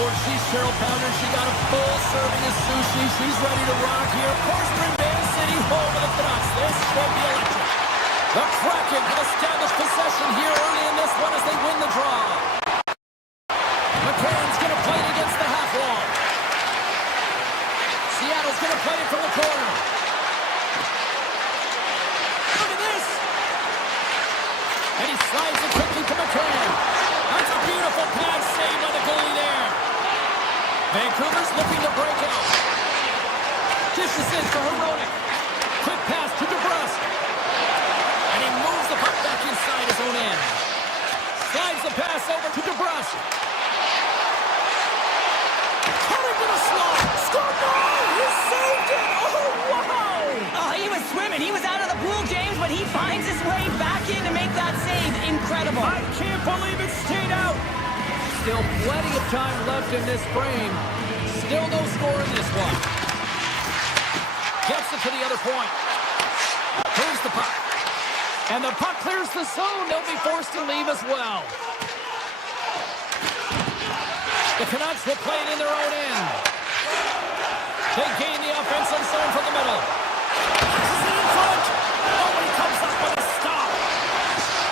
before she's Cheryl Pounder. She got a full serving of sushi. She's ready to rock here. Portsmouth Bay City, home of the Canucks. This should be electric. The Kraken have established possession here early in this one as they win the draw. McCann's going to play it against the half wall. Seattle's going to play it from the corner. Look at this. And he slides it quickly to McCann. That's a beautiful pad save by the goalie there. Vancouver's looking to break out. Dishes in for Heronic. Quick pass to DeBrusque. And he moves the puck back inside his own end. Slides the pass over to DeBrusque. Coming to the slot. Scored goal! He saved it! Oh, wow! Oh, he was swimming. He was out of the pool, James, but he finds his way back in to make that save. Incredible. I can't believe it stayed out. Still plenty of time left in this frame. Still no score in this one. Gets it to the other point. Moves the puck. And the puck clears the zone. They'll be forced to leave as well. The Canucks will play it in their own end. They gain the offensive zone from the middle. Passes it in front. Oh, he comes up with a stop.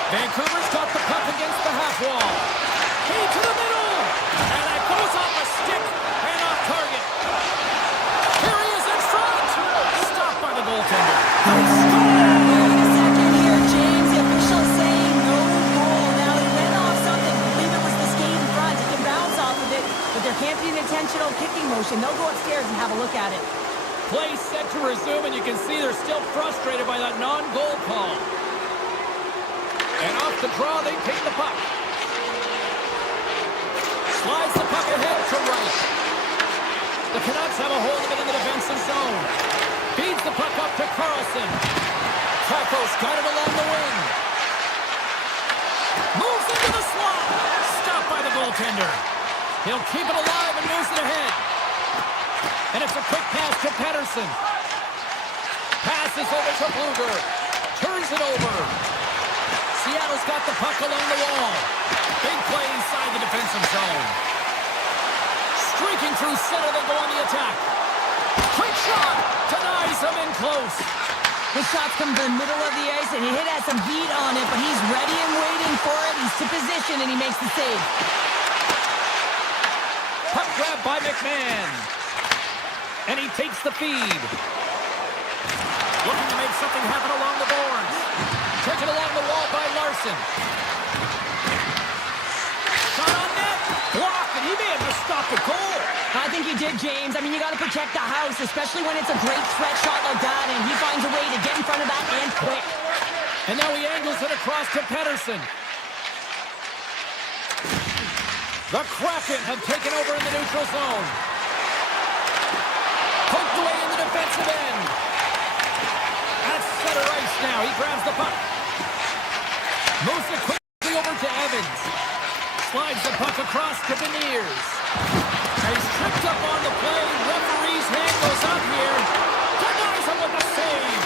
Vancouver's got the puck against the half wall. Key to the middle. And that goes off a stick and off target. Here he is in front. Stopped by the goaltender. Wait a second here, James. The official saying no goal. Now, he went off something. I believe it was the skate in front. He can bounce off of it, but there can't be an intentional kicking motion. They'll go upstairs and have a look at it. Play set to resume, and you can see they're still frustrated by that non-goal call. And off the draw, they take the puck. Slides the puck ahead to right. The Canucks have a hold of it in the defensive zone. Feeds the puck up to Carlson. Kakos got it along the wing. Moves into the slot. Stopped by the goaltender. He'll keep it alive and moves it ahead. And it's a quick pass to Pettersson. Passes over to Bluger. Turns it over. Seattle's got the puck along the wall. Big play inside the defensive zone. Streaking through center, they go on the attack. Quick shot. Denies him in close. His shot's come to the middle of the ice, and he has some beat on it, but he's ready and waiting for it. He's to position, and he makes the save. Puck grab by McMahon. And he takes the feed. Looking to make something happen along the boards. Taken along the wall by Larson. Shot on net. Blocked, and he may have just stopped the goal. I think he did, James. I mean, you got to protect the house, especially when it's a great threat shot like that, and he finds a way to get in front of that and quick. And now he angles it across to Pettersson. The Kraken have taken over in the neutral zone. Poked away in the defensive end. At center ice now. He grabs the puck. Moves it quickly over to Evans. Slides the puck across to Beniers. He's tripped up on the play. Referee's hand goes up here. Denies him with the save.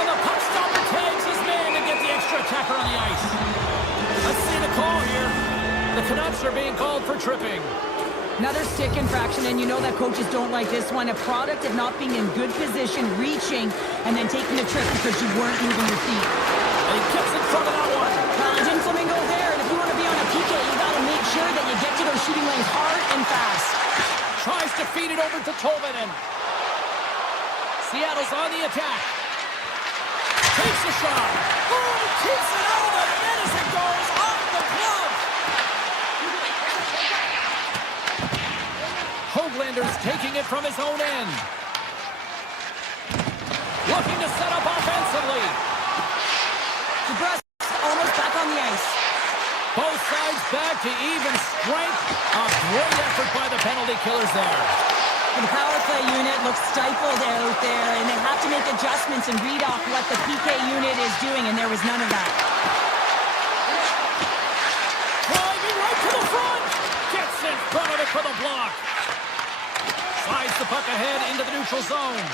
And the puck stopper tags his man to get the extra attacker on the ice. Let's see the call here. The Canucks are being called for tripping. Another stick infraction, and you know that coaches don't like this one. A product of not being in good position, reaching, and then taking a trip because you weren't moving your feet. And he gets in front of that one. Jim Flamingo there, and if you want to be on a PK, you got to make sure that you get to those shooting lanes hard and fast. Tries to feed it over to Tolvanen. Seattle's on the attack. Takes a shot. Oh, keeps it out of the net as it goes off the glove. Hoaglander's taking it from his own end. Looking to set up offensively. DeBrusque almost back on the ice. Both sides back to even strength. A great effort by the penalty killers there. The power play unit looks stifled out there, and they have to make adjustments and read off what the PK unit is doing, and there was none of that. Driving right to the front. Gets in front of it for the block. Slides the puck ahead into the neutral zone.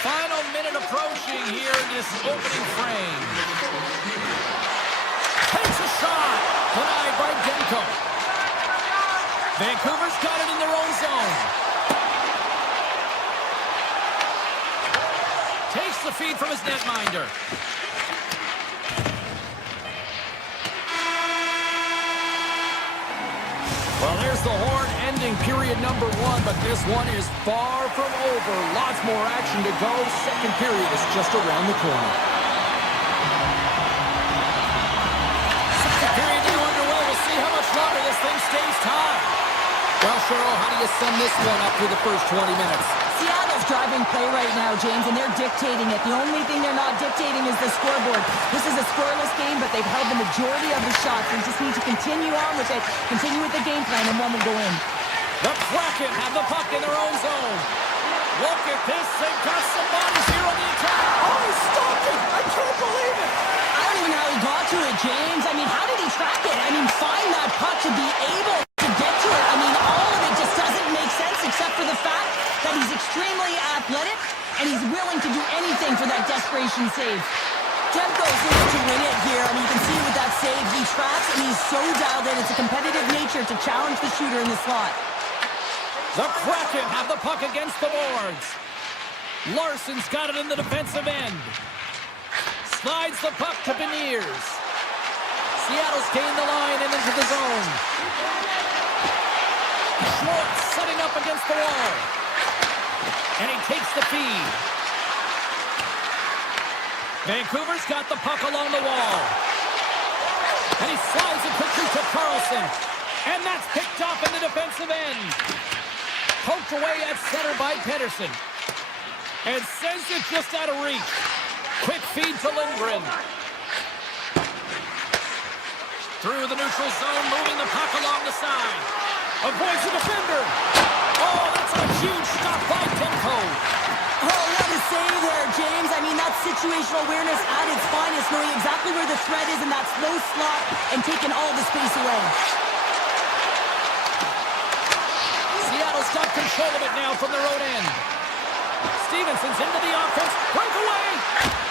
Final minute approaching here in this opening frame. Takes a shot. Denied by Demko. Vancouver's got it in their own zone. Takes the feed from his netminder. Well, there's the horn ending period number 1, but this one is far from over. Lots more action to go. Second period is just around the corner. Second period now underway. We'll see how much longer this thing stays tied. Well, Cheryl, how do you sum this one up through the first 20 minutes? Seattle's driving play right now, James, and they're dictating it. The only thing they're not dictating is the scoreboard. This is a scoreless game, but they've held the majority of the shots. They just need to continue on with it, continue with the game plan, and one will go in. The Kraken have the puck in their own zone. Look at this. They've got some bodies here on the attack. Oh, he stopped it. I can't believe it. I don't even know how he got to it, James. I mean, how did he track it? I mean, find that puck to be able to get to it. I mean, all of it just doesn't make sense except for the fact that he's extremely athletic and he's willing to do anything for that desperation save. Demko's in it to win it here, and you can see with that save, he tracks and he's so dialed in. It's a competitive nature to challenge the shooter in the slot. The Kraken have the puck against the boards. Larson's got it in the defensive end. Slides the puck to Beniers. Seattle's gained the line and into the zone. Schwartz setting up against the wall. And he takes the feed. Vancouver's got the puck along the wall. And he slides it quickly to Carlson. And that's picked up in the defensive end. Poked away at center by Pedersen. And sends it just out of reach. Quick feed to Lindgren. Through the neutral zone, moving the puck along the side. Avoids the defender. Oh, that's a huge stop by Demko. Oh, what a save there, James. I mean, that's situational awareness at its finest, knowing exactly where the threat is in that slow slot and taking all the space away. Seattle's got control of it now from their own end. Stevenson's into the offense. Breakaway.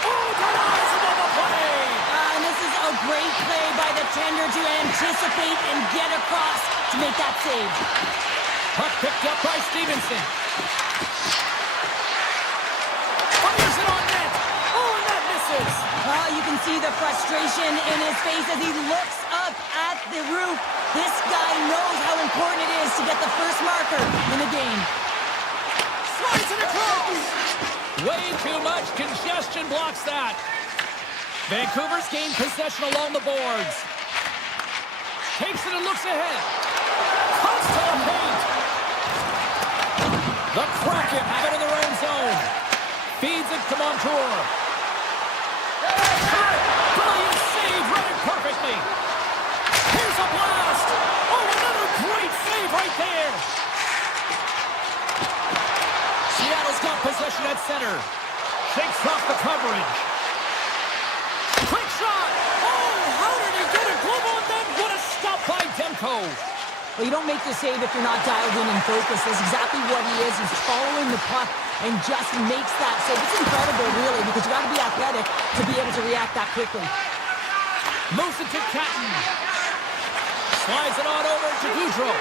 Oh, denies him on the play. And this is a great play by the tender to anticipate and get across to make that save. Puck picked up by Stevenson. Fires it on net. Oh, and that misses. Well, you can see the frustration in his face as he looks up at the roof. This guy knows how important it is to get the first marker in the game. Slides it across. Way too much congestion blocks that. Vancouver's gained possession along the boards. Takes it and looks ahead. Cuts to the paint. The Kraken have it in their own zone. Feeds it to Montour. Brilliant save, running perfectly. Here's a blast. Oh, another great save right there. Seattle's got possession at center. Shakes off the coverage. Quick shot. Oh, how did he get it? Global and then what a stop by Demko. Well, you don't make the save if you're not dialed in and focused. That's exactly what he is. He's following the puck and just makes that save. It's incredible, really, because you got to be athletic to be able to react that quickly. Moves it to Catton. Slides it on over to Goudreau.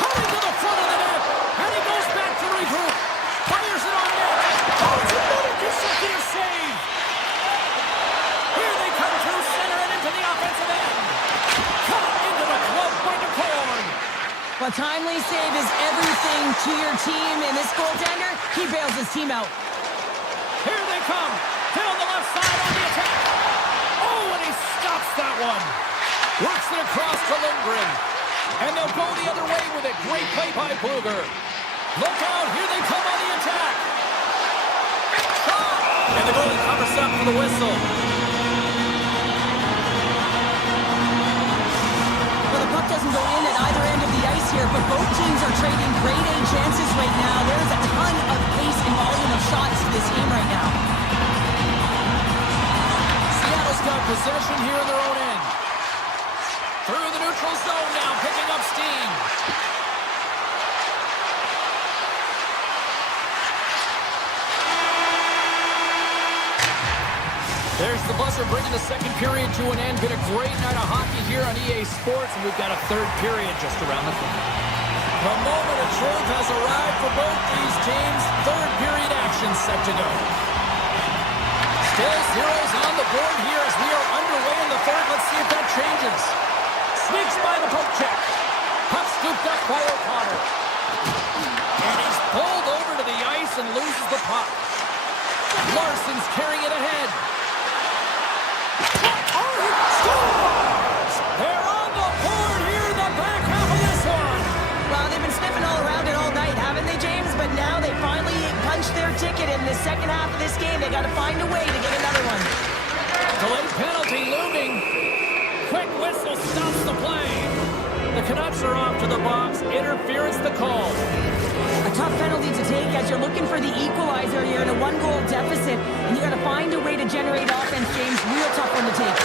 Coming to the front of the net. And he goes back to regroup. Fires it on net. Oh, it's another consecutive save. Here they come through center and into the offensive end. Caught into the glove by DeCorn. Well, timely save is everything to your team, and this goaltender, he bails his team out. Here they come. Down the left side on the attack. Oh, and he stops that one. Works it across to Lindgren. And they'll go the other way with it. Great play by Bluger. Look out. Here they come on the attack. Shot. And the goalie covers up for the whistle. Well, the puck doesn't go in at either end of the ice here, but both teams are trading grade A chances right now. There is a ton of pace and volume of shots to this game right now. Seattle's got possession here in their own end. Through the neutral zone now, picking up steam. There's the buzzer, bringing the second period to an end. Been a great night of hockey here on EA Sports, and we've got a third period just around the corner. The moment of truth has arrived for both these teams. Third period action set to go. Still zeros on the board here as we are underway in the third. Let's see if that changes. Sneaks by the poke check. Puck scooped up by O'Connor. And he's pulled over to the ice and loses the puck. Larson's carrying it ahead. Scores! They're on the board here in the back half of this one. Well, they've been sniffing all around it all night, haven't they, James? But now they finally punched their ticket in the second half of this game. They got to find a way to get another one. Delayed penalty looming. Quick whistle stops the play. The Canucks are off to the box. Interference the call. A tough penalty to take as you're looking for the equalizer here in a one-goal deficit, and you got to find a way to generate offense, James. Real tough one to take.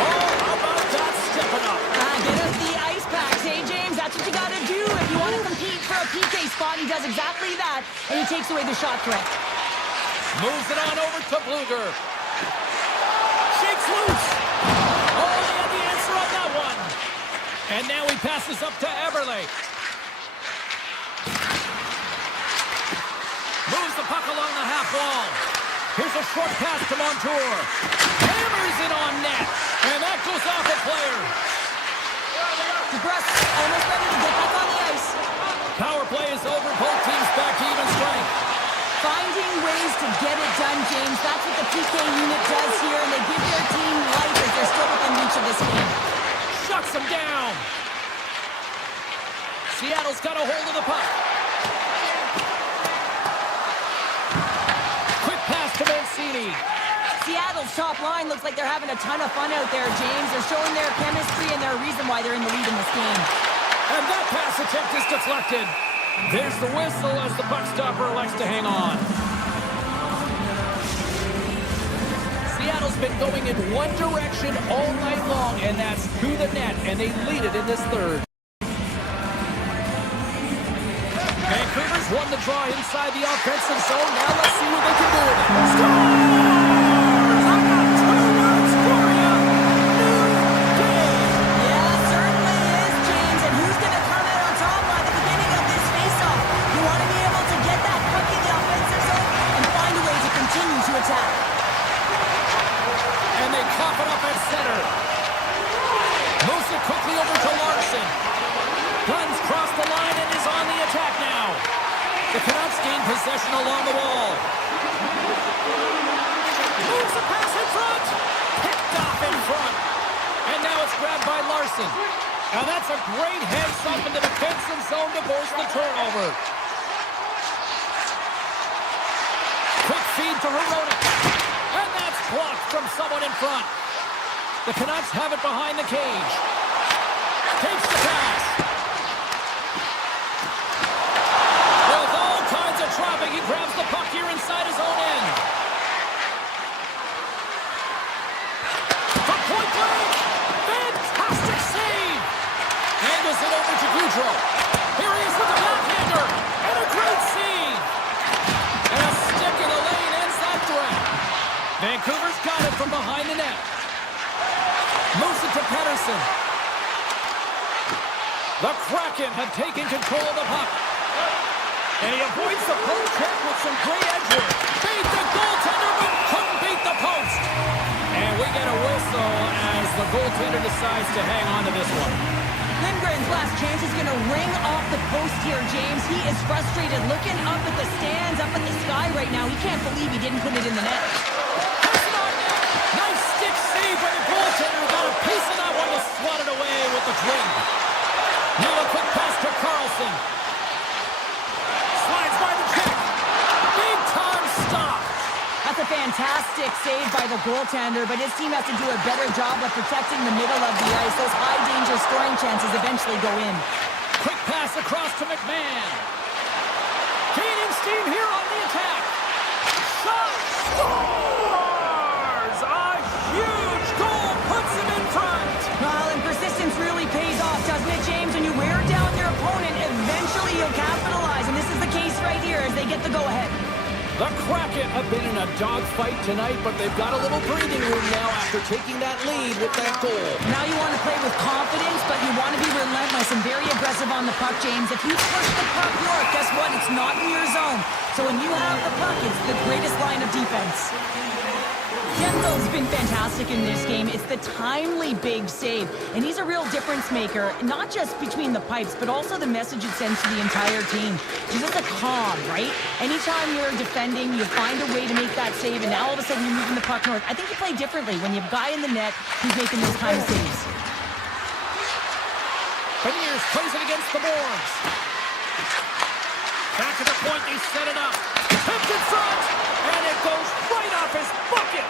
Oh, how about that stepping up? Get us the ice packs, hey, James? That's what you got to do if you want to compete for a PK spot. He does exactly that, and he takes away the shot threat. Moves it on over to Bluger. Shakes loose. Oh, he had the answer on that one. And now he passes up to Eberle. Moves the puck along the half wall. Here's a short pass to Montour. Hammers it on net. And that goes off a player. DeBrusk almost ready to get back on the ice. Power play is over. Both teams back to even strength. Finding ways to get it done, James. That's what the PK unit does here, and they give their team life as they're still within reach of this game. Shuts him down. Seattle's got a hold of the puck. Quick pass to Mancini. Seattle's top line looks like they're having a ton of fun out there, James. They're showing their chemistry and their reason why they're in the lead in this game. And that pass attempt is deflected. There's the whistle as the puck stopper elects to hang on. Seattle's been going in one direction all night long, and that's to the net, and they lead it in this third. Vancouver's won the draw inside the offensive zone. Now let's see what they can do with it. Scores! On that two-run scoring up. New game. Yeah, certainly is, James. And who's going to come out on top by the beginning of this face-off? You want to be able to get that puck in the offensive zone and find a way to continue to attack. And they cough it up at center. Moves it quickly over to Larson. Guns cross the line and is on the attack now. The Canucks gain possession along the wall. Moves the pass in front. Picked off in front. And now it's grabbed by Larson. Now that's a great heads up in the defensive zone to force the turnover. Quick feed to Hirota. And that's blocked from someone in front. The Canucks have it behind the cage. Takes the pass. With all kinds of traffic, he grabs the puck here inside his own end. From point blank. Fantastic save. Handles it over to Goudreau. Here he is with the backhander. And a great save. And a stick in the lane ends that threat. Vancouver's got it from behind the net. Moves it to Pettersson. The Kraken have taken control of the puck. And he avoids the post check with some great edge work. Beat the goaltender, but couldn't beat the post. And we get a whistle as the goaltender decides to hang on to this one. Lindgren's last chance is going to ring off the post here, James. He is frustrated, looking up at the stands, up at the sky right now. He can't believe he didn't put it in the net. Nice stick save by the goaltender. Got a piece of that one to swat it away with the twin. Now a quick pass to Carlson. Slides by the check. Big time stop. That's a fantastic save by the goaltender, but his team has to do a better job of protecting the middle of the ice. Those high-danger scoring chances eventually go in. Quick pass across to McMahon. Gaining steam here on the attack. Shot. Scores! A huge goal puts him in front. Well, and persistence really pays off, doesn't it, James? When you wear down your opponent, eventually you'll capitalize. And this is the case right here as they get the go-ahead. The Kraken have been in a dogfight tonight, but they've got a little breathing room now after taking that lead with that goal. Now you want to play with confidence, but you want to be relentless and very aggressive on the puck, James. If you push the puck north, guess what? It's not in your zone. So when you have the puck, it's the greatest line of defense. Demko's been fantastic in this game. It's the timely big save, and he's a real difference maker, not just between the pipes, but also the message it sends to the entire team. He's just a calm, right? Anytime you're defending, you find a way to make that save, and now all of a sudden you're moving the puck north. I think you play differently when you have a guy in the net who's making those kind of saves. Beniers plays it against the boards. Back to the point, they set it up. Tipped in front, and it goes right off his bucket.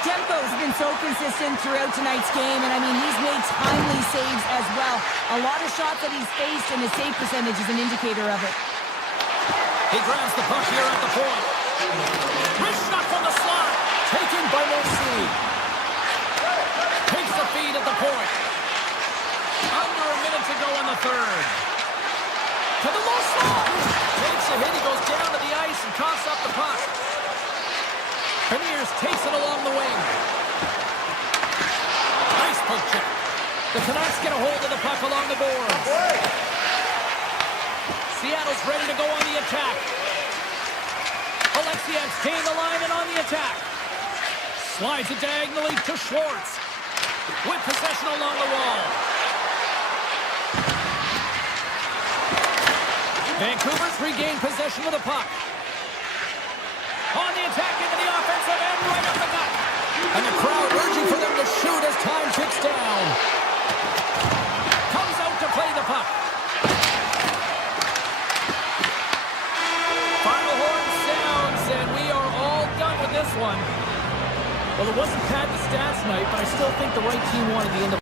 Demko's been so consistent throughout tonight's game, and I mean, he's made timely saves as well. A lot of shots that he's faced, and his save percentage is an indicator of it. He grabs the puck here at the point. Wrist shot from the slot, taken by Mercy. Takes the feed at the point. Under a minute to go in the third. To the low slot. Takes a hit, he goes down to the ice and coughs up the puck. Beniers takes it along the wing. Nice poke check. The Canucks get a hold of the puck along the boards. Seattle's ready to go on the attack. Alexiev's gained the line and on the attack. Slides it diagonally to Schwartz. With possession along the wall. Vancouver's regained possession of the puck. On the attack into the offensive end, right up the gut. And the crowd urging for them to shoot as time ticks down. Comes out to play the puck. Final horn sounds, and we are all done with this one. Well, it wasn't pad the stats night, but I still think the right team wanted the end of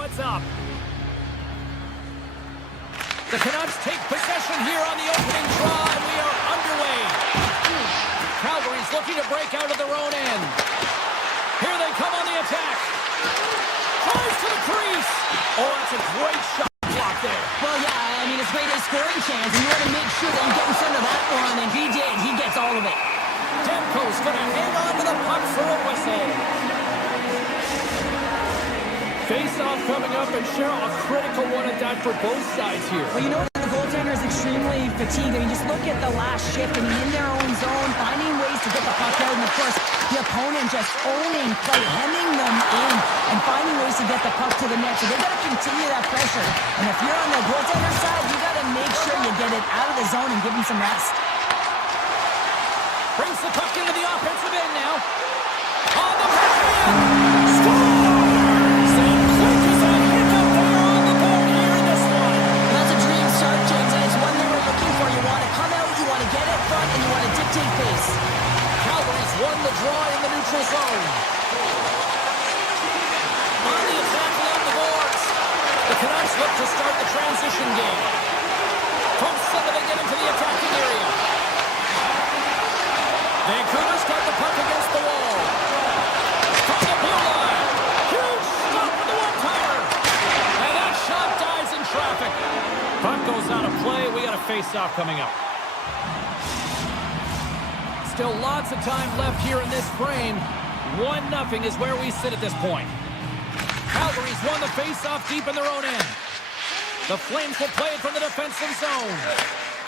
what's up. The Canucks take possession here on the opening draw, and we are underway. Calgary's looking to break out of their own end. Here they come on the attack. Tries to the crease. Oh, that's a great shot block there. Well, yeah, I mean, it's great a scoring chance, and you want to make sure that you get in front of that one, and he did. He gets all of it. Demko's going to hang on to the puck for a whistle. Face-off coming up, and Cheryl, a critical one at that for both sides here. Well, you know that the goaltender is extremely fatigued. I mean, just look at the last shift. I mean, in their own zone, finding ways to get the puck out, and of course, the opponent just owning play, hemming them in, and finding ways to get the puck to the net. So they got to continue that pressure. And if you're on the goaltender side, you got to make sure you get it out of the zone and give them some rest. Brings the puck into the offensive end now. On the backhand. Scores! And quick as a hiccup there on the board here in this one. And that's a dream start, James, and it's one they were looking for. You want to come out, you want to get it front, and you want to dictate pace. Calgary's won the draw in the neutral zone. On the attack along the boards. The Canucks look to start the transition game. From center they get into the attacking area. Vancouver's got the puck against the wall. From the blue line. Huge stop with the one-timer. And that shot dies in traffic. Puck goes out of play. We got a face-off coming up. Still lots of time left here in this frame. 1-0 is where we sit at this point. Calgary's won the face-off deep in their own end. The Flames will play it from the defensive zone.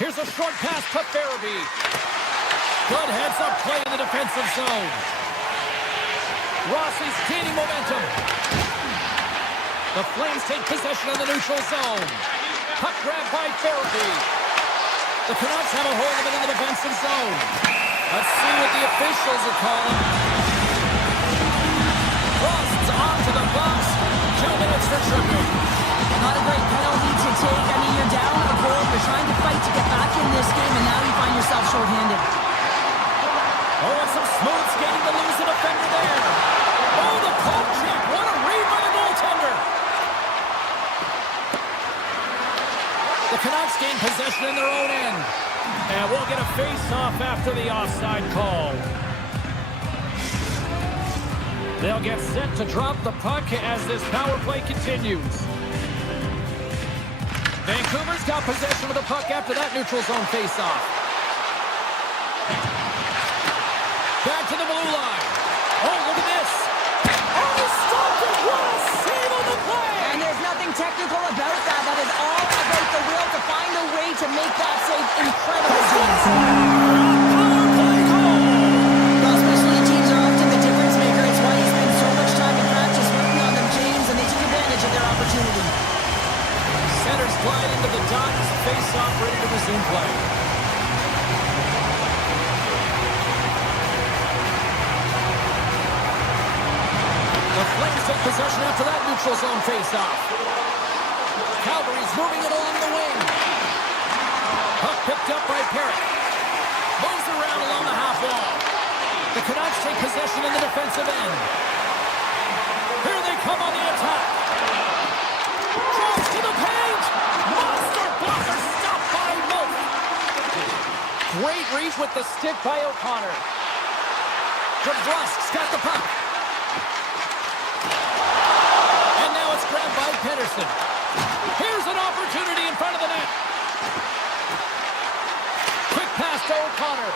Here's a short pass to Farabee. Good heads-up play in the defensive zone. Rossi's gaining momentum. The Flames take possession of the neutral zone. Puck grab by Farabee. The Canucks have a hold of it in the defensive zone. Let's see what the officials are calling. Frost's off to the box. 2 minutes for tripping. Not a great penalty to take. I mean, you're down a goal. You're trying to fight to get back in this game, and now you find yourself shorthanded. Oh, and some smooth skating to lose a defender there. Oh, the poke check. What a read by the goaltender. The Canucks gain possession in their own end. And we'll get a face-off after the offside call. They'll get set to drop the puck as this power play continues. Vancouver's got possession of the puck after that neutral zone face-off. Back to the blue line. Oh, look at this. Oh, stopped it. What a save on the play. And there's nothing technical about that. That is all about the will to find a way to make that save incredible, James. Power play goal. Well, specialty teams are often the difference maker. It's why you spend so much time in practice working on them, James, and they took advantage of their opportunity. Centers glide into the dot as a face-off ready to resume play. The Flames take possession after that neutral zone face-off. Calgary's moving it along the wing. Puck picked up by Perrick. Moves around along the half wall. The Canucks take possession in the defensive end. Here they come on the attack. Drives to the paint. Monster blocker stopped by Wolf. Great reach with the stick by O'Connor. DeBrusk's got the puck. And now it's grabbed by Pedersen. Here's an opportunity in front of the net. Quick pass to O'Connor.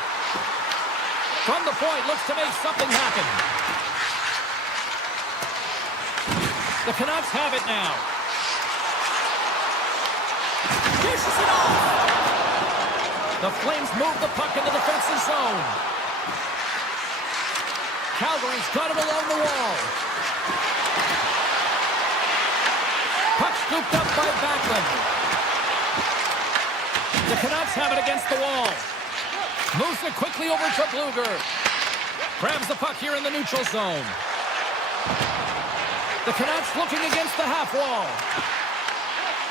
From the point, looks to make something happen. The Canucks have it now. Dishes it off. The Flames move the puck in the defensive zone. Calgary's got it along the wall. Puck scooped up by Backlund. The Canucks have it against the wall. Moves it quickly over to Bluger. Grabs the puck here in the neutral zone. The Canucks looking against the half wall.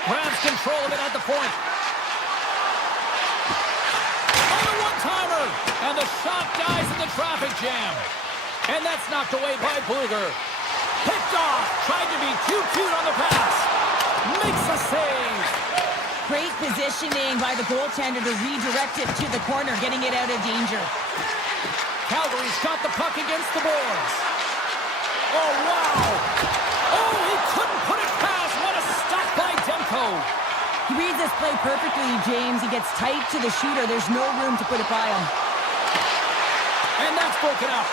Grabs control of it at the point. On a one-timer. And the shot dies in the traffic jam. And that's knocked away by Bluger. Picked off. Tried to be too cute on the pass. positioning by the goaltender to redirect it to the corner, getting it out of danger. Calgary's got the puck against the boards. Oh, wow. Oh, he couldn't put it past. What a stop by Demko. He reads this play perfectly, James. He gets tight to the shooter. There's no room to put it by him. And that's broken up.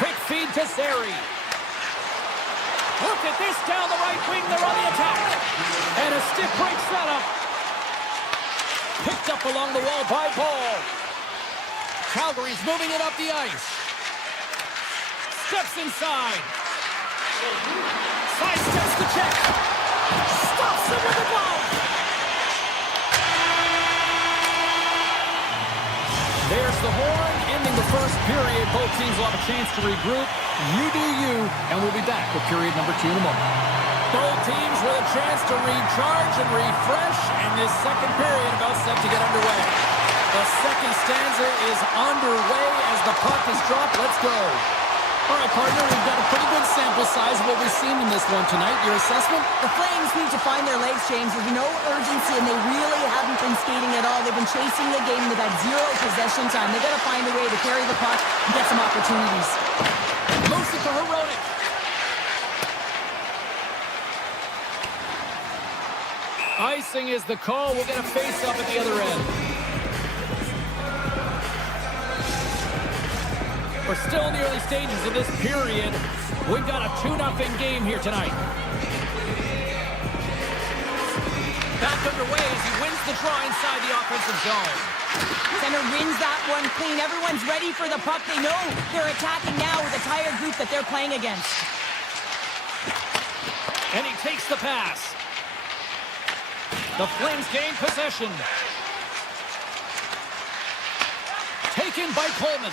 Quick feed to Zary. Look at this down the right wing. They're on the attack. And a stiff break setup. Picked up along the wall by Ball. Calgary's moving it up the ice. Steps inside. Side steps the check. Stops him with a glove. There's the horn, ending the first period. Both teams will have a chance to regroup. You do you, and we'll be back with period number 2 in a moment. Both teams with a chance to recharge and refresh, and this second period about set to get underway. The second stanza is underway as the puck is dropped. Let's go. All right, partner, we've got a pretty good sample size of what we've seen in this one tonight. Your assessment? The Flames need to find their legs, James. There's no urgency, and they really haven't been skating at all. They've been chasing the game. They've had zero possession time. They've got to find a way to carry the puck and get some opportunities. Moves it to Heronic. Icing is the call. We'll get a face-up at the other end. We're still in the early stages of this period. We've got a 2-0 game here tonight. Back underway as he wins the draw inside the offensive zone. Center wins that one clean. Everyone's ready for the puck. They know they're attacking now with a tired group that they're playing against. And he takes the pass. The Flames gain possession. Taken by Coleman.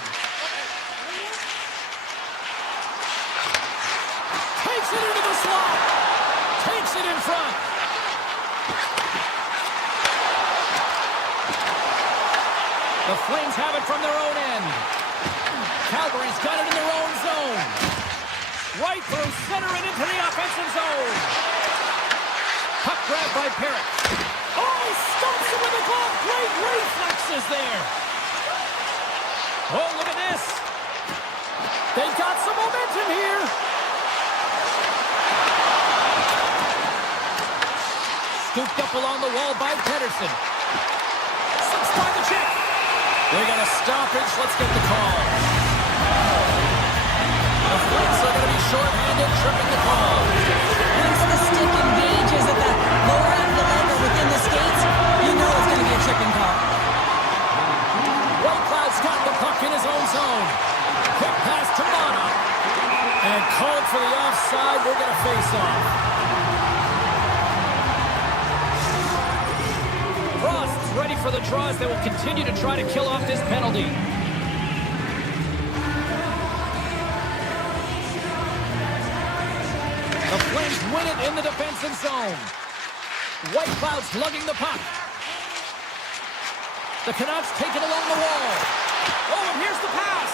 Takes it into the slot. Takes it in front. The Flames have it from their own end. Calgary's got it in their own zone. Right through center and into the offensive zone. Puck grab by Parrott. Oh, he stops it with a glove. Great reflexes there. Oh, look at this. They've got some momentum here. Scooped up along the wall by Pedersen. Slips by the check. They got a stoppage. Let's get the call. The Flames are going to be short-handed, tripping the call. Once the stick engages at the lower end of the leg or within the skates, you know it's going to be a tripping call. Whitecloud's got the puck in his own zone. Quick pass to Mana. And called for the offside. We're going to face off. Frost's ready for the draws. They will continue to try to kill off this penalty. The Flames win it in the defensive zone. Whitecloud's lugging the puck. The Canucks take it along the wall. Oh, and here's the pass.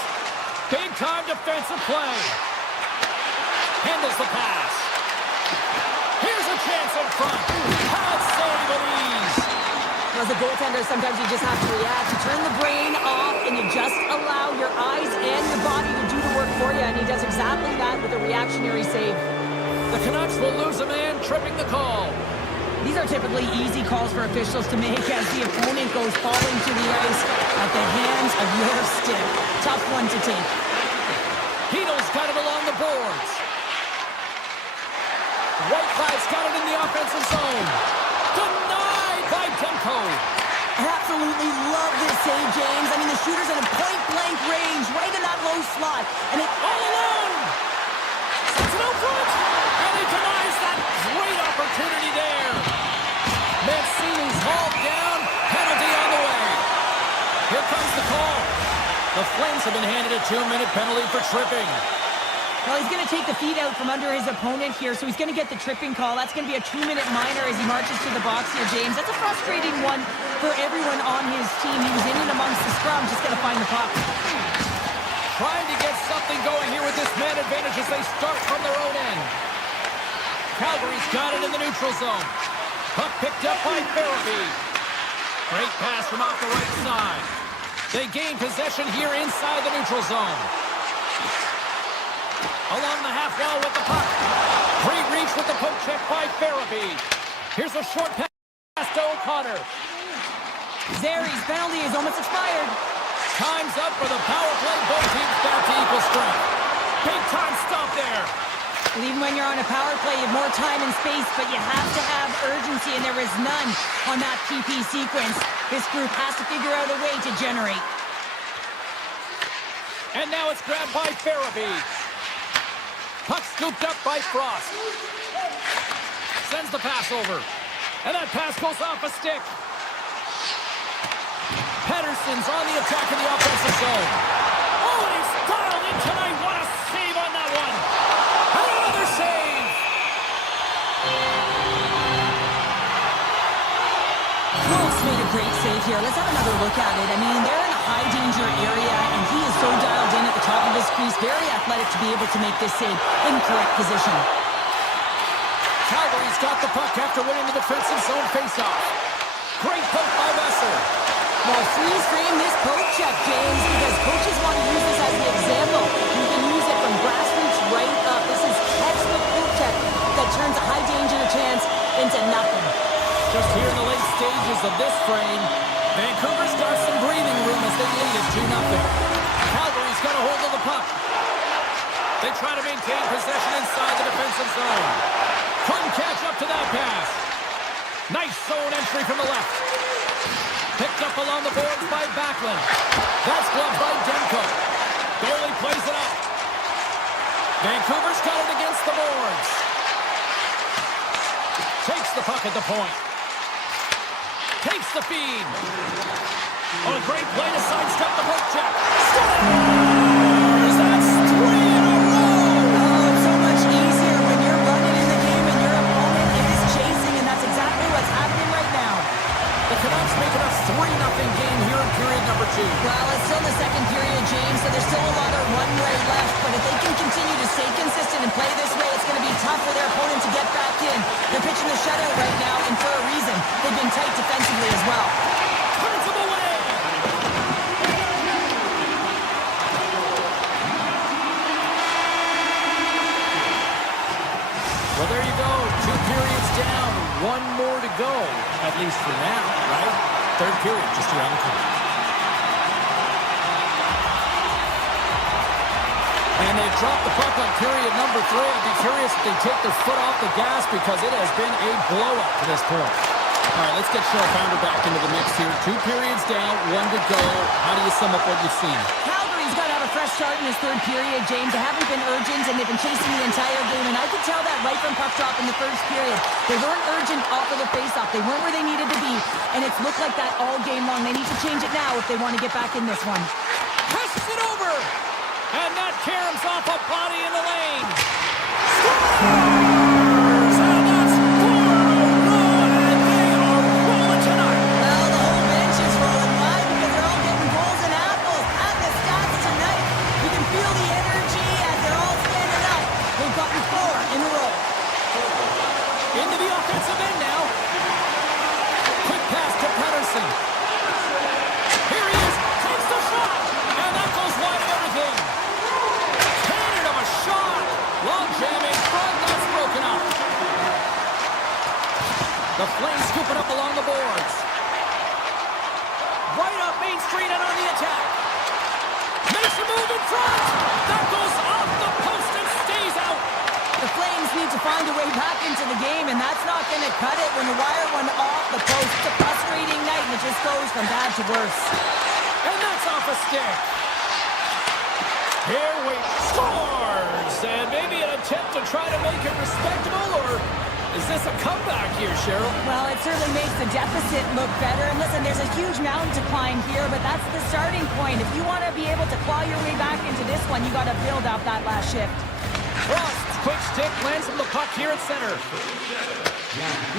Big-time defensive play. Handles the pass. Here's a chance in front. Pad save at ease. As a goaltender, sometimes you just have to react. You turn the brain off and you just allow your eyes and your body to do the work for you, and he does exactly that with a reactionary save. The Canucks will lose a man, tripping the call. These are typically easy calls for officials to make as the opponent goes falling to the ice at the hands of your stick. Tough one to take. Heedle's got it along the boards. Whitecloud's got it in the offensive zone. Denied by Demko. I absolutely love this save, James. I mean, the shooter's in a point-blank range, right in that low slot. And it All alone. Sets it out front. And he denies that great opportunity there. Mancini's hauled down. Penalty on the way. Here comes the call. The Flames have been handed a 2-minute penalty for tripping. Well, he's going to take the feet out from under his opponent here, so he's going to get the tripping call. That's going to be a 2-minute minor as he marches to the box here, James. That's a frustrating one for everyone on his team. He was in and amongst the scrum, just going to find the puck. Trying to get something going here with this man advantage as they start from their own end. Calgary's got it in the neutral zone. Puck picked up by Farabee. Great pass from off the right side. They gain possession here inside the neutral zone. Along the half wall with the puck. Great reach with the poke check by Farabee. Here's a short pass to O'Connor. Zeri's penalty is almost expired. Time's up for the power play. Both teams back to equal strength. Big time stop there. Even when you're on a power play, you have more time and space, but you have to have urgency, and there is none on that PP sequence. This group has to figure out a way to generate. And now it's grabbed by Farabee. Puck scooped up by Frost. Sends the pass over. And that pass goes off a stick. Pettersson's on the attack in the offensive zone. Oh, and he's dialed in tonight. What a save on that one. And another save. Wolf's made a great save here. Let's have another look at it. I mean, they're in a high danger area, and he is so dialed in at the top of his crease. Very athletic to be able to make this save in correct position. Calgary's got the puck after winning the defensive zone faceoff. Great poke by Messer. Well, freeze frame this poke check, James, because coaches want to use this as an example. You can use it from grassroots right up. This is textbook poke check that turns a high danger chance into nothing. Just here in the late stages of this frame, Vancouver's got some breathing room as they lead it 2-0. Calgary's got a hold of the puck. They try to maintain possession inside the defensive zone. Couldn't catch up to that pass. Nice zone entry from the left. Picked up along the boards by Backlund. That's gloved by Demko. Barely plays it up. Vancouver's got it against the boards. Takes the puck at the point. Takes the feed. Oh, a great play to sidestep the poke check. Scores! That's 3 in a row! Oh, it's so much easier when you're running in the game and your opponent is chasing, and that's exactly what's happening right now. The Canucks make it a 3-0 game here in period number 2. Well, it's still the second period, James, so there's still a lot of runway left, but if they can continue to stay consistent and play this way, it's going to be tough for their opponent to get back in. They're pitching the shutout right now, and for a reason. They've been tight defensively as well. Turns them away! Well, there you go. 2 periods down. 1 more to go, at least for now, right? Third period just around the corner. And they've dropped the puck on period number 3. I'd be curious if they take their foot off the gas because it has been a blowout to this point. All right, let's get Cheryl Pounder back into the mix here. 2 periods down, 1 to go. How do you sum up what you've seen? Calgary's got to have a fresh start in this third period, James. They haven't been urgent, and they've been chasing the entire game, and I could tell that right from puck drop in the first period. They weren't urgent off of the faceoff. They weren't where they needed to be, and it's looked like that all game long. They need to change it now if they want to get back in this one. Pushes it over! And that caroms off a body in the lane. Scores! And that's 4-1, and they are rolling tonight. Well, the whole bench is rolling. Why? Because they're all getting goals and apples. And the stats tonight, you can feel the energy as they're all standing up. They've gotten 4 in a row. Into the offensive end now. Quick pass to Pettersson. Here he is. Takes the shot. And that goes wide of everything. Cannon of a shot. Long jam in front. That's broken up. The Flames scoop it up along the boards. Right up Main Street and on the attack. Makes a move in front. That goes off the post and stays out. The Flames need to find a way back into the game, and that's not going to cut it when the wire went off the post. It's a frustrating night, and it just goes from bad to worse. And that's off a stick. Here we scores. And maybe an attempt to try to make it respectable, or is this a comeback here, Cheryl? Well, it certainly makes the deficit look better. And listen, there's a huge mountain to climb here, but that's the starting point. If you want to be able to claw your way back into this one, you got to build up that last shift. Frost, quick stick, lands from the puck here at center.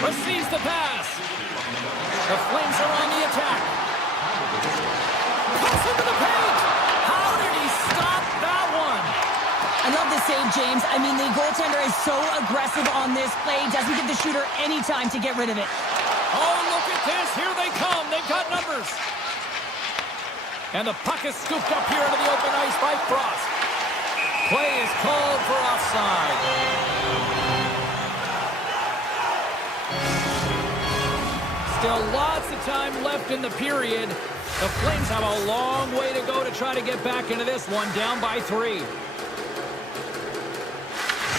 Receives the pass. The Flames are on the attack. Cuts into the paint. How did he stop that one? I love the save, James. I mean, the goaltender is so aggressive on this play. Doesn't give the shooter any time to get rid of it. Oh, look at this. Here they come. They've got numbers. And the puck is scooped up here into the open ice by Frost. Play is called for offside. Still lots of time left in the period. The Flames have a long way to go to try to get back into this one, down by 3.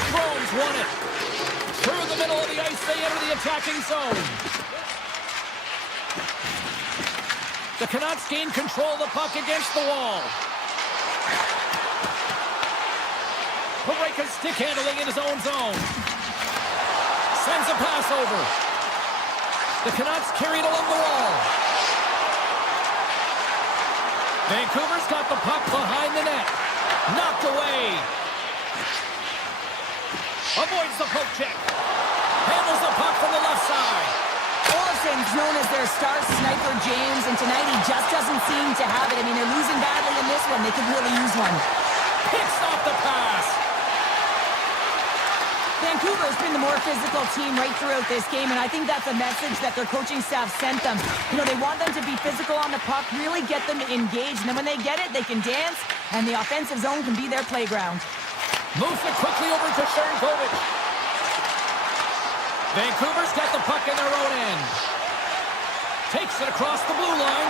Strome's won it. Through the middle of the ice, they enter the attacking zone. The Canucks gain control of the puck against the wall. Paraika's stick handling in his own zone. Sends a pass over. The Canucks carry it along the wall. Vancouver's got the puck behind the net. Knocked away. Avoids the poke check. Handles the puck from the left side. Olsen's known as their star sniper, James, and tonight he just doesn't seem to have it. I mean, they're losing badly in this one. They could really use one. Picks off the pass. Vancouver has been the more physical team right throughout this game, and I think that's a message that their coaching staff sent them. You know, they want them to be physical on the puck, really get them engaged, and then when they get it, they can dance, and the offensive zone can be their playground. Moves it quickly over to Sharangovich. Vancouver's got the puck in their own end. Takes it across the blue line.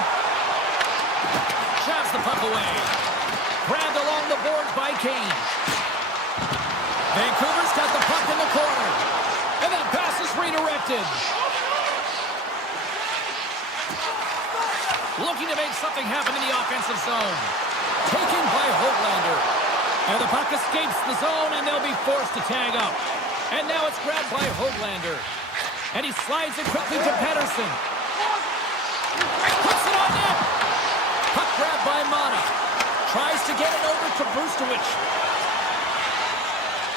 Shoves the puck away. Grabbed along the boards by Kane. Vancouver's got the puck in the corner. And that pass is redirected. Looking to make something happen in the offensive zone. Taken by Hoglander. And the puck escapes the zone, and they'll be forced to tag up. And now it's grabbed by Hoglander. And he slides it quickly to Pettersson. Puts it on net. Puck grabbed by Mata. Tries to get it over to Brustowicz.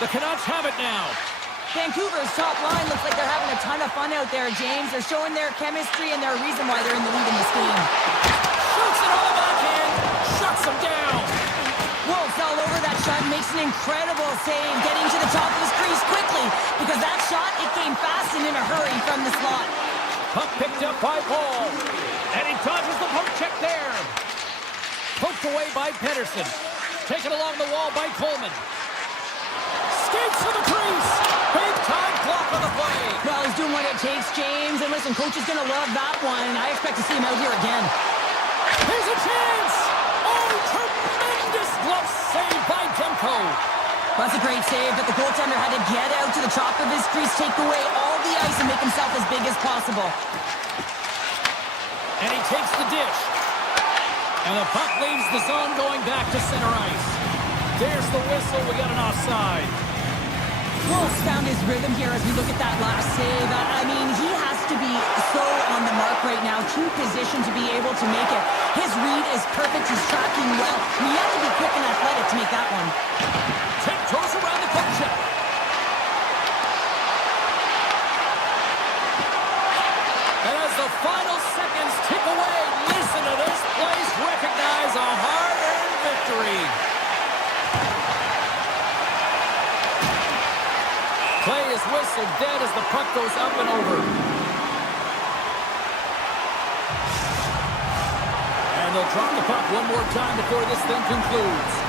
The Canucks have it now. Vancouver's top line looks like they're having a ton of fun out there, James. They're showing their chemistry and their reason why they're in the lead in this game. Shoots it on the backhand. Shuts them down. Wolf's all over that shot, makes an incredible save, getting to the top of his crease quickly, because that shot, it came fast and in a hurry from the slot. Puck picked up by Paul. And he dodges the poke check there. Poked away by Pettersson. Taken along the wall by Coleman. Skates to the crease. Big time block on the play. Well, he's doing what it takes, James. And listen, coach is going to love that one. I expect to see him out here again. Here's a chance. Oh, tremendous glove save by Demko. That's a great save, but the goaltender had to get out to the top of his crease, take away all the ice, and make himself as big as possible. And he takes the dish. And the puck leaves the zone going back to center ice. There's the whistle. We got an offside. Wolf's found his rhythm here as we look at that last save. I mean, he has to be so on the mark right now, true position to be able to make it. His read is perfect. He's tracking well. You have to be quick and athletic to make that one. Tiptoes around the puck check. And as the final seconds tick away, listen to this place recognize a hard-earned victory. Play is whistled dead as the puck goes up and over. And they'll drop the puck one more time before this thing concludes.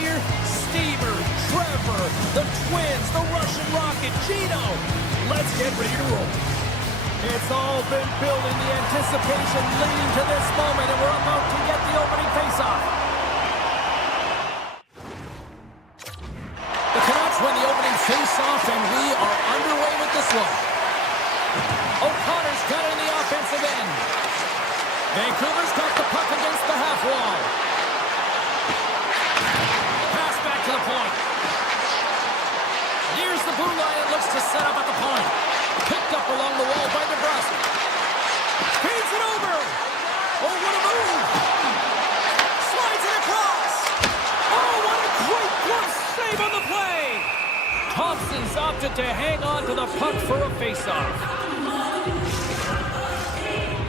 here? Steamer, Trevor, the Twins, the Russian Rocket, Gino. Let's get ready to roll. It's all been building, the anticipation leading to this moment, and we're about to get the opening faceoff. The Canucks win the opening faceoff, and we are underway with this one. O'Connor's got it in the offensive end. Vancouver's got the puck against the half wall. Pass back to the point. Nears the blue line and looks to set up at the point. Picked up along the wall by Nebraska. Feeds it over. Oh, what a move. Slides it across. Oh, what a great glove save on the play. Thompson's opted to hang on to the puck for a faceoff.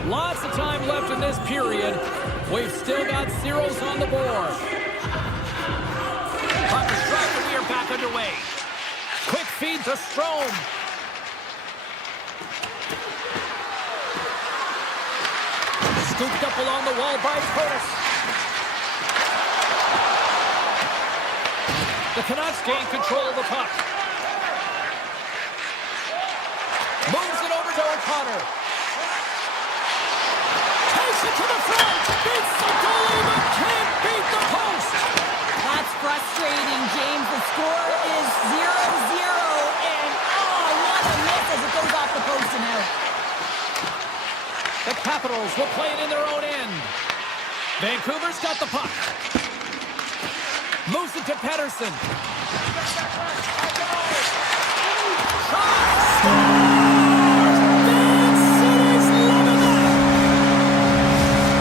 Lots of time left in this period. We've still got zeros on the board. Puckers drive, and we are back underway. Quick feed to Strome. Scooped up along the wall by Curtis. The Canucks gain control of the puck. Moves it over to O'Connor. Takes it to the front. Beats the goalie, but can't beat the post. That's frustrating, James. The score is 0-0, and oh, what a miss as it goes off the post and out. The Capitals will play it in their own end. Vancouver's got the puck. Moves it to Pettersson.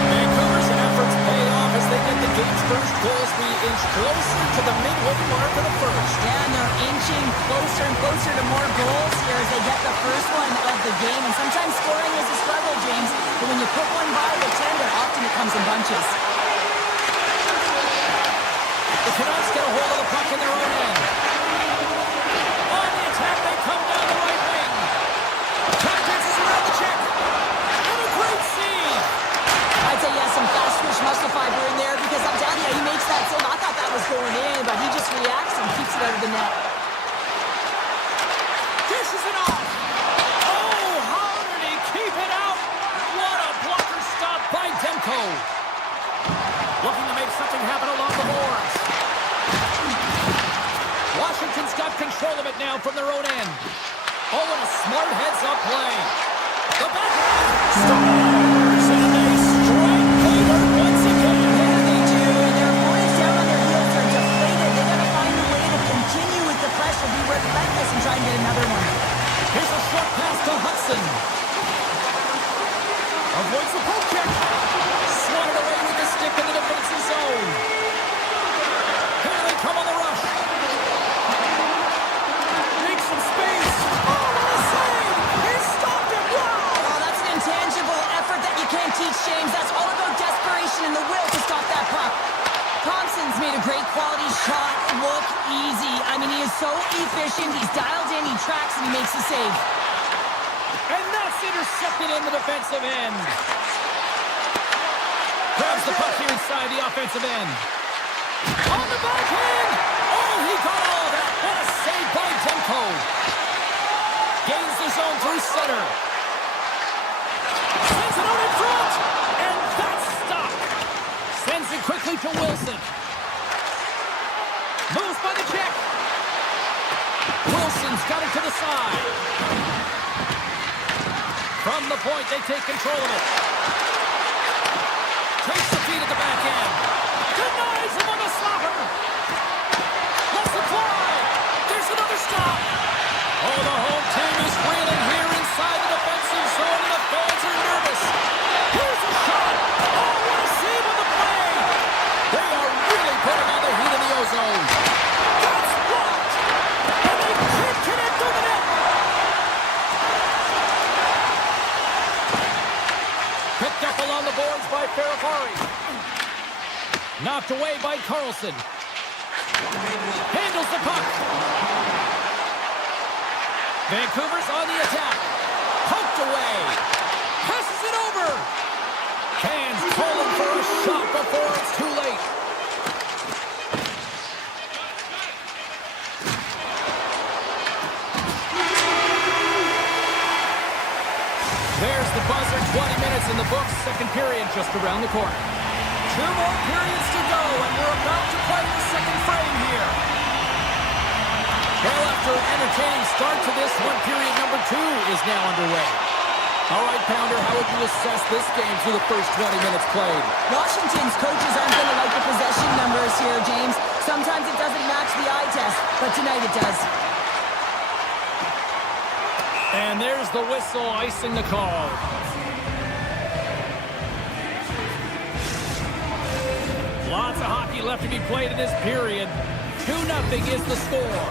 Vancouver's efforts pay off as they get the game's first goals be inched closer to the midway mark of the first. Yeah, and they're inching closer and closer to more goals here as they get the first one of the game. And sometimes scoring is a struggle, James. But when you put one by the tender, often it comes in bunches. The Canucks get a hold of the puck in their own end. On the attack, they come down the right wing. Puck dances around the check. And a great save. I'd say, yeah, some fast twitch muscle fiber in there because I'm telling you, he makes that save. I thought that was going in, but he just reacts and keeps it out of the net. Dishes it off. Oh, how did he keep it out? What a blocker stop by Demko. Looking to make something happen along the boards. Washington's got control of it now from their own end. Oh, and a smart heads-up play. The backhand scores, and they strike Taylor once again. Yeah, they do. And their opponents down on their heels are deflated. They got to find a way to continue with the pressure, be relentless, and try and get another one. Here's a short pass to Hudson. Avoids the poke check. Swatted away with the stick in the defensive zone. Here they come on the rush. Make some space. Oh, what a save! He stopped it. Wow! Oh, that's an intangible effort that you can't teach, James. That's all about desperation and the will to stop that puck. Thompson's made a great quality shot look easy. I mean, he is so efficient. He's dialed in, he tracks, and he makes the save. And that's intercepted in the defensive end. Grabs the puck here inside the offensive end. On the backhand! Oh, he got all of that. What a save by Demko. Gains the zone through center. Sends it out in front. And that's stopped. Sends it quickly to Wilson. Moves by the check. Wilson's got it to the side. From the point, they take control of it. Takes the feed at the back end. Denies him on the slapper. Lets it fly. There's another stop. Oh, the home team is reeling here inside the defensive zone, and the fans are nervous. Here's a shot. Oh, what a save on the play. They are really putting on the heat in the ozone. That's blocked. And they can't connect to the net. Picked up along the boards by Ferrafari. Knocked away by Carlson. Handles the puck. Vancouver's on the attack. Poked away. Passes it over. Fans calling for a shot before it's too late. the buzzer, 20 minutes in the books, second period just around the corner. 2 more periods to go, and we're about to play the second frame here. Well, after an entertaining start to this one, period number 2 is now underway. All right, Pounder, how would you assess this game through the first 20 minutes played? Washington's coaches aren't going to like the possession numbers here, James. Sometimes it doesn't match the eye test, but tonight it does. And there's the whistle icing the call. Lots of hockey left to be played in this period. 2-0 is the score.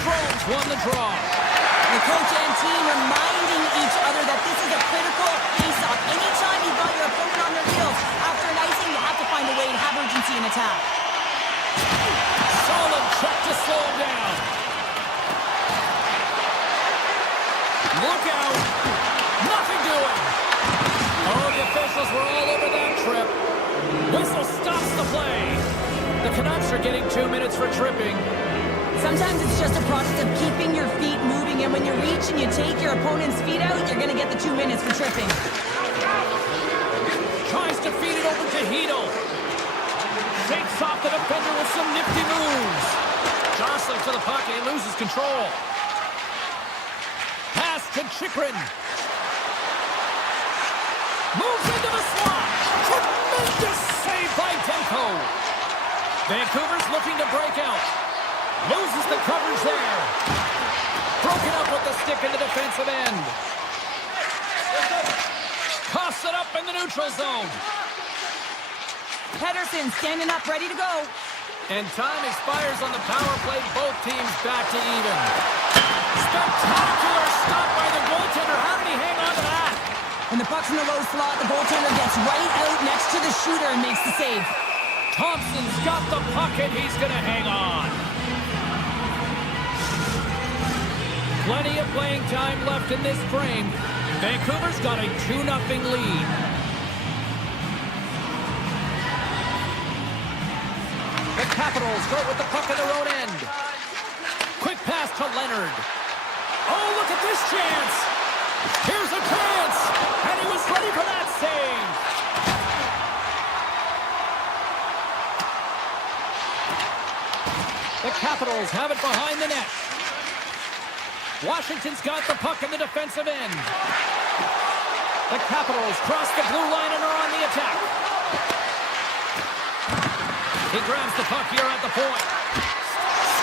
Stromes won the draw. The coach and team reminding each other that this is a critical face-off. Anytime you've got your opponent on their heels, after an icing, you have to find a way to have urgency in attack. Solid check to slow him down. Look out. Nothing doing. Oh, the officials were all over that trip. Whistle stops the play. The Canucks are getting 2 minutes for tripping. Sometimes it's just a process of keeping your feet moving, and when you reach and you take your opponent's feet out, you're going to get the 2 minutes for tripping. Tries to feed it over to Hedl. Shakes off the defender with some nifty moves. Jostling for the puck, and he loses control. Pass to Chychrun. Moves into the slot. Tremendous save by Demko. Vancouver's looking to break out. Loses the coverage there. Broken up with the stick in the defensive end. Coughs it up in the neutral zone. Pedersen standing up, ready to go. And time expires on the power play. Both teams back to even. Spectacular stop by the goaltender. How did he hang on to that? When the puck's in the low slot, the goaltender gets right out next to the shooter and makes the save. Thompson's got the puck, and he's going to hang on. Plenty of playing time left in this frame. Vancouver's got a 2-0 lead. The Capitals start with the puck in their own end. Quick pass to Leonard. Oh, look at this chance. Here's a chance. And he was ready for that save. The Capitals have it behind the net. Washington's got the puck in the defensive end. The Capitals cross the blue line and are on the attack. He grabs the puck here at the point.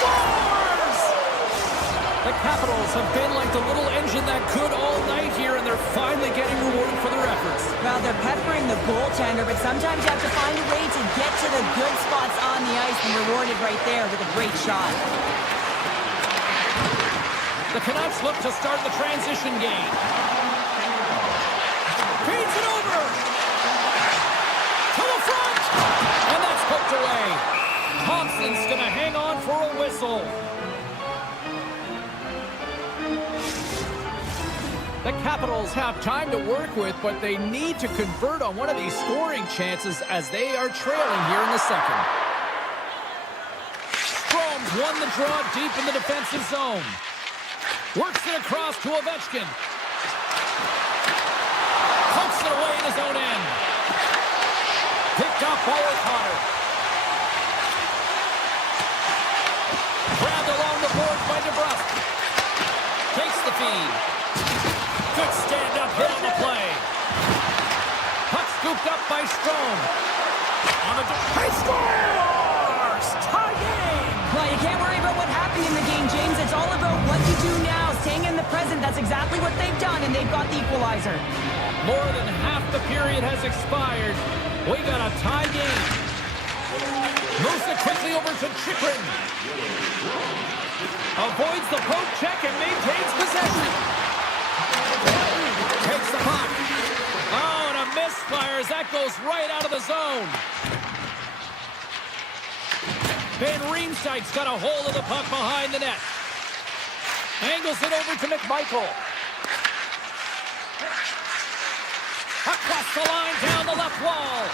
Scores! The Capitals have been like the little engine that could all night here, and they're finally getting rewarded for their efforts. Well, they're peppering the goaltender, but sometimes you have to find a way to get to the good spots on the ice, and rewarded right there with a great shot. The Canucks look to start the transition game. Feeds it over. To the front. And that's poked away. Thompson's going to hang on for a whistle. The Capitals have time to work with, but they need to convert on one of these scoring chances as they are trailing here in the second. Stromes won the draw deep in the defensive zone. Works it across to Ovechkin. Pokes it away in his own end. Picked up by O'Connor. Grabbed along the boards by DeBrusque. Takes the feed. Good stand-up hit on the play. Puck scooped up by Strome. On the he scores! Tie game! Well, you can't worry about what happened in the game, James. It's all about what you do now, staying in the present. That's exactly what they've done, and they've got the equalizer. More than half the period has expired. We got a tie game. Moves it quickly over to Chychrun. Avoids the poke check and maintains possession. Takes the puck. Oh, and a misfire as that goes right out of the zone. Van Riemsdyk's got a hold of the puck behind the net. Angles it over to McMichael. Across the line, down the left wall.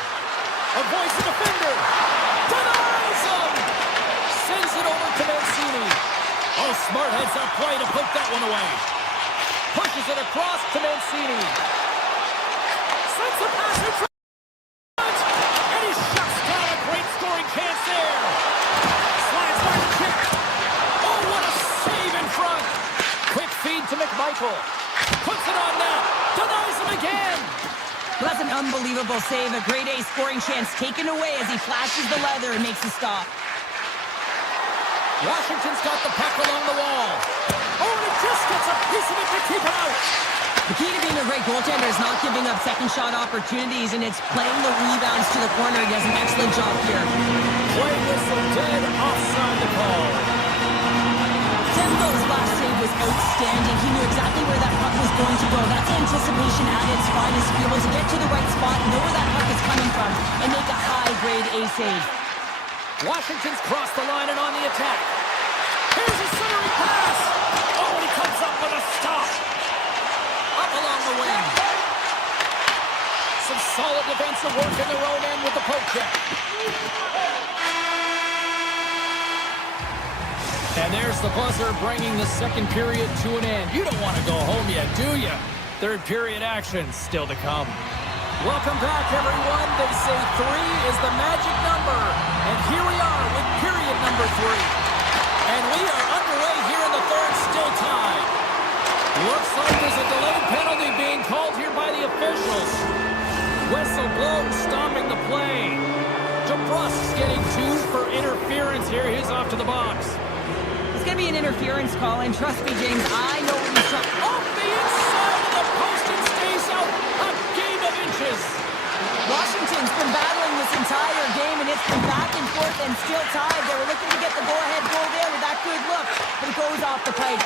Avoids the defender. Denies him. Sends it over to Mancini. Oh, Smart heads-up play to put that one away. Pushes it across to Mancini. Sends a pass in front. And he shuts down a great scoring chance there. Slides by the kick. Oh, what a save in front. Quick feed to McMichael. Puts it on net. Denies him again. Well, that's an unbelievable save. A grade A scoring chance taken away as he flashes the leather and makes the stop. Washington's got the puck along the wall. Oh, and it just gets a piece of it to keep it out. The key to being a great goaltender is not giving up second shot opportunities, and it's playing the rebounds to the corner. He does an excellent job here. Play whistle dead, offside the call. Demko's last save was outstanding. He knew exactly where that puck was going to go. That's anticipation at its finest. Be able to get to the right spot, know where that puck is coming from, and make a high-grade A save. Washington's crossed the line and on the attack. Here's a centering pass. Oh, and he comes up with a stop. Up along the wing. Some solid defensive work in their own end with the poke check. And there's the buzzer bringing the second period to an end. You don't want to go home yet, do you? Third period action still to come. Welcome back, everyone. They say 3 is the magic number. And here we are with period number 3. And we are underway here in the third, still tied. Looks like there's a delayed penalty being called here by the officials. Whistle blown, stopping the play. DeBrusk's getting 2 for interference here. He's off to the box. It's going to be an interference call, and trust me, James, I know what he's trying. Off the inside of the post and stays out a game of inches. Washington's been battling this entire game, and it's been back and forth and still tied. They were looking to get the go-ahead goal there with that good look, but it goes off the pipe.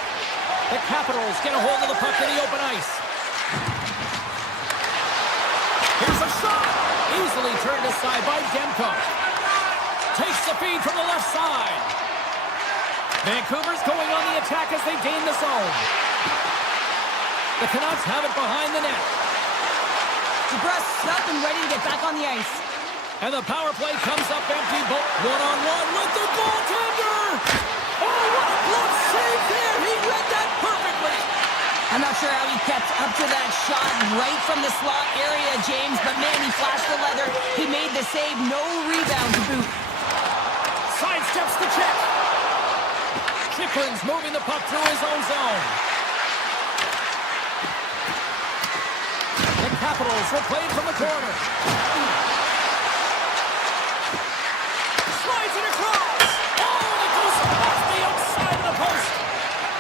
The Capitals get a hold of the puck in the open ice. Here's a shot. Easily turned aside by Demko. Takes the feed from the left side. Vancouver's going on the attack as they gain the zone. The Canucks have it behind the net. DeBrusk's up and ready to get back on the ice. And the power play comes up empty. One-on-one with the goaltender. Oh, what a glove save there. He read that perfectly. I'm not sure how he kept up to that shot right from the slot area, James, but man, he flashed the leather. He made the save. No rebound to boot. Sidesteps the check. Chikrin's moving the puck through his own zone. The Capitals will play it from the corner. Slides it across. Oh, and it goes off the outside of the post.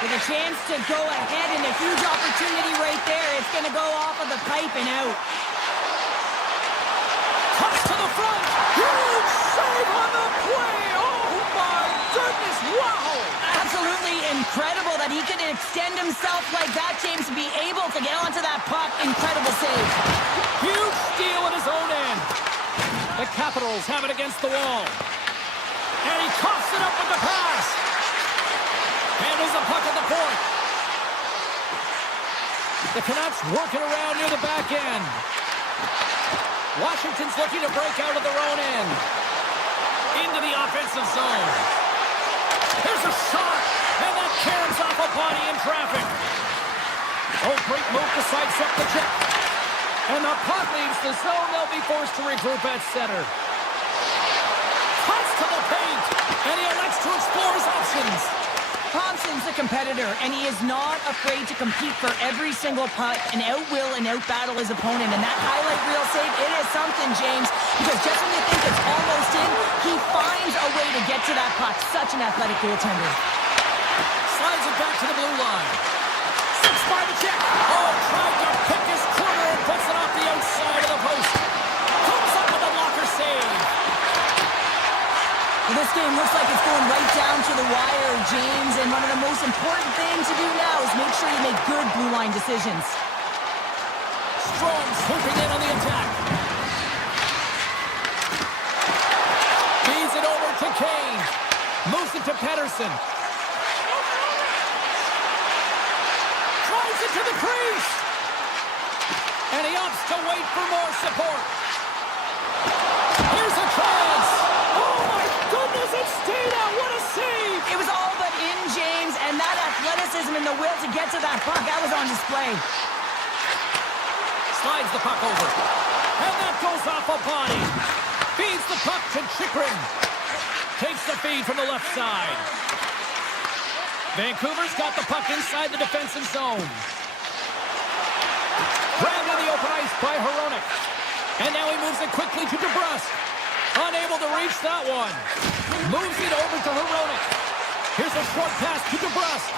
With a chance to go ahead and a huge opportunity right there. It's going to go off of the pipe and out. Cuts to the front. Huge save on the play. Oh, my goodness. Wow. Absolutely incredible that he could extend himself like that, James, to be able to get onto that puck. Incredible save. Huge steal at his own end. The Capitals have it against the wall. And he coughs it up with the pass. Handles the puck at the point. The Canucks working around near the back end. Washington's looking to break out of their own end. Into the offensive zone. Here's a shot. And that caroms off a body in traffic. Oh, great move to sidestep the check. And the puck leaves the zone. They'll be forced to regroup at center. Cuts to the paint. And he elects to explore his options. Thompson's a competitor, and he is not afraid to compete for every single puck and out-will and out-battle his opponent. And that highlight reel save, it is something, James, because just when you think it's almost in, he finds a way to get to that puck. Such an athletic goaltender. Slides it back to the blue line. 6 by the check. Oh, tried to pick his corner and puts it off the outside of the post. Comes up with a blocker save. Well, this game looks like it's going right down to the wire, James, and one of the most important things to do now is make sure you make good blue line decisions. Strong swooping in on the attack. Feeds it over to Kane. Moves it to Pettersson. Drives it to the crease. And he opts to wait for more support. Here's a chance. Oh, my goodness, it stayed out. What a save. It was all but in, James, and that and the will to get to that puck. That was on display. Slides the puck over. And that goes off a body. Feeds the puck to Chikrin. Takes the feed from the left side. Vancouver's got the puck inside the defensive zone. Grabbed in the open ice by Hronek. And now he moves it quickly to DeBrusque. Unable to reach that one. Moves it over to Hronek. Here's a short pass to DeBrusque.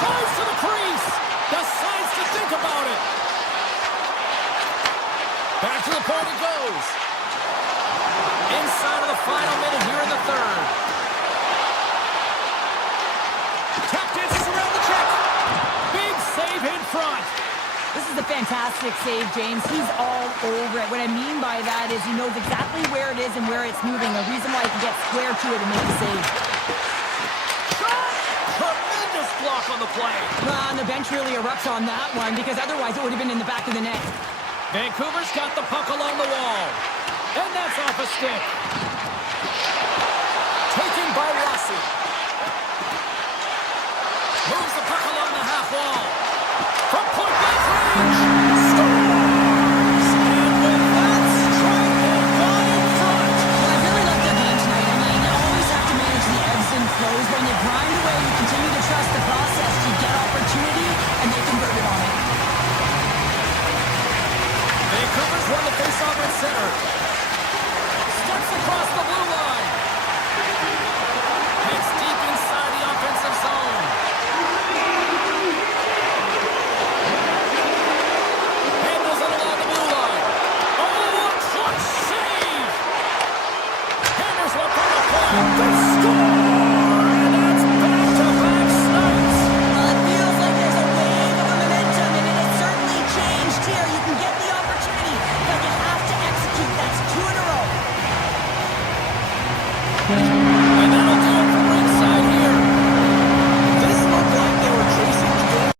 Drives to the crease. Decides to think about it. Back to the point it goes. Inside of the final minute here in the third. Tap dances around the check. Big save in front. This is a fantastic save, James. He's all over it. What I mean by that is he knows exactly where it is and where it's moving. A reason why he can get square to it and make the save. Shot! Tremendous block on the play. And the bench really erupts on that one because otherwise it would have been in the back of the net. Vancouver's got the puck along the wall. And that's off a stick. Taken by Rossi. Moves the puck along the half wall. From point blank range. Scores! And with that strike, they've gone in front. Well, I really liked their game tonight. I mean, you always have to manage the ebbs and flows. When you grind away, you continue to trust the process. You get opportunity, and they converted on it. Vancouver's won the faceoff at center. Steps across the blue line. Hits deep inside the offensive zone. Handles it along the blue line. Oh, a clutch save! Hammers one from the point. They score! And that's back-to-back snipes. Well, it feels like there's a wave of momentum, and it has certainly changed here. You can get the opportunity, but you have to execute. That's 2 in a row. And that'll do it from ringside here. This looked like they were chasing the game.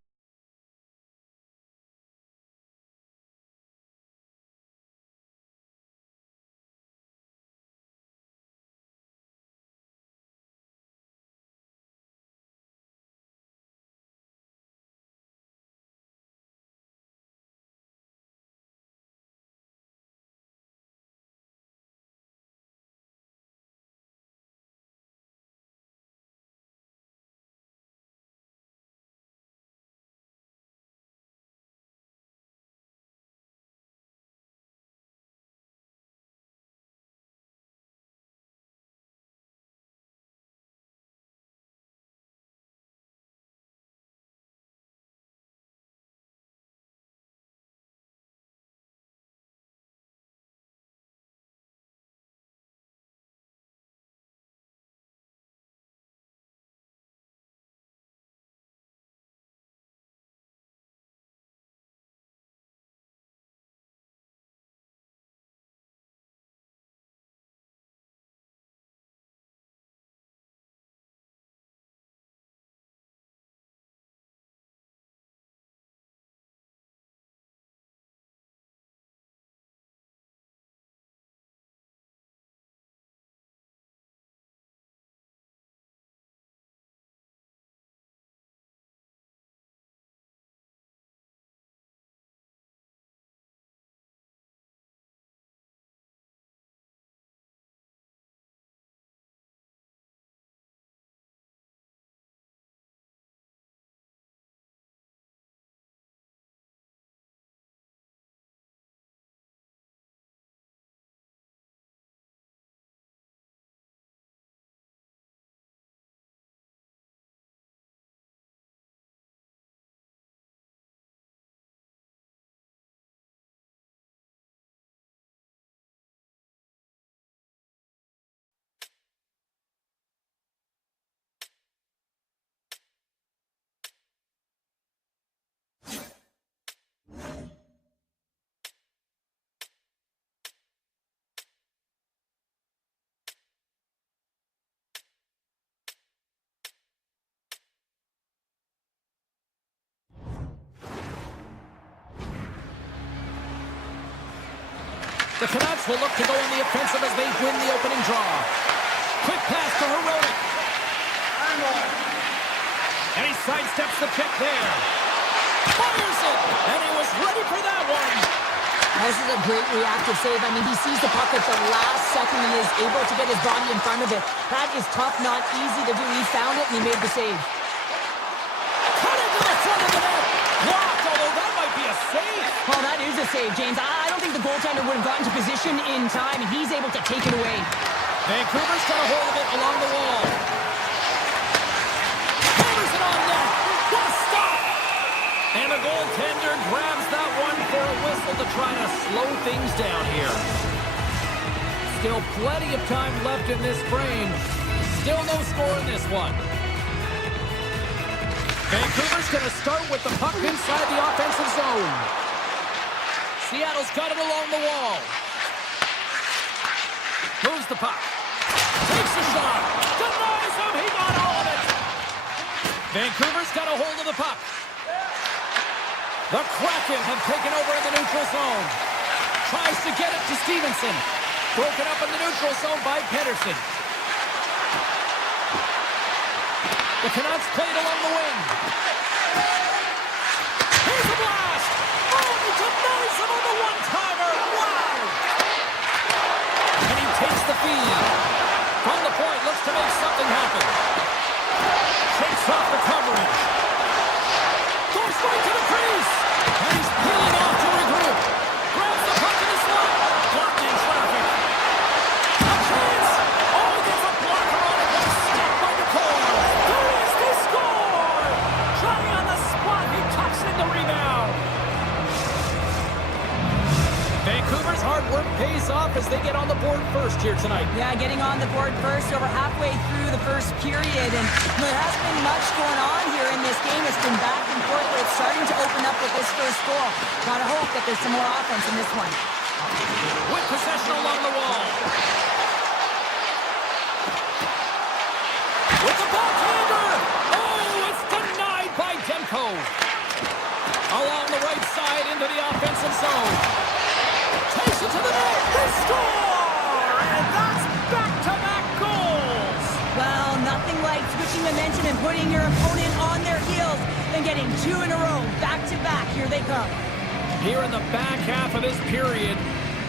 The Canucks will look to go on the offensive as they win the opening draw. Quick pass to Hronek. And he Sidesteps the check there. Fires it, and he was ready for that one. This is a great reactive save. I mean, he sees the puck at the last second and is able to get his body in front of it. That is tough, not easy to do. He found it, and he made the save. Cutting to the front of the net. Blocked, although that might be a save. Oh, that is a save, James. I don't think the goaltender would have gotten to position in time, and he's able to take it away. Vancouver's got a hold of it along the wall. Hammers it on net. What a stop! And the goaltender grabs that one for a whistle to try to slow things down here. Still plenty of time left in this frame. Still no score in this one. Vancouver's going to start with the puck inside the offensive zone. Seattle's got it along the wall. Moves the puck. Takes a shot. Denies him. He got all of it. Vancouver's got a hold of the puck. The Kraken have taken over in the neutral zone. Tries to get it to Stevenson. Broken up in the neutral zone by Pedersen. The Canucks played along the wing. Here's a blast! Oh, he denies him on the one-timer! Wow! And he takes the feed. From the point, looks to make something happen. Shakes off the coverage. Goes right to the crease! And he's peeling off to regroup. Grabs the puck in the slot. Blocked in traffic. A chance! Oh, he gets a blocker on it. But stopped by Nicole. There is the score! Trying on the spot. He tucks in the rebound. Vancouver's hard work pays off as they get on the board first here tonight. Yeah, getting on the board first over halfway through the first period. And there hasn't been much going on here in this game. It's been back and forth, but it's starting to open up with this first goal. Gotta hope that there's some more offense in this one. With possession along the wall. With the backhander! Oh, it's denied by Demko. Along the right side into the offensive zone. Takes it to the net. They score! And that's back-to-back goals. Well, nothing like switching momentum and putting your opponent on their heels than getting two in a row, back-to-back. Here they come. Here in the back half of this period,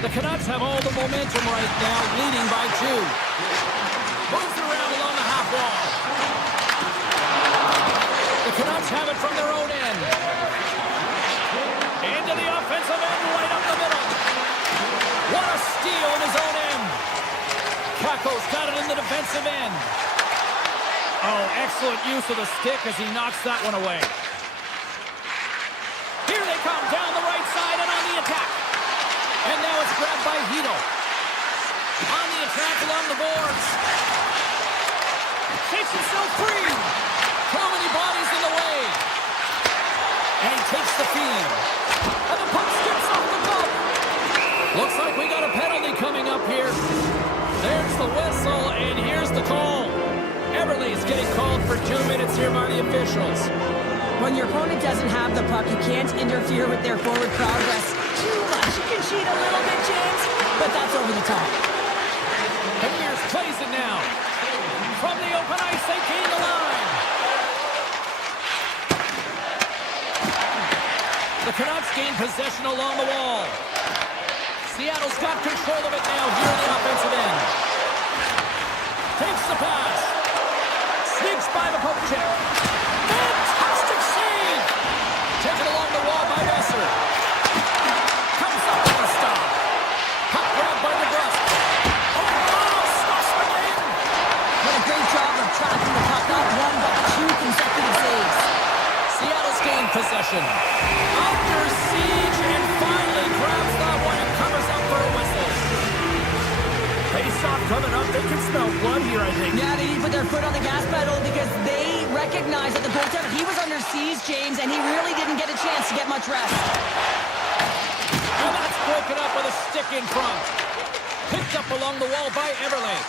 the Canucks have all the momentum right now, leading by 2. Moves it around along the half wall. The Canucks have it from their own end. Into the offensive end, right up the middle. What a steal in his own end. Kako's got it in the defensive end. Oh, excellent use of the stick as he knocks that one away. Here they come down the right side and on the attack. And now it's grabbed by Hito. On the attack along the boards. Takes himself free. Too many bodies in the way. And he takes the feed. And the puck skips off the glove. Looks like we got a penalty coming up here. There's the whistle, and here's the call. Everly's getting called for 2 minutes here by the officials. When your opponent doesn't have the puck, you can't interfere with their forward progress too much. You can cheat a little bit, James, but that's over the top. And Mears plays it now. From the open ice, they gain the line. The Canucks gain possession along the wall. Seattle's got control of it now here in the offensive end. Takes the pass. Sneaks by the poke check. Fantastic save! Taken along the wall by Besser. Comes up with a stop. Puck grabbed by the breast. Oh, stops again! What a great job of tracking the puck, not one, but 2 consecutive saves. Seattle's gained possession. Under siege and finally grabs that one and covers up for a whistle. Face-off coming up. They can smell blood here, I think. Yeah, they need to put their foot on the gas pedal because they recognize that the goaltender, he was under siege, James, and he really didn't get a chance to get much rest. And that's broken up with a stick in front. Picked up along the wall by Everly.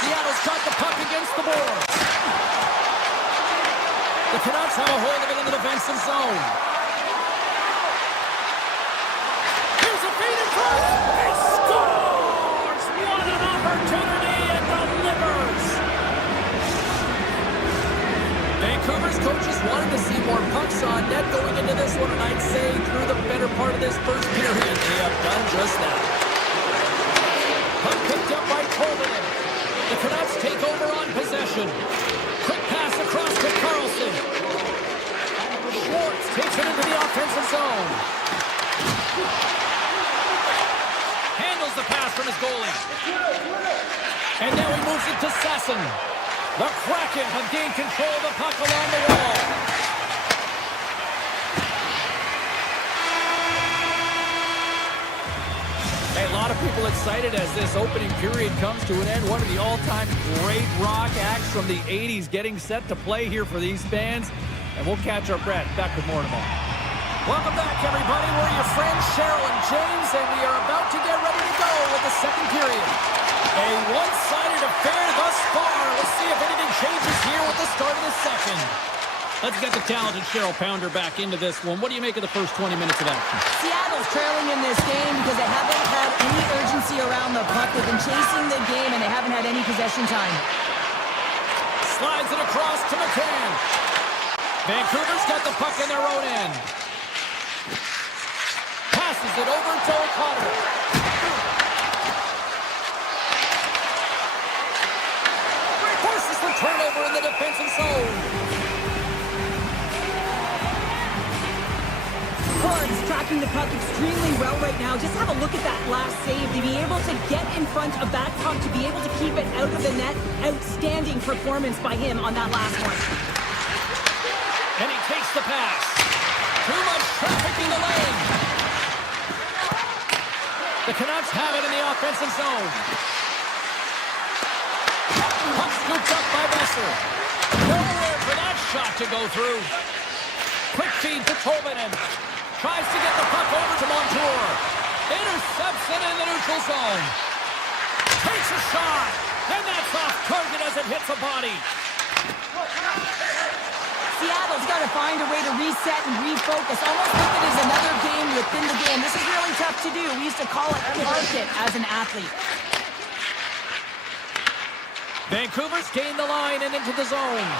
Seattle's got the puck against the boards. The Canucks have a hold of it in the defensive zone. Here's a feed in front. He scores! What an opportunity and delivers! coaches wanted to see more pucks on net going into this one, and I'd say through the better part of this first period, they have done just that. Puck picked up by Colvin. The Canucks take over on possession. Quick pass across to Carlson. Schwartz takes it into the offensive zone. Handles the pass from his goalie. And now he moves it to Sasson. The Kraken have gained control of the puck along the wall. Hey, a lot of people excited as this opening period comes to an end. One of the all-time great rock acts from the 80s getting set to play here for these fans. And we'll catch our breath. Back with more in a moment. Welcome back, everybody. We're your friends, Cheryl and James, and we are about to get ready to go with the second period. A one-sided affair thus far. Let's see if anything changes here with the start of the second. Let's get the talented Cheryl Pounder back into this one. What do you make of the first 20 minutes of action? Seattle's trailing in this game because they haven't had any urgency around the puck. They've been chasing the game, and they haven't had any possession time. Slides it across to McCann. Vancouver's got the puck in their own end. Passes it over to O'Connor. Forces the turnover in the defensive zone. Horns tracking the puck extremely well right now. Just have a look at that last save. To be able to get in front of that puck, to be able to keep it out of the net, outstanding performance by him on that last one. And he takes the pass. Too much traffic in the lane. The Canucks have it in the offensive zone. Puck scooped up by Besser. Nowhere for that shot to go through. Quick feed to Tolvanen. Tries to get the puck over to Montour. Intercepts it in the neutral zone. Takes a shot. And that's off target as it hits a body. Seattle's got to find a way to reset and refocus. Almost like it is another game within the game. This is really tough to do. We used to call it park it as an athlete. Vancouver's gained the line and into the zone.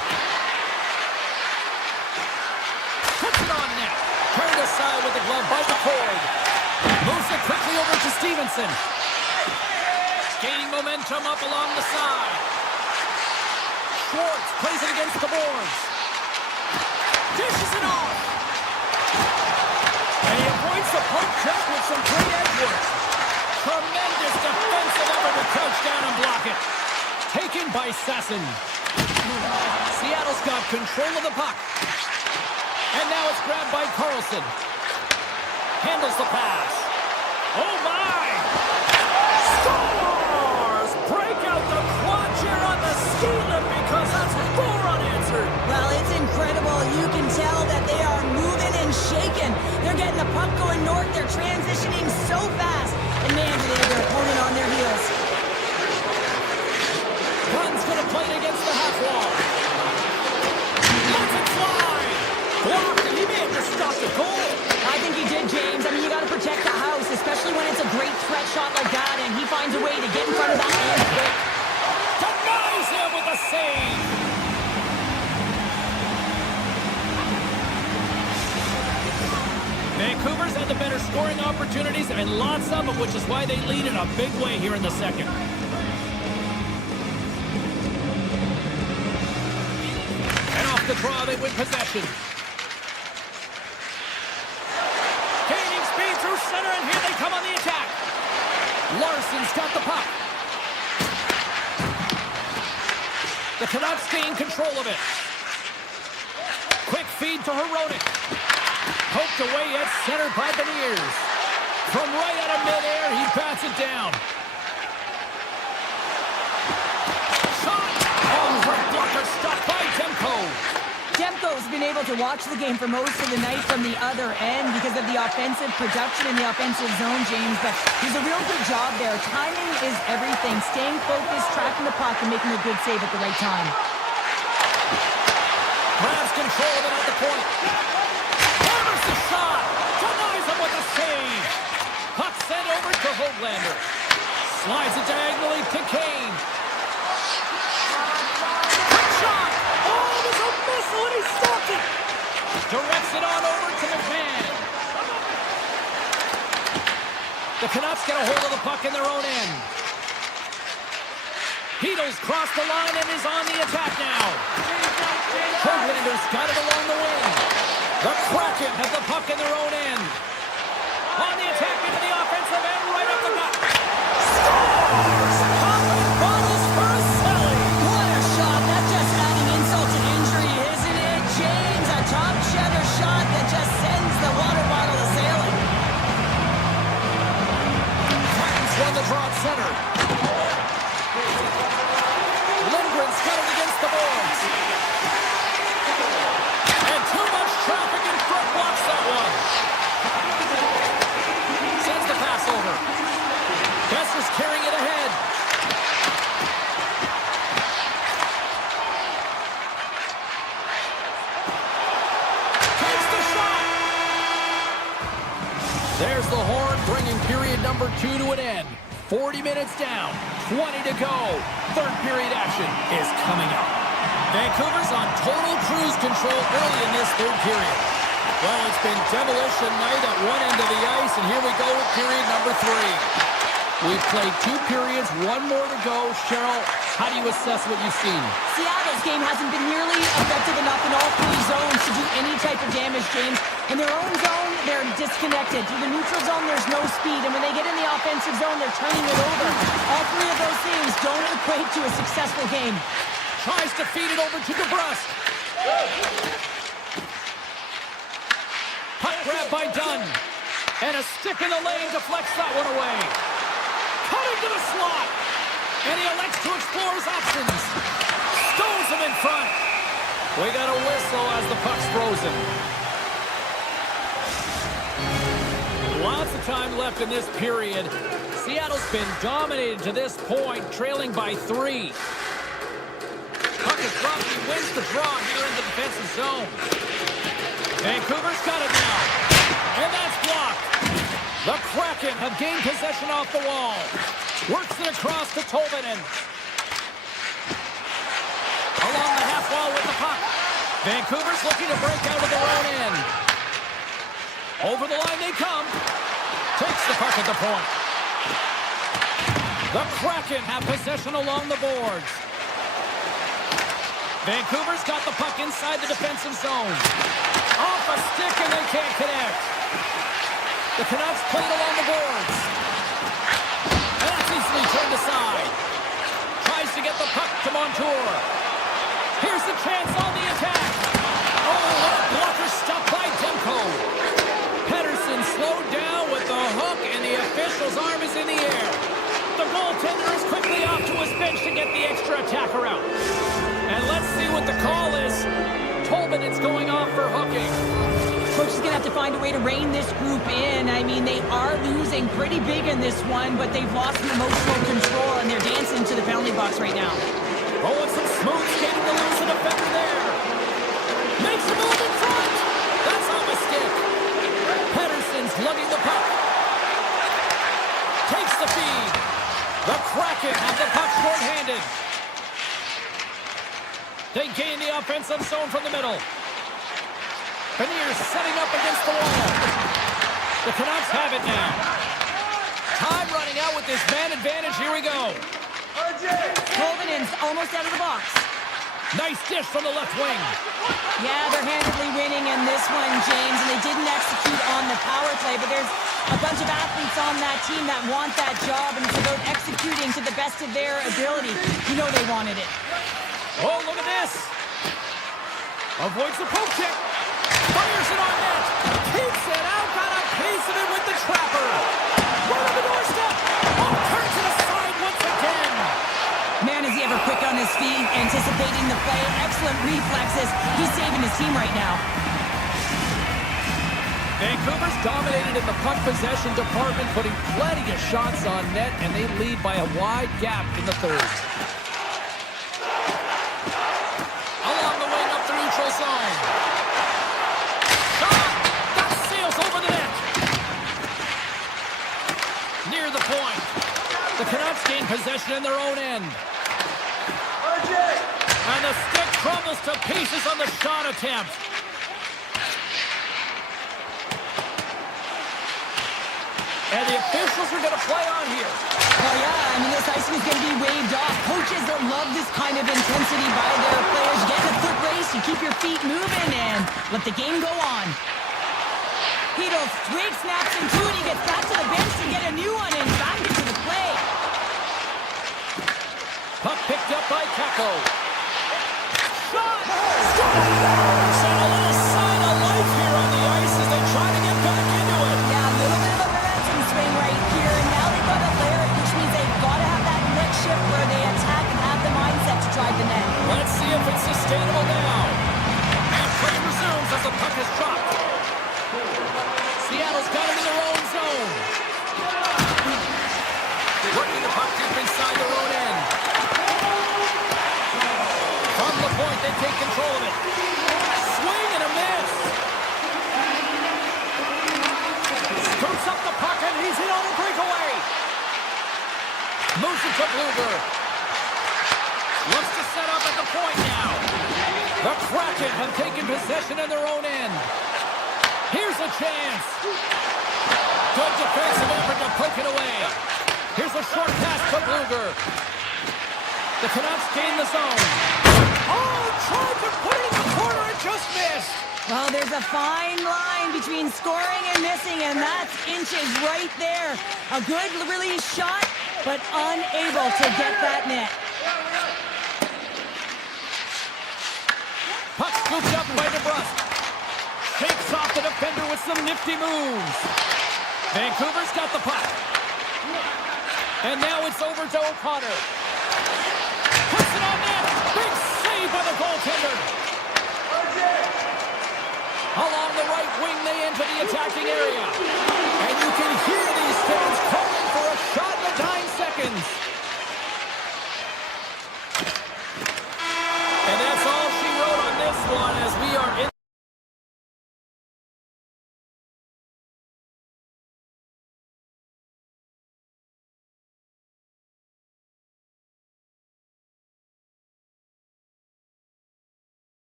Puts it on net. Turned aside with the glove by McCord. Moves it quickly over to Stevenson. Gaining momentum up along the side. Schwartz plays it against the boards. Dishes it off. And he avoids the poke check with some great edge work. Tremendous defensive effort to crouch down and block it. Taken by Sasson. Seattle's got control of the puck. And now it's grabbed by Carlson. Handles the pass. Oh my! Scores! Break out the clutch here on the ski lift because that's 4 unanswered. Well, it's incredible. You can tell that they are moving and shaking. They're getting the puck going north. They're transitioning so fast. And man, do they have their opponent on their heels. Run's going to play it against the half wall. Lets it fly. Blocked, and he may have just stopped a goal. I think he did, James. I mean, you got to protect the house, especially when it's a great threat shot like that, and he finds a way to get in front of that man quick. Denies him with a save. Vancouver's had the better scoring opportunities and lots of them, which is why they lead in a big way here in the second. And off the draw, they win possession. Gaining speed through center, and here they come on the attack. Larson's got the puck. The Canucks gain control of it. Quick feed to Hronek. Poked away at center by Beniers. From right out of midair, he bats it down. Shot! Oh, great blocker stopped by Demko. Demko's been able to watch the game for most of the night from the other end because of the offensive production in the offensive zone, James, but he's a real good job there. Timing is everything. Staying focused, tracking the puck, and making a good save at the right time. Grabs control of it at the point. Hammers the shot. Denies him with a save. Puck sent over to Höglander. Slides it diagonally to Kane. Quick shot. Oh, there's a miss whistle and he stopped it. Directs it on over to McMahon. The Canucks get a hold of the puck in their own end. Heedles crossed the line and is on the attack now. Hoaglander's got it along the wing. The Kraken have the puck in their own end. On the attack into the offensive end, right up the gut. Scores! Confident bodies for a Selly. What a shot. That's just adding insult to injury, isn't it? James, a top cheddar shot that just sends the water bottle a sailing. Titans won the draw at center. Lindgren's got it against the boards. And too much traffic in front blocks that one. Sends the pass over. Besser's carrying it ahead. Takes the shot. There's the horn, bringing period number 2 to an end. 40 minutes down, 20 to go. Third period action is coming up. Vancouver's on total cruise control early in this third period. Well, it's been demolition night at one end of the ice, and here we go with period number 3. We've played 2 periods, 1 more to go. Cheryl, how do you assess what you've seen? Seattle's game hasn't been nearly effective enough in all 3 zones to do any type of damage, James. In their own zone, they're disconnected. Through the neutral zone, there's no speed. And when they get in the offensive zone, they're turning it over. All 3 of those things don't equate to a successful game. Tries to feed it over to DeBrusque. Puck grab by Dunn. And a stick in the lane deflects that one away. Cutting to the slot. And he elects to explore his options. Stones him in front. We got a whistle as the puck's frozen. Lots of time left in this period. Seattle's been dominated to this point, trailing by 3. Puck is dropped. He wins the draw here in the defensive zone. Vancouver's got it now. And that's blocked. The Kraken have gained possession off the wall. Works it across to Tolvanen. Along the half wall with the puck. Vancouver's looking to break out of their own end. Over the line they come. Takes the puck at the point. The Kraken have possession along the boards. Vancouver's got the puck inside the defensive zone. Off a stick and they can't connect. The Canucks played along the boards. And that's easily turned aside. Tries to get the puck to Montour. Here's the chance on the attack. Oh, what a blocker stop by Demko. Pedersen slowed down with the hook and the official's arm is in the air. The goaltender is quickly off to his bench to get the extra attacker out. And let's see what the call is. Tolvanen's going off for hooking. Coach is going to have to find a way to rein this group in. I mean, they are losing pretty big in this one, but they've lost some emotional control, and they're dancing to the penalty box right now. Oh, it's some smooth skating to lose an defender there. Makes a move in front. That's off a stick. Pedersen's lugging the puck. Takes the feed. The Kraken have the puck short-handed. They gain the offensive zone from the middle. Beniers setting up against the wall. The Canucks have it now. Time running out with this man advantage. Here we go. Tolvanen's almost out of the box. Nice dish from the left wing. Yeah, they're handedly winning in this one, James, and they didn't execute on the power play, but there's a bunch of athletes on that team that want that job, and it's about executing to the best of their ability. You know they wanted it. Oh, look at this. Avoids the poke check. Fires it on net. Keeps it out. Got a piece of it with the trapper. Right on the doorstep. Oh, turns it aside once again. Man, is he ever quick on his feet, anticipating the play. Excellent reflexes. He's saving his team right now. Vancouver's dominated in the puck possession department, putting plenty of shots on net, and they lead by a wide gap in the third. Along the wing up the neutral zone. Shot! That sails over the net. Near the point. The Canucks gain possession in their own end. And the stick Crumbles to pieces on the shot attempt. And the officials are going to play on here. Oh, yeah, I mean, this icing is going to be waved off. Coaches that love this kind of intensity by their players. You get in a foot race, you keep your feet moving, and let the game go on. Heedle straight snaps into it. He gets back to the bench to get a new one and back into the play. Puck picked up by Kako. Shot! Scores! And a little sign of life here on the ice as they try to get back into it. Yeah, a little bit of a momentum swing right here, and now they've got to layer it, which means they've got to have that next shift where they attack and have the mindset to drive the net. Let's see if it's sustainable now. And play resumes as the puck is dropped. Seattle's got it in their own zone. Working the puck deep inside their own end. From the point, they take control of it. Swing and a miss. Scoops up the puck and he's in on the breakaway. Moves it to Bluger. Looks to set up at the point now. The Kraken have taken possession in their own end. Here's a chance. Good defensive effort to poke it away. Here's a short pass to Bluger. The Canucks gain the zone. Oh, tried to put it in the corner and just missed. Well, there's a fine line between scoring and missing, and that's inches right there. A good release shot, but unable to get that net. Puck scooped up by DeBrusque. Shakes off the defender with some nifty moves. Vancouver's got the puck. And now it's over to O'Connor. Puts it on net. Big save by the goaltender. Along the right wing, they enter the attacking area. And you can hear these fans calling for a shot in the dying seconds. And that's all she wrote on this one as we are in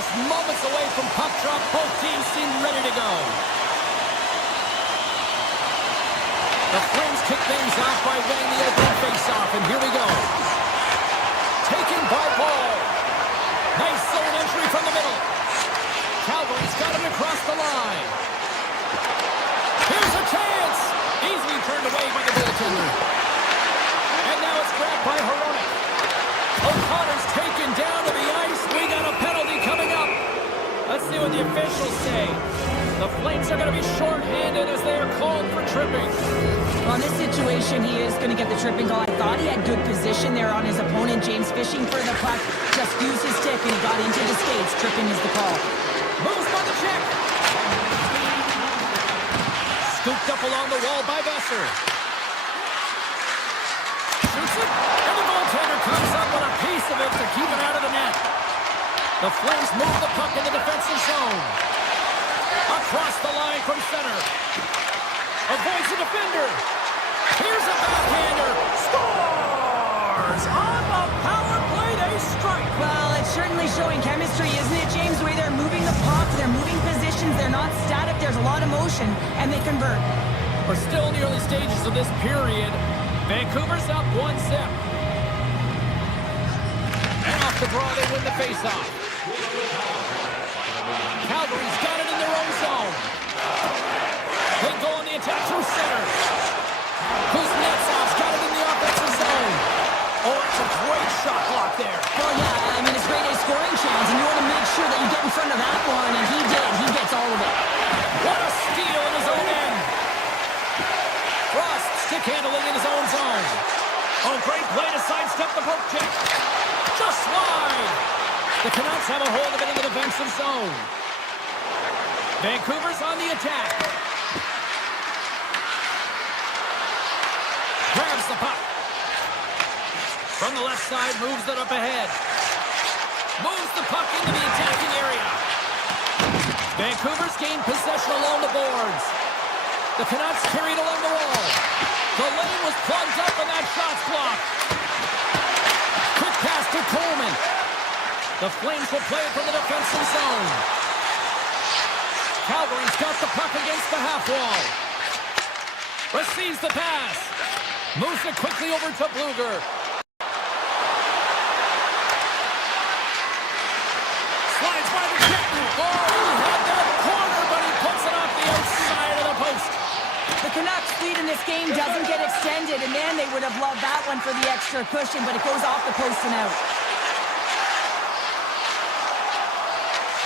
Just moments away from puck drop. Both teams seem ready to go. The Flames kick things off by winning the opening face-off, and here we go. Taken by Ball. Nice zone entry from the middle. Calgary's got him across the line. Here's a chance. Easily turned away by the goaltender. And now it's grabbed by Hronek. O'Connor's taken down to the ice. We got a penalty coming up. Let's see what the officials say. The Flames are going to be shorthanded as they are called for tripping. On this situation, he is going to get the tripping goal. I thought he had good position there on his opponent. James fishing for the puck. Just used his stick and he got into the skates. Tripping is the call. Moves by the check. Scooped up along the wall by Besser. Shoots it. And the goaltender comes up with a piece of it to keep it out of the net. The Flames move the puck in the defensive zone. Across the line from center. Avoids the defender. Here's a backhander. Scores! On the power play, they strike. Well, it's certainly showing chemistry, isn't it, James? The way they're moving the puck, they're moving positions, they're not static, there's a lot of motion, and they convert. We're still in the early stages of this period. Vancouver's up 1-0. And off the draw, they win the faceoff. Calgary's got it in their own zone. They go on the attack through center. Kuznetsov's got it in the offensive zone. Oh, it's a great shot block there. Well, yeah, I mean, it's great a scoring chance, and you want to make sure that you get in front of that one, and he did. He gets all of it. What a steal in his own end. Frost stick handling in his own zone. Oh, great play to sidestep the poke check. Just wide. The Canucks have a hold of it in the defensive zone. Vancouver's on the attack. Grabs the puck. From the left side, moves it up ahead. Moves the puck into the attacking area. Vancouver's gained possession along the boards. The Canucks carried along the wall. The lane was plugged up and that shot's blocked. Quick pass to Coleman. The Flames will play it from the defensive zone. Calgary's got the puck against the half wall. Receives the pass. Moves it quickly over to Bluger. Slides by the check. Oh, he had that corner, but he puts it off the outside of the post. The Canucks' lead in this game doesn't get extended, and man, they would have loved that one for the extra cushion, but it goes off the post and out.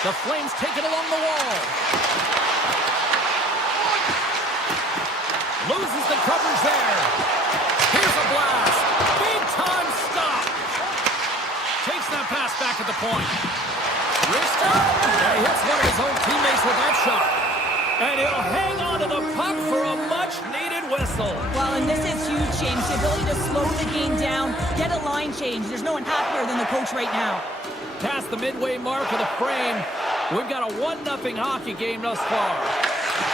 The Flames take it along the wall. Loses the coverage there. Here's a blast. Big time stop. Takes that pass back at the point. Wrister. And he hits one of his own teammates with that shot. And he'll hang on to the puck for a much-needed whistle. Well, and this is huge, James. The ability to slow the game down, get a line change. There's no one happier than the coach right now. Past the midway mark of the frame, we've got a 1-0 hockey game thus far.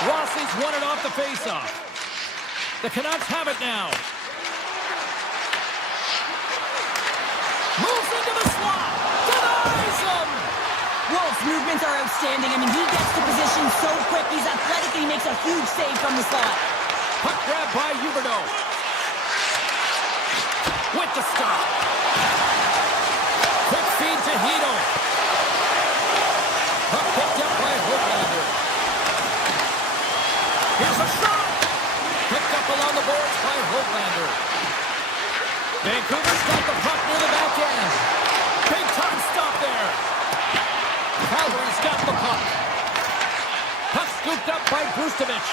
Rossi's won it off the faceoff. The Canucks have it now. Moves into the slot. Denies him. Wolf's movements are outstanding. I mean, he gets to position so quick. He's athletic and he makes a huge save from the slot. Puck grab by Huberdeau. With the stop. Quick feed to Hito. Puck picked up by Hoglander. Here's a shot. Picked up along the boards by Hoglander. Vancouver's got the puck near the back end. Big time stop there. Calgary's got the puck. Puck scooped up by Brustovich.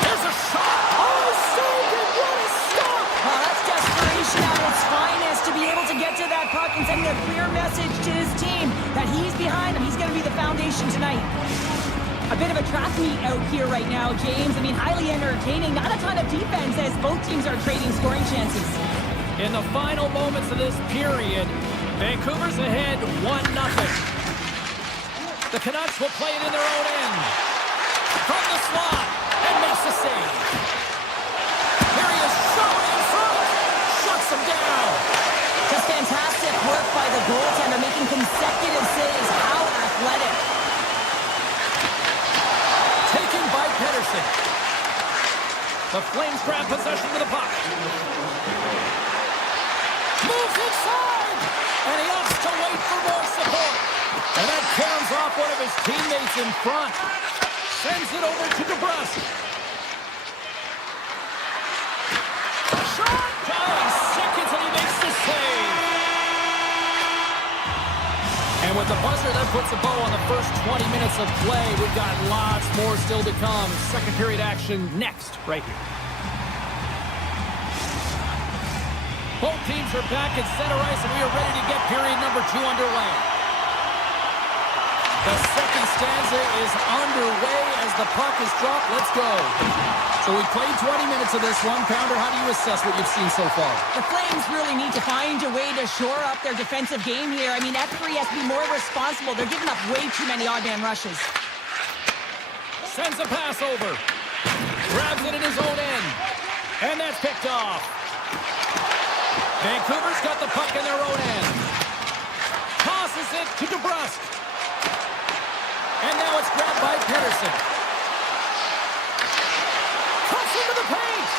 There's a shot. Oh, saved it. What a stop. Oh, that's desperation at its finest to be able to get to that puck and send a clear message to his team that he's behind him. He's going to be the foundation tonight. A bit of a trap meet out here right now, James. I mean, highly entertaining. Not a ton of defense as both teams are trading scoring chances. In the final moments of this period, Vancouver's ahead 1-0. The Canucks will play it in their own end. From the slot, and makes the save. Here he is, shot in front. Shuts him down. Just fantastic work by the goalie. The Flames grab possession of the puck. Moves inside! And he opts to wait for more support. And that caroms off one of his teammates in front. Sends it over to DeBrusque. Shot! He seconds and he makes the save. And with the buzzer, that puts a bow on the first 20 minutes of play. We've got lots more still to come. Second period action next, right here. Both teams are back at center ice, and we are ready to get period number 2 underway. The second stanza is underway as the puck is dropped. Let's go. So we played 20 minutes of this one. Pounder, how do you assess what you've seen so far? The Flames really need to find a way to shore up their defensive game here. I mean, F3 has to be more responsible. They're giving up way too many odd man rushes. Sends a pass over. Grabs it in his own end. And that's picked off. Vancouver's got the puck in their own end. Tosses it to DeBrusque. And now it's grabbed by Pedersen. Cuts into the paint.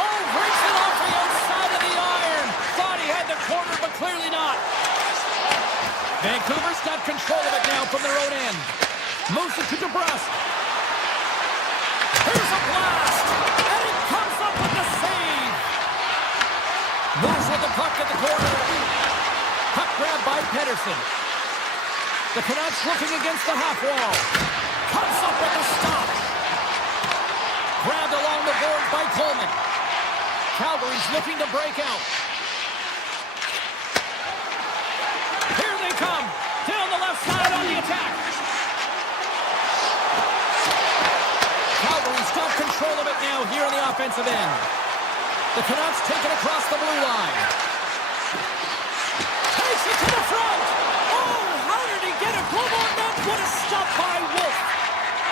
Oh, breaks it off the outside of the iron. Thought he had the corner, but clearly not. Vancouver's got control of it now from their own end. Moves it to DeBrusque. Here's a blast. And he comes up with the save. Moves with the puck at the corner. Puck grabbed by Pedersen. The Canucks looking against the half wall. Comes up with the stop. Grabbed along the board by Coleman. Calgary's looking to break out. Here they come. Down the left side on the attack. Calgary's got control of it now here on the offensive end. The Canucks take it across the blue line. Takes it to the front. Oh, how did he get a glove on that? What a stop by Wolf.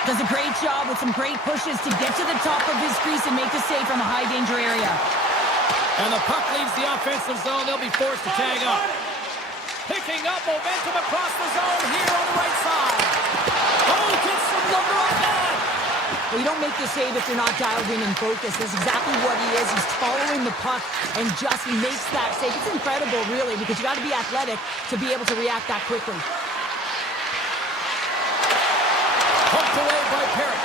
Does a great job with some great pushes to get to the top of his crease and make the save from a high danger area. And the puck leaves the offensive zone. They'll be forced to tag up. Picking up momentum across the zone here on the right side. Oh, gets some lumber on that. Well, you don't make the save if you're not dialed in and focused. That's exactly what he is. He's following the puck and just makes that save. It's incredible, really, because you got to be athletic to be able to react that quickly. Poked away by Perrick.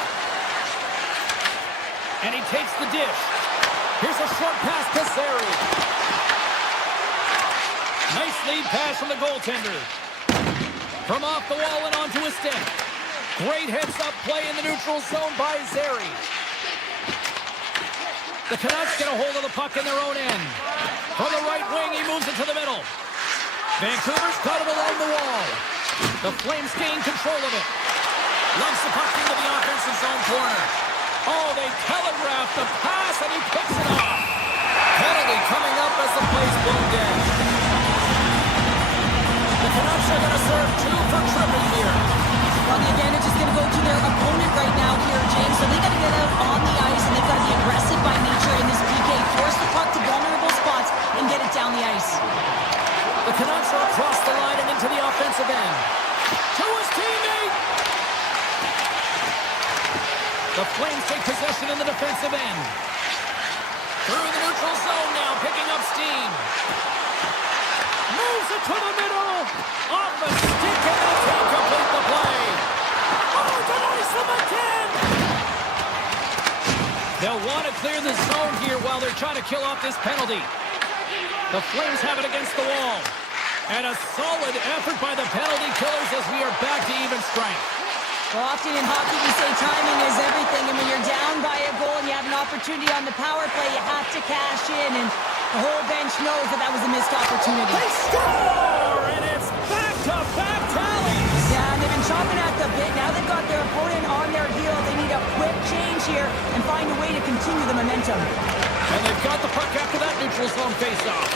And he takes the dish. Here's a short pass to Zary. Nice lead pass from the goaltender. From off the wall and onto his stick. Great heads-up play in the neutral zone by Zary. The Canucks get a hold of the puck in their own end. From the right wing, he moves it to the middle. Vancouver's got it along the wall. The Flames gain control of it. Loves the puck into the offensive zone corner. Oh, they telegraphed the pass, and he picks it off. Penalty coming up as the play's blown dead. The Canucks are going to serve 2 for tripping here. Well, the advantage is going to go to their opponent right now here, James. So they got to get out on the ice, and they've got to be aggressive by nature in this PK. Force the puck to vulnerable spots and get it down the ice. The Canucks are across the line and into the offensive end. To his teammate. The Flames take possession in the defensive end. Through the neutral zone now, picking up steam. Moves it to the middle. Off the stick, and they can't complete the play. Oh, denies them again. They'll want to clear the zone here while they're trying to kill off this penalty. The Flames have it against the wall. And a solid effort by the penalty killers as we are back to even strength. Well, often in hockey, we say timing is everything. And when you're down by a goal and you have an opportunity on the power play, you have to cash in. And the whole bench knows that that was a missed opportunity. They score! And it's back-to-back tallies! Yeah, and they've been chomping at the bit. Now they've got their opponent on their heels. They need a quick change here and find a way to continue the momentum. And they've got the puck after that neutral zone face-off.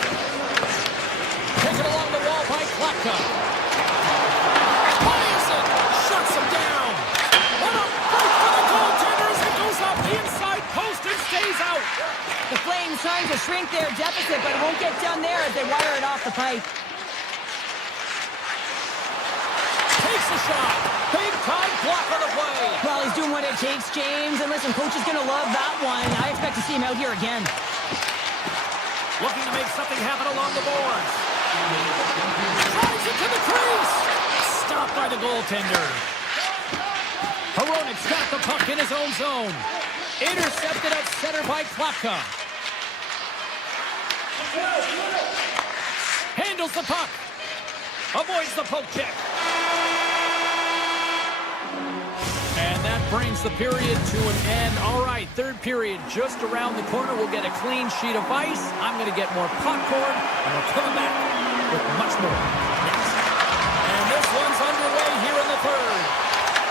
Taken along the wall by Klapka. Pedersen shuts him down. What a fight for the goaltender as it goes off the inside post and stays out. The Flames trying to shrink their deficit, but it won't get done there as they wire it off the pipe. Takes Takes a shot. Big time block on the play. Well, he's doing what it takes, James. And listen, coach is going to love that one. I expect to see him out here again. Looking to make something happen along the boards. Tries it to the crease. Stopped by the goaltender. Hronik's got the puck in his own zone. Intercepted at center by Klapka. Handles the puck. Avoids the poke check. And that brings the period to an end. All right, third period just around the corner. We'll get a clean sheet of ice. I'm going to get more popcorn, and we're coming back with much more next. And this one's underway here in the third.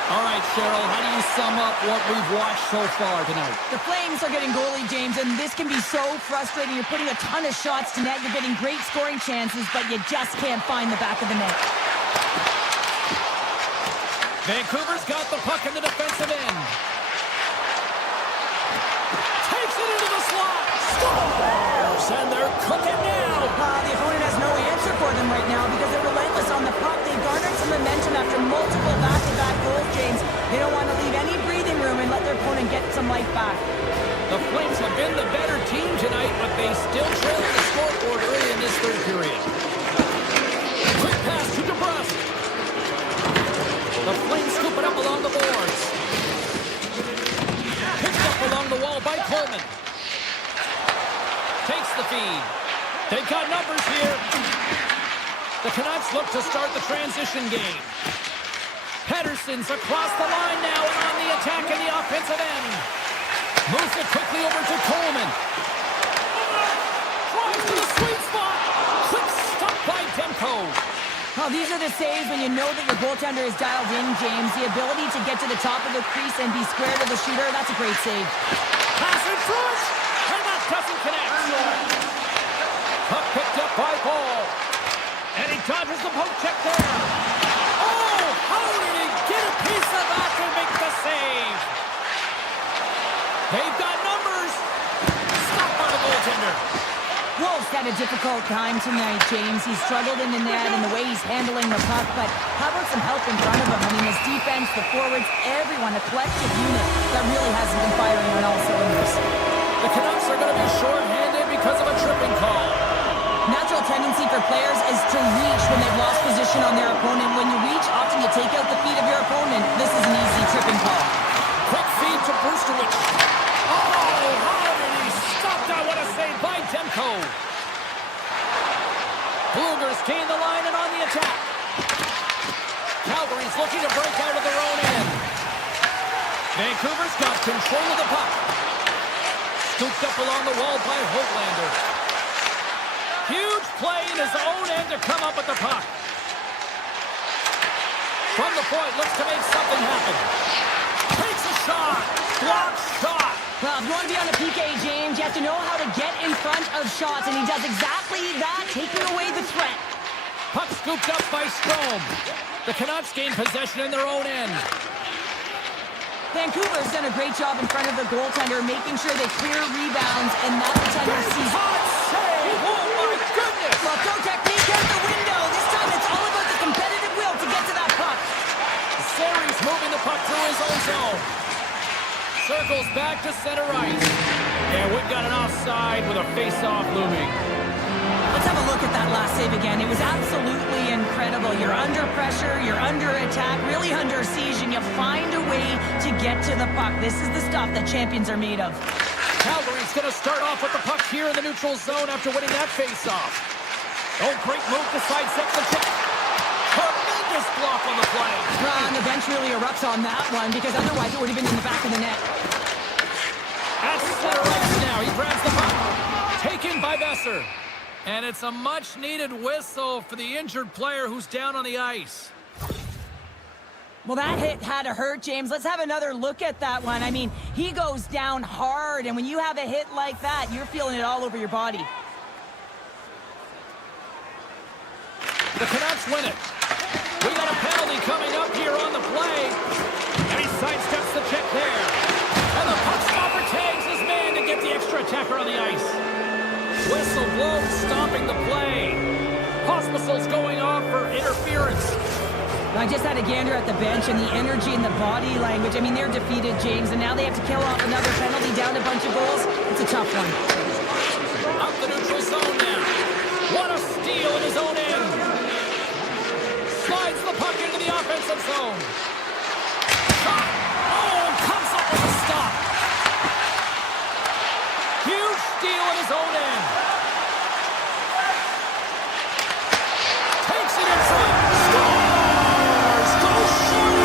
All right, Cheryl, how do you sum up what we've watched so far tonight? The Flames are getting goalie, James, and this can be so frustrating. You're putting a ton of shots to net. You're getting great scoring chances, but you just can't find the back of the net. Vancouver's got the puck in the defensive end. Takes it into the slot. Scores! And they're cooking now. The opponent has no answer for them right now because they're relentless on the puck. They garnered some momentum after multiple back-to-back goals, James. They don't want to leave any breathing room and let their opponent get some life back. The Flames have been the better team tonight, but they still trail the scoreboard early in this third period. Quick pass to DeBrusque. The Flames scoop it up along the boards. Picked up along the wall by Coleman. Takes the feed. They've got numbers here. The Canucks look to start the transition game. Pettersson's across the line now and on the attack in the offensive end. Moves it quickly over to Coleman. Tries to the sweet spot. Quick stop by Demko. Well, these are the saves when you know that your goaltender is dialed in, James. The ability to get to the top of the crease and be square to the shooter, that's a great save. Pass in front, and that doesn't connect. Puck picked up by Ball. And he dodges the poke check there. Oh, how did he get a piece of that to make the save? They've got numbers. Stopped by the goaltender. Wolf's had a difficult time tonight, James. He's struggled in the net and the way he's handling the puck, but how about some help in front of him? I mean, his defense, the forwards, everyone, a collective unit that really hasn't been firing on all cylinders. The Canucks are going to be short-handed because of a tripping call. Natural tendency for players is to reach when they've lost position on their opponent. When you reach, often you take out the feet of your opponent. This is an easy tripping call. Quick feed to Brustowicz. Oh, how did he stop that? What a save by Demko. Blueger's gained the line and on the attack. Calgary's looking to break out of their own end. Vancouver's got control of the puck. Scooped up along the wall by Hoglander. Huge play in his own end to come up with the puck. From the point, looks to make something happen. Takes a shot. Blocked shot. Well, if you want to be on the PK, James, you have to know how to get in front of shots, and he does exactly that, taking away the threat. Puck scooped up by Strome. The Canucks gain possession in their own end. Vancouver's done a great job in front of the goaltender, making sure they clear rebounds, and that the tender sees. Hot save! Oh, my goodness! Well, throw technique out the window. This time it's all about the competitive will to get to that puck. Series moving the puck through his own zone. Circles back to center ice. And we've got an offside with a face-off looming. Let's have a look at that last save again. It was absolutely incredible. You're under pressure, you're under attack, really under siege, and you find a way to get to the puck. This is the stuff that champions are made of. Calgary's going to start off with the puck here in the neutral zone after winning that face-off. Oh, great move to sidestep the check. Tremendous block on the play. And the bench really erupts on that one because otherwise it would have been in the back of the net. At center ice now, he grabs the puck. Taken by Besser. And it's a much-needed whistle for the injured player who's down on the ice. Well, that hit had to hurt, James. Let's have another look at that one. I mean, he goes down hard, and when you have a hit like that, you're feeling it all over your body. The Canucks win it. We got a penalty coming up here on the play. And he sidesteps the check there. And the puck stopper tags his man to get the extra attacker on the ice. Whistle blows, stopping the play. Hospital's going off for interference. I just had a gander at the bench, and the energy and the body language. I mean, they're defeated, James, and now they have to kill off another penalty, down a bunch of goals. It's a tough one. Up the neutral zone now. What a steal in his own end. Slides the puck into the offensive zone. Shot. Oh, and comes up with a stop. Huge steal in his own end. Takes it in front. Scores! Goes short.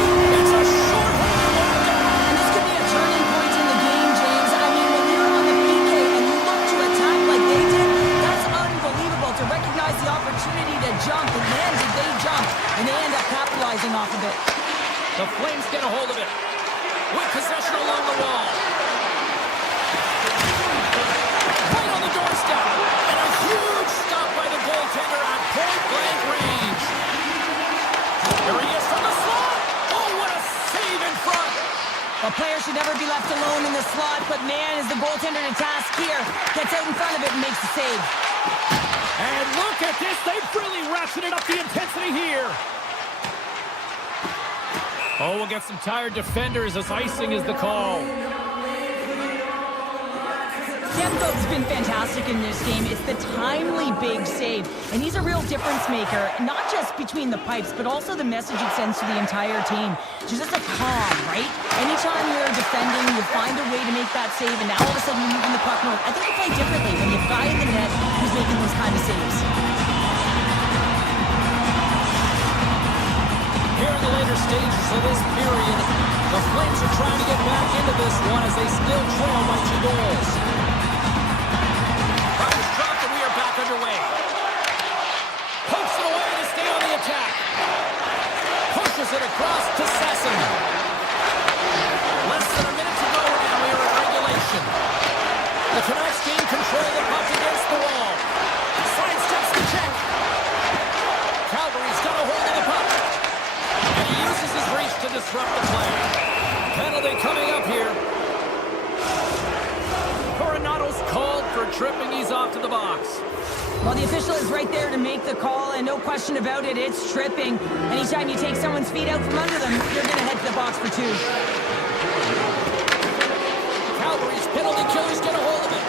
It's a short-handed one. And this could be a turning point in the game, James. I mean, when you're on the PK and you look to attack like they did, that's unbelievable to recognize the opportunity to jump. And man, did they jump. And they end up capitalizing off of it. The Flames get a hold of it. With possession along the wall. Right on the doorstep. And a huge stop by the goaltender at point-blank range. Here he is from the slot. Oh, what a save in front. A player should never be left alone in the slot, but man, is the goaltender to task here. Gets out in front of it and makes the save. And look at this. They've really ratcheted up the intensity here. Oh, we'll get some tired defenders as icing is the call. Demko's been fantastic in this game. It's the timely big save, and he's a real difference maker, not just between the pipes, but also the message it sends to the entire team. Just a calm, right? Anytime you're defending, you find a way to make that save, and now all of a sudden you're moving the puck north. I think you play differently when you have a guy in the net who's making those kind of saves. Here in the later stages of this period, the Flames are trying to get back into this one as they still trail by 2 goals. Puck is dropped and we are back underway. Pokes it away to stay on the attack. Pushes it across to Sesson. Less than a minute to go now. We are in regulation. The Canucks gain control of the puck against the wall. Sidesteps the check. Calgary's got a hold of the puck. And he uses his reach to disrupt the play. Penalty coming up here. Coronado's called for tripping. He's off to the box. Well, the official is right there to make the call, and no question about it, it's tripping. Anytime you take someone's feet out from under them, you're going to head to the box for 2. Calgary's penalty killers get a hold of it.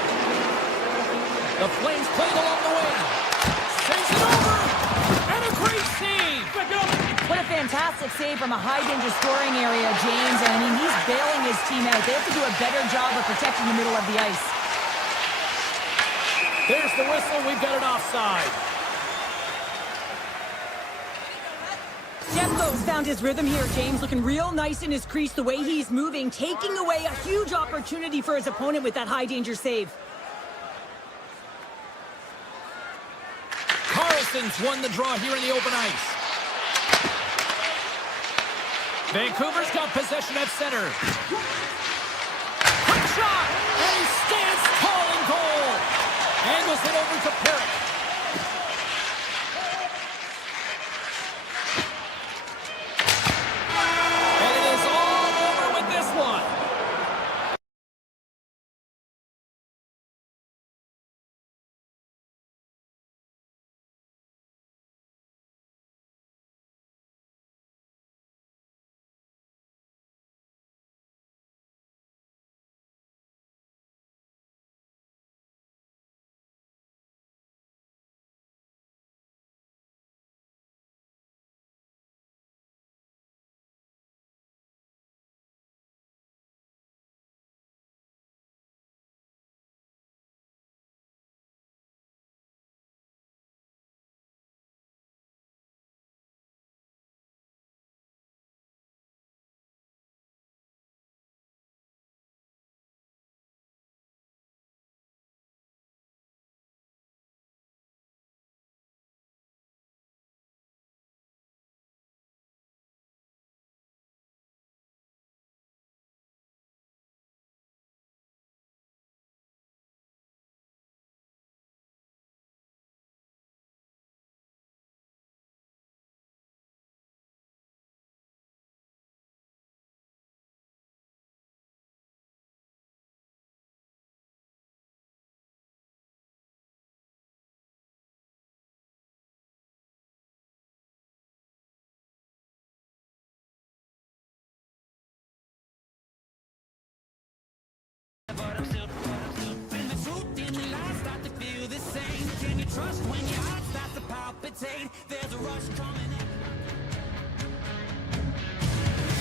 The Flames played along the wing. Sends it over. And a great save. What a fantastic save from a high-danger scoring area, James. And I mean, he's bailing his team out. They have to do a better job of protecting the middle of the ice. There's the whistle. We've got an offside. Demko's found his rhythm here, James. Looking real nice in his crease, the way he's moving, taking away a huge opportunity for his opponent with that high-danger save. Carlson's won the draw here in the open ice. Vancouver's got possession at center. Quick shot! And he stands tall in goal. Angles it over to Perrick.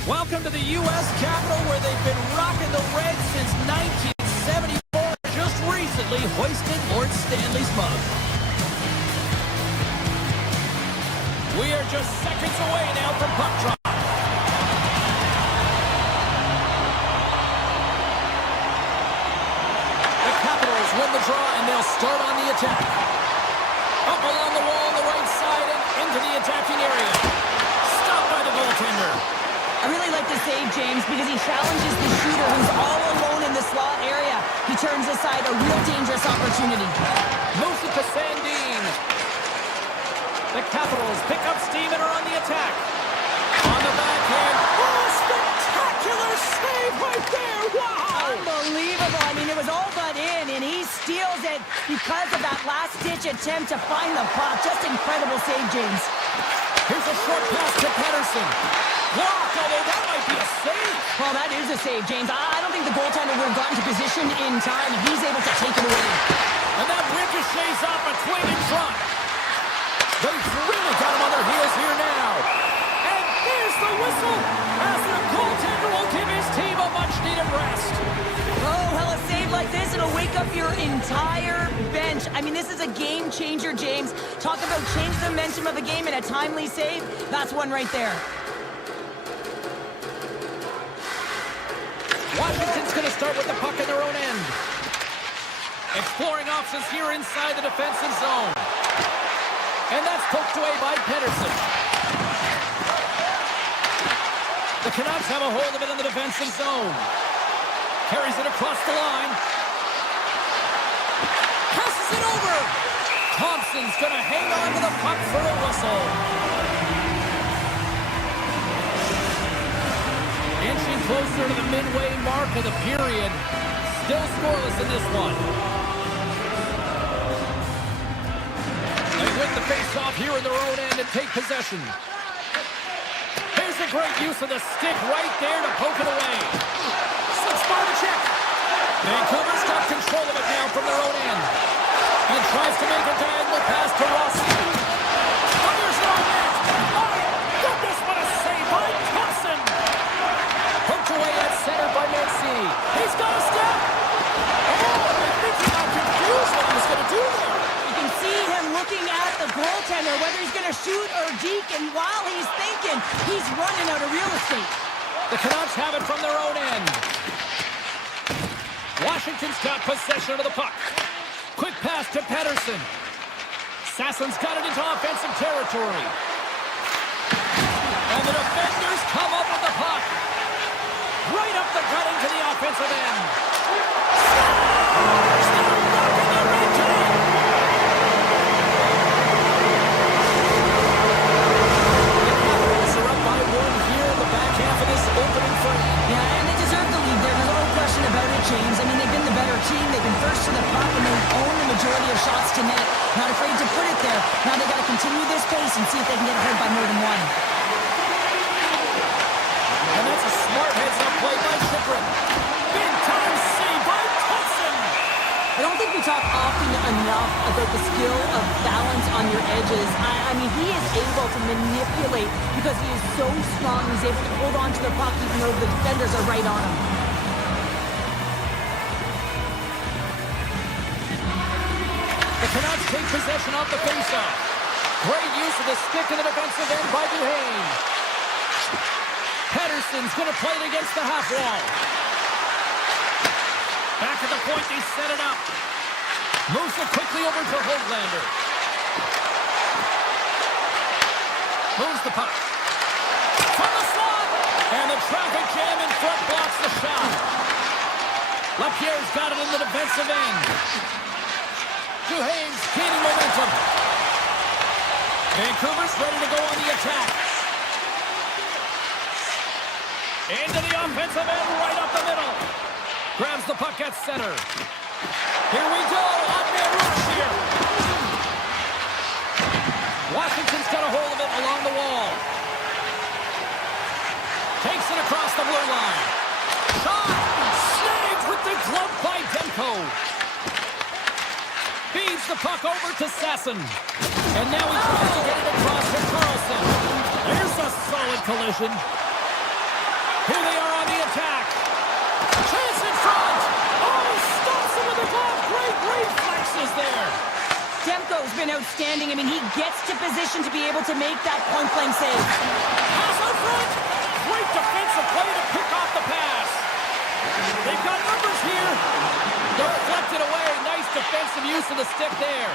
Welcome to the U.S. Capitol, where they've been rocking the red since 1974. Just recently hoisted Lord Stanley's mug. We are just seconds away now from puck drop. The Capitals win the draw, and they'll start on the attack. Up along the wall on the right side and into the attacking area. Stopped by the goaltender. I really like the save, James, because he challenges the shooter who's all alone in the slot area. He turns aside a real dangerous opportunity. Moves it to Sandin. The Capitals pick up steam and are on the attack. On the backhand. Oh, spectacular save right there. Wow. Unbelievable. I mean, it was all but in, and he steals it because of that last-ditch attempt to find the puck. Just incredible save, James. Here's a short pass to Pettersson. Blocked, although that might be a save. Well, that is a save, James. I don't think the goaltender would have gotten to position in time. He's able to take it away. And that ricochets off a twin in front. They've really got him on their heels here now. And there's the whistle as the goaltender will give his team a much-needed rest. Oh, well, a save like this, it'll wake up your entire bench. I mean, this is a game changer, James. Talk about change the momentum of a game in a timely save. That's one right there. Washington's going to start with the puck in their own end. Exploring options here inside the defensive zone. And that's poked away by Pettersson. The Canucks have a hold of it in the defensive zone. Carries it across the line. Passes it over. Thompson's going to hang on to the puck for a whistle. Inching closer to the midway mark of the period. Still scoreless in this one. They win the face-off here in their own end and take possession. Here's a great use of the stick right there to poke it away. Slips by the check. Vancouver's got control of it now from their own end. And tries to make a diagonal pass to Rossi. Fires it on net. Oh, goodness, what a save by Thompson. Poked away at center by Mancini. He's got a step. Oh, I think he got confused what he was going to do there. You can see him looking at the goaltender, whether he's going to shoot or deke, and while he's thinking, he's running out of real estate. The Canucks have it from their own end. Washington's got possession of the puck. Quick pass to Pettersson. Sassen's got it into offensive territory. And the defenders come up with the puck. Right up the gut into the offensive end. Scores! They're rocking the red team! The Capitals are up by one here in the back half of this opening frame. Yeah, and they deserve the lead there. There's no question about it, James. I mean, they've been the better team. They've been first to the puck, and they own the majority of shots to net. Not afraid to put it there. Now they got to continue this pace and see if they can get ahead by more than one. And that's a smart heads-up play by Chychrun. Big-time save by Thompson. I don't think we talk often enough about the skill of balance on your edges. I mean, he is able to manipulate because he is so strong. He's able to hold on to the puck even though the defenders are right on him. The Canucks take possession off the faceoff. Great use of the stick in the defensive end by Duhaime. Pettersson's going to play it against the half wall. Back at the point, they set it up. Moves it quickly over to Höglander. Moves the puck. From the slot! And the traffic jam in front blocks the shot. Lapierre's got it in the defensive end. Duhaime's gaining momentum. Vancouver's ready to go on the attack. Into the offensive end, right up the middle. Grabs the puck at center. Here we go, on-man rush here. Washington's got a hold of it along the wall. Takes it across the blue line. Shot! Snagged with the glove Moves the puck over to Sasson. And now he tries to get it across to Carlson. There's a solid collision. Here they are on the attack. Chance in front. Oh, he stops him with the glove. Great reflexes there. Demko's been outstanding. I mean, he gets to position to be able to make that point-blank save. Pass out front. Great defensive play to pick off the pass. They've got numbers here. Deflected away. Nice defensive use of the stick there.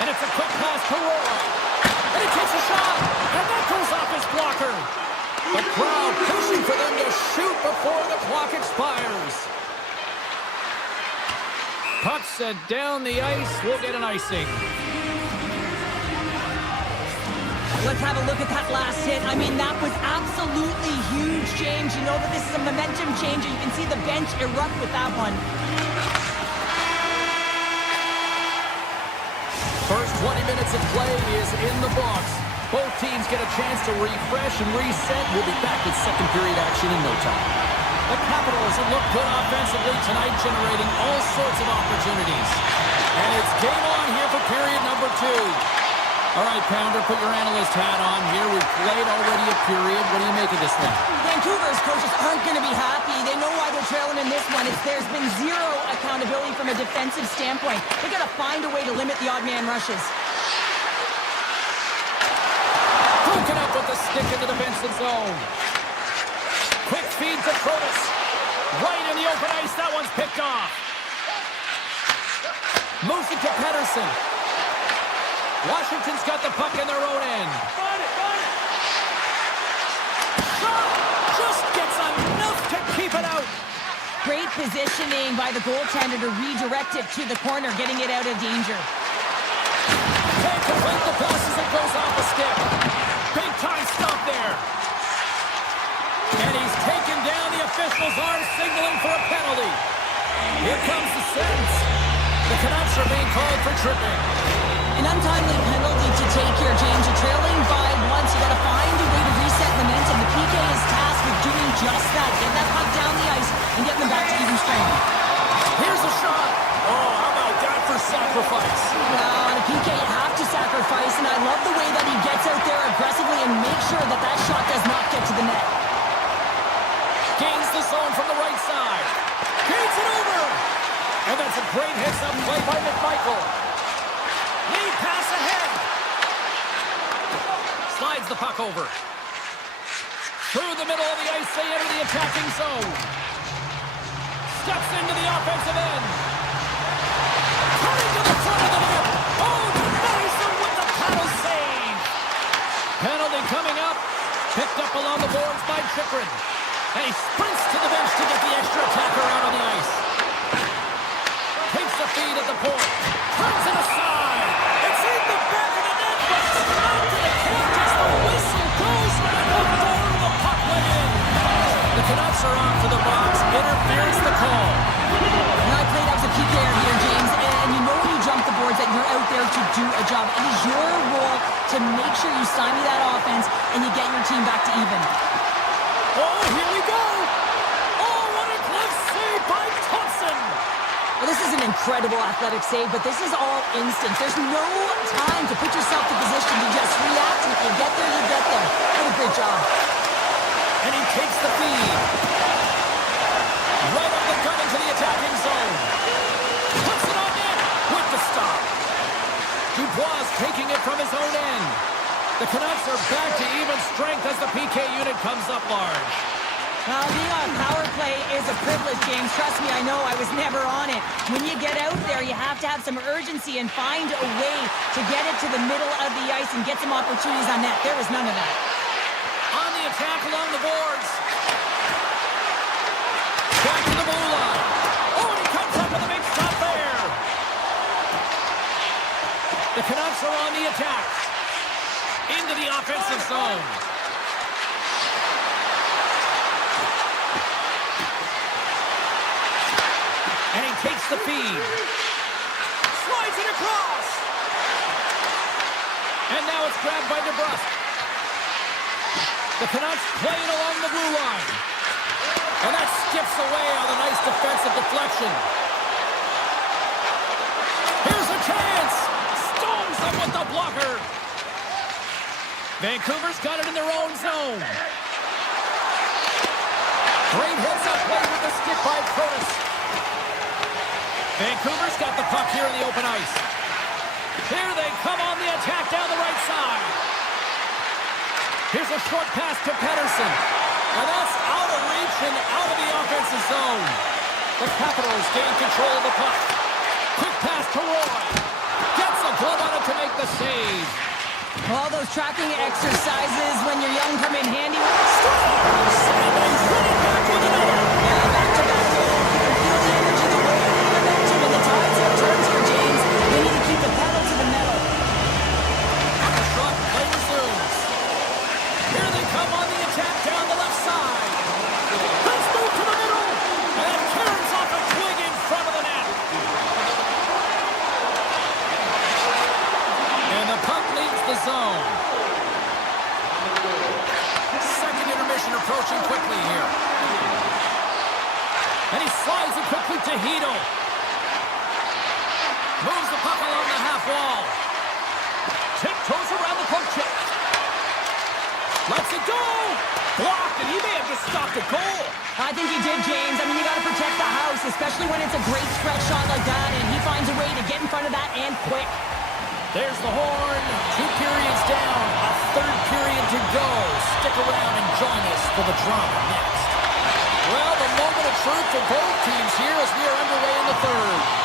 And it's a quick pass to Roy. And he takes a shot. And that goes off his blocker. The crowd pushing for them to shoot before the clock expires. Puck set down the ice. We'll get an icing. Let's have a look at that last hit. I mean, that was absolutely huge, James. You know that this is a momentum changer. You can see the bench erupt with that one. First 20 minutes of play is in the books. Both teams get a chance to refresh and reset. We'll be back with second period action in no time. The Capitals have looked good offensively tonight, generating all sorts of opportunities. And it's game on here for period number 2. All right, Pounder, put your analyst hat on here. We've played already a period. What do you make of this one? Vancouver's coaches aren't going to be happy. They know why they're trailing in this one. There's been zero accountability from a defensive standpoint. They got to find a way to limit the odd man rushes. Broken up with the stick in the defensive zone. Quick feed to Protas. Right in the open ice. That one's picked off. Moves it to Pettersson. Washington's got the puck in their own end. Shot! Just gets enough to keep it out. Great positioning by the goaltender to redirect it to the corner, getting it out of danger. Can't complete the pass as it goes off the stick. Big time stop there. And he's taken down. The officials are signaling for a penalty. Here comes the sentence. The Canucks are being called for tripping. An untimely penalty to take here, James. You're trailing by once. You got to find a way to reset momentum. The PK is tasked with doing just that. Get that puck down the ice and get them back to even strength. Here's a shot. Oh, how about that for sacrifice? On a PK, you have to sacrifice, and I love the way that he gets out there aggressively and makes sure that that shot does not get to the net. Gains the zone from the right side. Gains it over. And that's a great heads-up play by McMichael. Lead pass ahead. Slides the puck over. Through the middle of the ice, they enter the attacking zone. Steps into the offensive end. Turning to the front of the net. Oh, denies him with the paddle save. Penalty coming up. Picked up along the boards by Chychrun. And he sprints to the bench to get the extra attacker out on the ice. Takes the feed at the point. Turns it aside. It's in the back of the net, but it's not to the cage as the whistle goes before the puck went in. The Canucks are on to the box. Interference the call. Now I played as a PKer here, James, and you know when you jump the boards that you're out there to do a job. It is your role to make sure you stymie that offense and you get your team back to even. Oh, here we go. Oh, what a glove save by Thompson. Well, this is an incredible athletic save, but this is all instinct. There's no time to put yourself in position to just react. And if you get there, you get there. What a great job. And he takes the feed. Right up the gun into the attacking zone. Puts it on net with the stop. Dubois taking it from his own end. The Canucks are back to even strength as the PK unit comes up large. Being on power play is a privilege, James. Trust me, I know. I was never on it. When you get out there, you have to have some urgency and find a way to get it to the middle of the ice and get some opportunities on net. There was none of that. On the attack along the boards. Back to the blue line. Oh, and he comes up with a big stop there. The Canucks are on the attack. Into the offensive zone. And he takes the feed. Slides it across. And now it's grabbed by DeBrusque. The Canucks playing along the blue line. And that skips away on a nice defensive deflection. Here's a chance. him with the blocker. Vancouver's got it in their own zone. Great heads-up play with the stick by Curtis. Vancouver's got the puck here in the open ice. Here they come on the attack down the right side. Here's a short pass to Pettersson. And that's out of reach and out of the offensive zone. The Capitals gain control of the puck. Quick pass to Roy. Gets a glove on it to make the save. All those tracking exercises when you're young come in handy. Simon's running back with another. Yeah, back-to-back goal. You can feel the energy, the weight, the momentum, and the tides have turned here, James. They need to keep the pedal to the metal. The shot play resumes. Here they come on the attack down the left side. Let's move to the middle. And turns off a twig in front of the net. And the puck leaves the zone. Second intermission approaching quickly here. And he slides it quickly to Hito. Moves the puck along the half wall. Tiptoes around the poke check. Lets it go. Blocked, and he may have just stopped a goal. I think he did, James. I mean, you got to protect the house, especially when it's a great stretch shot like that, and he finds a way to get in front of that and quick. There's the horn. 2 periods down. A third period to go. Stick around and join us for the drama next. Well, the moment of truth for both teams here as we are underway in the third.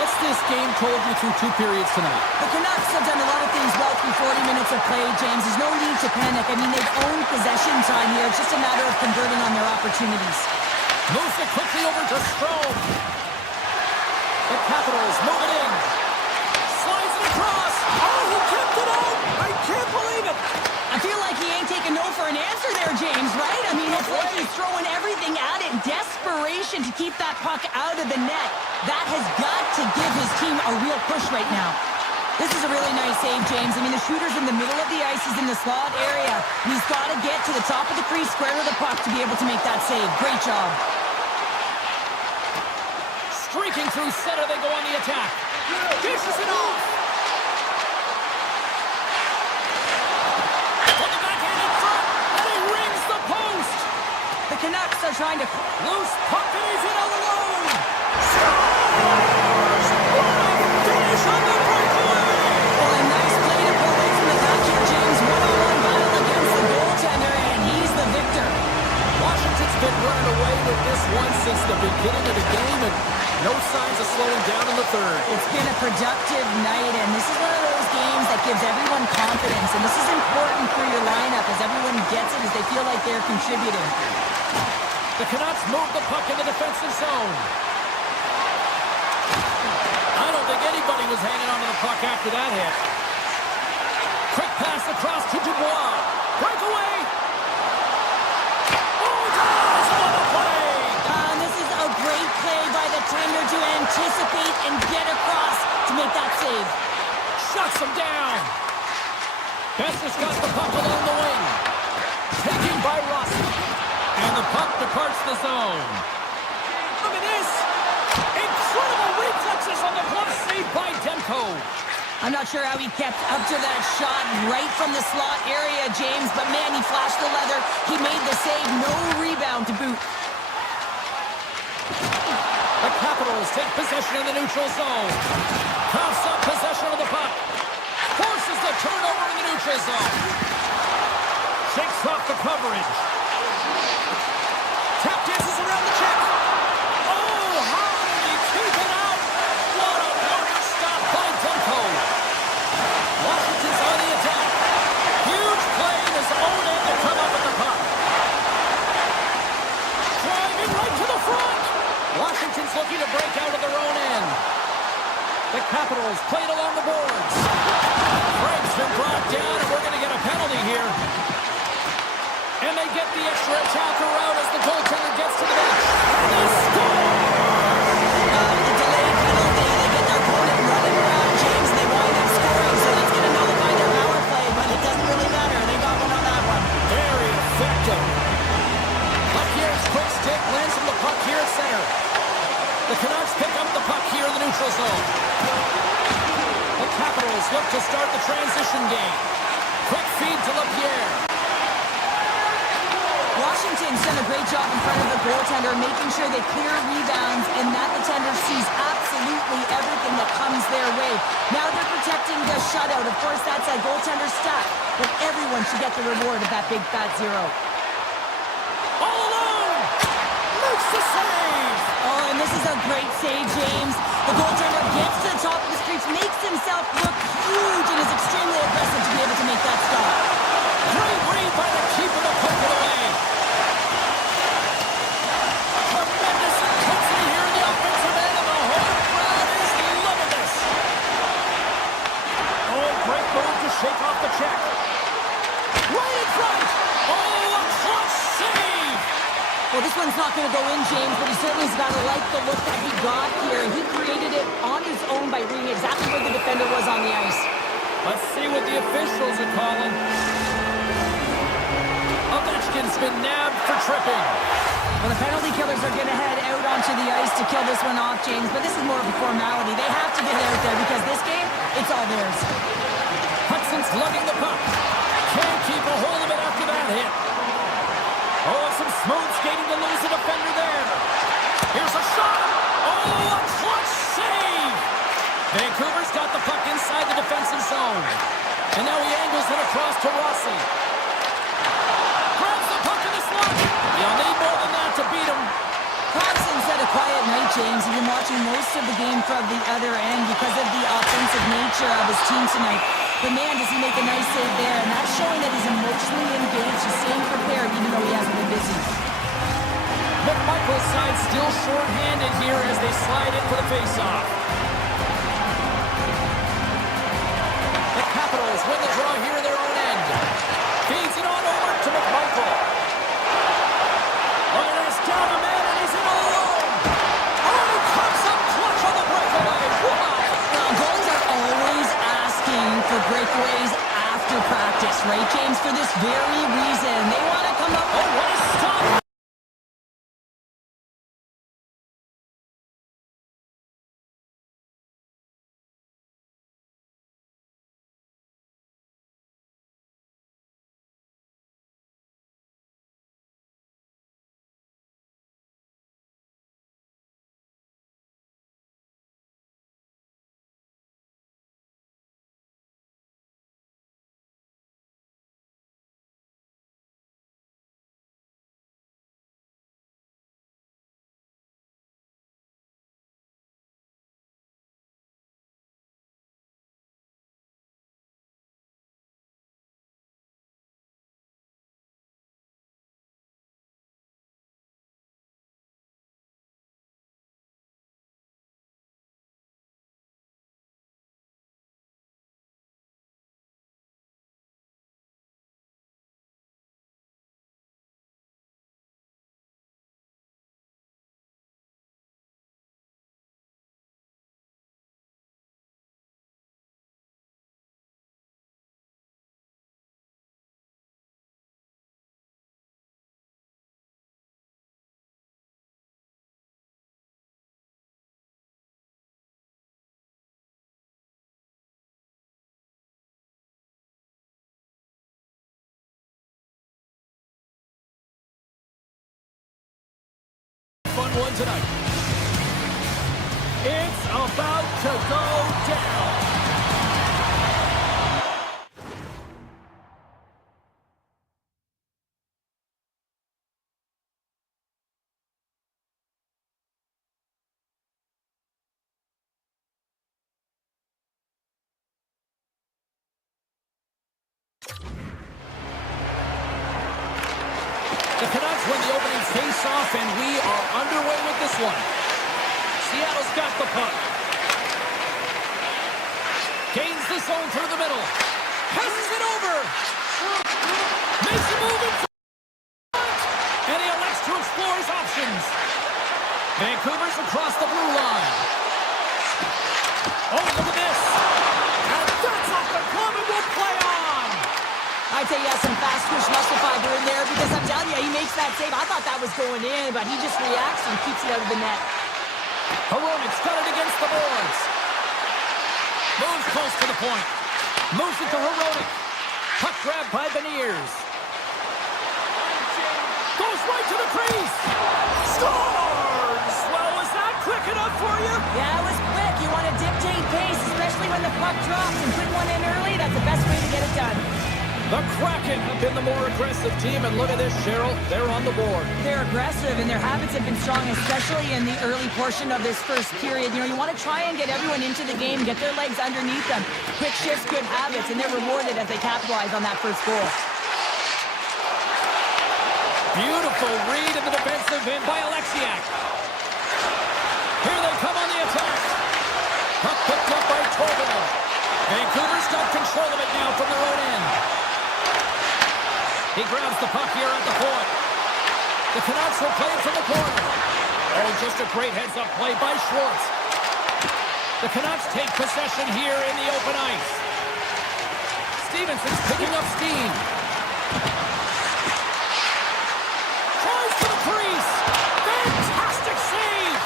What's this game told you through 2 periods tonight? The Canucks have done a lot of things well through 40 minutes of play, James. There's no need to panic. I mean, they've owned possession time here. It's just a matter of converting on their opportunities. Moves it quickly over to Strome. The Capitals move it in. Slides it across. Oh, he kept it out. I can't believe it. I feel like he ain't taking no for an answer there, James, right? I mean, it's like he's throwing everything at it. Desperation to keep that puck out of the net. That has got to give his team a real push right now. This is a really nice save, James. I mean, the shooter's in the middle of the ice. He's in the slot area. He's got to get to the top of the crease, square to the puck to be able to make that save. Great job. Streaking through center, they go on the attack. Dishes it off. On the backhand in front, and he rings the post. The Canucks are trying to... Loose puck, and he's in all alone. Scores! What a finish on the breakaway! Well, a nice play to pull away from the back here, James. One-on-one battle against the goaltender, and he's the victor. Washington's been running away with this one since the beginning of the game, and no signs of slowing down in the third. It's been a productive night, and this is one of those games that gives everyone confidence, and this is important for your lineup as everyone gets it, as they feel like they're contributing. The Canucks move the puck in the defensive zone. I don't think anybody was hanging on to the puck after that hit. Quick pass across to Dubois. Breakaway. Oh, does what a play! This is a great play by the tender to anticipate and get across to make that save. Shuts him down. Besser's got the puck along the wing. Taken by Rossi. And the puck departs the zone. Look at this. Incredible reflexes on the glove save by Demko. I'm not sure how he kept up to that shot right from the slot area, James, but man, he flashed the leather. He made the save, no rebound to boot. The Capitals take possession in the neutral zone. Coughs up possession of the puck. Forces the turnover in the neutral zone. Shakes off the coverage. Tap dances around the check. Oh, how did he keep it out? What a perfect stop by Demko. Washington's on the attack. Huge play in his own end to come up with the puck. Driving right to the front. Washington's looking to break out of their own end. The Capitals played along the boards. Frank's been brought down, and we're going to get a penalty here. And they get the extra attacker out as the goaltender gets to the bench. And they score! The delayed penalty, they get their opponent running around, James, and they wind up scoring, so that's going to nullify their power play, but it doesn't really matter. They got one on that one. Very effective. Up here's quick stick, lands from the puck here at center. The Canucks pick up the puck here in the neutral zone. The Capitals Vegas look to start the transition game. Quick feed to LaPierre. Washington's done a great job in front of the goaltender, making sure they clear rebounds and that the tender sees absolutely everything that comes their way. Now they're protecting the shutout. Of course, that's a goaltender stat, but everyone should get the reward of that big fat zero. All alone! Makes the save! Oh, and this is a great save, James. The goaltender gets to the top of the streets, makes himself look huge, and is extremely aggressive to be able to make that stop. Great read by the keeper to poke it away. Tremendous intensity here in the offensive end, and the whole crowd is loving this. Oh, great move to shake off the check. Right in front. Oh, a clutch save. Well, this one's not going to go in, James, but he certainly has got to like the look that he got here. He created it on his own by reading exactly where the defender was on the ice. Let's see what the officials are calling. Ovechkin's been nabbed for tripping. Well, the penalty killers are going to head out onto the ice to kill this one off, James, but this is more of a formality. They have to get out there because this game, it's all theirs. Hudson's lugging the puck. Can't keep a hold of it after that hit. Oh, some smooth skating to lose a defender there. Here's a shot. Oh, a clutch save. Vancouver's got the puck inside the defensive zone. And now he angles it across to Rossi. Grabs the puck in the slot. You'll need more than that to beat him. Thompson's had a quiet night, James. You've been watching most of the game from the other end because of the offensive nature of his team tonight. But man, does he make a nice save there. And that's showing that he's emotionally engaged. He's staying prepared even though he hasn't been busy. McMichael's side still short-handed here as they slide in for the face-off. The Capitals win the draw here in their own end. Feeds it on over to McMichael. Look at this, down the man, and he's in all alone. Oh, he comes up clutch on the breakaway. Wow. Now, goalies are always asking for breakaways after practice, right, James? For this very reason. They want to come up. Oh, what a stop. Fun one tonight. It's about to go down. The Canucks win the opening face-off, and we are underway with this one. Seattle's got the puck. Gains the zone through the middle. Passes it over. Makes a move in front. And he elects to explore his options. Vancouver's across the blue line. Oh, look at this. And that's off the glove and will play on. I'd say he has some fast twitch muscle fiber in there because I'm telling you, he makes that save. I thought that was going in, but he just reacts and keeps it out of the net. Hronik's got it against the boards. Moves close to the point. Moves it to Herodic. Puck grab by Beniers. Goes right to the crease. Scores! Well, was that quick enough for you? Yeah, it was quick. You want to dictate pace, especially when the puck drops, and put one in early. That's the best way to get it done. The Kraken have been the more aggressive team, and look at this, Cheryl. They're on the board. They're aggressive, and their habits have been strong, especially in the early portion of this first period. You know, you want to try and get everyone into the game, get their legs underneath them. Quick shifts, good habits, and they're rewarded as they capitalize on that first goal. Beautiful read in the defensive end by Alexiak. Here they come on the attack. Puck picked up by Tobin. Vancouver's got control of it now from their own end. He grabs the puck here at the point. The Canucks will play it from the corner. Oh, just a great heads-up play by Schwartz. The Canucks take possession here in the open ice. Stevenson's picking up steam. Tries to the crease. Fantastic save.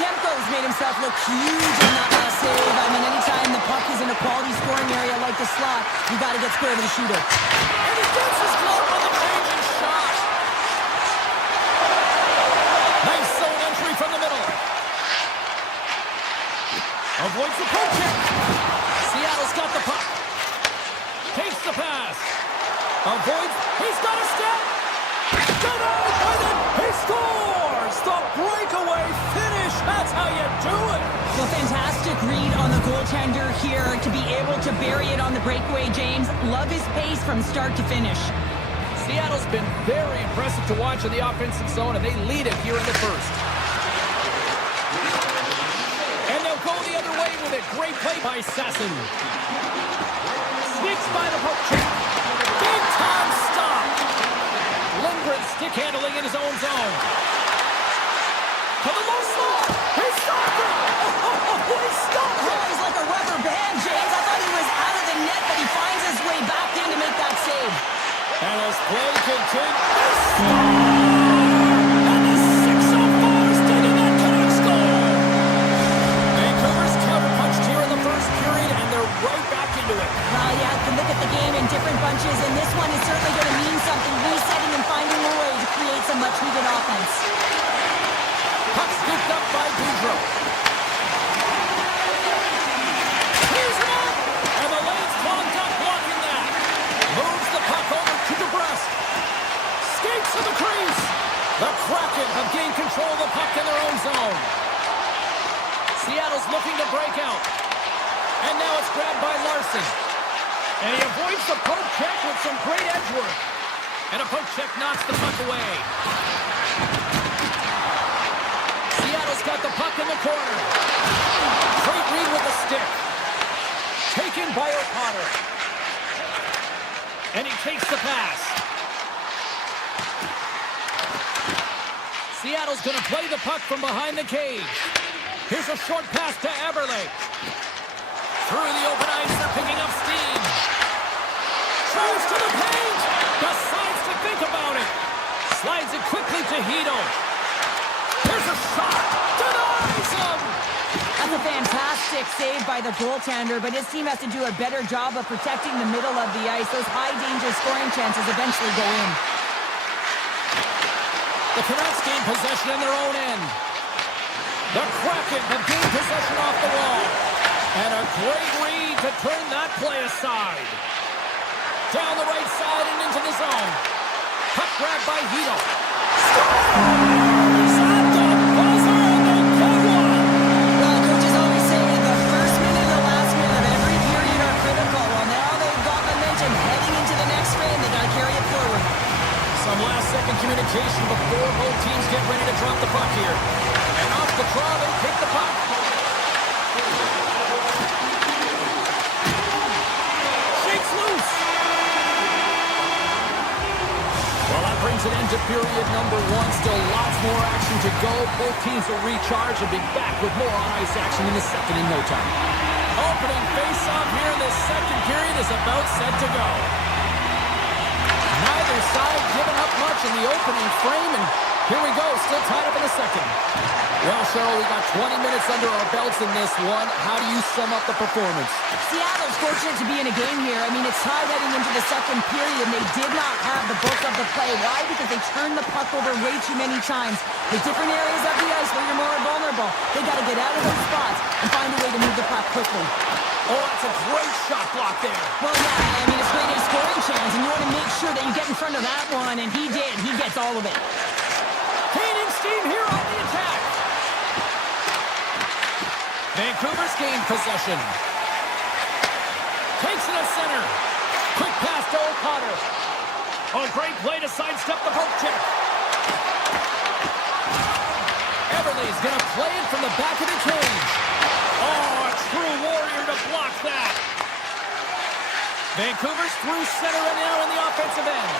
Demko's made himself look huge in that last save. I mean, anytime the puck is in a quality scoring area like the slot, you got to get square to the shooter. And he gets his glove on the changing shot. Nice zone entry from the middle. Avoids the poke check. Seattle's got the puck. Takes the pass. Avoids. He's got a step. Denied by them. He scores. The breakaway finish. That's how you do it. Well, fantastic read on the goaltender here to be able to bury it on the breakaway, James. Love his pace from start to finish. Seattle's been very impressive to watch in the offensive zone, and they lead it here in the first. And they'll go the other way with it. Great play by Sasson. Sneaks by the poke check. Big time stop. Lindgren stick handling in his own zone. To the low slot. He stopped it. He stopped it. He's like a rubber band, James. I thought he was out of the net, but he finds his way back in to make that save. And as play continues, and the 6:04 is taking that Canucks goal. Vancouver's counterpunched here in the first period, and they're right back into it. Well, you have to look at the game in different bunches, and this one is certainly going to mean something, resetting and finding a way to create some much-needed offense. Puck scooped up by Boudreau. Here's it up, and the lane's clogged up blocking that. Moves the puck over to DeBrusque. Skates to the crease. The Kraken have gained control of the puck in their own zone. Seattle's looking to break out. And now it's grabbed by Larson. And he avoids the poke check with some great edge work. And a poke check knocks the puck away. Seattle's got the puck in the corner. Great read with the stick. Taken by O'Connor. And he takes the pass. Seattle's going to play the puck from behind the cage. Here's a short pass to Eberle. Through the open ice, they're picking up steam. Throws to the paint. Decides to think about it. Slides it quickly to Hito. Here's a shot. Denies him. That's a fantastic save by the goaltender, but his team has to do a better job of protecting the middle of the ice. Those high-danger scoring chances eventually go in. The Canucks gain possession in their own end. The Kraken have gained possession off the wall. And a great read to turn that play aside. Down the right side and into the zone. Puck grabbed by Hito. Scores! At the buzzer, and they get one! Well, coaches always say the first minute and the last minute of every period are critical. Well, now they've got momentum heading into the next frame. They got to carry it forward. Some last-second communication before both teams get ready to drop the puck here. And off the draw, they pick the puck. Shakes loose. Well, that brings an end to period number one. Still lots more action to go. Both teams will recharge and be back with more on-ice action in the second in no time. Opening face-off here in the second period is about set to go. Neither side giving up much in the opening frame, and Here we go, still tied up in the second. Well, Cheryl, we got 20 minutes under our belts in this one. How do you sum up the performance? Seattle's fortunate to be in a game here. I mean, it's tied heading into the second period, and they did not have the bulk of the play. Why? Because they turned the puck over way too many times. The different areas of the ice where you're more vulnerable. They got to get out of those spots and find a way to move the puck quickly. Oh, that's a great shot block there. Well, yeah, I mean, it's creating a scoring chance, and you want to make sure that you get in front of that one, and he did. He gets all of it. Gaining steam here on the attack. Vancouver's gained possession. Takes it at center. Quick pass to O'Connor. Oh, great play to sidestep the poke check. Everly's going to play it from the back of the cage. Oh, a true warrior to block that. Vancouver's through center and now in the offensive end.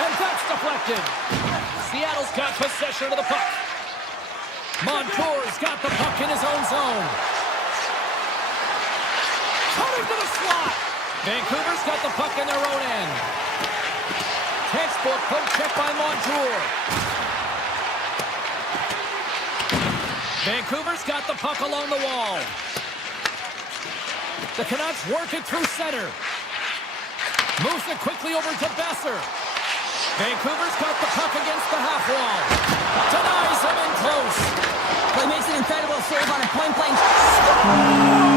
And that's deflected. Seattle's got possession of the puck. Montour's got the puck in his own zone. Cutting to the slot. Vancouver's got the puck in their own end. Textbook poke check by Montour. Vancouver's got the puck along the wall. The Canucks work it through center. Moves it quickly over to Besser. Vancouver's got the puck against the half wall. Denies him in close. Well, he makes an incredible save on a point-blank. Scores!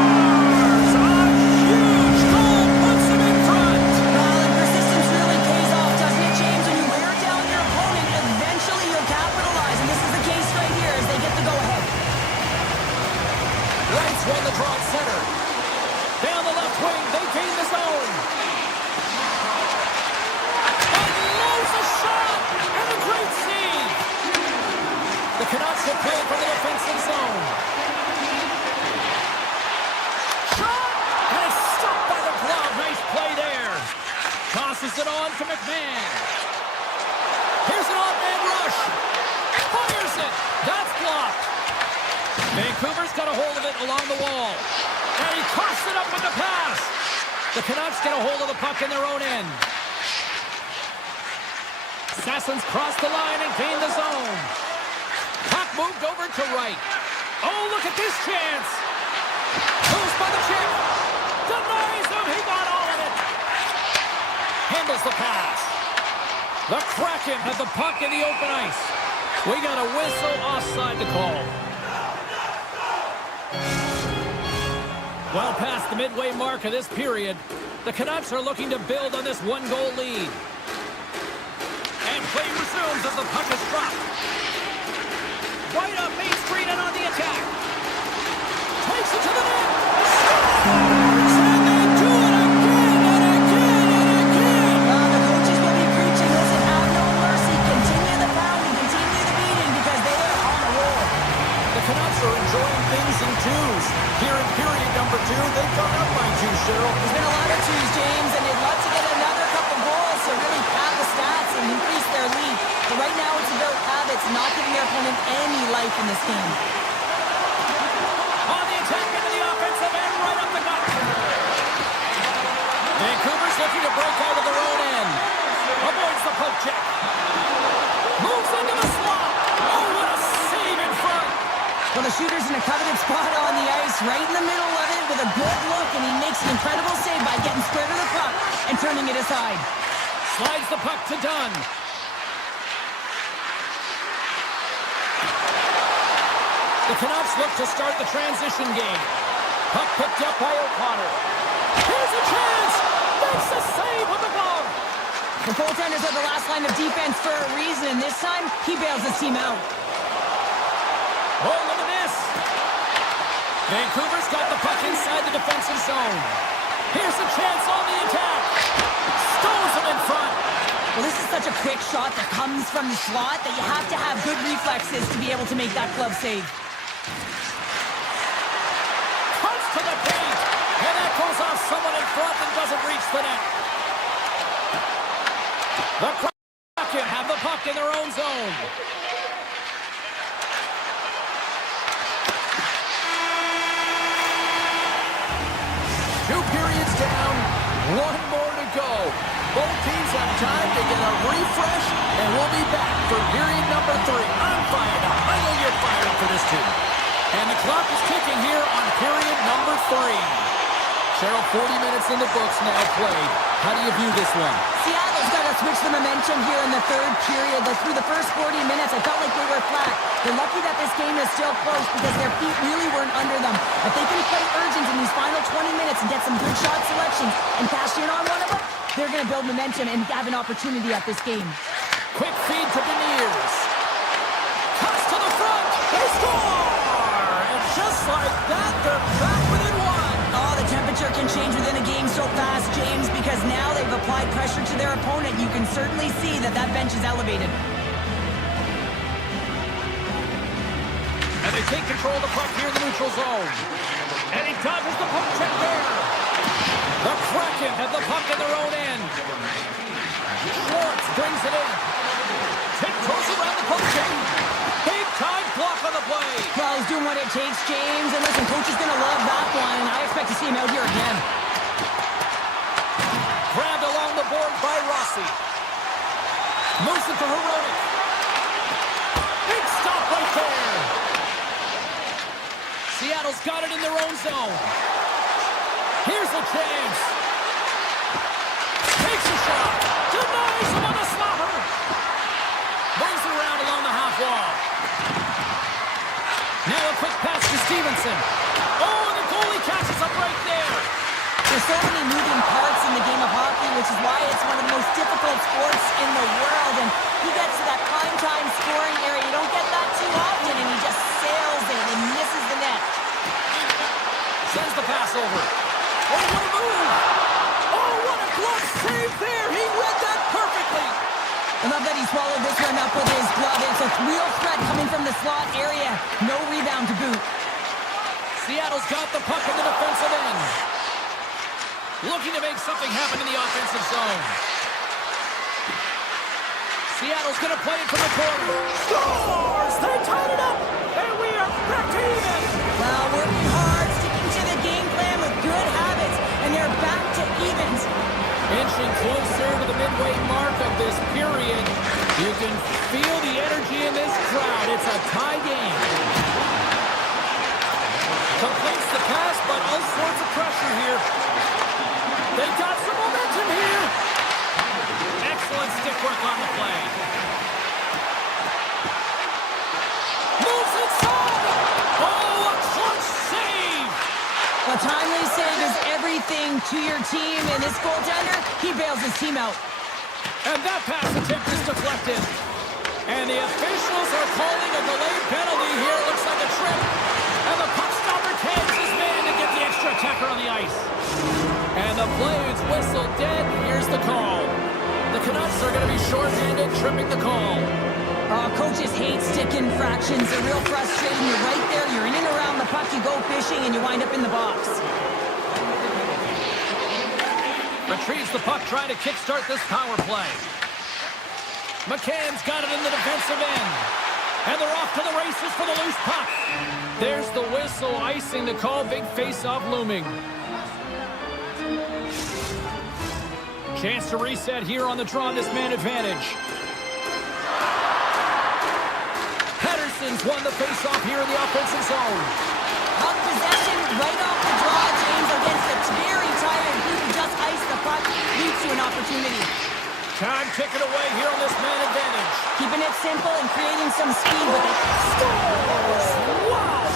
A huge goal puts him in front. Well, and persistence really pays off, doesn't it, James? When you wear down your opponent, eventually you'll capitalize. And this is the case right here as they get the go-ahead. Rights won the draw at center. Down the left wing, they gain the zone. A shot and a great save. The Canucks will play from the defensive zone. Shot and it's stopped by the glove. Nice play there. Tosses it on to McMahon. Here's an odd-man rush. Fires it. That's blocked. Vancouver's got a hold of it along the wall. And he coughs it up with the pass. The Canucks get a hold of the puck in their own end. Sassons crossed the line and gained the zone. Puck moved over to right. Oh, look at this chance. Moves by the check. Denies him. He got all of it. Handles the pass. The Kraken have the puck in the open ice. We got a whistle offside to call. Well past the midway mark of this period, the Canucks are looking to build on this one-goal lead. Play resumes as the puck is dropped. Right up Main Street and on the attack. Takes it to the net. Scores! And they do it again and again and again. The coaches will be preaching, listen, have no mercy. Continue the pounding, continue the beating because they are on a roll. The Canucks are enjoying things in twos. Here in period number 2, they've gone up by 2, Cheryl. There's been a lot of twos, James, and they'd love to get another couple goals to really pad the stats and increase their lead. But right now it's about habits, not giving their opponent any life in this game. On the attack into the offensive end, right up the gut. Vancouver's looking to break out of their own end. Avoids the poke check. Moves into the slot. Oh, what a save in front. Well, the shooter's in a coveted spot on the ice, right in the middle of it with a good look, and he makes an incredible save by getting square to the puck and turning it aside. Slides the puck to Dunn. The Canucks look to start the transition game. Puck picked up by O'Connor. Here's a chance! Makes a save with the glove! The goaltenders are the last line of defense for a reason, and this time, he bails his team out. Oh, look at this! Vancouver's got the puck inside the defensive zone. Here's a chance on the attack. Stones him in front. Well, this is such a quick shot that comes from the slot that you have to have good reflexes to be able to make that glove save. Cuts to the paint. And that goes off someone in front and doesn't reach the net. The Kraken have the puck in their own zone. Two periods down, one more to go. Both teams have time to get a refresh, and we'll be back for period number 3. I'm fired up. I know you're fired up for this too. And the clock is ticking here on period number 3. Cheryl, 40 minutes in the books now played. How do you view this one? Seattle's got to switch the momentum here in the third period. Through the first 40 minutes, I felt like they were flat. They're lucky that this game is still close because their feet really weren't under them. If they can play urgent in these final 20 minutes and get some good shot selections and cash in on one of them, they're going to build momentum and have an opportunity at this game. Quick feed to Beniers. Cuts to the front. They score! And just like that, they're back within 1. Oh, the temperature can change within a game so fast, James, because now they've applied pressure to their opponent. You can certainly see that that bench is elevated. And they take control of the puck here in the neutral zone. And he dodges the puck check there. The Kraken have the puck in their own end. Schwartz brings it in. Tiptoes around the puck check. Big time block on the play. Well, he's doing what it takes, James. And listen, coach is going to love that one. I expect to see him out here again. Grabbed along the board by Rossi. Moves it to Heroic. Big stop right there. Seattle's got it in their own zone. Here's a chance. Takes a shot. Denies him on the slapper. Moves it around along the half wall. Now a quick pass to Stevenson. Oh, and the goalie catches up right there. There's so many moving parts in the game of hockey, which is why it's one of the most difficult sports in the world. And he gets to that prime time scoring area. You don't get that too often, and he just sails it and misses the net. Sends the pass over. Oh, what a move! Oh, what a glove save there! He read that perfectly! I love that he swallowed this one up with his glove. It's a real threat coming from the slot area. No rebound to boot. Seattle's got the puck in the defensive end. Looking to make something happen in the offensive zone. Seattle's going to play it from the corner. Scores! They tied it up! And we are back to even! Well, working hard, sticking to the game plan with good habits, and they're back to evens. Inching closer to the midway mark of this period. You can feel the energy in this crowd. It's a tie game. Completes the pass, but all sorts of pressure here. They got some momentum here. Excellent stick work on the play. Moves inside. Oh, a clutch save. A timely save is everything to your team, and this goaltender, he bails his team out. And that pass attempt is deflected. And the officials are calling a delayed penalty here. It looks like a trip. And the puck stopper tags his man to get the extra attacker on the ice. And the play is whistled dead. Here's the call. The Canucks are going to be short-handed, tripping the call. Coaches hate stick infractions. They're real frustrating. You're right there. You're in and around the puck. You go fishing, and you wind up in the box. Retrieves the puck, trying to kickstart this power play. McCann's got it in the defensive end. And they're off to the races for the loose puck. There's the whistle, icing the call. Big face-off looming. Chance to reset here on the draw on this man advantage. Patterson's won the face-off here in the offensive zone. Puck possession right off the draw, James, against a very tired group who just iced the puck. Leads to an opportunity. Time ticking away here on this man advantage. Keeping it simple and creating some speed with it. Scores! Wow!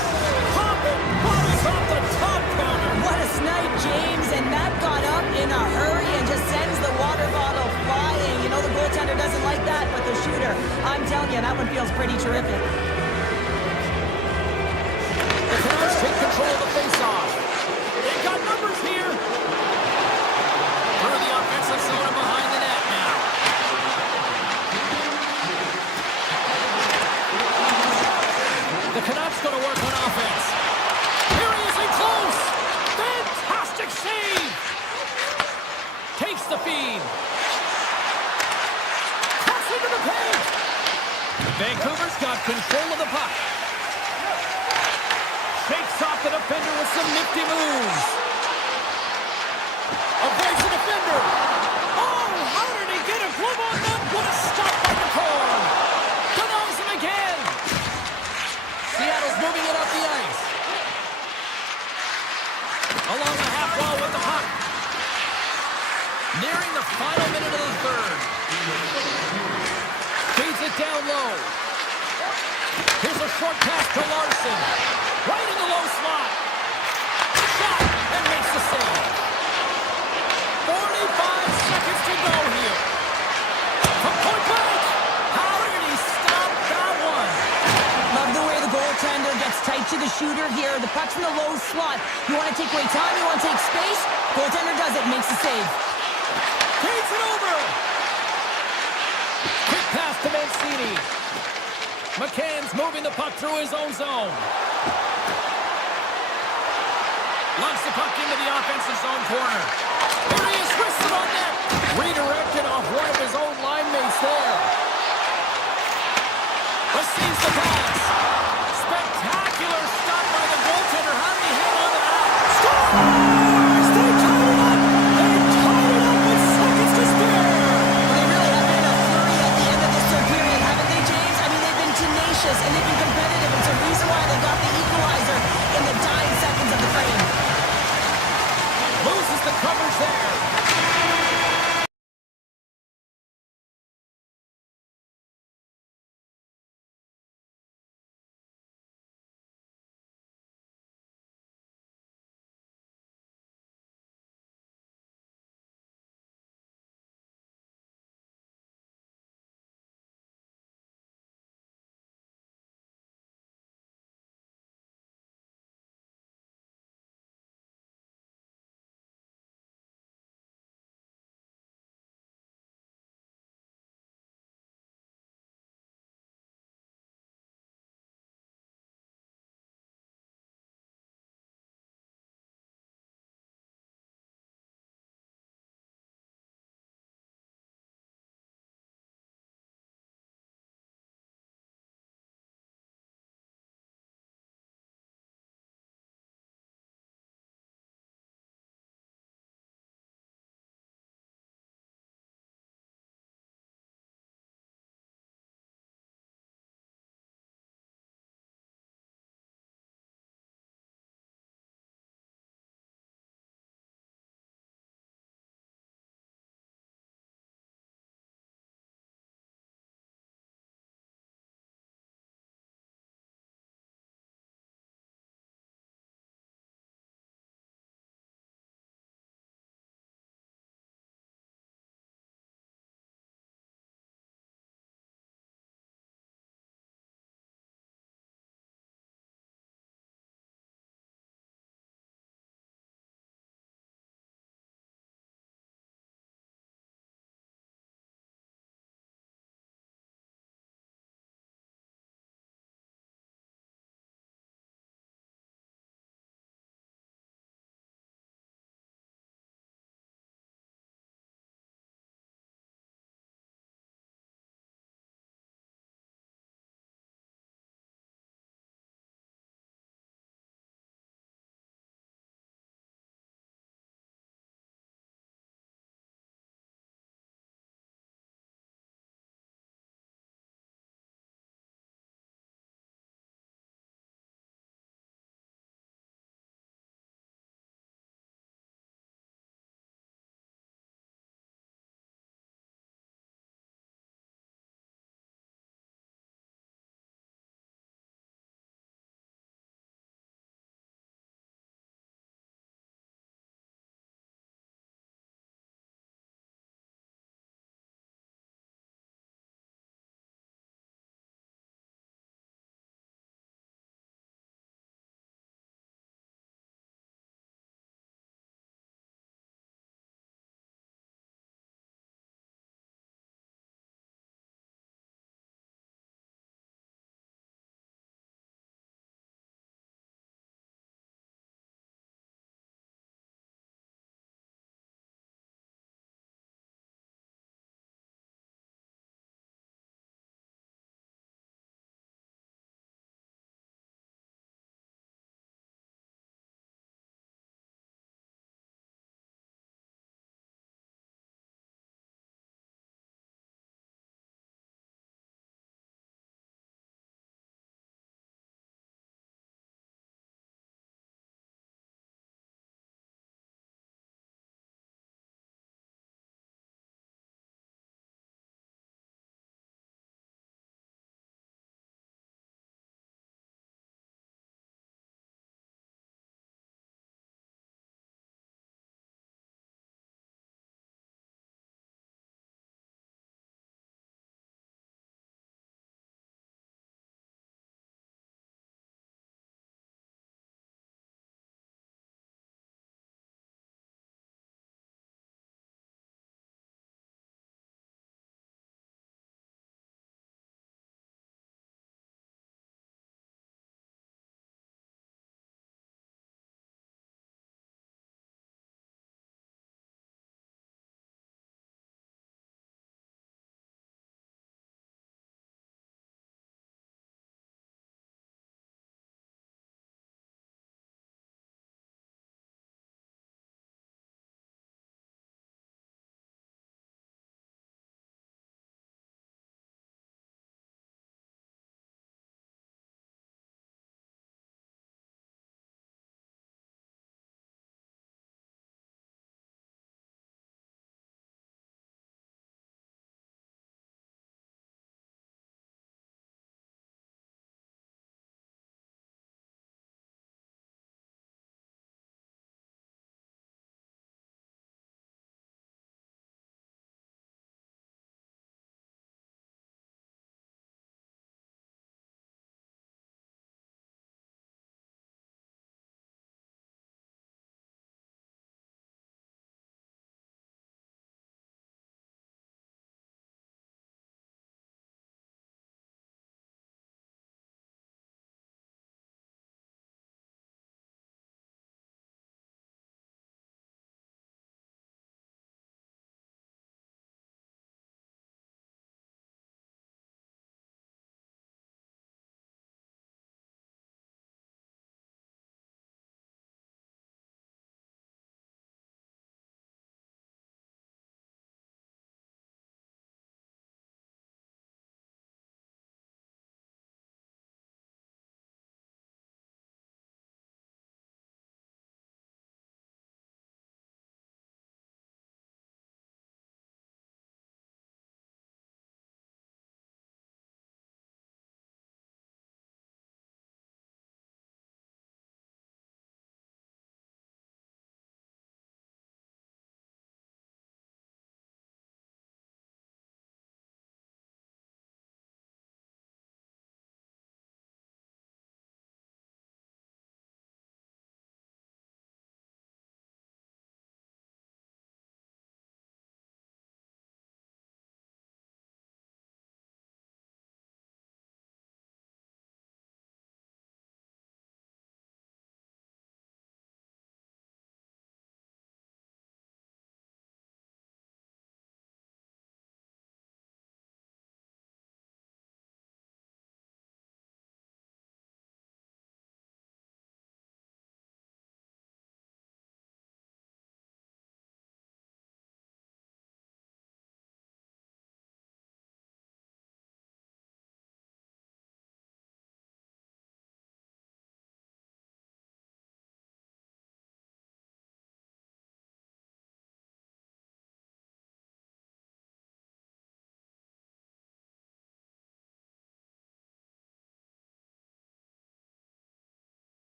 Popping bottles off the top counter. What a snipe, James, and that got up in a hurry and just sends the water bottle flying. You know the goaltender doesn't like that, but the shooter, I'm telling you, that one feels pretty terrific. The Canucks take control of the face-off. They've got numbers here. Through the offensive zone and behind the net now. The Canucks going to work on offense. Here he is in close. Fantastic save. Takes the feed. Cuts into the paint. Vancouver's got control of the puck. Shakes off the defender with some nifty moves. Avoids the defender. Oh, Along the half wall with the puck. Nearing the final minute of the third. Feeds it down low. Here's a short pass to Larson. Right in the low slot. Shot and makes the save. 45 seconds to go here. From point blank. How did he stop that one? Love the way the goaltender gets tight to the shooter here. The puck's in the low slot. You want to take away time, you want to take space. Goaltender does it, makes the save. Takes it over. Quick pass to Mancini. McCann's moving the puck through his own zone. Lumps the puck into the offensive zone corner. Here he is, wrists it on net. Redirected off one of his own line mates there. Receives the pass. Spectacular stop by the goaltender. How did he hang on to that? Scores! They tied it up! They tied it up with seconds to spare! Well, they really have been in a flurry at the end of this third period, haven't they, James? I mean, they've been tenacious and they've been competitive. It's a reason why they got the equalizer in the dying seconds of the frame. Loses the coverage there.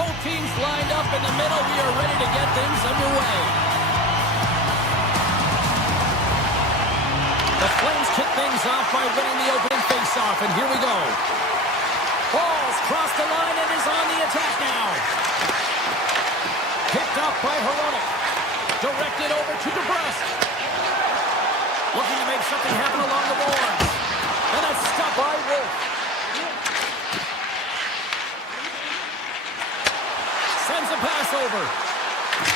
Both teams lined up in the middle. We are ready to get things underway. The Flames kick things off by winning the opening faceoff, and here we go. Ball's crossed the line and is on the attack now. Picked up by Heronic. Directed over to DeBrusque. Looking to make something happen along the boards. And that's stopped by Wolf. Sends a pass over.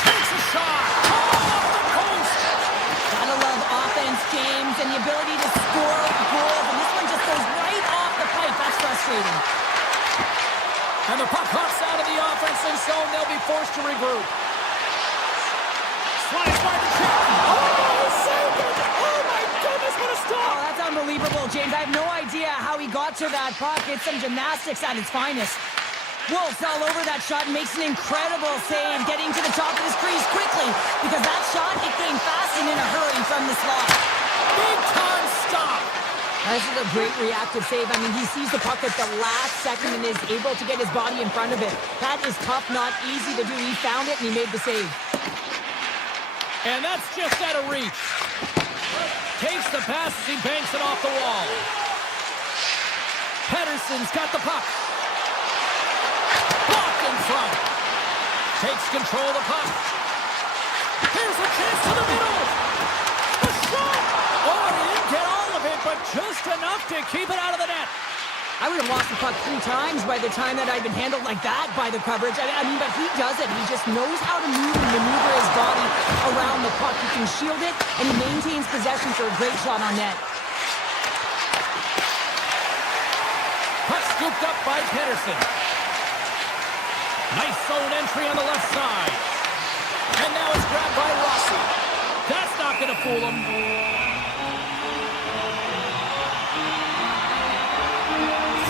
Takes a shot. Oh, off the post. Gotta love offense, James, and the ability to score goals. And this one just goes right off the pipe. That's frustrating. And the puck hops out of the offensive zone. They'll be forced to regroup. Slides by the check. Oh, saved it. Oh, my goodness, what a stop. Oh, that's unbelievable, James. I have no idea how he got to that puck. It's some gymnastics at its finest. Wolf's all over that shot and makes an incredible save, getting to the top of his crease quickly, because that shot, it came fast and in a hurry from the slot. Big time stop. This is a great reactive save. I mean, he sees the puck at the last second and is able to get his body in front of it. That is tough, not easy to do. He found it and he made the save. And that's just out of reach. Takes the pass as he banks it off the wall. Pettersson's got the puck. Blocked in front. Takes control of the puck. Here's a chance to the middle. The shot. Oh, he didn't get all of it, but just enough to keep it out of the net. I would have lost the puck 3 times by the time that I'd been handled like that by the coverage. I mean, but he does it. He just knows how to move and maneuver his body around the puck. He can shield it, and he maintains possession for a great shot on net. Puck scooped up by Pettersson. Nice zone entry on the left side. And now it's grabbed by Rossi. That's not going to fool him.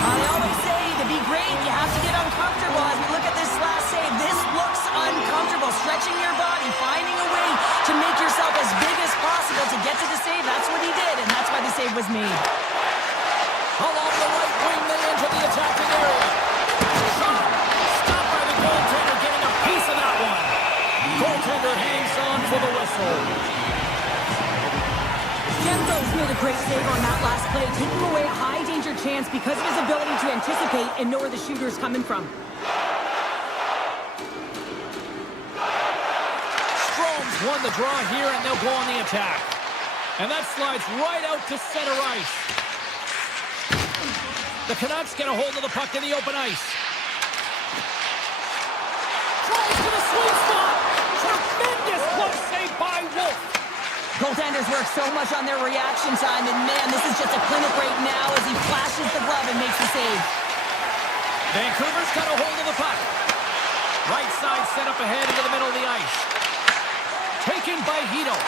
I always say, to be great, you have to get uncomfortable. As we look at this last save, this looks uncomfortable. Stretching your body, finding a way to make yourself as big as possible to get to the save. That's what he did, and that's why the save was made. Along the right wing, they enter the attacking area. Shot! Stopped by the goaltender, getting a piece of that one. Goaltender hangs on for the whistle. Demko's made a great save on that last play, taking away a high-danger chance because of his ability to anticipate and know where the shooter's coming from. Strom's won the draw here, and they'll go on the attack. And that slides right out to center ice. The Canucks get a hold of the puck in the open ice. Tries to the sweet spot. Tremendous glove save by Wolf. Goaltenders work so much on their reaction time, and man, this is just a clinic right now as he flashes the glove and makes the save. Vancouver's got a hold of the puck. Right side set up ahead into the middle of the ice. Taken by Hito. Oh,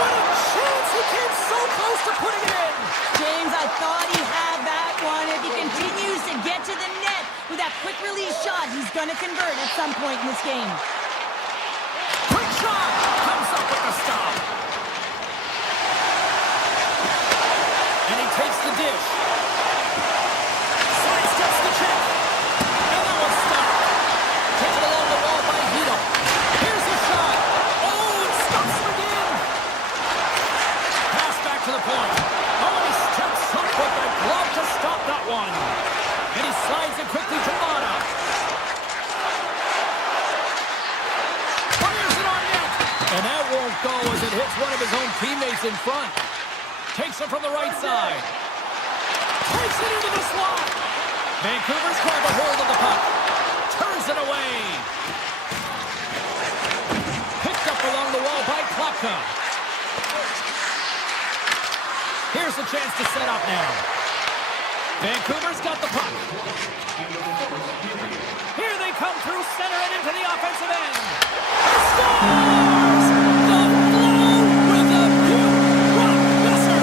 what a chance! He came so close to putting it in. James, I thought he had that one. If he continues to get to the net with that quick release shot, he's going to convert at some point in this game. Quick shot! Comes up with the stop. And he takes the dish. Sidesteps the check. And that one's stopped. Taken along the wall by Hito. Here's the shot. Oh, it stops him again. Pass back to the point. Oh, and he steps up with the glove to stop that one. And he slides it quickly to Mata. Fires it on net. And that won't go as it hits one of his own teammates in front. Takes it from the right side. Takes it into the slot. Vancouver's grab a hold of the puck. Turns it away. Picked up along the wall by Klapka. Here's a chance to set up now. Vancouver's got the puck. Here they come through center and into the offensive end. Scores! The flow with a beaut. Brock Besser.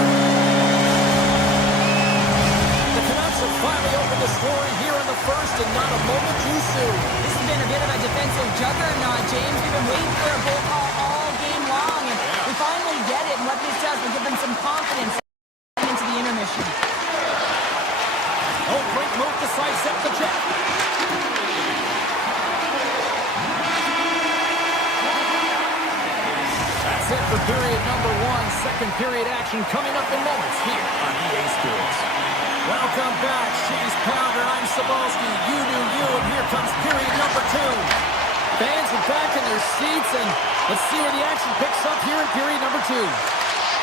The Canucks have finally opened the scoring here in the first, and not a moment too soon. This has been a bit of a defensive juggernaut, James. We've been waiting for a goal call all game long, and we finally get it. And what this does, will give them some confidence into the intermission. Oh, great move to sidestep the check. period number one. Second period action coming up in moments here on EA Sports. Welcome back, Cheese Pounder. I'm Sabalski. You do you, and here comes period number two. Fans are back in their seats, and let's see where the action picks up here in period number two.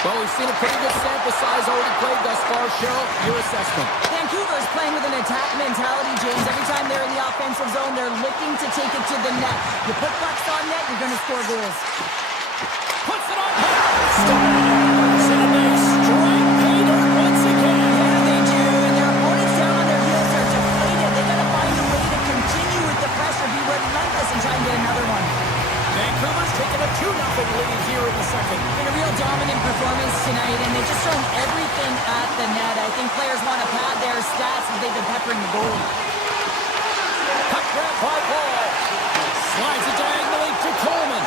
Well, we've seen a pretty good sample size already played thus far. Cheryl, your assessment. Vancouver's playing with an attack mentality, James. Every time they're in the offensive zone, they're looking to take it to the net. You put pucks on net, you're going to score goals. Puts it on net. Stars, and they strike pay dirt once again. Yeah, they do, and their opponents down on their heels are deflated. They got to find a way to continue with the pressure, be relentless, and try and get another one. Vancouver's taking a 2-0 lead here in the second. Been a real dominant performance tonight, and they've just thrown everything at the net. I think players want to pad their stats as they've been peppering the goal. Puck grab by Paul. Slides it diagonally to Coleman.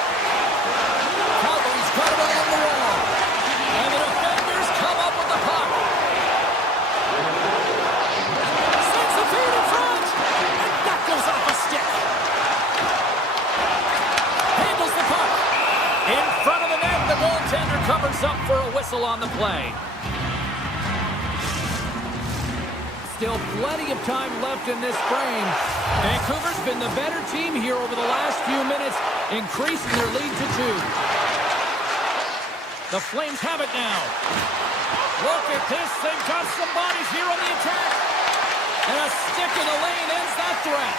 Calgary's got it along the wall. And the defenders come up with the puck. Sends the feed in front. And that goes off a stick. Handles the puck. In front of the net, the goaltender covers up for a whistle on the play. Still plenty of time left in this frame. Vancouver's been the better team here over the last few minutes, increasing their lead to 2. The Flames have it now. Look at this. They've got some bodies here on the attack. And a stick in the lane ends that threat.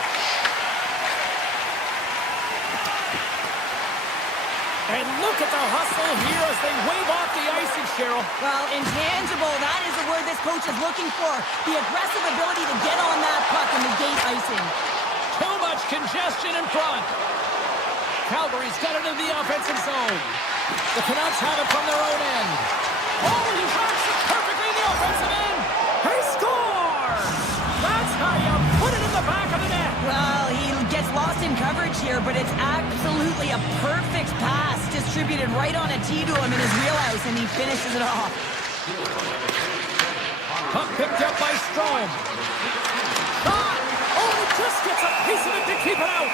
And look at the hustle here as they wave off the icing, Cheryl. Well, intangible, that is the word this coach is looking for. The aggressive ability to get on that puck and negate icing. Too much congestion in front. Calgary's got it in the offensive zone. The Canucks have it from their own end. Oh, he hacks it perfectly in the offensive end. He scores! That's how you put it in the back of the net. Well, he gets lost in coverage here, but it's absolutely a perfect pass distributed right on a tee to him in his wheelhouse, and he finishes it off. Puck picked up by Strom. Shot! Oh, he just gets a piece of it to keep it out.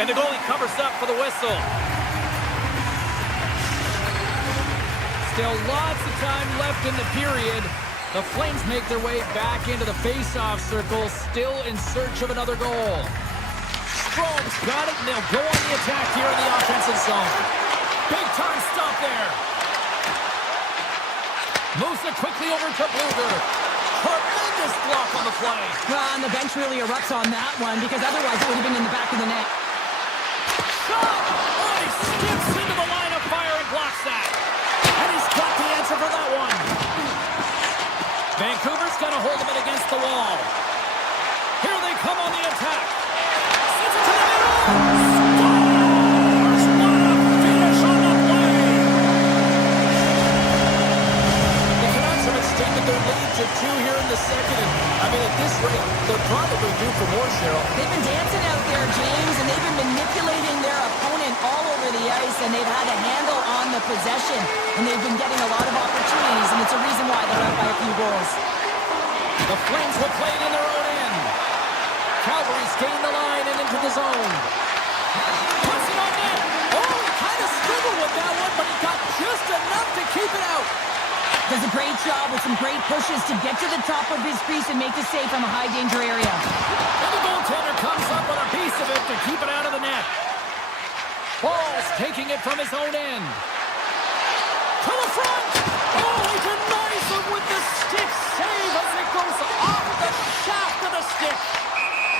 And the goalie covers up for the whistle. Still lots of time left in the period. The Flames make their way back into the face-off circle, still in search of another goal. Strom's got it, and they'll go on the attack here in the offensive zone. Big-time stop there. Moves it quickly over to Bluger. Tremendous block on the play. Well, and the bench really erupts on that one, because otherwise it would have been in the back of the net. Shot! Oh, he skips into the line of fire and blocks that. And he's got the answer for that one. Vancouver's got a hold of it against the wall. Here they come on the attack. Sends it to the middle. Scores! What a finish on the play. The Canucks have extended their lead to 2 here in the second. And, I mean, at this rate, they're probably due for more, Cheryl. They've been dancing out there, James, and they've been manipulating their opponent all over the ice, and they've had a handle on the possession, and they've been getting a lot of opportunities, and it's a reason why they're up by a few goals. The Flames will play it in their own end. Calgary's gained the line and into the zone. Puts it on net. Oh, he kind of struggled with that one, but he got just enough to keep it out. Does a great job with some great pushes to get to the top of his crease and make the save from a high-danger area. And the goaltender comes up with a piece of it to keep it out of the net. Ball's taking it from his own end. To the front. Oh, he denies him with the stick save as it goes off the shaft of the stick.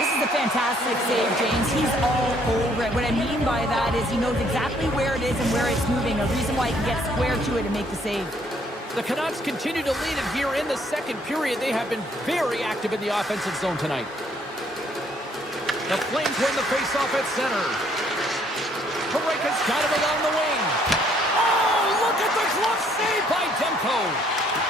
This is a fantastic save, James. He's all over it. What I mean by that is he knows exactly where it is and where it's moving, a reason why he can get square to it and make the save. The Canucks continue to lead it here in the second period. They have been very active in the offensive zone tonight. The Flames win the faceoff at center. Pareka's got it along the wing. Oh, look at the glove save by Demko.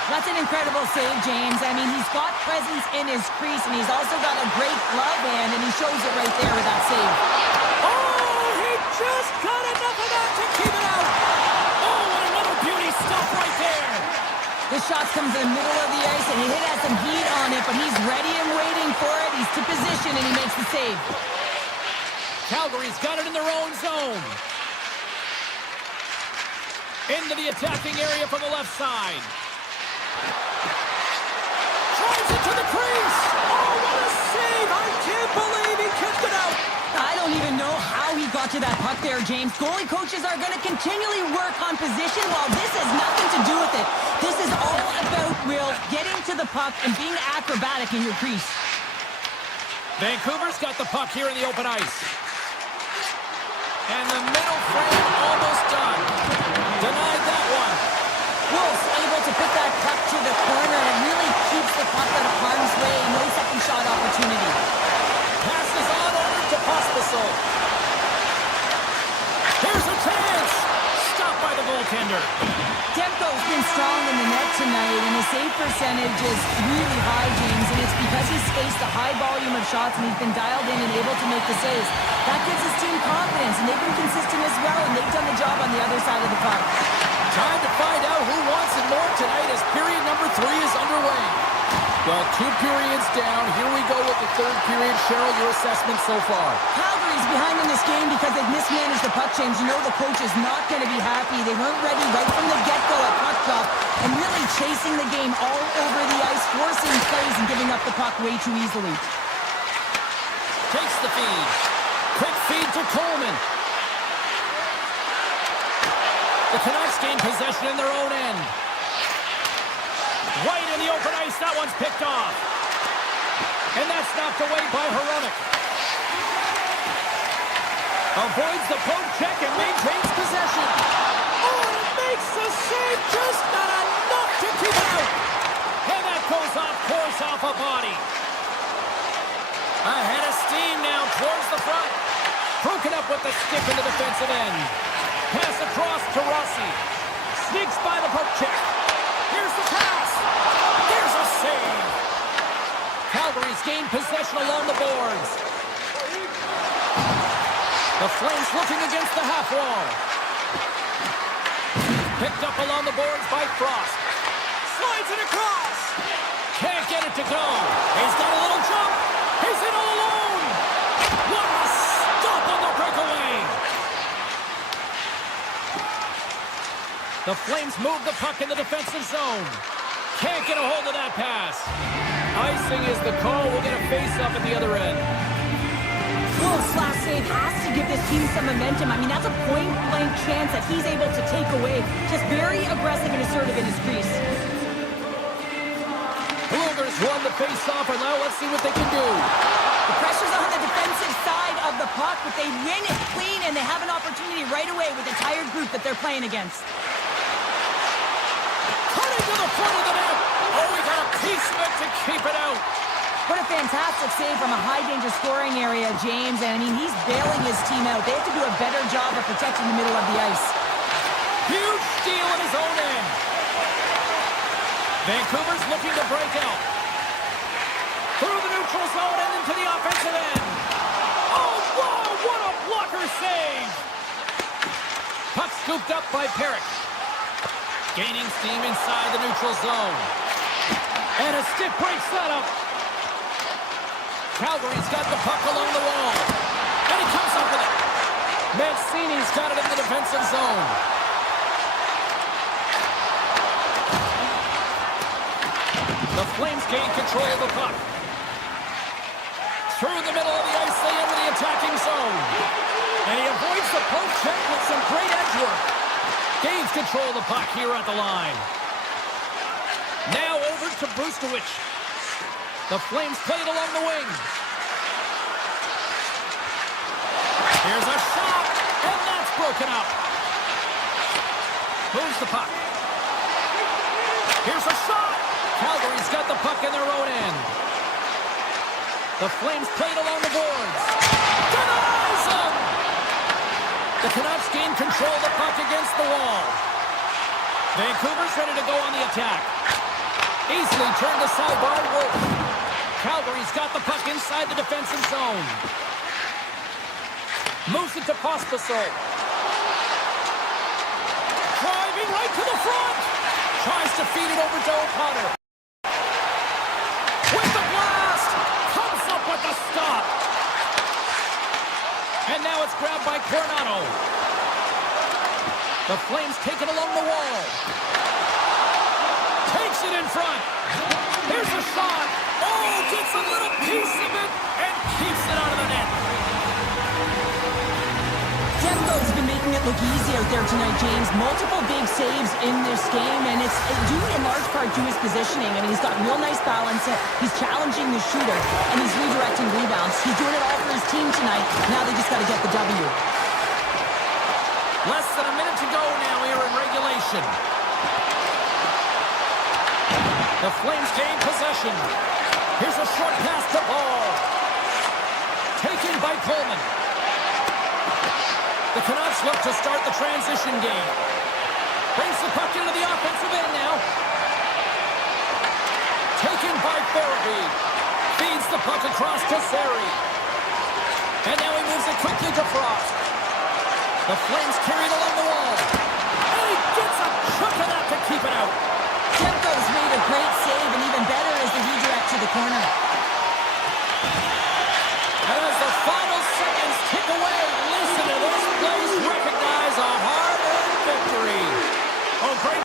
That's an incredible save, James. I mean, he's got presence in his crease, and he's also got a great glove hand, and he shows it right there with that save. Oh, he just got enough of that to keep it out. Oh, and another beauty stop right there. The shot comes in the middle of the ice, and it has some heat on it, but he's ready and waiting for it. He's to position, and he makes the save. Calgary's got it in their own zone. Into the attacking area from the left side. Drives it to the crease. Oh, what a save. I can't believe he kicked it out. I don't even know how he got to that puck there, James. Goalie coaches are going to continually work on position while this has nothing to do with it. This is all about, Will, getting to the puck and being acrobatic in your crease. Vancouver's got the puck here in the open ice. And the middle frame almost done. Denied that one. Wolf's able to put that puck to the corner and really keeps the puck out of harm's way. No second shot opportunity. Passes on over to Pospisil. Here's a chance. Stopped by the goaltender. Demko's been strong in the net tonight, and his save percentage is really high, James, and it's because he's faced a high volume of shots and he's been dialed in and able to make the saves. That gives his team confidence, and they've been consistent as well, and they've done the job on the other side of the puck. Time to find out who wants it more tonight as period number 3 is underway. Well, 2 periods down. Here we go with the 3rd period. Cheryl, your assessment so far? Calgary's behind in this game because they've mismanaged the puck change. You know the coach is not going to be happy. They weren't ready right from the get-go at puck drop and really chasing the game all over the ice, forcing plays and giving up the puck way too easily. Takes the feed. Quick feed to Coleman. The Canucks gain possession in their own end. Right in the open ice, that one's picked off. And that's knocked away by Hronek. Avoids the poke check and maintains possession. Oh, and makes the save, just not enough to keep it out. And that goes off course off a body. Ahead of steam now towards the front. Broken up with the stick in the defensive end. Pass across to Rossi. Sneaks by the poke check. Here's the pass. There's a save. Calgary's gained possession along the boards. The Flames looking against the half wall. Picked up along the boards by Frost. Slides it across. Can't get it to go. He's got a little jump. He's in all alone. What a stop on the breakaway. The Flames move the puck in the defensive zone. Can't get a hold of that pass. Icing is the call. We'll get a face-up at the other end. Wolf's last save has to give this team some momentum. I mean, that's a point-blank chance that he's able to take away. Just very aggressive and assertive in his crease. Brugger's won the face-off, and now let's see what they can do. The pressure's on the defensive side of the puck, but they win it clean, and they have an opportunity right away with the tired group that they're playing against. Cutting to the front of the net. Oh, we got a piece of it to keep it out. What a fantastic save from a high-danger scoring area, James. And, I mean, he's bailing his team out. They have to do a better job of protecting the middle of the ice. Huge steal in his own end. Vancouver's looking to break out. Through the neutral zone and into the offensive end. Oh, wow, what a blocker save. Puck scooped up by Perrick. Gaining steam inside the neutral zone. And a stick breaks that up. Calgary's got the puck along the wall. And he comes up with it. Mancini's got it in the defensive zone. The Flames gain control of the puck. Through the middle of the ice, they enter the attacking zone. And he avoids the poke check with some great edge work. Gains control of the puck here at the line. Now over to Brustowicz. The Flames play it along the wing. Here's a shot, and that's broken up. Moves the puck. Here's a shot. Calgary's got the puck in their own end. The Flames play it along the boards. Denies them! The Canucks gain control of the puck against the wall. Vancouver's ready to go on the attack. Easily turned aside by Wolf. Calgary's got the puck inside the defensive zone. Moves it to Pospisil. Driving right to the front. Tries to feed it over to O'Connor. With the blast. Comes up with the stop. And now it's grabbed by Coronado. The Flames take it along the wall. Takes it in front. Here's a shot. Oh, gets a little piece of it and keeps it out of the net. Demko's been making it look easy out there tonight, James. Multiple big saves in this game, and it's due in large part to his positioning. I mean, he's got real nice balance. He's challenging the shooter, and he's redirecting rebounds. He's doing it all for his team tonight. Now they just got to get the W. Less than a minute to go now here in regulation. The Flames gain possession. Here's a short pass to Ball. Taken by Coleman. The Canucks look to start the transition game. Brings the puck into the offensive end now. Taken by Farabee. Feeds the puck across to Sari. And now he moves it quickly to Frost. The Flames carry it along the wall. And he gets a chunk of that to keep it out. Demko's made a great save, and even better is the redirect to the corner. And as the final seconds tick away, listen to this place recognize a hard-earned victory. Oh, great.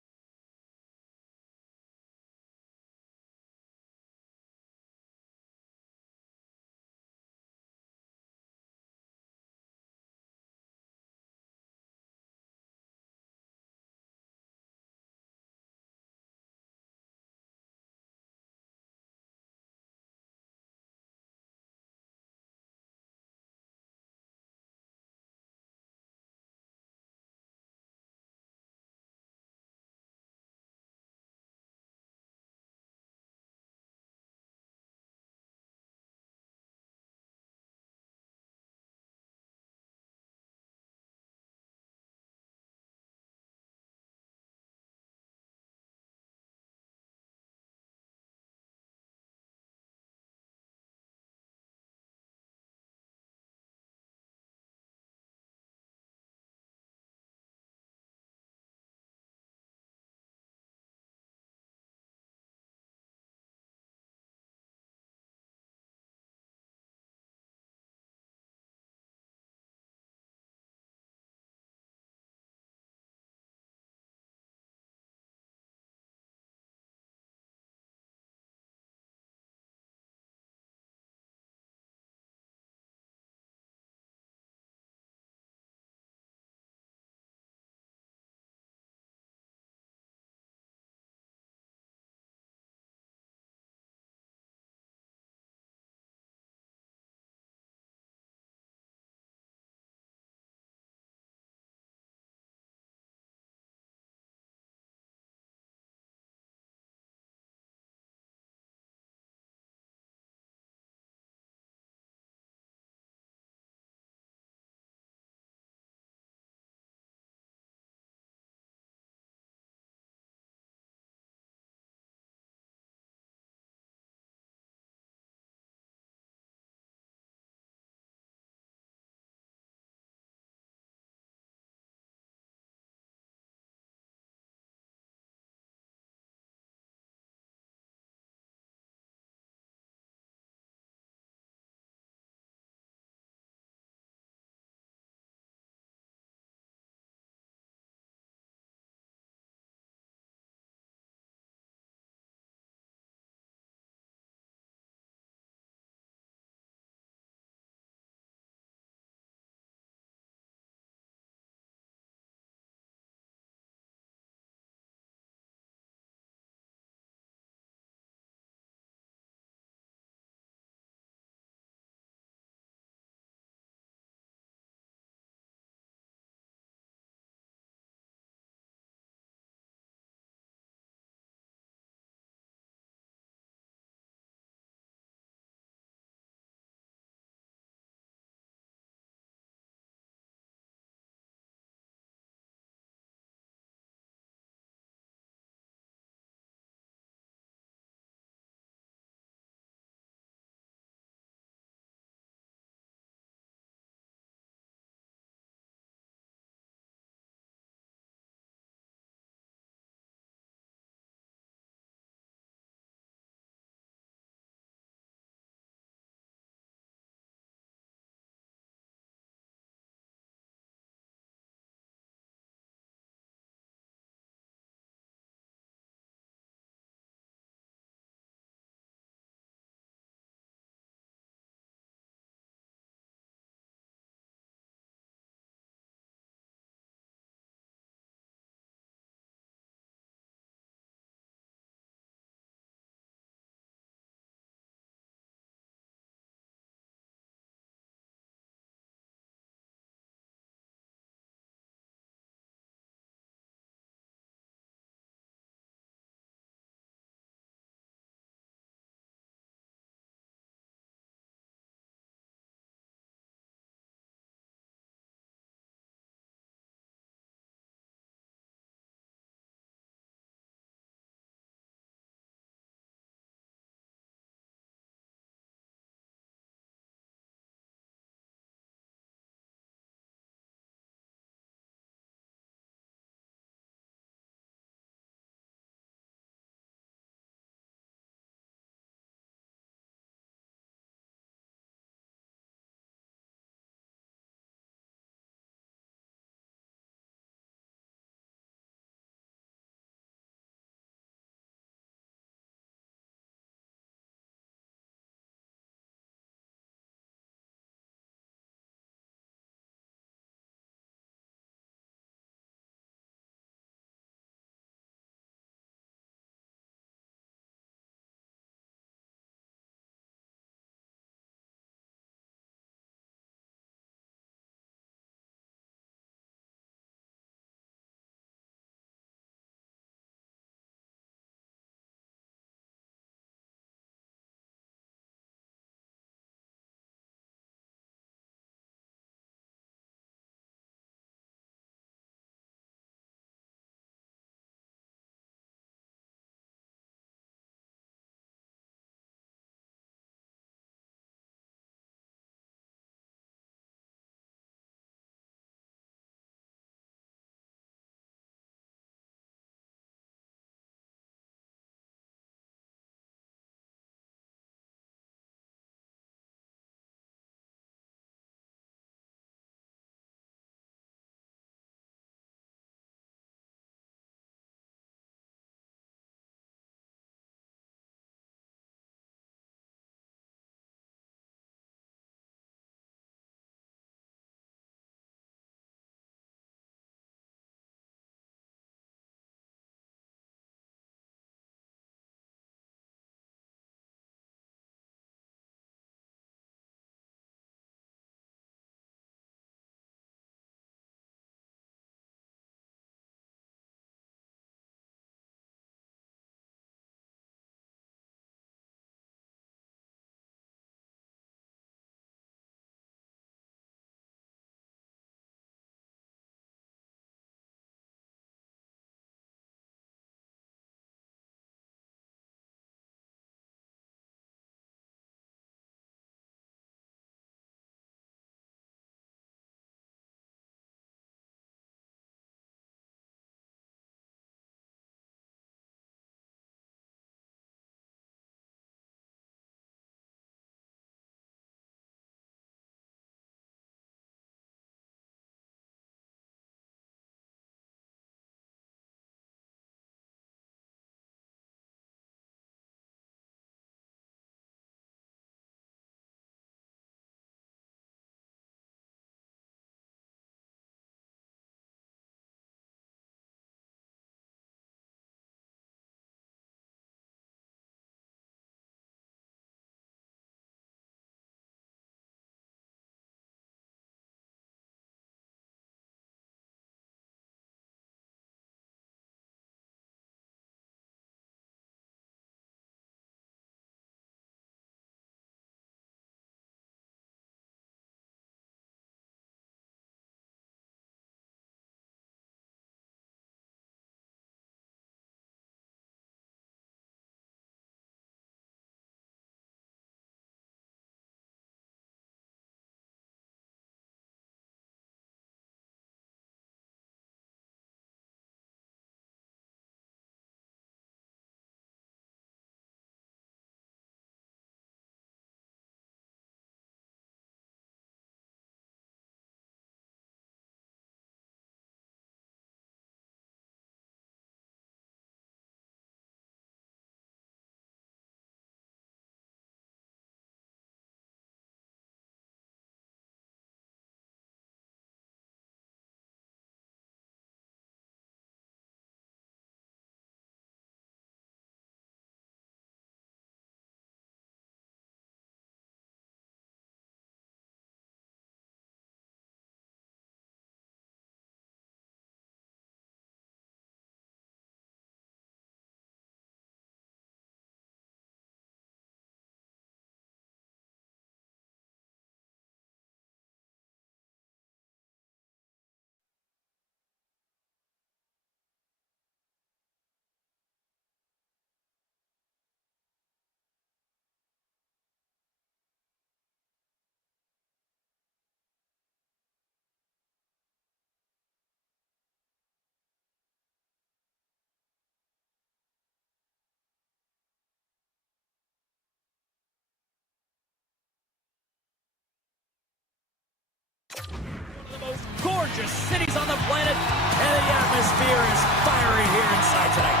gorgeous cities on the planet, and the atmosphere is fiery here inside tonight.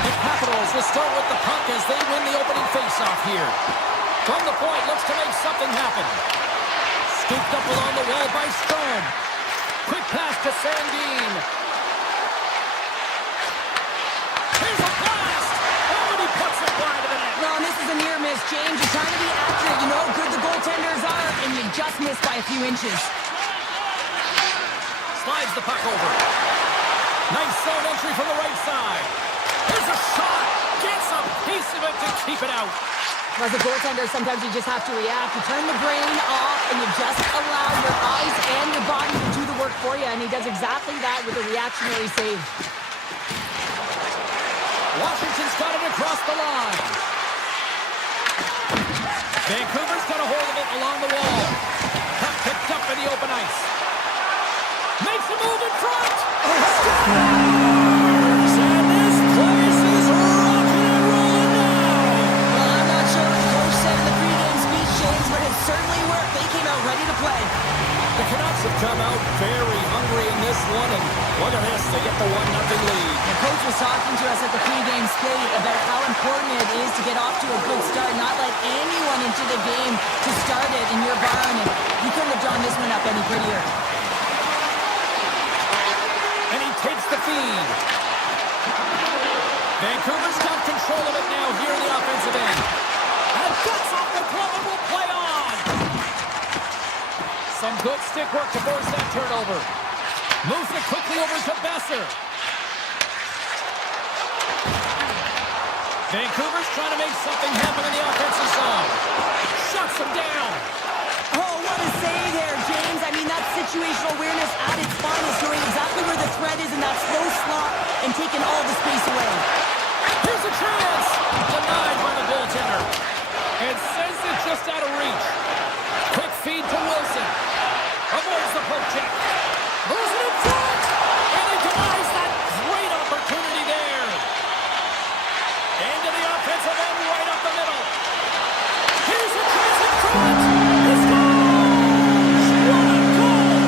The Capitals will start with the puck as they win the opening faceoff here. From the point, looks to make something happen. Scooped up along the wall by Storm. Quick pass to Sandin. Here's a blast! Oh, and he puts it wide of the net. Well, and this is a near miss, James. You're trying to be accurate. You know how good the goaltenders are, and you just missed by a few inches. Slides the puck over. Nice zone entry from the right side. Here's a shot. Gets a piece of it to keep it out. As a goaltender, sometimes you just have to react. You turn the brain off, and you just allow your eyes and your body to do the work for you, and he does exactly that with a reactionary save. Washington's got it across the line. Vancouver's got a hold of it along the wall. Puck picked up in the open ice. Makes a move in front. Scores! And this place is rocking and rolling now. Well, I'm not sure what the coach said in the pregame speech, James, but it certainly worked. They came out ready to play. The Canucks have come out very hungry in this one, and look at this, they get the 1-0 lead. The coach was talking to us at the pregame skate about how important it is to get off to a good start, not let anyone into the game to start it in your barn, and you couldn't have drawn this one up any prettier. And he takes the feed. Vancouver's got control of it now here in the offensive end. And cuts off the glove and will play on. Some good stick work to force that turnover. Moves it quickly over to Besser. Vancouver's trying to make something happen in the offensive zone. Shuts him down. Oh, what a save there, James. I mean, that's situational awareness at its finest, knowing exactly where the threat is in that slow slot and taking all the space away. Here's a chance. Denied by the goaltender. And sends it just out of reach. Quick feed to Wilson. Avoids the poke check. Moves it in front. And he denies that great opportunity there. Into the offensive end right up the middle. Here's a chance in front. He scores! What a goal!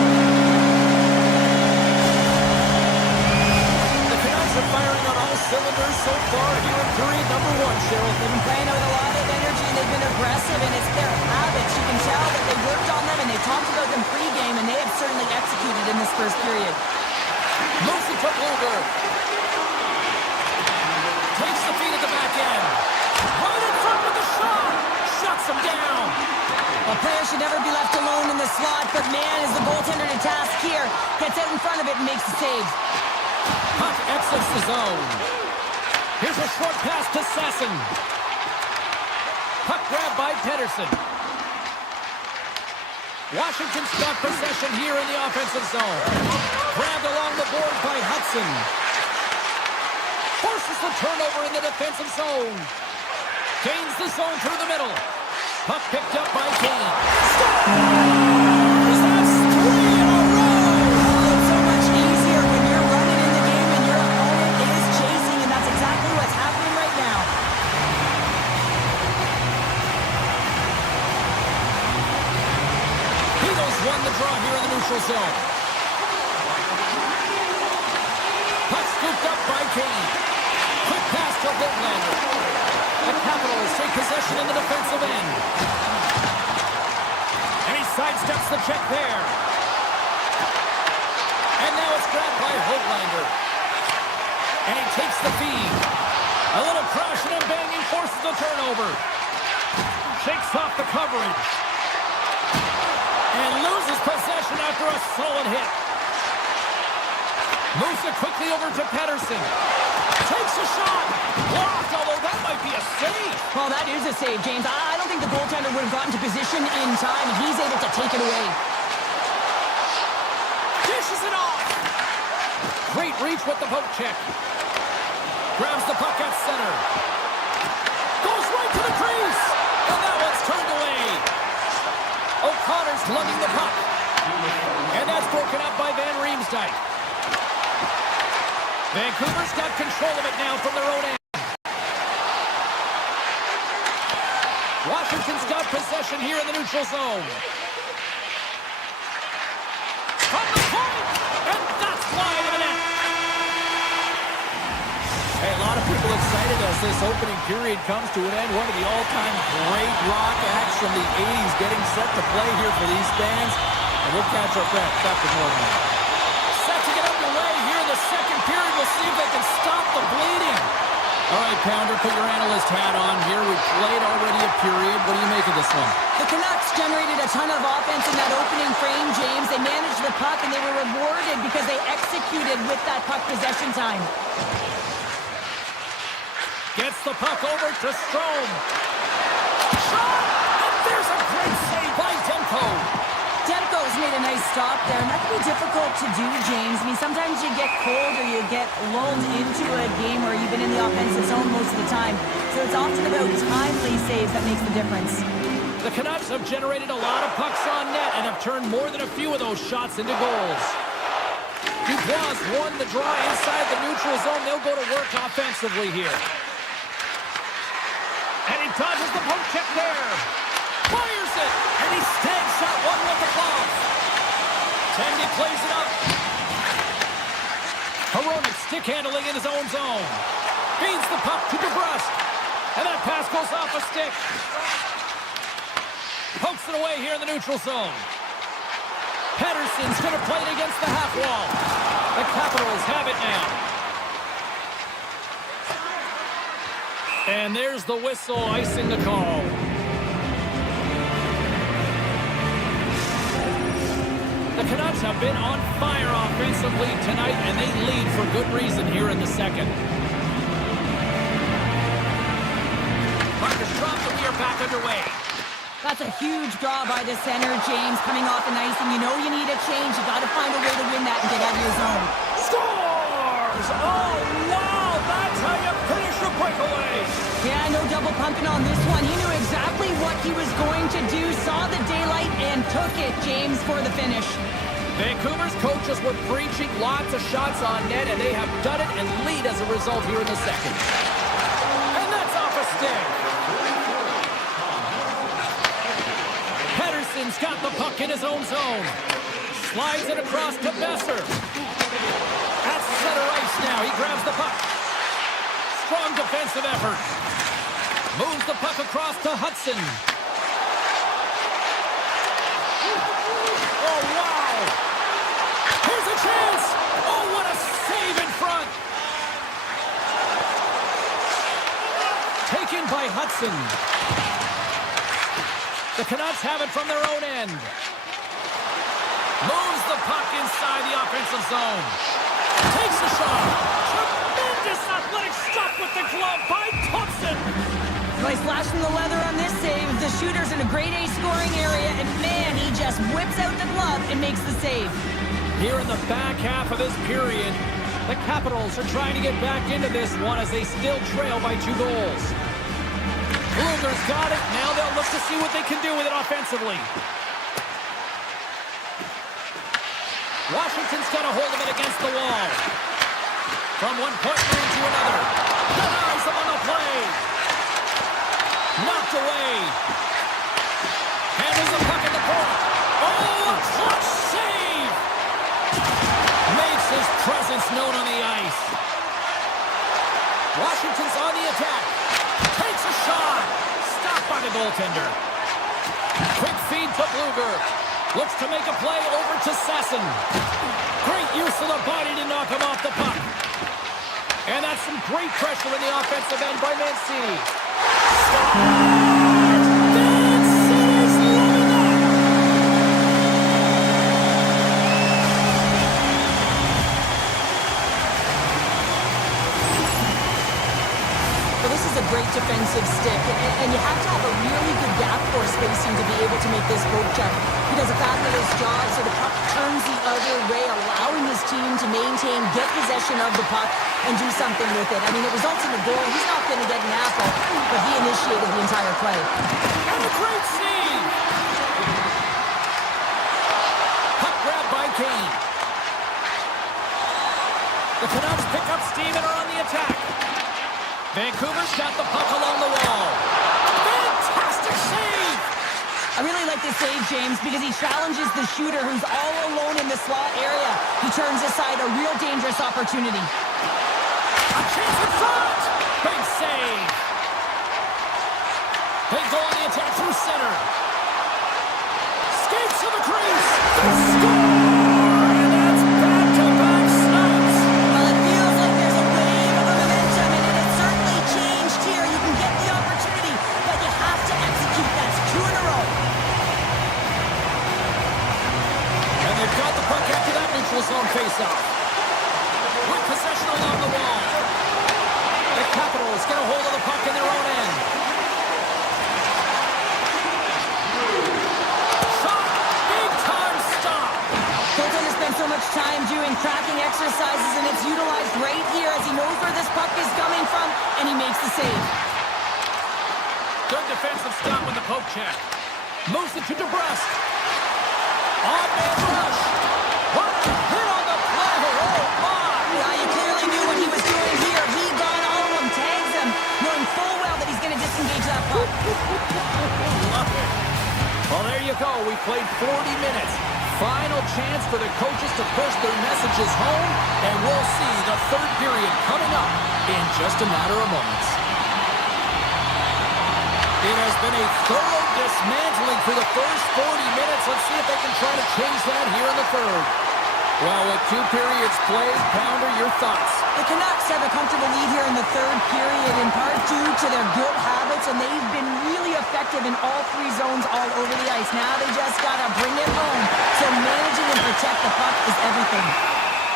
The Canucks are firing on all cylinders so far here in period number 1, Cheryl. They've been playing with a lot of energy, and they've been aggressive, and it's their habits. You can tell that they worked on them, and they talked about them pregame, and they have certainly executed in this first period. Moves it to Bluger. Takes the feed at the back end. Right in front with the shot. Shuts him down. A player should never be left alone in the slot, but man, is the goaltender to task here. Gets out in front of it and makes the save. Puck exits the zone. Here's a short pass to Sasson. Puck grabbed by Pedersen. Washington's got possession here in the offensive zone. Grabbed along the board by Hudson. Forces the turnover in the defensive zone. Gains the zone through the middle. Puck picked up by Kane. Scores! That's 3 in a row! Oh, it's so much easier when you're running in the game and your opponent is chasing, and that's exactly what's happening right now. Eagles won the draw here in the neutral zone. Puck scooped up by Kane. Quick pass to Hoglander. The Capitals take possession in the defensive end. And he sidesteps the check there. And now it's grabbed by Hoglander. And he takes the feed. A little crashing and banging forces the turnover. Shakes off the coverage. And loses possession after a solid hit. Moves it quickly over to Pedersen. Takes a shot. Blocked, although that might be a save. Well, that is a save, James. I don't think the goaltender would have gotten to position in time, and he's able to take it away. Dishes it off. Great reach with the poke check. Grabs the puck at center. Goes right to the crease. And that one's turned away. O'Connor's lugging the puck. And that's broken up by Van Riemsdyk. Vancouver's got control of it now from their own end. Washington's got possession here in the neutral zone. as this opening period comes to an end, one of the all-time great rock acts from the 80s getting set to play here for these fans. And we'll catch up next after more than that. Set to get underway here in the second period. We'll see if they can stop the bleeding. All right, Pounder, put your analyst hat on here. We've played already a period. What do you make of this one? The Canucks generated a ton of offense in that opening frame, James. They managed the puck, and they were rewarded because they executed with that puck possession time. Gets the puck over to Strome. Shot! And there's a great save by Demko. Demko's made a nice stop there, and that can be difficult to do, James. I mean, sometimes you get cold or you get lulled into a game where you've been in the offensive zone most of the time. So it's often about timely saves that makes the difference. The Canucks have generated a lot of pucks on net and have turned more than a few of those shots into goals. Dubois won the draw inside the neutral zone. They'll go to work offensively here. And he dodges the poke check there. Fires it. And he snags that one with the glove. Tandy plays it up. Hronek stick handling in his own zone. Feeds the puck to DeBrusk. And that pass goes off a stick. Pokes it away here in the neutral zone. Pettersson's going to play it against the half wall. The Capitals have it now. And there's the whistle icing the call. The Canucks have been on fire offensively tonight, and they lead for good reason here in the second. Puck is dropped, and we are back underway. That's a huge draw by the center, James, coming off the ice, and you know you need a change. You got to find a way to win that and get out of your zone. Scores! Oh, wow! That's how you finish a breakaway! Yeah, no double pumping on this one. He knew exactly what he was going to do, saw the daylight, and took it, James, for the finish. Vancouver's coaches were preaching lots of shots on net, and they have done it and lead as a result here in the second. And that's off a stick. Pettersson's got the puck in his own zone. Slides it across to Besser. At center ice now. He grabs the puck. Strong defensive effort. Moves the puck across to Hudson. Oh, wow. Here's a chance. Oh, what a save in front. Taken by Hudson. The Canucks have it from their own end. Moves the puck inside the offensive zone. Takes the shot. Tremendous athletic stop with the glove by Thompson. Nice slash from the leather on this save. The shooter's in a grade A scoring area, and man, he just whips out the glove and makes the save. Here in the back half of this period, the Capitals are trying to get back into this one as they still trail by 2 goals. Blueger's got it. Now they'll look to see what they can do with it offensively. Washington's got a hold of it against the wall. From one point man to another. Denies him on the play. Knocked away. Handles the puck at the point. Oh, a clutch save! Makes his presence known on the ice. Washington's on the attack. Takes a shot. Stopped by the goaltender. Quick feed to Blueger. Looks to make a play over to Sasson. Great use of the body to knock him off the puck. And that's some great pressure in the offensive end by Mancini. Mancini's loving that! Well, this is a great defensive stick, and you have to have a really good gap for spacing to be able to make this poke check. He does a fabulous job, so the puck turns the other way, allowing his team to maintain, get possession of the puck, and do something with it. I mean, it results in a goal. He's not going to get an apple, but he initiated the entire play. And a great save! Puck grab by Kane. The Canucks pick up steam and are on the attack. Vancouver's got the puck along the wall. Fantastic save! I really like this save, James, because he challenges the shooter who's all alone in the slot area. He turns aside a real dangerous opportunity. A chance in front! Big save! They go on the attack through center. Skates to the crease. They score! And that's back-to-back snaps. Well, it feels like there's a wave of momentum, and it has certainly changed here. You can get the opportunity, but you have to execute. That's 2 in a row. And they've got the puck after that neutral zone faceoff. With possession along the wall. The Capitals get a hold of the puck in their own end. Shot! Big-time stop! Goaltender spends so much time doing tracking exercises, and it's utilized right here as he knows where this puck is coming from, and he makes the save. Good defensive stop with the poke check. Moves it to DeBrusque. On-man rush. What a hit on the play! Oh, my! Yeah, you clearly knew what he was doing here. He got all of them, tags them, knowing full well that he's going to disengage that puck. Love it. Well, there you go. We played 40 minutes. Final chance for the coaches to push their messages home, and we'll see the third period coming up in just a matter of moments. It has been a thorough dismantling for the first 40 minutes. Let's see if they can try to change that here in the third. Well, with 2 periods played, Pounder, your thoughts? The Canucks have a comfortable lead here in the third period, in part due to their good habits, and they've been really effective in all 3 zones all over the ice. Now they just got to bring it home. So managing and protect the puck is everything.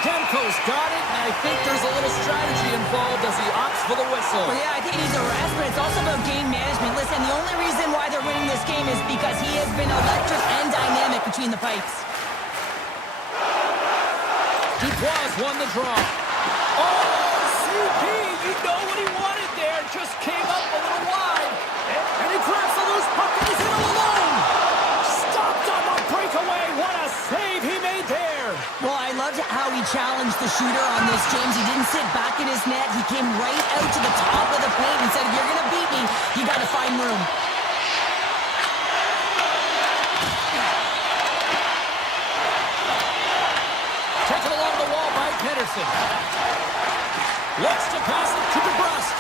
Demko's got it, and I think there's a little strategy involved as he opts for the whistle. Well, yeah, I think he needs a rest, but it's also about game management. Listen, the only reason why they're winning this game is because he has been electric and dynamic between the pipes. Dubois won the draw. Oh, CP, you know what he wanted there. Just came up a little wide. And he grabs the loose puck and he's in all alone. Stopped on the breakaway. What a save he made there. Well, I loved how he challenged the shooter on this, James. He didn't sit back in his net. He came right out to the top of the paint and said, if you're going to beat me, you got to find room. Taken along the wall by Pedersen. Looks to pass it to DeBrusque.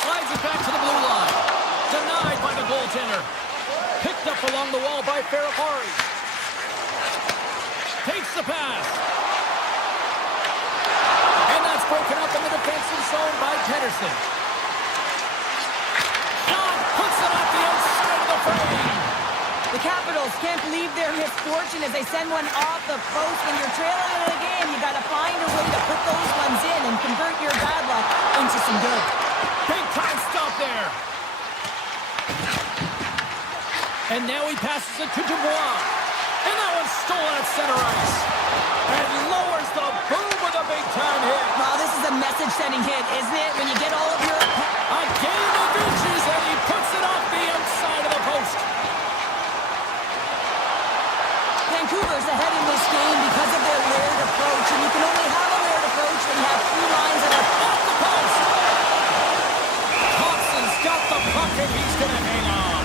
Slides it back to the blue line. Denied by the goaltender. Picked up along the wall by Ferrari. Takes the pass. And that's broken up in the defensive zone by Pedersen. Shot puts it off the outside of the frame. The Capitals can't believe their misfortune as they send one off the post. When you're trailing in the game, you got to find a way to put those ones in and convert your bad luck into some good. Big time stop there. And now he passes it to Dubois. And that one's stolen at center ice. And lowers the boom with a big time hit. Wow, this is a message-sending hit, isn't it? When you get all of your... A game of inches, and he puts it off the outside of the post. Vancouver's ahead in this game because of their layered approach, and you can only have a layered approach when you have 3 lines that are Off the post. Thompson's got the puck, and he's going to hang on.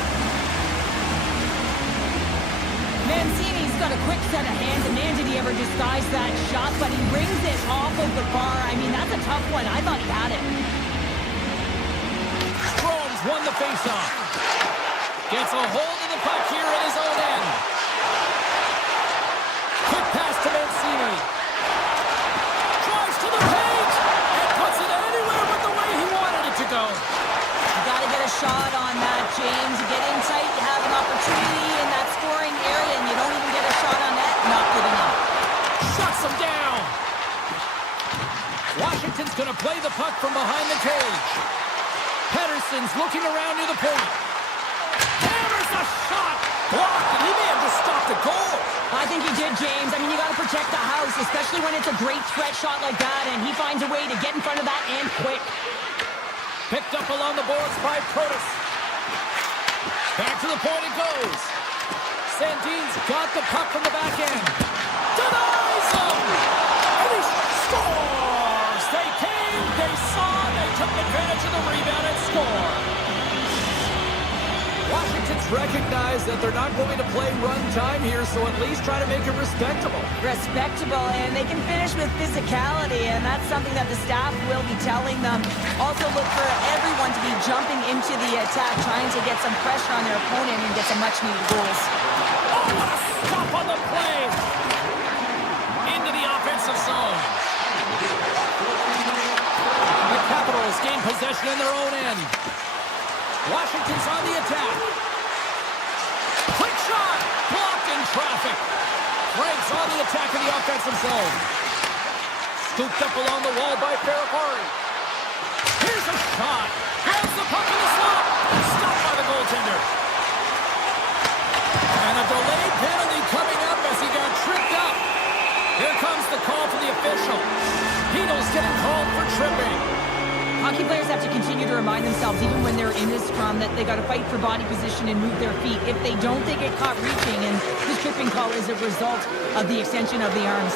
Mancini's got a quick set of hands, and man, did he ever disguise that shot, but he rings it off of the bar. I mean, that's a tough one. I thought he had it. Strome's won the faceoff. Gets a hold of the puck here in his own end. Quick pass to Mancini. Drives to the paint and puts it anywhere but the way he wanted it to go. You got to get a shot on that, James. You get in tight, you have an opportunity in that scoring area, and you don't even get a shot on that. Not good enough. Shuts him down. Washington's going to play the puck from behind the cage. Pedersen's looking around near the point. Hammers a shot. Blocked, and he may have just stopped a goal. I think he did, James. I mean, you got to protect the house, especially when it's a great threat shot like that, and he finds a way to get in front of that and quick. Picked up along the boards by Protas. Back to the point it goes. Sandin's got the puck from the back end. Denies him! And he scores! They came, they saw, they took advantage of the rebound and scored. Washington's recognize that they're not going to play run time here, so at least try to make it respectable. Respectable, and they can finish with physicality, and that's something that the staff will be telling them. Also look for everyone to be jumping into the attack, trying to get some pressure on their opponent and get some much-needed goals. Oh, what a stop on the play! Into the offensive zone. The Capitals gain possession in their own end. Washington's on the attack. Quick shot! Blocked in traffic. Frank's on the attack in the offensive zone. Scooped up along the wall by Ferrari. Here's a shot. Grabs the puck in the slot. Stopped by the goaltender. And a delayed penalty coming up as he got tripped up. Here comes the call from the official. Hino's getting called for tripping. Hockey players have to continue to remind themselves, even when they're in this scrum, that they got to fight for body position and move their feet. If they don't, they get caught reaching, and this tripping call is a result of the extension of the arms.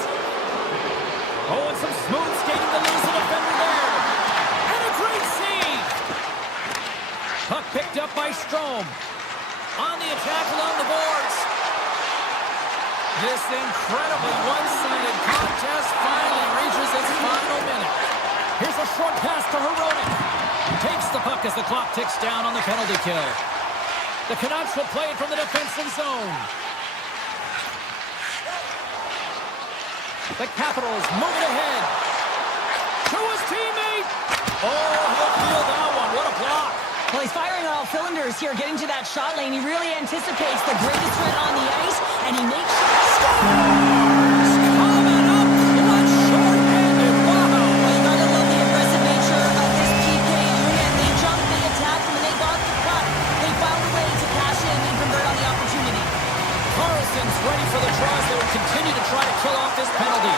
Oh, and some smooth skating to lose the defender there. And a great save. Puck picked up by Strome. On the attack along the boards. This incredibly one-sided contest finally reaches its final minute. Here's a short pass to Hronek. Takes the puck as the clock ticks down on the penalty kill. The Canucks will play it from the defensive zone. The Capitals moving ahead. To his teammate. Oh, he'll feel that one. What a block. Well, he's firing on all cylinders here, getting to that shot lane. He really anticipates the greatest threat on the ice, and he makes scores! Coming up, one short-handed. Wow. Well, you gotta love the aggressive nature of this PK unit. They jumped, they attacked, and when they got the puck, they found a way to cash in and convert on the opportunity. Carlson's ready for the draws. They will continue to try to kill off this penalty.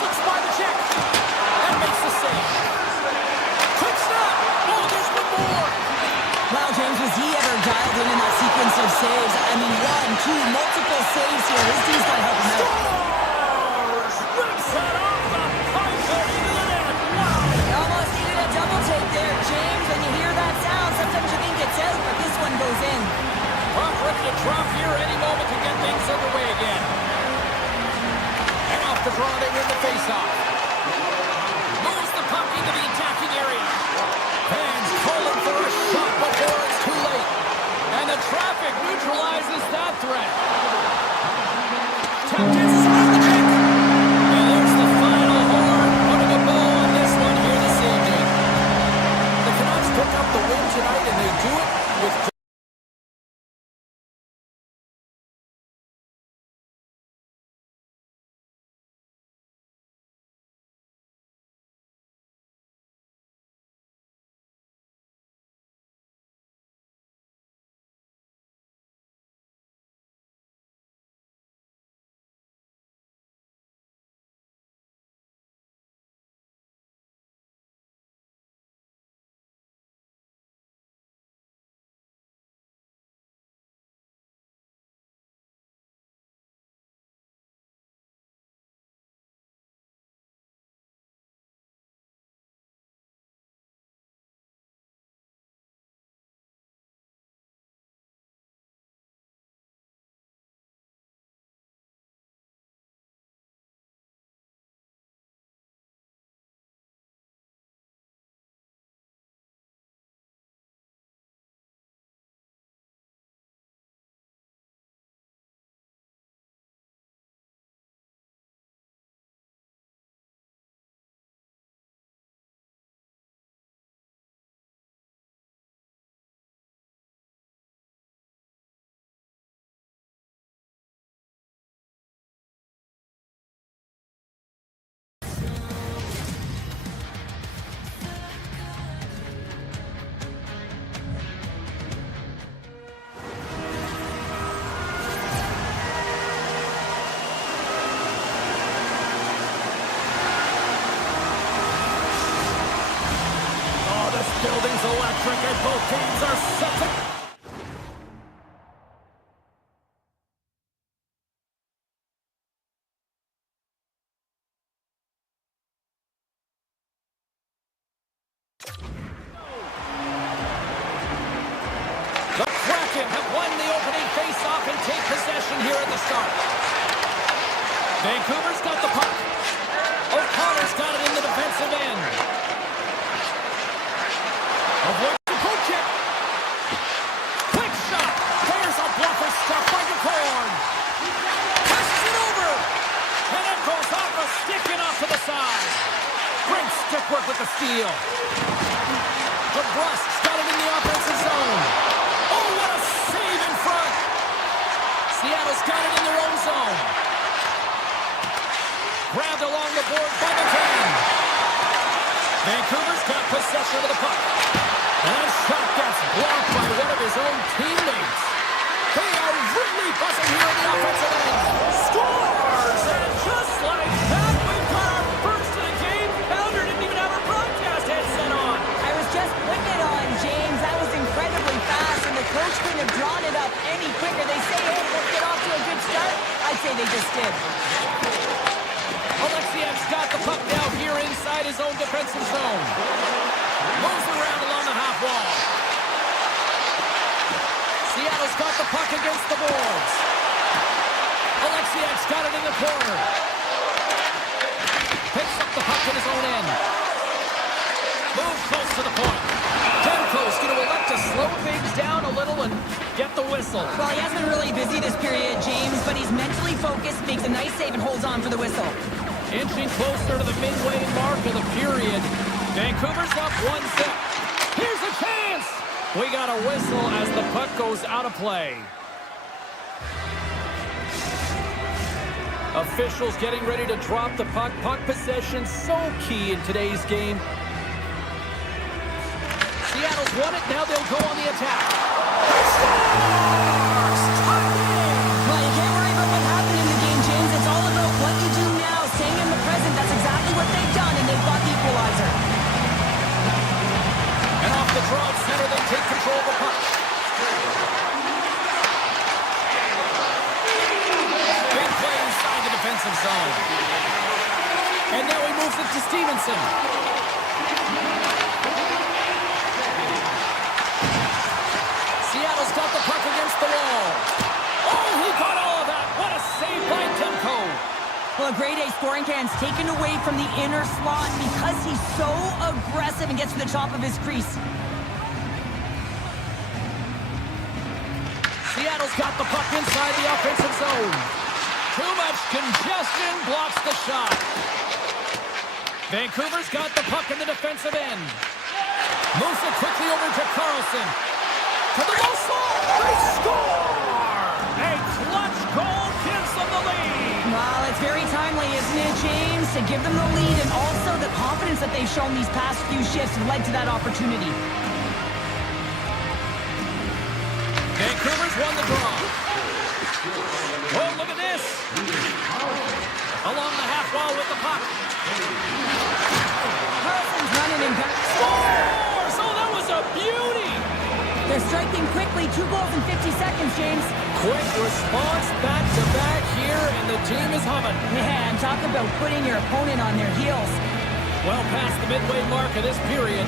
Slips by the check. And makes the save. Quick snap. Oh, there's one more. Wow, James, was he ever dialed in that sequence of saves? I mean, 1, 2, multiple saves here. His team's got to help him out. Scores! Rips that off the pipe and into the net. Wow. He almost needed a double take there, James. When you hear that sound, sometimes you think it's out, but this one goes in. Puck ready to drop here any moment to get things underway again. And off the draw, they win the faceoff. Moves the puck into the attacking area. Fans calling for a shot before it's too late. And the traffic neutralizes that threat. Tapped inside the check. And there's the final horn, putting a bow on this one here this evening. The Canucks pick up the win tonight, and they do it with... Building's electric and both teams are set to... possession here at the start. Vancouver's got the puck. O'Connor's got it in the defensive end. Avoids the poke check. Quick shot. There's a bluffer stuff by McCord. Passes it over. And it goes off a stick and off to the side. Great stick work with the steal. DeBrusk's got it in the offensive zone. Oh, what a save in front. Seattle's got it in their own zone. Grabbed along the board by McCann. Vancouver's got possession of the puck. And a shot gets blocked by one of his own teammates. They are really buzzing here in the offensive end. Scores! And just like that, we've got our first of the game. Pounder didn't even have her broadcast headset on. I was just putting it on, James. That was incredibly fast, and the coach couldn't have drawn it up any quicker. They say, hey, let's get off to a good start. I'd say they just did. Alexiev's got the puck now here inside his own defensive zone. Moves around along the half wall. Seattle's got the puck against the boards. Alexiev's got it in the corner. Picks up the puck in his own end. Moves close to the point. Demko's going to elect to slow things down a little and get the whistle. Well, he has been really busy this period, James, but he's mentally focused, makes a nice save, and holds on for the whistle. Inching closer to the midway mark of the period. Vancouver's up 1-0. Here's a chance! We got a whistle as the puck goes out of play. Officials getting ready to drop the puck. Puck possession so key in today's game. Seattle's won it. Now they'll go on the attack. Scores! Tied in! Well, you can't worry about what happened in the game, James. It's all about what you do now, staying in the present. That's exactly what they've done, and they've got the equalizer. And off the draw center, they take control of the puck. Big play inside the defensive zone. And now he moves it to Stevenson. Seattle's got the puck against the wall. Oh, he caught all of that. What a save by Demko. Well, a grade A scoring chance taken away from the inner slot because he's so aggressive and gets to the top of his crease. Seattle's got the puck inside the offensive zone. Too much congestion blocks the shot. Vancouver's got the puck in the defensive end. Moves it quickly over to Carlson. To the low slot. They score! A clutch goal gives them the lead. Well, it's very timely, isn't it, James? To give them the lead, and also the confidence that they've shown these past few shifts have led to that opportunity. Vancouver's won the draw. Oh, look at this. Along the half wall with the puck. Carlson's running and Scores! Oh, that was a beauty. they're striking quickly. 2 goals in 50 seconds, James. Quick response back-to-back here, and the team is humming. Man, talk about putting your opponent on their heels. Well past the midway mark of this period.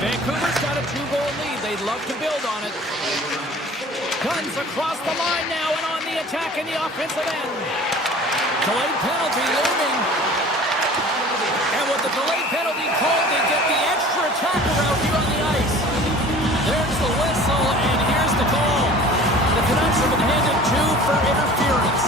Vancouver's got a 2-goal lead. They'd love to build on it. Guns across the line now and on the attack in the offensive end. Delayed penalty looming. And with the delayed penalty called, they get the extra attacker out here on the ice. There's the whistle, and here's the call. The Canucks have been handed 2 for interference.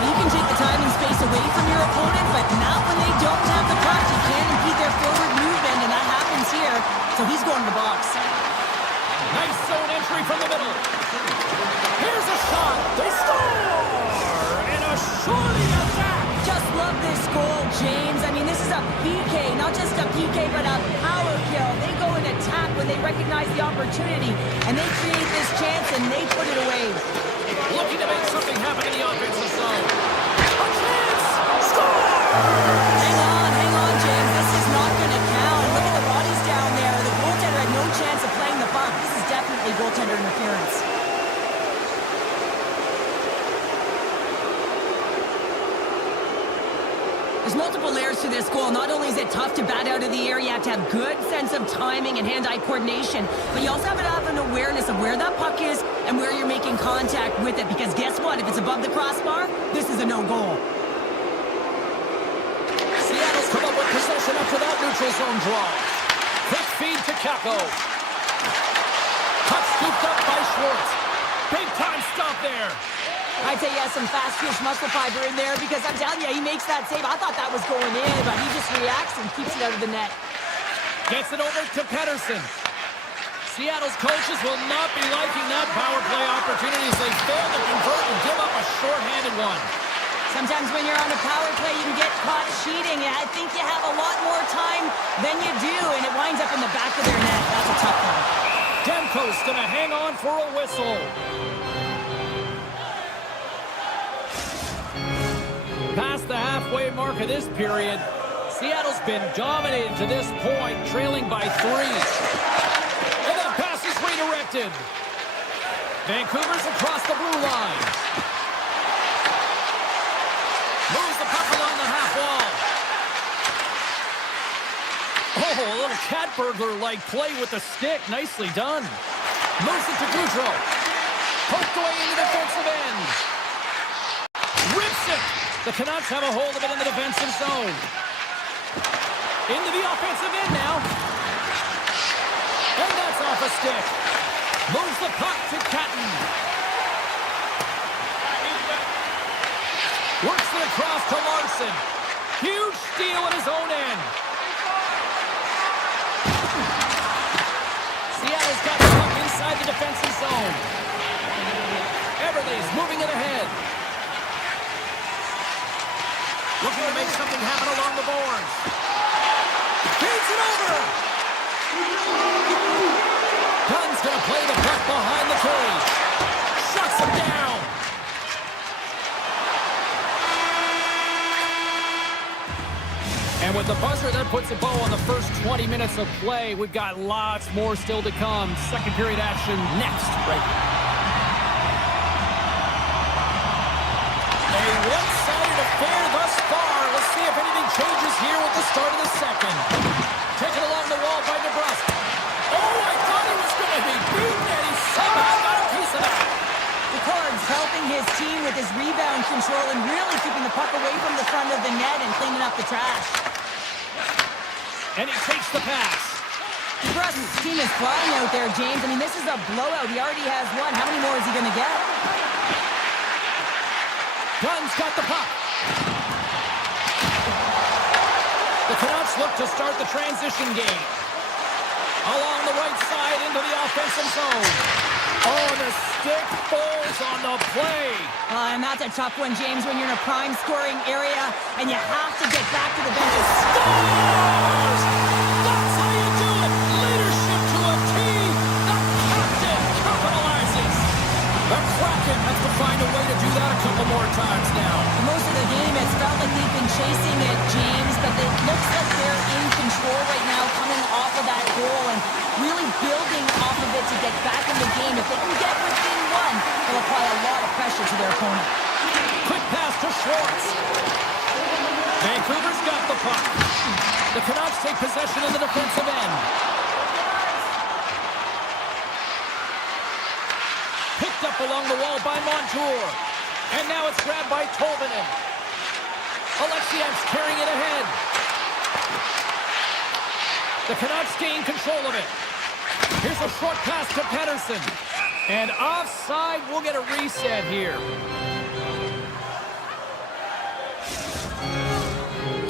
You can take the time and space away from your opponent, but not when they don't have the puck. You can't impede their forward movement, and that happens here. So he's going to the box. Nice zone entry from the middle. Here's a shot. They score! And a shorty attack. Just love this goal, James. I mean, this is a PK, not just a PK, but a power kill. They go and attack when they recognize the opportunity, and they create this chance, and they put it away. Looking to make something happen in the offensive zone. A chance! Score! Hang on, James. This is not going to count. Look at the bodies down there. The goaltender had no chance of playing the puck. This is definitely goaltender interference. There's multiple layers to this goal. Not only is it tough to bat out of the air, you have to have good sense of timing and hand-eye coordination, but you also have to have an awareness of where that puck is and where you're making contact with it, because guess what? If it's above the crossbar, this is a no-goal. Seattle's come up with possession after that neutral zone draw. Quick feed to Capo. Puck scooped up by Schwartz. Big time stop there. I'd say he has some fast twitch muscle fiber in there, because I'm telling you, he makes that save. I thought that was going in, but he just reacts and keeps it out of the net. Gets it over to Pettersson. Seattle's coaches will not be liking that power play opportunity as they fail to convert and give up a short-handed one. Sometimes when you're on a power play, you can get caught cheating. I think you have a lot more time than you do, and it winds up in the back of their net. That's a tough one. Demko's going to hang on for a whistle. Past the halfway mark of this period, Seattle's been dominated to this point, trailing by 3. And that pass is redirected. Vancouver's across the blue line. Moves the puck along the half wall. Oh, a little cat burglar-like play with the stick. Nicely done. Moves it to Goudreau. Poked away in the defensive end. Rips it. The Canucks have a hold of it in the defensive zone. Into the offensive end now. And that's off a stick. Moves the puck to Catton. Works it across to Larson. Huge steal at his own end. Seattle's got the puck inside the defensive zone. Everly's moving it ahead. Looking to make something happen along the boards. Feeds it over. Dunn's going to play the puck behind the cage. Shuts him down. And with the buzzer, that puts a bow on the first 20 minutes of play. We've got lots more still to come. Second period action next. Right. A one-sided affair thus far. Let's see if anything changes here with the start of the second. Taken along the wall by DeBrusque. Oh, I thought he was going to be beaten, and he somehow got a piece of that. Picard's helping his team with his rebound control and really keeping the puck away from the front of the net and cleaning up the trash. And he takes the pass. DeBrusque's team is flying out there, James. I mean, this is a blowout. He already has one. How many more is he going to get? Dunn's got the puck. The Canucks look to start the transition game. Along the right side into the offensive zone. Oh, the stick falls on the play. And that's a tough one, James, when you're in a prime scoring area and you have to get back to the bench. Scores! That's how you do it. Leadership to a T. The captain capitalizes. The Kraken has to find a way to do that a couple more times now. Most of the game, it's felt like they've been chasing it, James, but it looks like they're in control right now, coming off of that goal and really building off of it to get back in the game. If they can get within one, they'll apply a lot of pressure to their opponent. Quick pass to Schwartz. Vancouver's got the puck. The Canucks take possession in the defensive end. Picked up along the wall by Montour. And now it's grabbed by Tolvanen. Alexiev's carrying it ahead. The Canucks gain control of it. Here's a short pass to Pettersson. And offside, we'll get a reset here.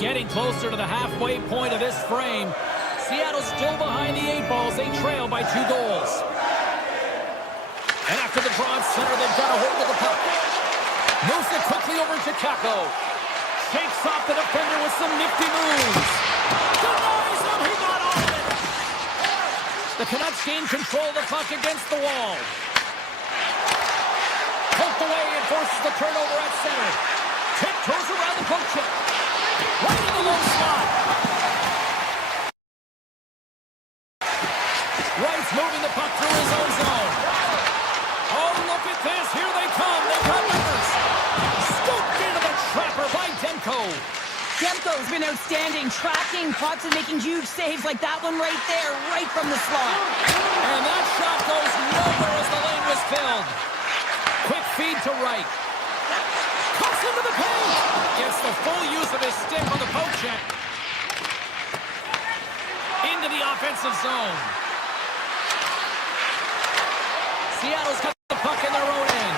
Getting closer to the halfway point of this frame. Seattle's still behind the 8 balls. They trail by 2 goals. And after the draw at center, they've got a hold of the puck. Moves it quickly over to Capo. Shakes off the defender with some nifty moves. Denies him. He got all of it. The Canucks gain control of the puck against the wall. Poked away and forces the turnover at center. Tiptoes around the poke check. Right in the low slot. Wright's moving the puck through his own zone. Oh, look at this. Here they come. They got numbers. Scooped into the trapper by Demko. Demko's been outstanding, tracking pucks and making huge saves like that one right there, right from the slot. And that shot goes nowhere as the lane was filled. Quick feed to right. Cuts into the paint. Gets the full use of his stick on the poke check. Into the offensive zone. Seattle's got the puck in their own end.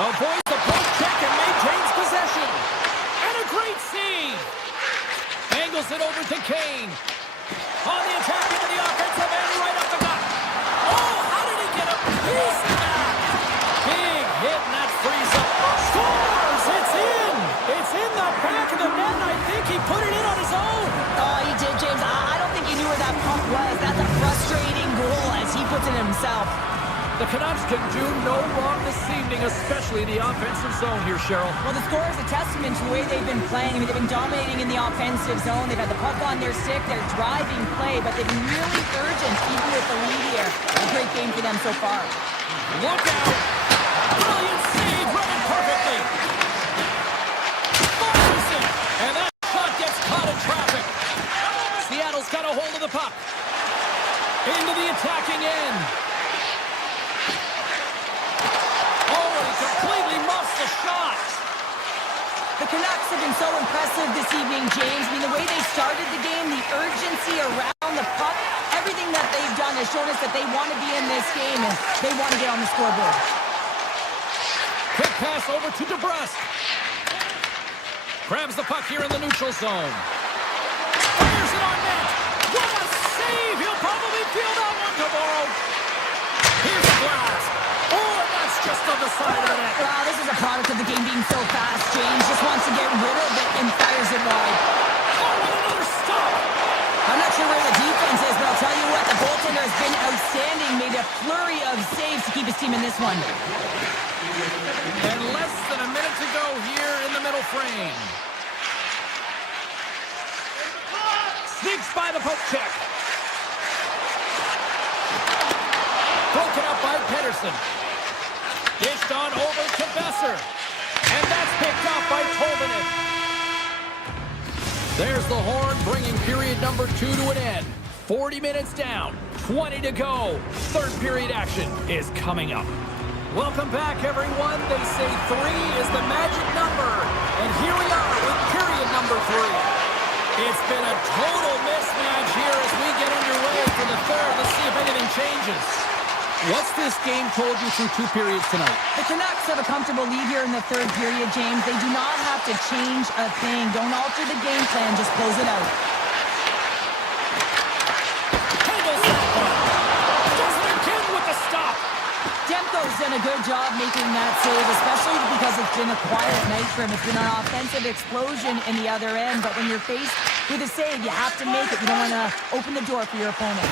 Avoids the poke check and maintains possession. And a great save. Angles it over to Kane. On the attack into the offensive end, right up the gut. Oh, how did he get a piece of that? Big hit, and that frees up. Scores! It's in! It's in the back of the net, and I think he put it in on his own. Oh, he did, James. I don't think he knew where that puck was. That's a frustrating goal as he puts it himself. The Canucks can do no wrong this evening, especially the offensive zone here, Cheryl. Well, the score is a testament to the way they've been playing. I mean, they've been dominating in the offensive zone. They've had the puck on their stick. They're driving play, but they've been really urgent, even with the lead here. A great game for them so far. Look out! Brilliant save, read it perfectly. Fires it, and that shot gets caught in traffic. Seattle's got a hold of the puck. Into the attacking end. Completely muffs the shot. The Canucks have been so impressive this evening, James. I mean, the way they started the game, the urgency around the puck, everything that they've done has shown us that they want to be in this game and they want to get on the scoreboard. Quick pass over to DeBrusque. Grabs the puck here in the neutral zone. Fires it on net. What a save! He'll probably feel that one tomorrow. Here's the blast. Oh, that's just on the side of the net. Wow, this is a product of the game being so fast. James just wants to get rid of it and fires it wide. Oh, and another stop. I'm not sure where the defense is, but I'll tell you what, the goaltender has been outstanding. Made a flurry of saves to keep his team in this one. And less than a minute to go here in the middle frame. Sneaks by the poke check. Broken up by Pedersen. Dished on over to Besser. And that's picked off by Tolvanen. There's the horn, bringing period number 2 to an end. 40 minutes down, 20 to go. Third period action is coming up. Welcome back, everyone. They say 3 is the magic number. And here we are with period number 3. It's been a total mismatch here as we get underway for the third. Let's see if anything changes. What's this game told you through 2 periods tonight? The Canucks have a comfortable lead here in the third period, James. They do not have to change a thing. Don't alter the game plan. Just close it out. Handles that one. Does it again with the stop. Demko's done a good job making that save, especially because it's been a quiet night for him. It's been an offensive explosion in the other end, but when you're faced with a save, you have to make it. You don't want to open the door for your opponent.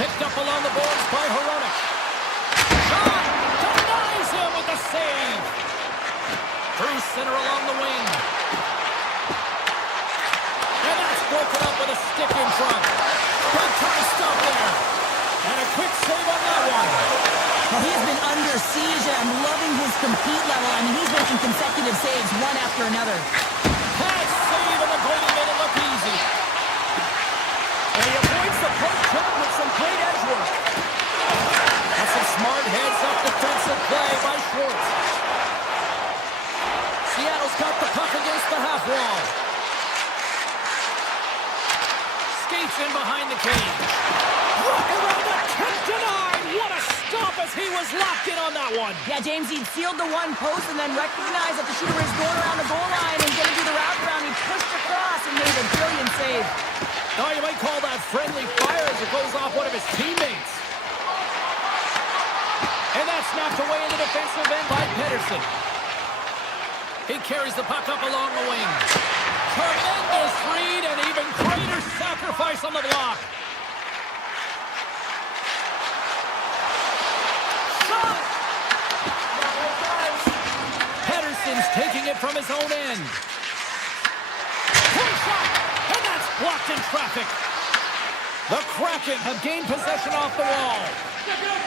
Picked up along the boards by Hronek. Shot! Denies him with the save. Through center along the wing. And that's broken up with a stick in front. Big time stop there. And a quick save on that one. Well, he has been under siege, and I'm loving his compete level. I mean, he's making consecutive saves, one after another. That save and the goalie made it look easy. And he avoids the poke check with some great edge work. That's some smart heads-up defensive play by Schwartz. Seattle's got the puck against the half wall. Skates in behind the cage. Rock around the 10-9. What a stop as he was locked in on that one. Yeah, James, he sealed the one post and then recognized that the shooter was going around the goal line and going to do the wraparound. He pushed across and made a brilliant save. Oh, you might call that friendly fire as it goes off one of his teammates. And that's knocked away in the defensive end by Pedersen. He carries the puck up along the wing. Tremendous read and even greater sacrifice on the block. Shot! Pedersen's taking it from his own end. Point shot! Blocked in traffic. The Kraken have gained possession off the wall.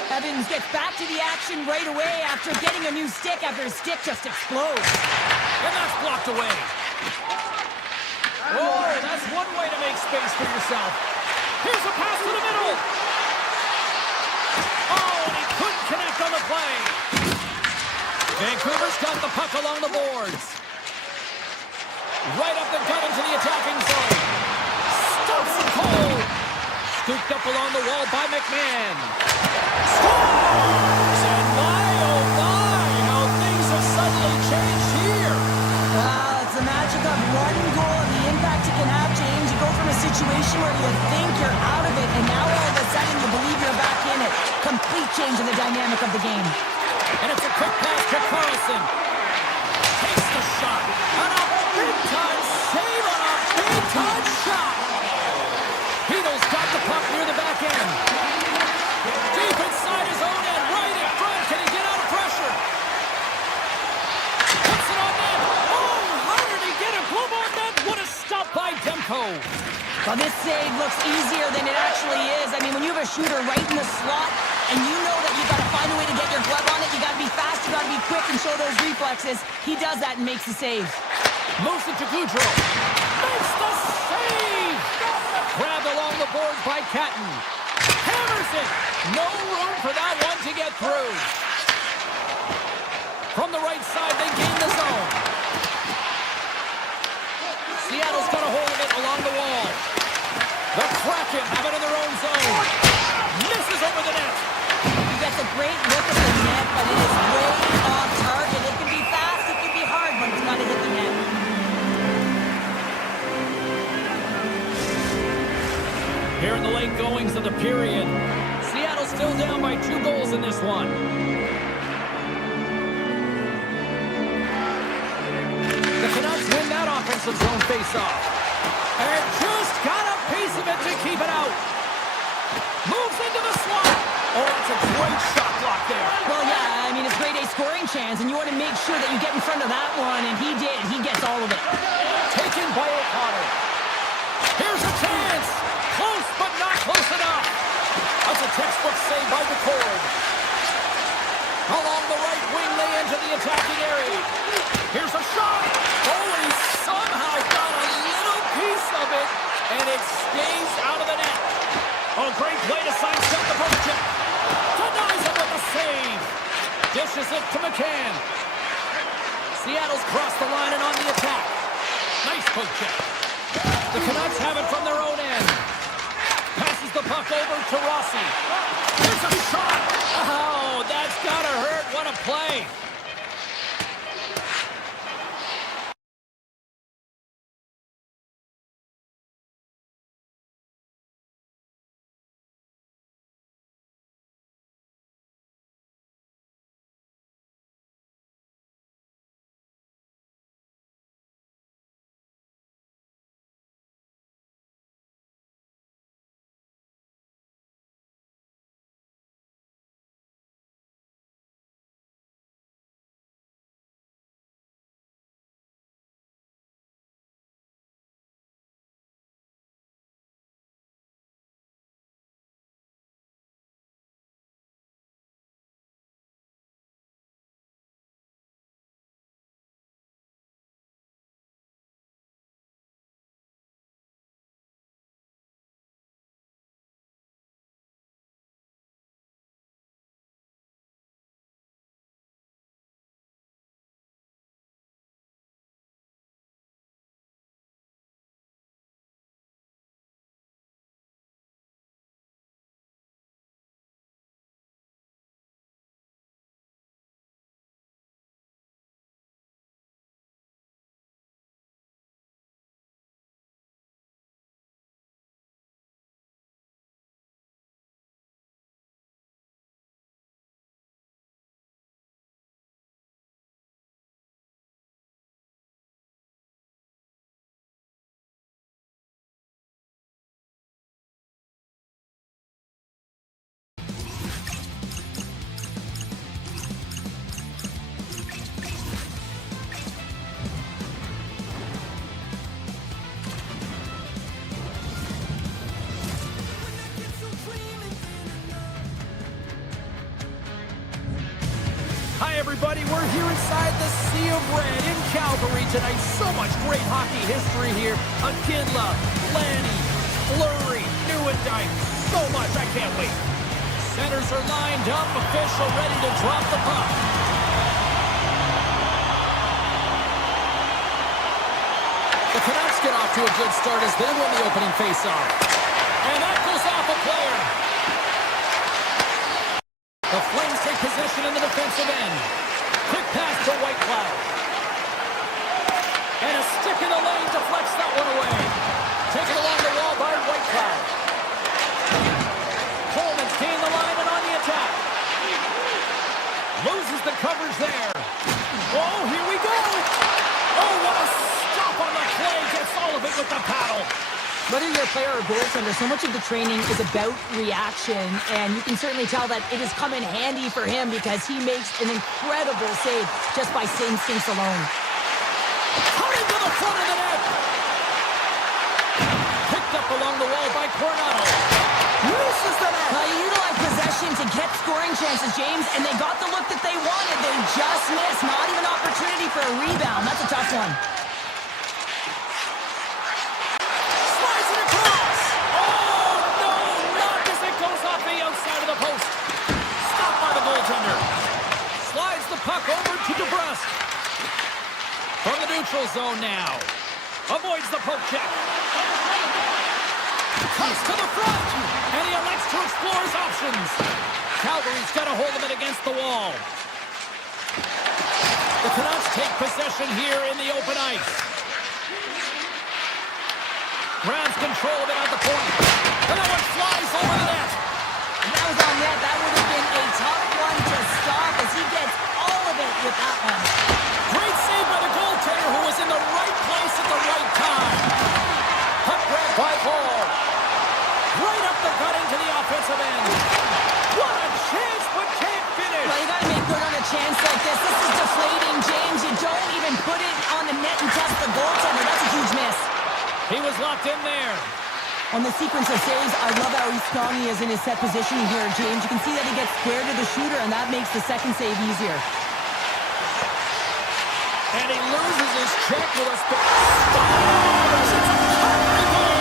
Evans gets back to the action right away after getting a new stick after his stick just explodes. And that's blocked away. Oh, that's one way to make space for yourself. Here's a pass to the middle. Oh, and he couldn't connect on the play. Vancouver's got the puck along the boards. Right up the gut into the attacking zone. Stuffs it cold. Scooped up along the wall by McMahon. Scores! And my, oh my, how things have suddenly changed here. Well, it's the magic of one goal and the impact it can have, James. You go from a situation where you think you're out of it, and now all of a sudden you believe you're back in it. Complete change in the dynamic of the game. And it's a quick pass to Carlson. Takes the shot. And a big-time save on a big-time shot. Hito's got the puck near the back end. Deep inside his own end, right in front. Can he get out of pressure? Puts it on net. Oh, how did he get it? Glove on net. What a stop by Demko. Well, this save looks easier than it actually is. I mean, when you have a shooter right in the slot, and you know that you've got to find a way to get your glove on it, you got to be fast, you got to be quick and show those reflexes. He does that and makes the save. Moves it to Goudreau. Makes the save! Grabbed along the boards by Catton. Hammers it! No room for that one to get through. From the right side, they gain the zone. Seattle's got a hold of it along the wall. The Kraken have it in their own zone. Misses over the net. He gets a great look at the net, but it is way off target. It can be fast, it can be hard, but it's got to hit the net. Here in the late goings of the period, Seattle still down by 2 goals in this one. The Canucks win that offensive zone faceoff. And just got a piece of it to keep it out. Moves into the slot. Oh, it's a great shot block there. Well, yeah, I mean, it's grade A scoring chance, and you want to make sure that you get in front of that one, and he did. He gets all of it. Taken by O'Connor. Here's a chance. Close, but not close enough. That's a textbook save by McCord. Along the right wing, they enter the attacking area. Here's a shot. Oh, and he somehow got a little piece of it, and it stays out of the net. Oh, great play to sidestep the poke check. Denies him with a save. Dishes it to McCann. Seattle's crossed the line and on the attack. Nice poke check. The Canucks have it from their own end. Passes the puck over to Rossi. There's a shot. Oh, that's gotta hurt. What a play. we're here inside the Sea of Red in Calgary tonight. So much great hockey history here. Akinla, Lanny, Fleury, Nieuwendyk. So much, I can't wait. Centers are lined up, official ready to drop the puck. The Canucks get off to a good start as they win the opening faceoff. And that goes off a player. The Flames take position in the defensive end. Quick pass to Whitecloud. And a stick in the lane deflects that one away. Taken along the wall by Whitecloud. Coleman's gained the line and on the attack. Loses the coverage there. Oh, here we go. Oh, what a stop on the play. Gets all of it with the paddle. Whether you're a player or goaltender, so much of the training is about reaction, and you can certainly tell that it has come in handy for him because he makes an incredible save just by instincts alone. Cutting to the front of the net. Picked up along the wall by Coronado. Misses the net. You utilize possession to get scoring chances, James, and they got the look that they wanted. They just missed. Not even opportunity for a rebound. That's a tough one. Puck over to DeBrusque. From the neutral zone now. Avoids the poke check. Comes to the front. And he elects to explore his options. Calgary's got a hold of it against the wall. The Canucks take possession here in the open ice. Grabs control of it at the point. And that one flies over the net. And that was on net. That would have been a tough one to stop as he gets with that one. Great save by the goaltender who was in the right place at the right time. Puck grabbed by Paul. Right up the gut into the offensive end. What a chance, but can't finish. Well, you got to make good on a chance like this. This is deflating, James. You don't even put it on the net and test the goaltender. That's a huge miss. He was locked in there. On the sequence of saves, I love how strong he is in his set positioning here, James. You can see that he gets square to the shooter, and that makes the second save easier. And he loses his check with a stop. It's a Calgary goal.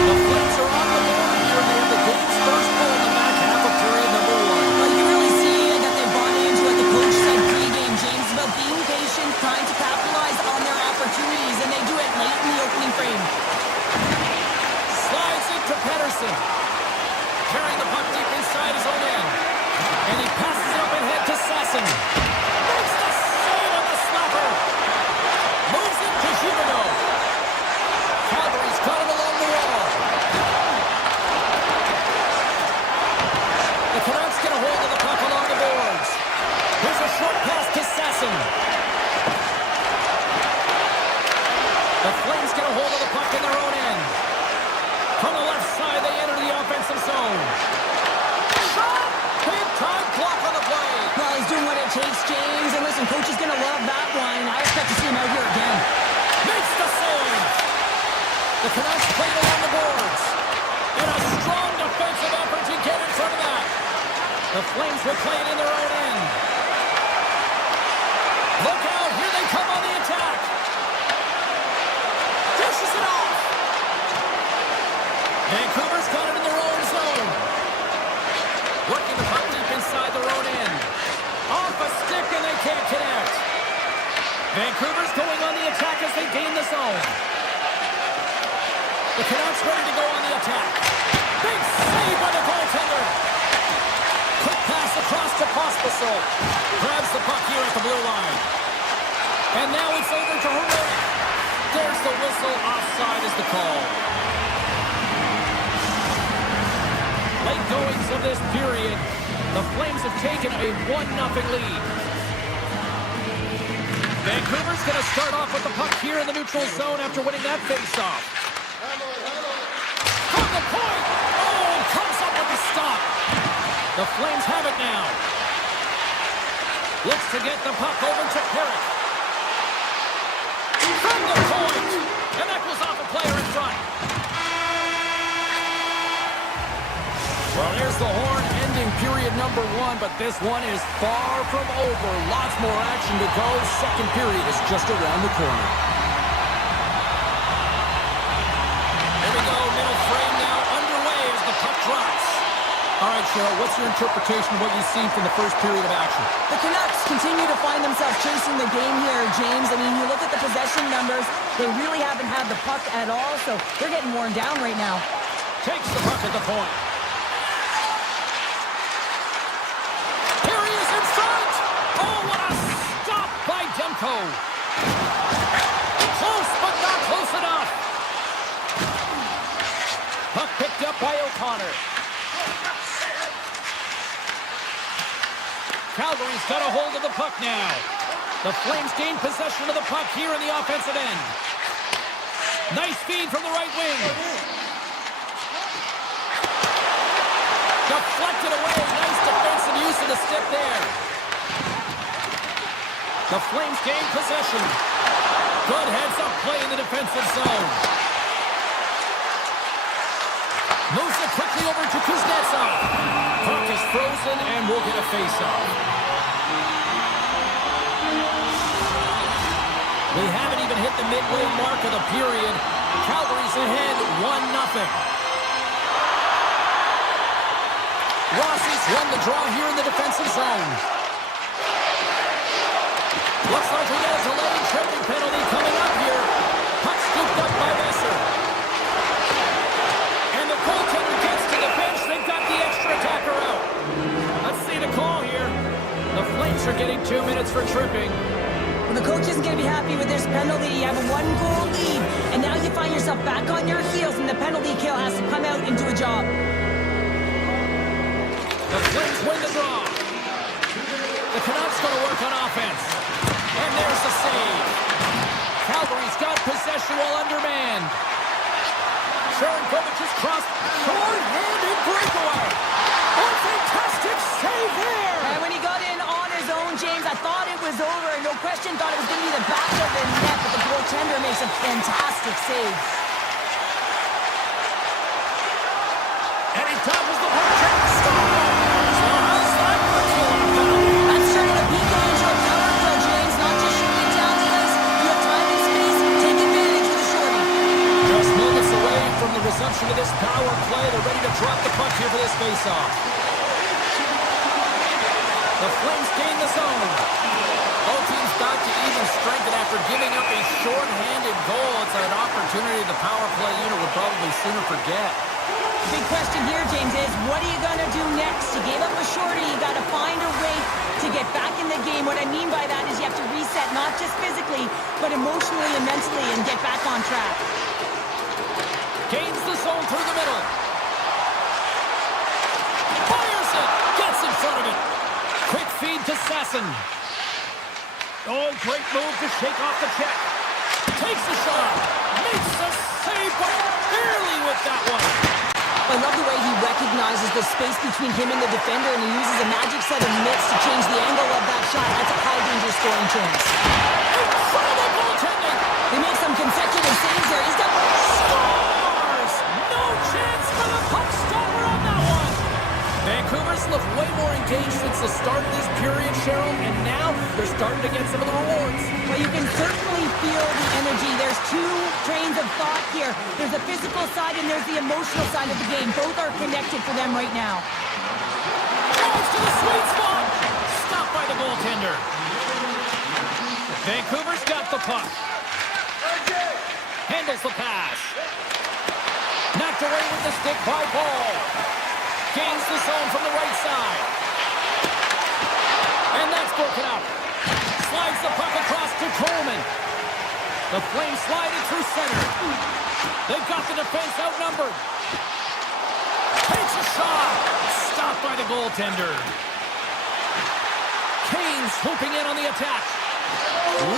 The Flames are on the board here. They have the game's first goal in the back half of period number 1. Well, you can really see that they bought into what the coach said pregame, James, about being patient, trying to capitalize on their opportunities, and they do it late in the opening frame. Slides it to Pedersen. Carrying the puck deep inside his own end. And he passes it up ahead to Sasson. Makes the save on the slapper. Moves it to Huberdeau. Calgary's got him along the wall. The Canucks get a hold of the puck along the boards. Here's a short pass to Sasson. The Flames get a hold of the puck in their own end. From the left side, they enter the offensive zone. Shot! Big-time block on the play. Well, he's doing what it takes, James. And listen, coach is going to love that one. I expect to see him out here again. Makes the save. The Canucks played along the boards. And a strong defensive effort to get in front of that. The Flames will play it in their own end. Look out. Here they come on the attack. Dishes it off. Vancouver's got it in their own zone. Working the puck deep inside their own end. Off a stick and they can't connect. Vancouver's going on the attack as they gain the zone. The Canucks ready to go on the attack. Big save by the goaltender. Quick pass across to Pospisil. Grabs the puck here at the blue line. And now it's over to Herrera. There's the whistle. Offside is the call. Late goings of this period, the Flames have taken a 1-0 lead. Vancouver's going to start off with the puck here in the neutral zone after winning that faceoff. From the point! Oh, comes up with the stop. The Flames have it now. Looks to get the puck over to Perrick. From the point! And that goes off a player in front. Well, here's the horn ending period period number 1, but this one is far from over. Lots more action to go. Second period is just around the corner. Here we go, middle frame now underway as the puck drops. All right, Cheryl, what's your interpretation of what you've seen from the first period of action? The Canucks continue to find themselves chasing the game here, James. I mean, you look at the possession numbers, they really haven't had the puck at all, so they're getting worn down right now. Takes the puck at the point. Here he is in front! Oh, what a stop by Demko! Close, but not close enough! Puck picked up by O'Connor. Calgary's got a hold of the puck now. The Flames gain possession of the puck here in the offensive end. Nice feed from the right wing. Deflected away. Nice defensive use of the stick there. The Flames gain possession. Good heads-up play in the defensive zone. Moves it quickly over to Kuznetsov. Puck is frozen and we'll get a face-off. We haven't even hit the midway mark of the period. Calgary's ahead 1-0. Rossi's won the draw here in the defensive zone. Looks like we got a delayed tripping penalty coming up here. Puck scooped up by Messer. And the goaltender gets to the bench. They've got the extra attacker out. Let's see the call here. The Flames are getting 2 minutes for tripping. Well, the coach isn't going to be happy with this penalty. You have a 1-goal lead, and now you find yourself back on your heels, and the penalty kill has to come out and do a job. The Flames win the draw. The Canucks going to work on offense. And there's the save. Calgary's got possession while undermanned. Sharangovic's crossed. Short-handed breakaway. Oh, fantastic save there. And when he got in on his own, James, I thought it was over. No question, thought it was going to be the back of the net, but the goaltender makes a fantastic save. And he doubles the puck. Scores! How's that for two? That's turning a PK into a power play, James. Not just shooting down the ice. You have time and space. Take advantage with a shorty. Just moments away from the resumption of this power play. They're ready to drop the puck here for this faceoff. The Flames gain the zone. Both teams back to even strength, and after giving up a short-handed goal, it's an opportunity the power play unit would probably sooner forget. The big question here, James, is what are you going to do next? You gave up a shorty. You got to find a way to get back in the game. What I mean by that is you have to reset, not just physically, but emotionally and mentally, and get back on track. Gains the zone through the middle. Fires it. Gets in front of it. Quick feed to Sasson. Oh, great move to shake off the check. Takes the shot. Makes the save, but barely with that one. I love the way he recognizes the space between him and the defender, and he uses a magic set of mitts to change the angle of that shot. That's a high-danger scoring chance. Incredible goaltending. He makes some consecutive saves there. He's got... Scores! No chance for the ePuckStorm on that one. Vancouver's looked way more engaged since the start of this period, Cheryl, and now they're starting to get some of the rewards. Well, you can certainly feel the energy. There's two trains of thought here. There's the physical side and there's the emotional side of the game. Both are connected for them right now. Goes to the sweet spot. Stopped by the goaltender. Vancouver's got the puck. Handles the pass. Knocked away with the stick by Ball. Gains the zone from the right side. And that's broken up. Slides the puck across to Coleman. The Flames slide it through center. They've got the defense outnumbered. Takes a shot. Stopped by the goaltender. Kane's swooping in on the attack.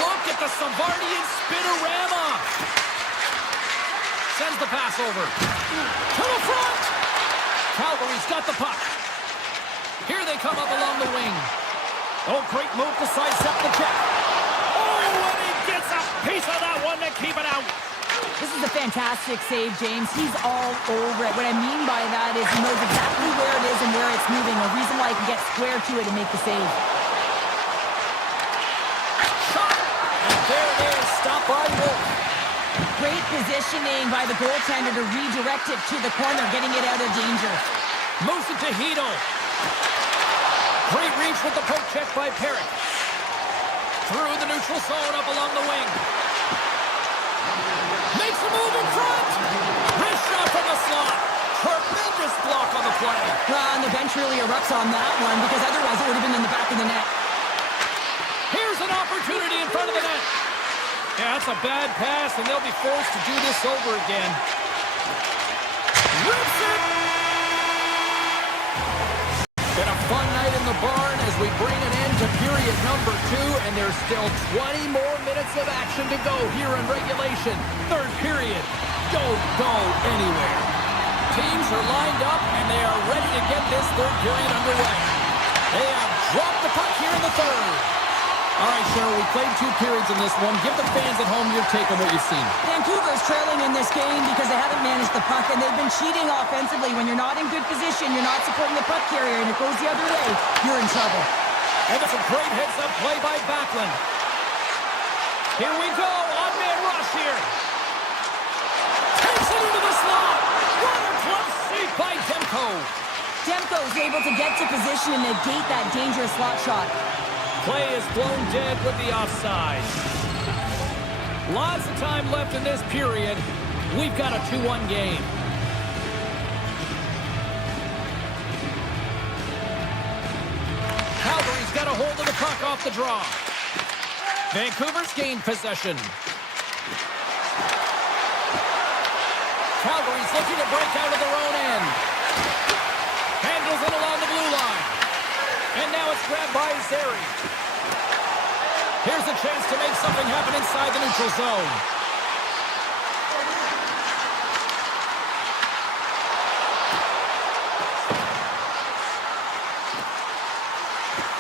Look at the Savardian spinorama. Sends the pass over. To the front. Calgary's got the puck. Here they come up along the wing. Oh, great move to sidestep the check. Oh, and he gets a piece of that one to keep it out. This is the fantastic save, James. He's all over it. What I mean by that is he knows exactly where it is and where it's moving. A reason why he can get square to it and make the save. Shot! And there it is. Stop by Wolf. Great positioning by the goaltender to redirect it to the corner, getting it out of danger. Moves it to Hito. Great reach with the poke check by Perrick. Through the neutral zone, up along the wing. Makes a move in front. Wrist shot from the slot. Tremendous block on the play. And the bench really erupts on that one because otherwise it would have been in the back of the net. Here's an opportunity in front of the net. Yeah, that's a bad pass, and they'll be forced to do this over again. Rips it! Been a fun night in the barn as we bring an end to period number 2, and there's still 20 more minutes of action to go here in regulation. Third period. Don't go anywhere. Teams are lined up, and they are ready to get this third period underway. They have dropped the puck here in the third. All right, Cheryl, we played 2 periods in this one. Give the fans at home your take on what you've seen. Vancouver's trailing in this game because they haven't managed the puck, and they've been cheating offensively. When you're not in good position, you're not supporting the puck carrier, and it goes the other way, you're in trouble. And that's a great heads-up play by Backlund. Here we go, on-man rush here. Takes it into the slot. Water glove saved by Demko. Demko is able to get to position and negate that dangerous slot shot. Play is blown dead with the offside. Lots of time left in this period. We've got a 2-1 game. Calgary's got a hold of the puck off the draw. Vancouver's gained possession. Calgary's looking to break out of their own end. Handles it along the blue line. And now it's grabbed by Zeri. Here's a chance to make something happen inside the neutral zone.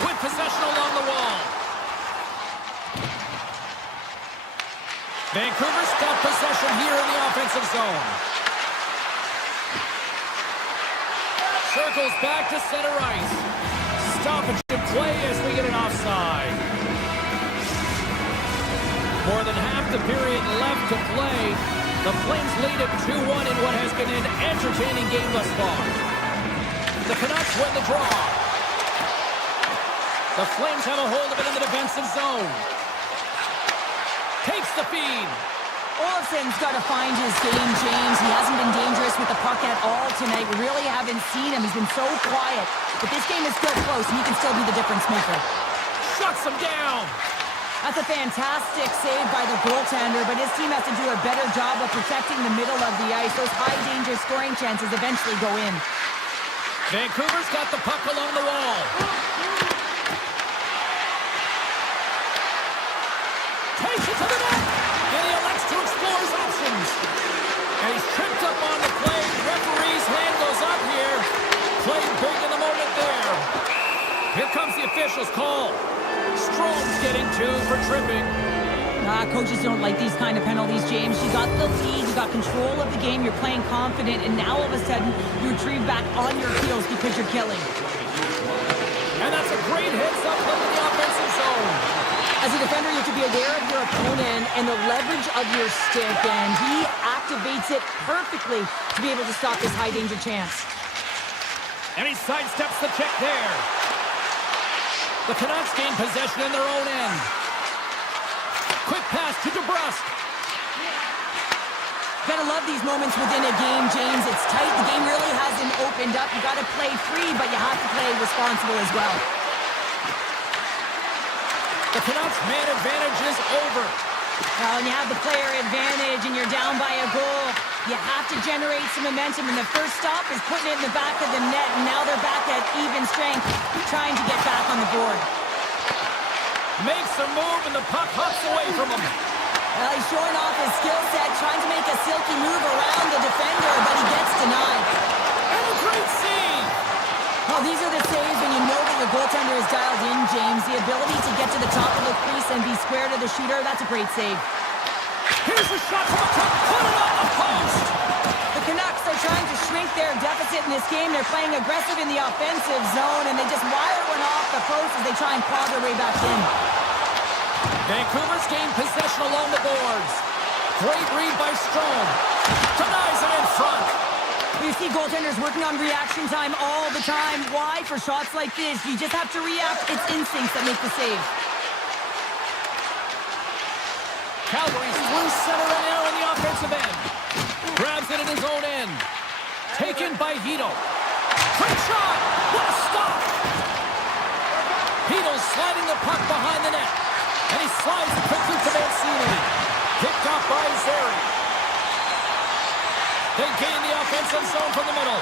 With possession along the wall. Vancouver's got possession here in the offensive zone. Circles back to center ice. Stoppage in play as we get an offside. More than half the period left to play. The Flames lead at 2-1 in what has been an entertaining game thus far. The Canucks win the draw. The Flames have a hold of it in the defensive zone. Takes the feed. Olafson's got to find his game, James. He hasn't been dangerous with the puck at all tonight. We really haven't seen him. He's been so quiet. But this game is still close, and he can still be the difference maker. Shuts him down. That's a fantastic save by the goaltender, but his team has to do a better job of protecting the middle of the ice. Those high-danger scoring chances eventually go in. Vancouver's got the puck along the wall. Takes it to the net. And he elects to explore his options. And he's tripped up on the play. Referee's hand goes up here. Played big in the moment there. Here comes the official's call. Strome's getting 2 for tripping. Coaches don't like these kind of penalties, James. You got the lead, you got control of the game, you're playing confident, and now all of a sudden you retrieve back on your heels because you're killing. And that's a great heads-up play in the offensive zone. As a defender, you have to be aware of your opponent and the leverage of your stick, and he activates it perfectly to be able to stop this high-danger chance. And he sidesteps the check there. The Canucks gain possession in their own end. Quick pass to DeBrusque. Gotta love these moments within a game, James. It's tight. The game really hasn't opened up. You gotta play free, but you have to play responsible as well. The Canucks man advantage is over. When you have the player advantage and you're down by a goal, you have to generate some momentum, and the first stop is putting it in the back of the net, and now they're back at even strength, trying to get back on the board. Makes a move, and the puck hops away from him. He's showing off his skill set, trying to make a silky move around the defender, but he gets denied. And a great save! Oh, these are the saves when you know that your goaltender is dialed in, James. The ability to get to the top of the crease and be square to the shooter, that's a great save. Here's a shot from the top. Put it on the post. The Canucks are trying to shrink their deficit in this game. They're playing aggressive in the offensive zone, and they just wire one off the post as they try and claw their way back in. Vancouver's gained possession along the boards. Great read by Strome. Denies it in front. You see goaltenders working on reaction time all the time. Why? For shots like this, you just have to react. It's instincts that make the save. Calgary's through center and now in the offensive end. Grabs it in his own end. Taken by Hito. Quick shot. What a stop. Hito's sliding the puck behind the net. And he slides it quickly to Mancini. Picked off by Zary. They gain the offensive zone from the middle.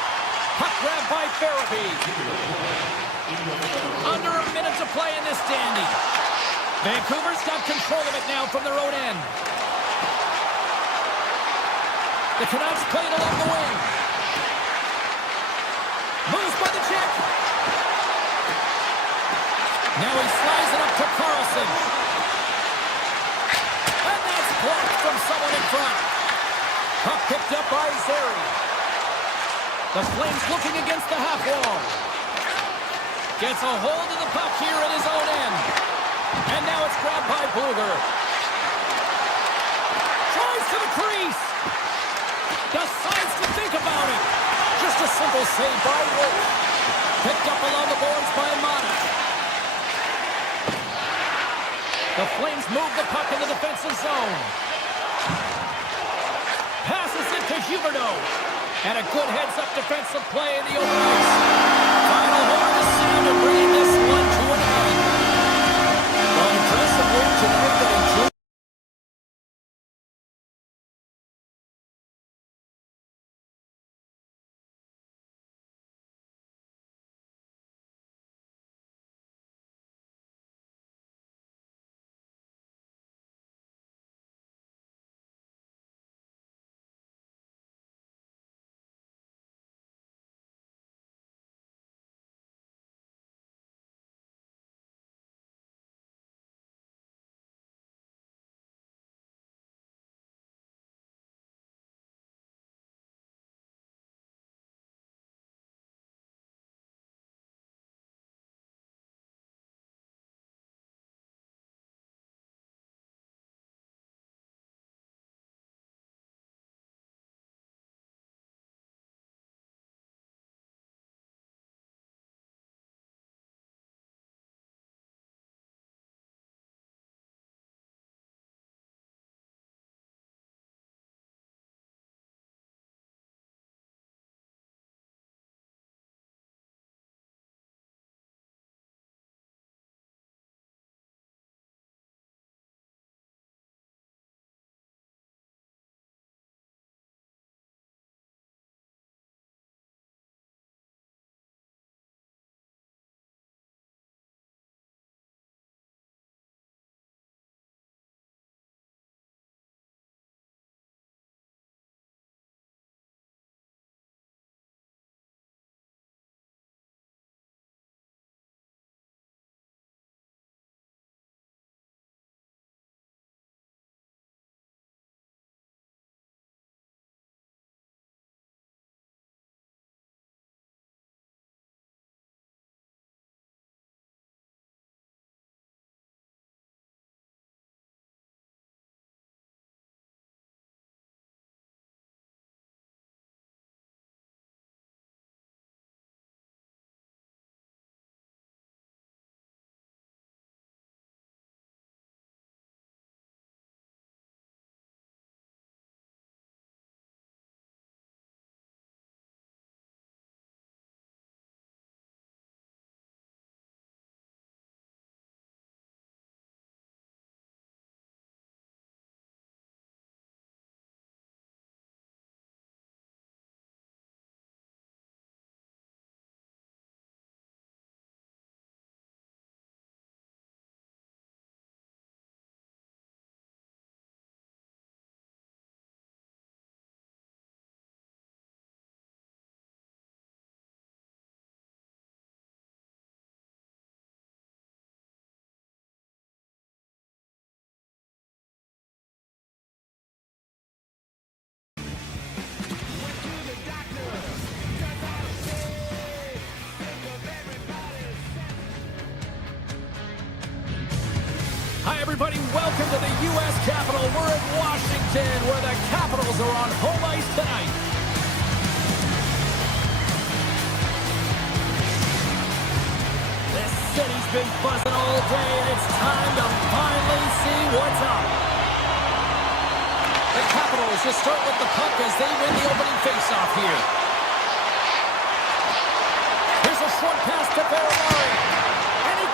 Puck grab by Farabee. Under a minute to play in this dandy. Vancouver's got control of it now from their own end. The Canucks play it along the wing. Moves by the check. Now he slides it up to Carlson. And that's blocked from someone in front. Puck picked up by Zary. The Flames looking against the half wall. Gets a hold of the puck here at his own end. And now it's grabbed by Bluger. Tries to the crease. Decides to think about it. Just a simple save by Wolf. Picked up along the boards by Mata. The Flames move the puck in the defensive zone. Passes it to Huberdeau. And a good heads-up defensive play in the open ice. Final horn to sound to bring this one to an end. Well, impressive win tonight that includes everybody. Welcome to the U.S. Capitol. We're in Washington, where the Capitals are on home ice tonight. This city's been buzzing all day, and it's time to finally see what's up. The Capitals just start with the puck as they win the opening faceoff here. Here's a short pass to Vancouver. And he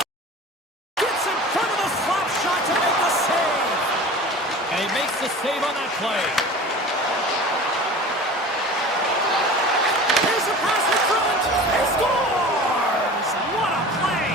gets in front of the slap shot to make the save. And he makes the save on that play. Here's a pass in front. He scores! What a play!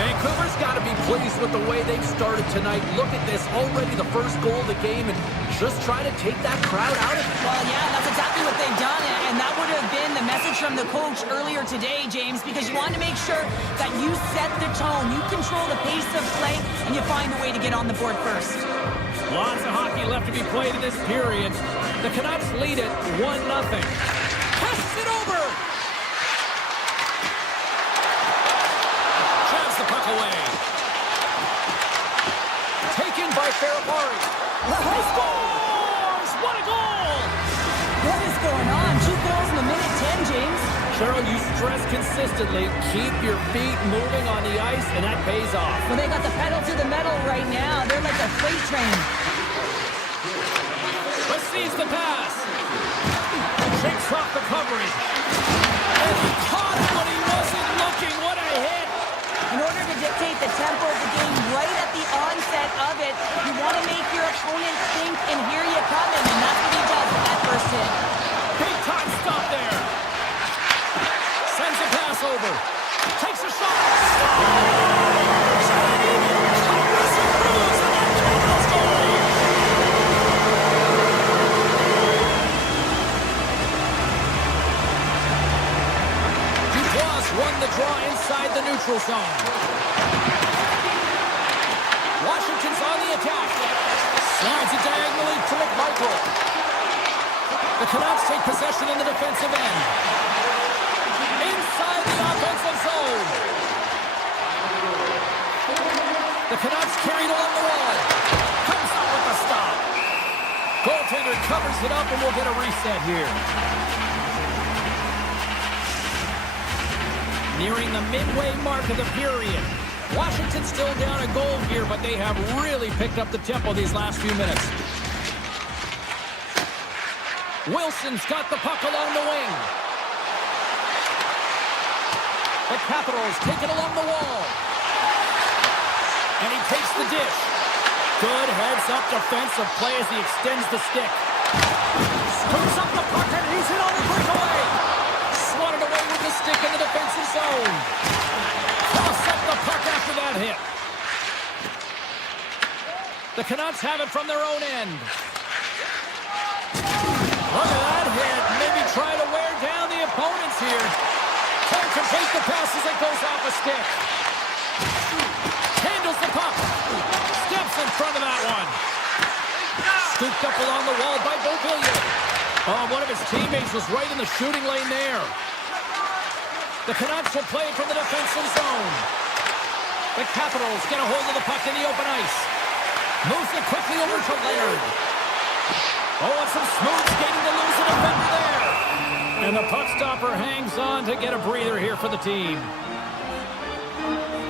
Vancouver's got to be pleased with the way they've started tonight. Look at this, already the first goal of the game, and just try to take that crowd out of it. Well, yeah, that's exactly what they've done, and that would have been the message from the coach earlier today, James, because you want to make sure that you set the tone, you control the pace of play, and you find a way to get on the board first. Lots of hockey left to be played in this period. The Canucks lead it 1-0. Passes it over! Jabs the puck away. Taken by Ferrapari. He scores! What a goal! What is going on? 2 goals in the minute 10, James. Cheryl, you stress consistently, keep your feet moving on the ice, and that pays off. Well, they got the pedal to the metal right now. They're like a freight train. Receives the pass. Shakes off the coverage. And he caught it when he wasn't looking. What a hit! In order to dictate the tempo of the game right at the onset of it, you want to make your opponent think and hear you coming, and that's what he does with that first hit. Big time stop there. Sends a pass over. Takes a shot. Scores! And even covers the cruise on that Capitals goal. Dubois won the draw inside the neutral zone. Washington's on the attack. Slides it diagonally to McMichael. The Canucks take possession in the defensive end. Inside the offensive zone. The Canucks carried along the wall. Comes up with the stop. Goaltender covers it up, and we'll get a reset here. Nearing the midway mark of the period. Washington's still down a goal here, but they have really picked up the tempo these last few minutes. Wilson's got the puck along the wing. The Capitals take it along the wall. And he takes the dish. Good heads-up defensive play as he extends the stick. Scoops up the puck, and he's in on the breakaway. Swatted away with the stick in the defensive zone. Toss up the puck after that hit. The Canucks have it from their own end. Look at that hit. Maybe try to wear down the opponents here. Can't complete the pass as it goes off a stick. Handles the puck. Steps in front of that one. Scooped up along the wall by Beauvillier. Oh, one of his teammates was right in the shooting lane there. The Canucks will play from the defensive zone. The Capitals get a hold of the puck in the open ice. Moves it quickly over to Leonard. Oh, and some smooth skating to lose a defender there. And the puck stopper hangs on to get a breather here for the team.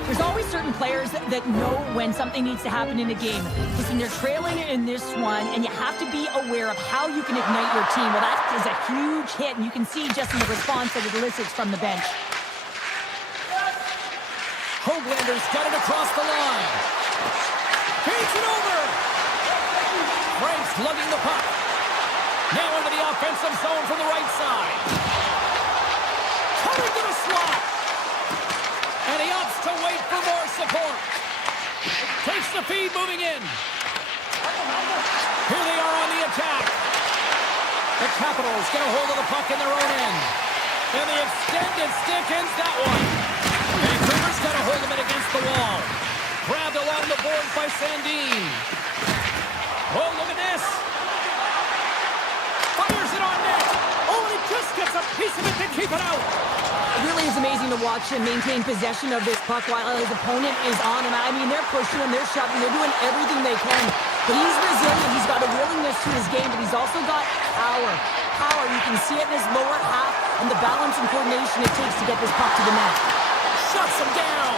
There's always certain players that know when something needs to happen in a game. Listen, they're trailing in this one, and you have to be aware of how you can ignite your team. Well, that is a huge hit, and you can see just in the response that it elicits from the bench. Hoaglander's got it across the line. Feeds it over. Frank's lugging the puck. Now into the offensive zone from the right side. Coming to the slot. And he opts to wait for more support. Takes the feed moving in. Here they are on the attack. The Capitals get a hold of the puck in their own end. And the extended stick ends that one. Vancouver's got a hold of it against the wall. Grabbed along the boards by Sandin. Oh, look at this. Fires it on net. Oh, and it just gets a piece of it to keep it out. It really is amazing to watch him maintain possession of this puck while his opponent is on him. I mean, they're pushing him, they're shoving, they're doing everything they can. But he's resilient. He's got a willingness to his game, but he's also got power. Power, you can see it in his lower half and the balance and coordination it takes to get this puck to the net. Shuts him down.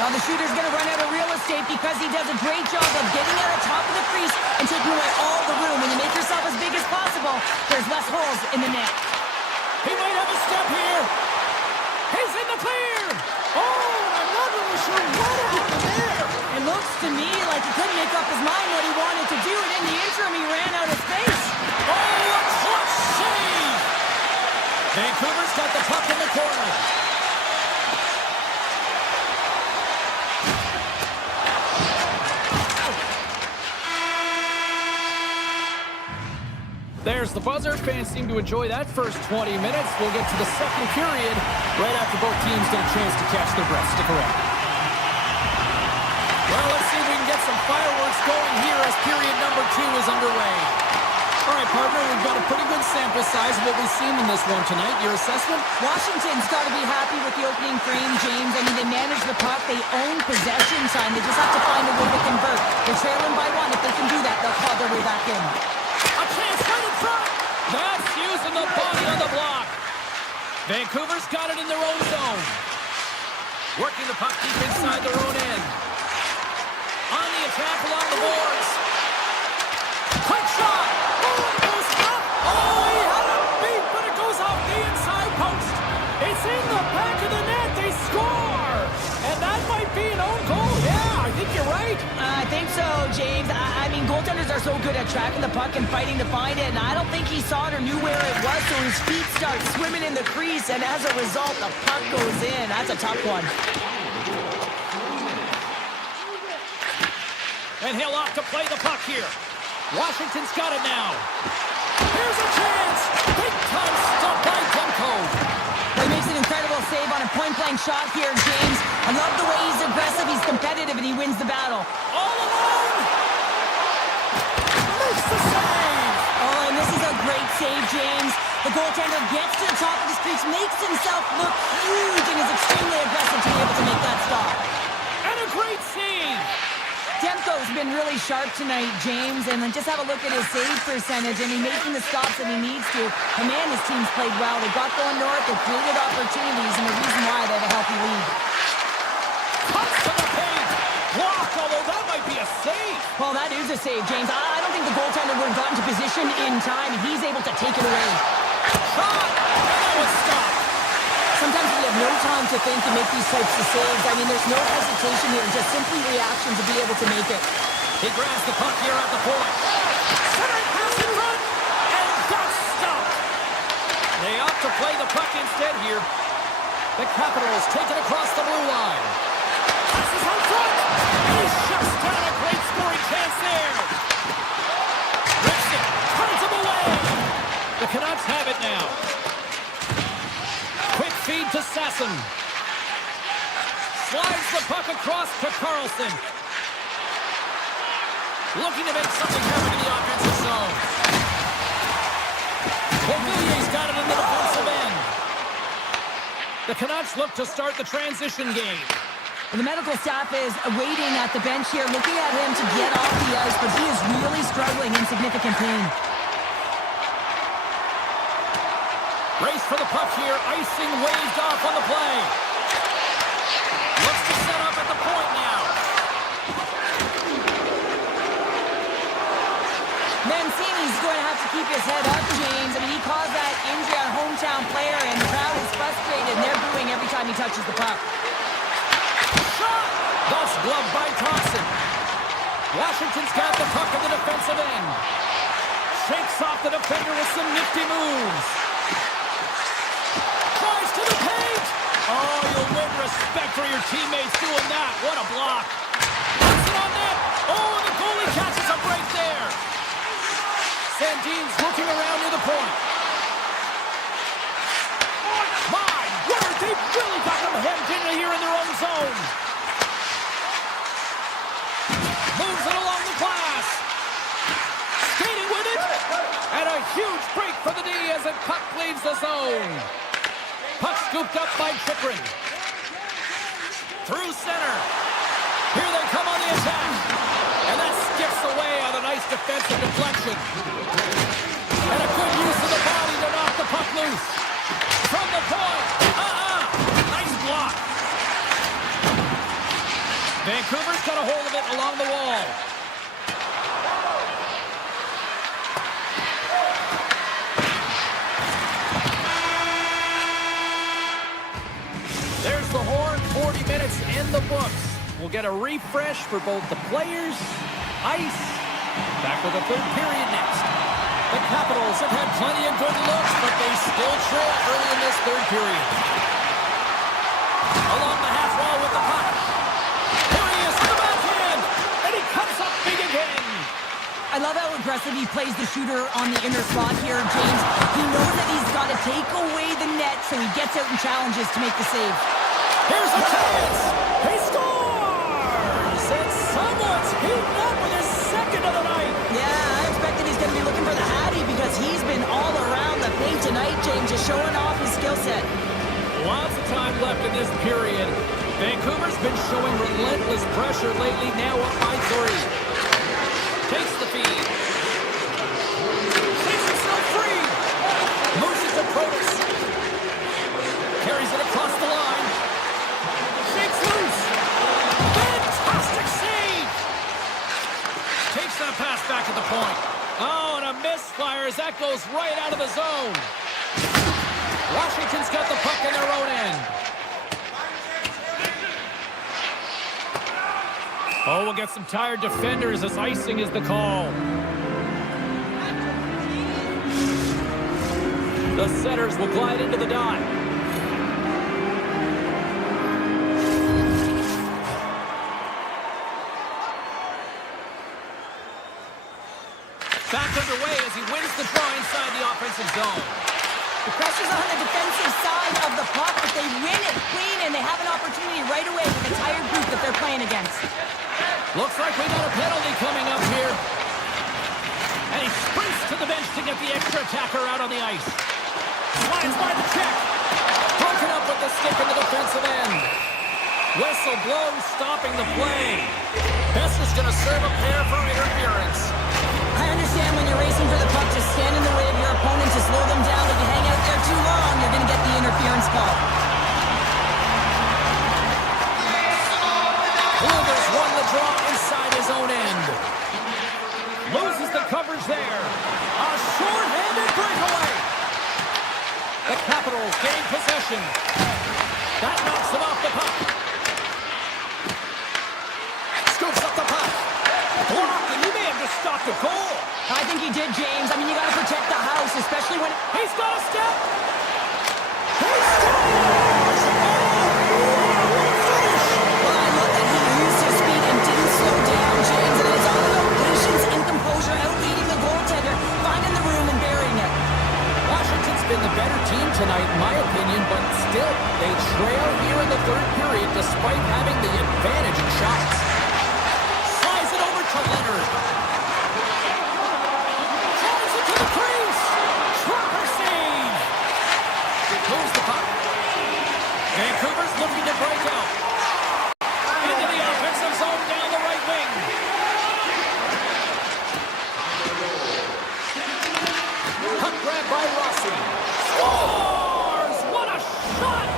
Now the shooter's going to run out of real estate because he does a great job of getting at the top of the crease and taking away all the room. When you make yourself as big as possible, there's less holes in the net. He might have a step here. He's in the clear. Oh, I'm not really sure what happened there. It looks to me like he couldn't make up his mind what he wanted to do, and in the interim, he ran out of space. Oh, a clutch save. Vancouver's got the puck in the corner. There's the buzzer. Fans seem to enjoy that first 20 minutes. We'll get to the second period right after both teams get a chance to catch their breath. Stick around. Well, let's see if we can get some fireworks going here as period number 2 is underway. All right, partner, we've got a pretty good sample size of what we've seen in this one tonight. Your assessment? Washington's got to be happy with the opening frame, James. I mean, they manage the puck. They own possession time. They just have to find a way to convert. They're trailing by 1. If they can do that, they'll claw their way back in. A chance right in front. That's using the body on the block. Vancouver's got it in their own zone. Working the puck deep inside their own end. On the attack along the boards. Quick shot. Oh, it goes up. Oh, he had it beat, but it goes off the inside post. It's in the back of the net. They score. And that might be an own goal. Yeah, I think you're right. I think so, James. I mean, goaltenders are so good at tracking the puck and fighting to find it, and I don't think he saw it or knew where it was, so his feet start swimming in the crease, and as a result, the puck goes in. That's a tough one. And he'll opt to play the puck here. Washington's got it now. Here's a chance. Big time stop by Demko. He makes an incredible save on a point-blank shot here, James. I love the way he's aggressive, he's competitive, and he wins the battle. All alone. Makes the save. Oh, and this is a great save, James. The goaltender gets to the top of his crease, makes himself look huge, and is extremely aggressive to be able to make that stop. And a great save. Demko's been really sharp tonight, James, and then just have a look at his save percentage, and he's making the stops that he needs to. And man, his team's played well. They got going north, they created opportunities, and the reason why they have a healthy lead. Cuts to the paint. Blocked, although that might be a save. Well, that is a save, James. I don't think the goaltender would have gotten to position in time, and he's able to take it away. Shot, and that was stopped. Sometimes we have no time to think and make these types of saves. I mean, there's no hesitation here, just simply reaction to be able to make it. He grabs the puck here at the point. Centering pass in front, and that's stopped. They opt to play the puck instead here. The Capitals take it across the blue line. Passes out front, and he shuts down a great scoring chance there. Rips it, turns him away. The Canucks have it now. Quick feed to Sasson. Slides the puck across to Carlson. Looking to make something happen in the offensive zone. Beauvillier's got it in the defensive end. The Canucks look to start the transition game. Well, the medical staff is waiting at the bench here, looking at him to get off the ice, but he is really struggling in significant pain. Race for the puck here. Icing waved off on the play. Looks to set up at the point now. Mancini's going to have to keep his head up, James. I mean, he caused that injury on a hometown player, and the crowd is frustrated, and they're booing every time he touches the puck. Shot! That's gloved by Thompson. Washington's got the puck in the defensive end. Shakes off the defender with some nifty moves. Tries to the paint. Oh, you'll win respect for your teammates doing that. What a block. Puts it on net. Oh, and the goalie catches a break there. Sandin's looking around near the point. My word, they've really got them hemmed in here in their own zone. Moves it along the glass. Skating with it. And a Huge break for the D as the puck leaves the zone. Puck scooped up by Chikrin. Through center. Here they come on the attack. And that skips away on a nice defensive deflection. And a good use of the body to knock the puck loose. From the point. Nice block. Vancouver's got a hold of it along the wall. There's the horn. 40 minutes in the books. We'll get a refresh for both the players, ice. Back with the third period next. The Capitals have had plenty of good looks, but they still trail early in this third period. Along the half wall with the puck. Here he is with the backhand, and he comes up big again. I love how aggressive he plays the shooter on the inner slot here, James. He knows that he's got to take away the net, so he gets out and challenges to make the save. Here's a chance. He scores! And someone's heating up with his second of the night. Yeah, I expected he's going to be looking for the Hattie because he's been all around the paint tonight, James, just showing off his skill set. Lots of time left in this period. Vancouver's been showing relentless pressure lately, now up by 3. Takes the feed. Takes himself free. Moves it to Protas. Carries it across the line. Shakes loose. Fantastic save. Takes that pass back at the point. Oh, and a misfire as that goes right out of the zone. Washington's got the puck in their own end. Oh, we'll get some tired defenders as icing is the call. The setters will glide into the dot. Back underway as he wins the draw inside the offensive zone. The pressure's on the defensive side of the puck, but they win it clean, and they have an opportunity right away with the tired group that they're playing against. Looks like we got a penalty coming up here. And he sprints to the bench to get the extra attacker out on the ice. Slides by the check. Broken up with the stick in the defensive end. Whistle blows, stopping the play. Besser's going to serve a pair for interference. I understand when you're racing for the puck to stand in the way of your opponent to slow them down. If you hang out there too long, you're going to get the interference call. Blueger's won the draw inside his own end. Loses the coverage there. A short-handed breakaway. The Capitals gain possession. That knocks them off the puck. Scoops up the puck. Blocked, and he may have just stopped the goal. I think he did, James. I mean, you got to protect the house, especially when... He's got a step. He scores! Well, I love that he used his speed and didn't slow down, James. And it's all about patience and composure, outleading the goaltender, finding the room and burying it. Washington's been the better team tonight, in my opinion, but still, they trail here in the third period despite having the advantage in shots. Slides it over to Leonard. Drives it to the crease. Trapper save. Moves the puck. Vancouver's looking to break out. Into the offensive zone down the right wing. Puck grab by Rossi. Scores! What a shot!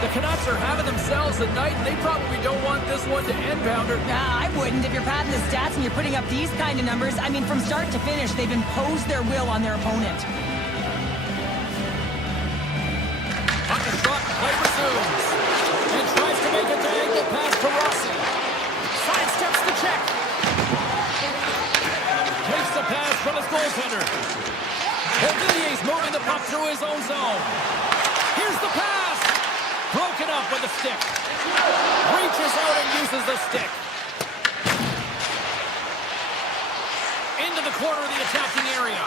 The Canucks are having themselves a night, and they probably don't want this one to end, Pounder. Nah, I wouldn't. If you're padding the stats and you're putting up these kind of numbers, I mean, from start to finish, they've imposed their will on their opponent. Puck is brought, play resumes. And tries to make a diagonal pass to Rossi. Sidesteps the check. Takes the pass from his goaltender. Villiers moving the puck through his own zone. Here's the pass. Broken up with the stick. Reaches out and uses the stick. Into the corner of the attacking area.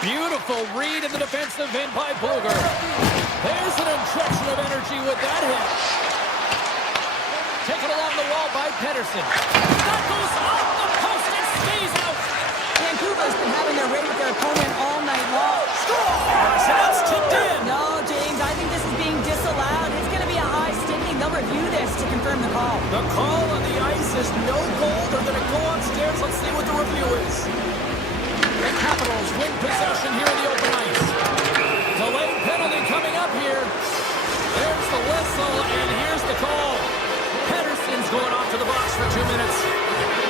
Beautiful read in the defensive end by Blueger. There's an injection of energy with that hit. Taken along the Pedersen. That goes off the post and stays out. Vancouver's been having their way with their opponent all night long. Scores! And that's tipped in. No, James, I think this is being disallowed. It's going to be a high sticking. They'll review this to confirm the call. The call on the ice is no goal. They're going to go upstairs. Let's see what the review is. The Capitals win possession here in the open ice. Delayed penalty coming up here. There's the whistle, and here's the call. Pedersen's going off to the box for 2 minutes.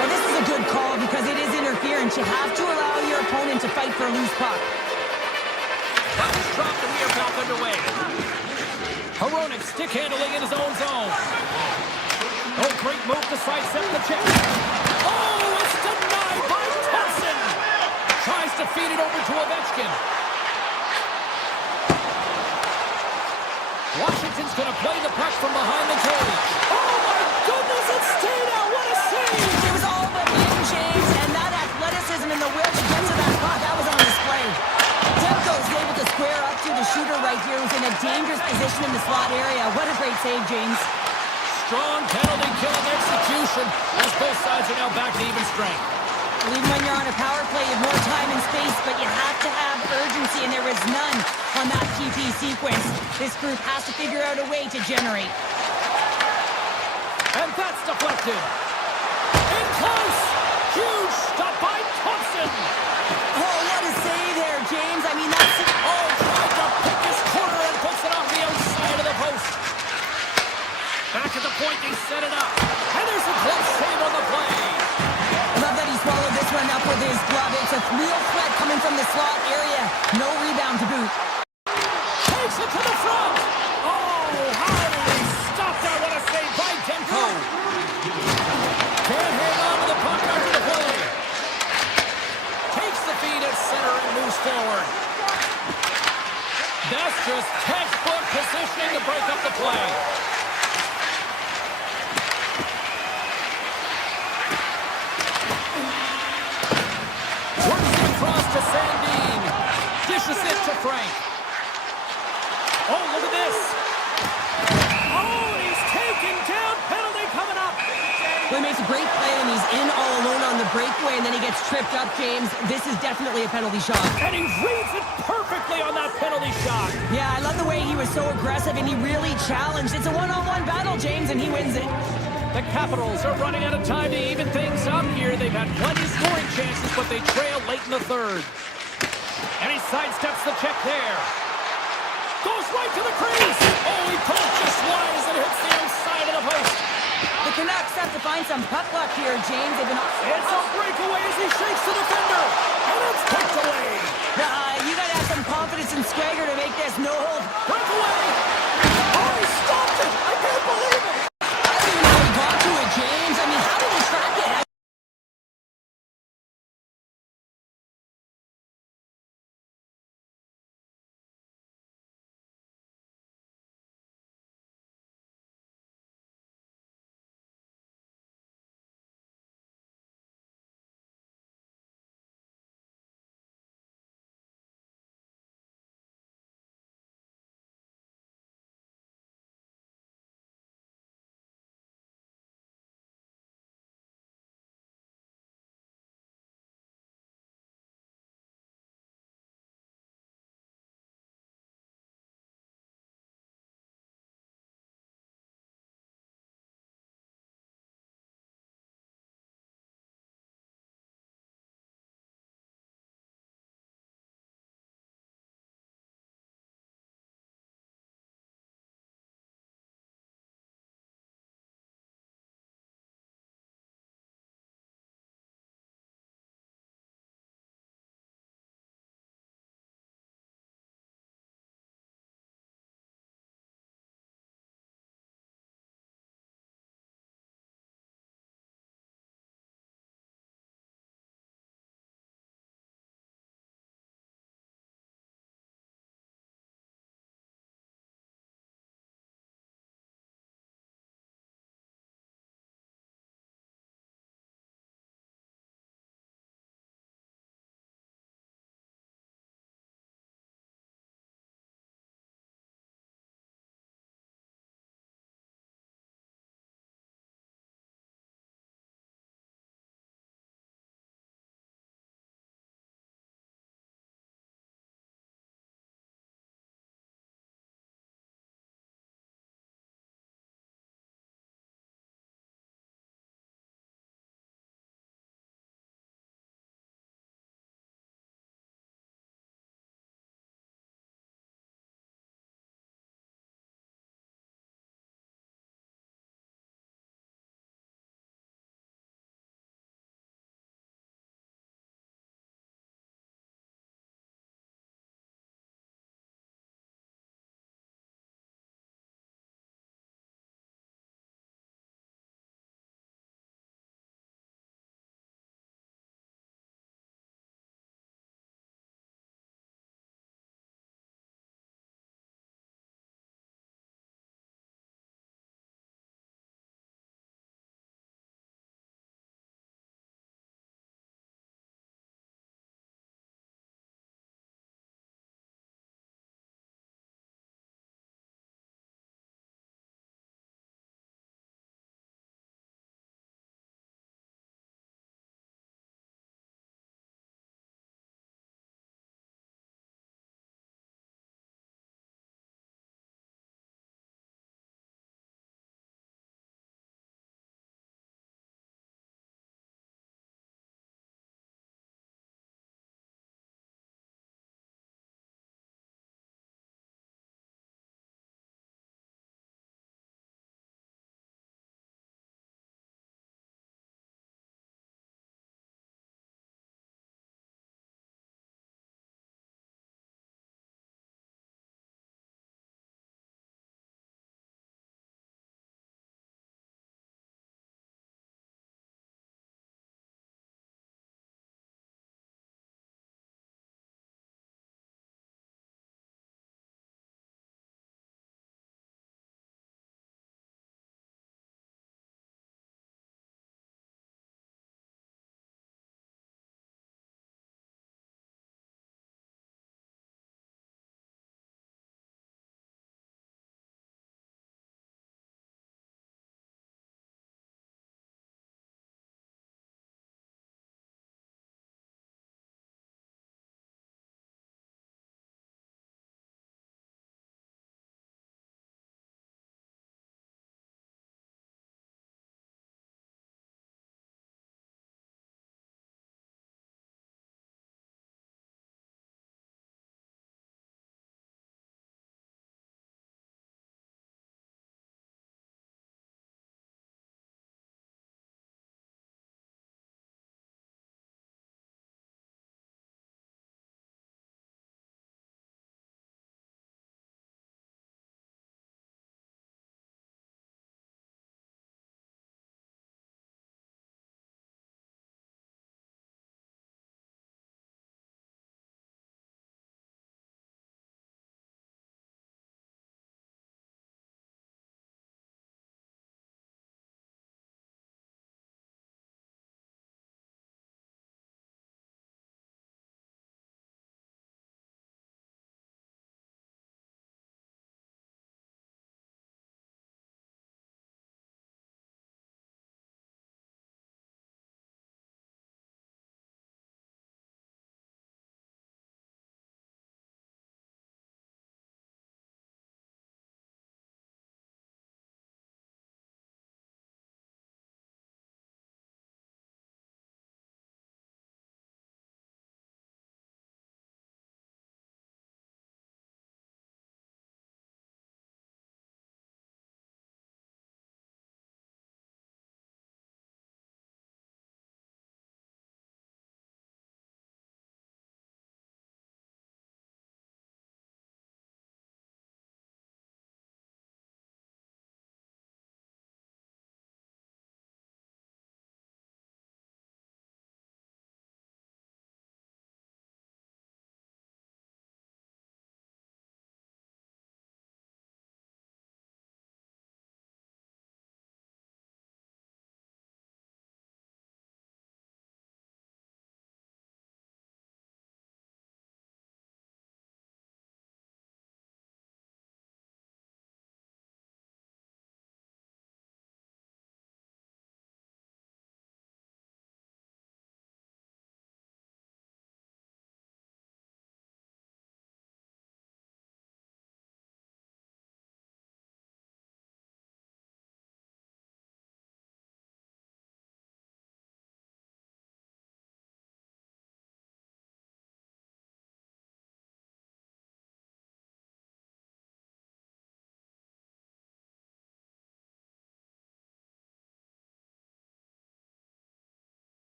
Well, this is a good call because it is interference. You have to allow your opponent to fight for a loose puck. Puck is dropped, and we are back underway. Hronek stick handling in his own zone. Oh, great move to sidestep the check. Oh, it's denied by Thompson. Tries to feed it over to Ovechkin. Washington's going to play the puck from behind the cage. Oh, my goodness, it stayed out. What a save. It was all but in, James, and that athleticism and the will to get to that puck, that was on display. Demko's able to square up to the shooter right here, who's in a dangerous position in the slot area. What a great save, James. Strong penalty killing execution as both sides are now back to even strength. Well, even when you're on a power play, you have more time and space, but you have to have urgency, and there is none on that PP sequence. This group has to figure out a way to generate. And that's deflected. In close. Huge stop by Thompson. Oh, what a save there, James. I mean, that's... Oh, tried to pick his corner and puts it off the outside of the post. Back at the point, they set it up. And there's a close save on the play. I love that he swallowed this one up with his glove. It's a real threat coming from the slot area. No rebound to boot. Takes it to the front. Oh, how did he stop that? What a save by Demko. Can't hang on to the puck after the play. Takes the feed at center and moves forward. That's just textbook positioning to break up the play. Works it across to Sandin. Dishes it to Frank. Oh, look at this. Oh, he's taken down. Penalty coming up. Well, he makes a great play, and he's in all alone on the breakaway, and then he gets tripped up, James. This is definitely a penalty shot. And he reads it perfectly on that penalty shot. Yeah, I love the way he was so aggressive, and he really challenged. It's a one-on-one battle, James, and he wins it. The Capitals are running out of time to even things up here. They've had plenty of scoring chances, but they trail late in the third. And he sidesteps the check there. Goes right to the crease. Oh, he pulls just wise and hits the outside of the post. The Canucks have to find some puck luck here, James. They've been... It's a breakaway as he shakes the defender. And it's picked away. You got to have some confidence and swagger to make this no hold. Breakaway. Oh, he stopped it. I can't believe it. I don't even know how he got to it, James. I mean, how did he track it?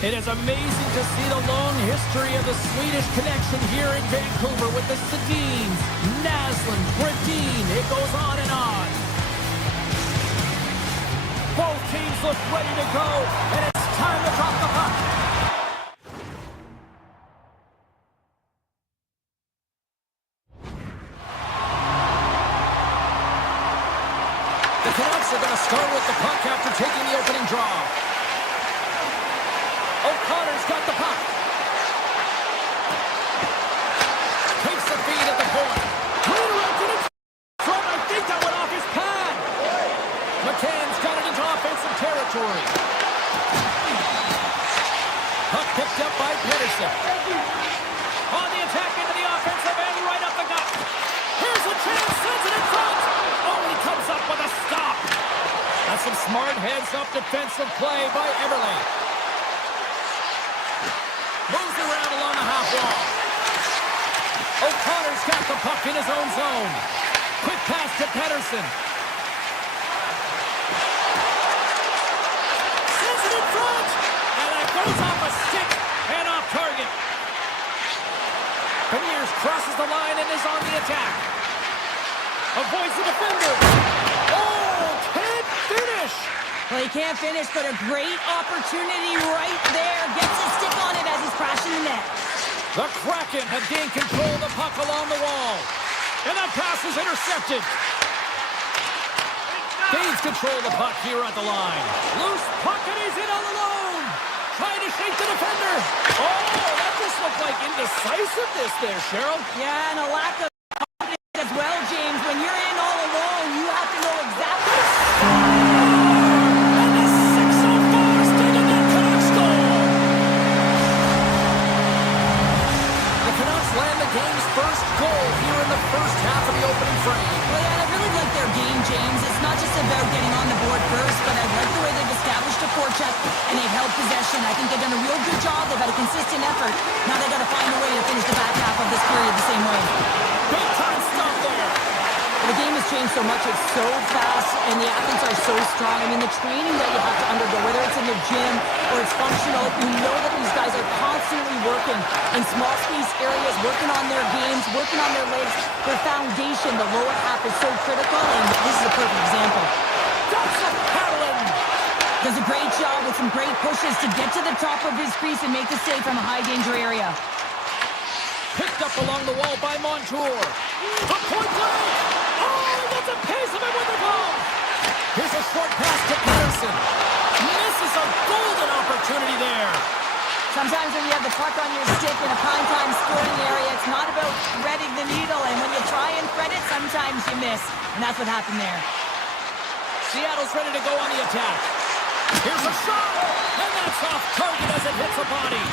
It is amazing to see the long history of the Swedish connection here in Vancouver with the Sedins, Naslund, Brodin. It goes on and on. Both teams look ready to go, and it's time to drop the puck. The Canucks are going to start with the puck after taking the opening draw. O'Connor's got the puck. Takes the feed at the point. Redirected it from, I think that went off his pad. McCann's got it into offensive territory. Puck picked up by Pedersen. On the attack into the offensive end, right up the gut. Here's a chance, sends it in front. Oh, he comes up with a stop. That's some smart heads-up defensive play by Everly. Moves around along the half wall. O'Connor's got the puck in his own zone. Quick pass to Pedersen. Sends it in front. And it goes off a stick and off target. Beniers crosses the line and is on the attack. Avoids the defender. Oh, can't finish. Well, he can't finish, but a great opportunity right there. Gets his stick on it as he's crashing the net. The Kraken have gained control of the puck along the wall. And that pass is intercepted. Gains control of the puck here at the line. Loose puck and he's in all alone. Trying to shake the defender. Oh, that just looked like indecisiveness there, Cheryl. Yeah, and a lack of confidence as well, James. When you're in all alone, you have to know exactly. And the 6:04 stated that Canucks goal. The Canucks land the game's first goal here in the first half of the opening frame. Well, yeah, I really like their game, James. It's not just about getting on the board first, but I like the way they've established a forecheck and they've held possession. I think they've done a real good job. They've had a consistent effort. Now they've got to find a way to finish the back half of this period the same way. Big time stop there. The game has changed so much. It's so fast, and the athletes are so strong. I mean, the training that you have to undergo, whether it's in the gym or it's functional, you know that these guys are constantly working in small space areas, working on their games, working on their legs. Their foundation, the lower half, is so critical, and this is a perfect example. That's a paddling. Does a great job with some great pushes to get to the top of his crease and make the save from a high-danger area. Picked up along the wall by Montour. A point blank. Oh, that's a pace of it with the glove. Here's a short pass to Pedersen. Misses a golden opportunity there. Sometimes when you have the puck on your stick in a prime-time scoring area, it's not about threading the needle, and when you try and thread it, sometimes you miss. And that's what happened there. Seattle's ready to go on the attack. Here's a shot, and that's off target as it hits a body.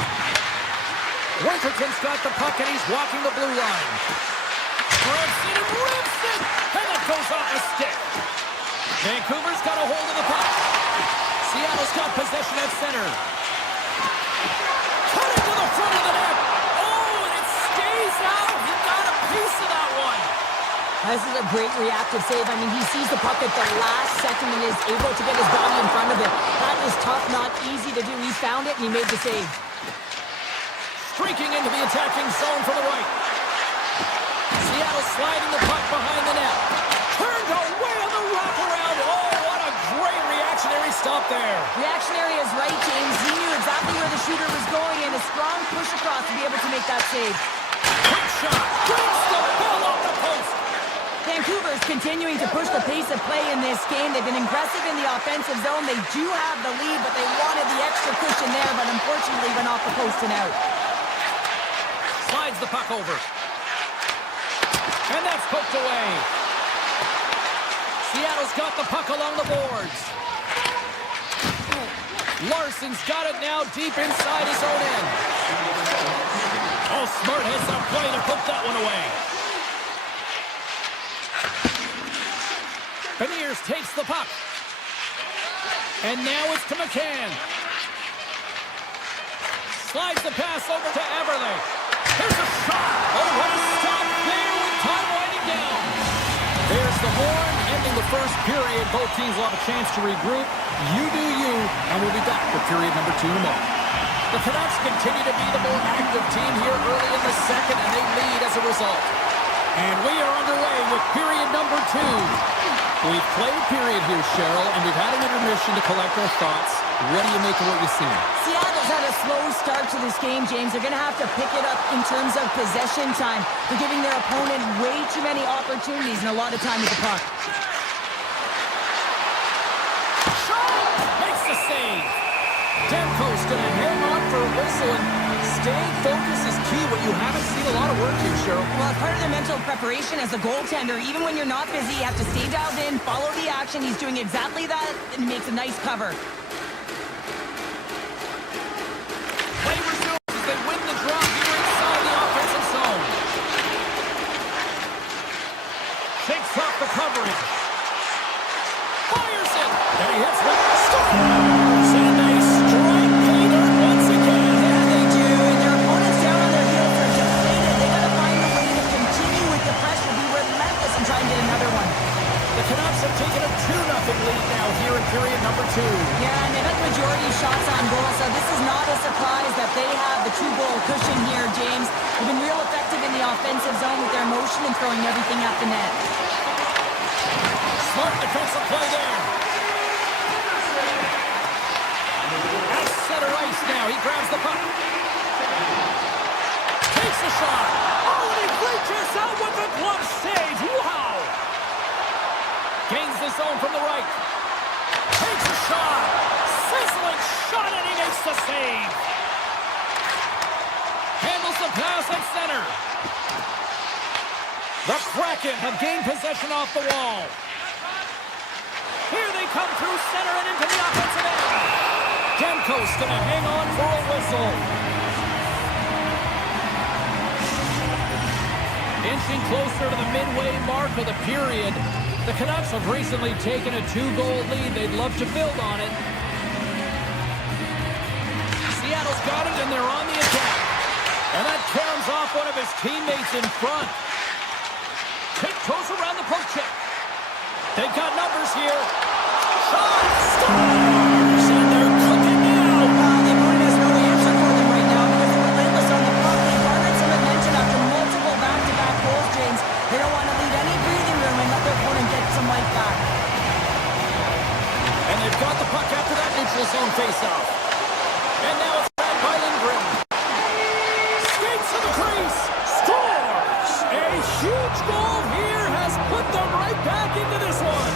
Winterton's got the puck, and he's walking the blue line. Rips it and rips it, and it goes off a stick. Vancouver's got a hold of the puck. Seattle's got possession at center. Cut it to the front of the net. Oh, and it stays out. He got a piece of that one. This is a great reactive save. I mean, he sees the puck at the last second and is able to get his body in front of it. That is tough, not easy to do. He found it, and he made the save. Streaking into the attacking zone from the right. Seattle sliding the puck behind the net. Turned away on the wraparound. Oh, what a great reactionary stop there. Reactionary is right, James. He knew exactly where the shooter was going, and a strong push across to be able to make that save. Quick shot. Breaks the ball off the post. Vancouver is continuing to push the pace of play in this game. They've been aggressive in the offensive zone. They do have the lead, but they wanted the extra cushion there, but unfortunately went off the post and out. Slides the puck over. And that's poked away. Seattle's got the puck along the boards. Larson's got it now deep inside his own end. Oh, smart heads up play to put that one away. Beniers takes the puck. And now it's to McCann. Slides the pass over to Everly. Here's a shot. Oh, what a stop there with time winding down. There's the horn ending the first period. Both teams will have a chance to regroup. You do you, and we'll be back for period number 2 in a moment. The Canucks continue to be the more active team here early in the second, and they lead as a result. And we are underway with period number 2. We've played a period here, Cheryl, and we've had an intermission to collect our thoughts. What do you make of what you've seen? Seattle's had a slow start to this game, James. They're going to have to pick it up in terms of possession time. They're giving their opponent way too many opportunities and a lot of time with the puck. Makes the save. Demko's going to hang on for a whistle, and staying focused is key when you haven't seen a lot of work here, Cheryl. Well, it's part of their mental preparation as a goaltender. Even when you're not busy, you have to stay dialed in, follow the action. He's doing exactly that, and makes a nice cover. Play resumes as they win the draw here inside the offensive zone. Takes off the coverage. Fires it. And he hits one. Scores! And they strike pay dirt once again. Yeah, they do. And their opponents down on their heels are deflated. They got to find a way to continue with the pressure, be relentless, and try and get another one. The Canucks have taken a 2-0 lead now here in period number 2. Yeah, and they've got the majority of shots on goal, so this is not a surprise that they have the 2-goal cushion here, James. They've been real effective in the offensive zone with their motion and throwing everything at the net. Smart defensive play there. At center ice now, he grabs the puck. Takes a shot. Oh, and he reaches out with the glove save. Wow! Gains the zone from the right. Takes a shot. Sizzling shot, and he makes the save. Handles the pass at center. The Kraken have gained possession off the wall. Here they come through center and into the offensive end. Demko's going to hang on for a whistle. Inching closer to the midway mark of the period. The Canucks have recently taken a 2-goal lead. They'd love to build on it. Seattle's got it, and they're on the attack. And that caroms off one of his teammates in front. Tiptoes around the poke check. They've got numbers here. Shot! Scores! And they're cooking now. The opponent has no answer for them right now because they're relentless on the puck. They garnered some attention after multiple back-to-back goals, James. They don't want to leave any breathing room and let their opponent get some life back. And they've got the puck after that neutral zone faceoff. And now it's back by Lindgren. Skates to the crease. Scores! A huge goal here has put them right back into this one.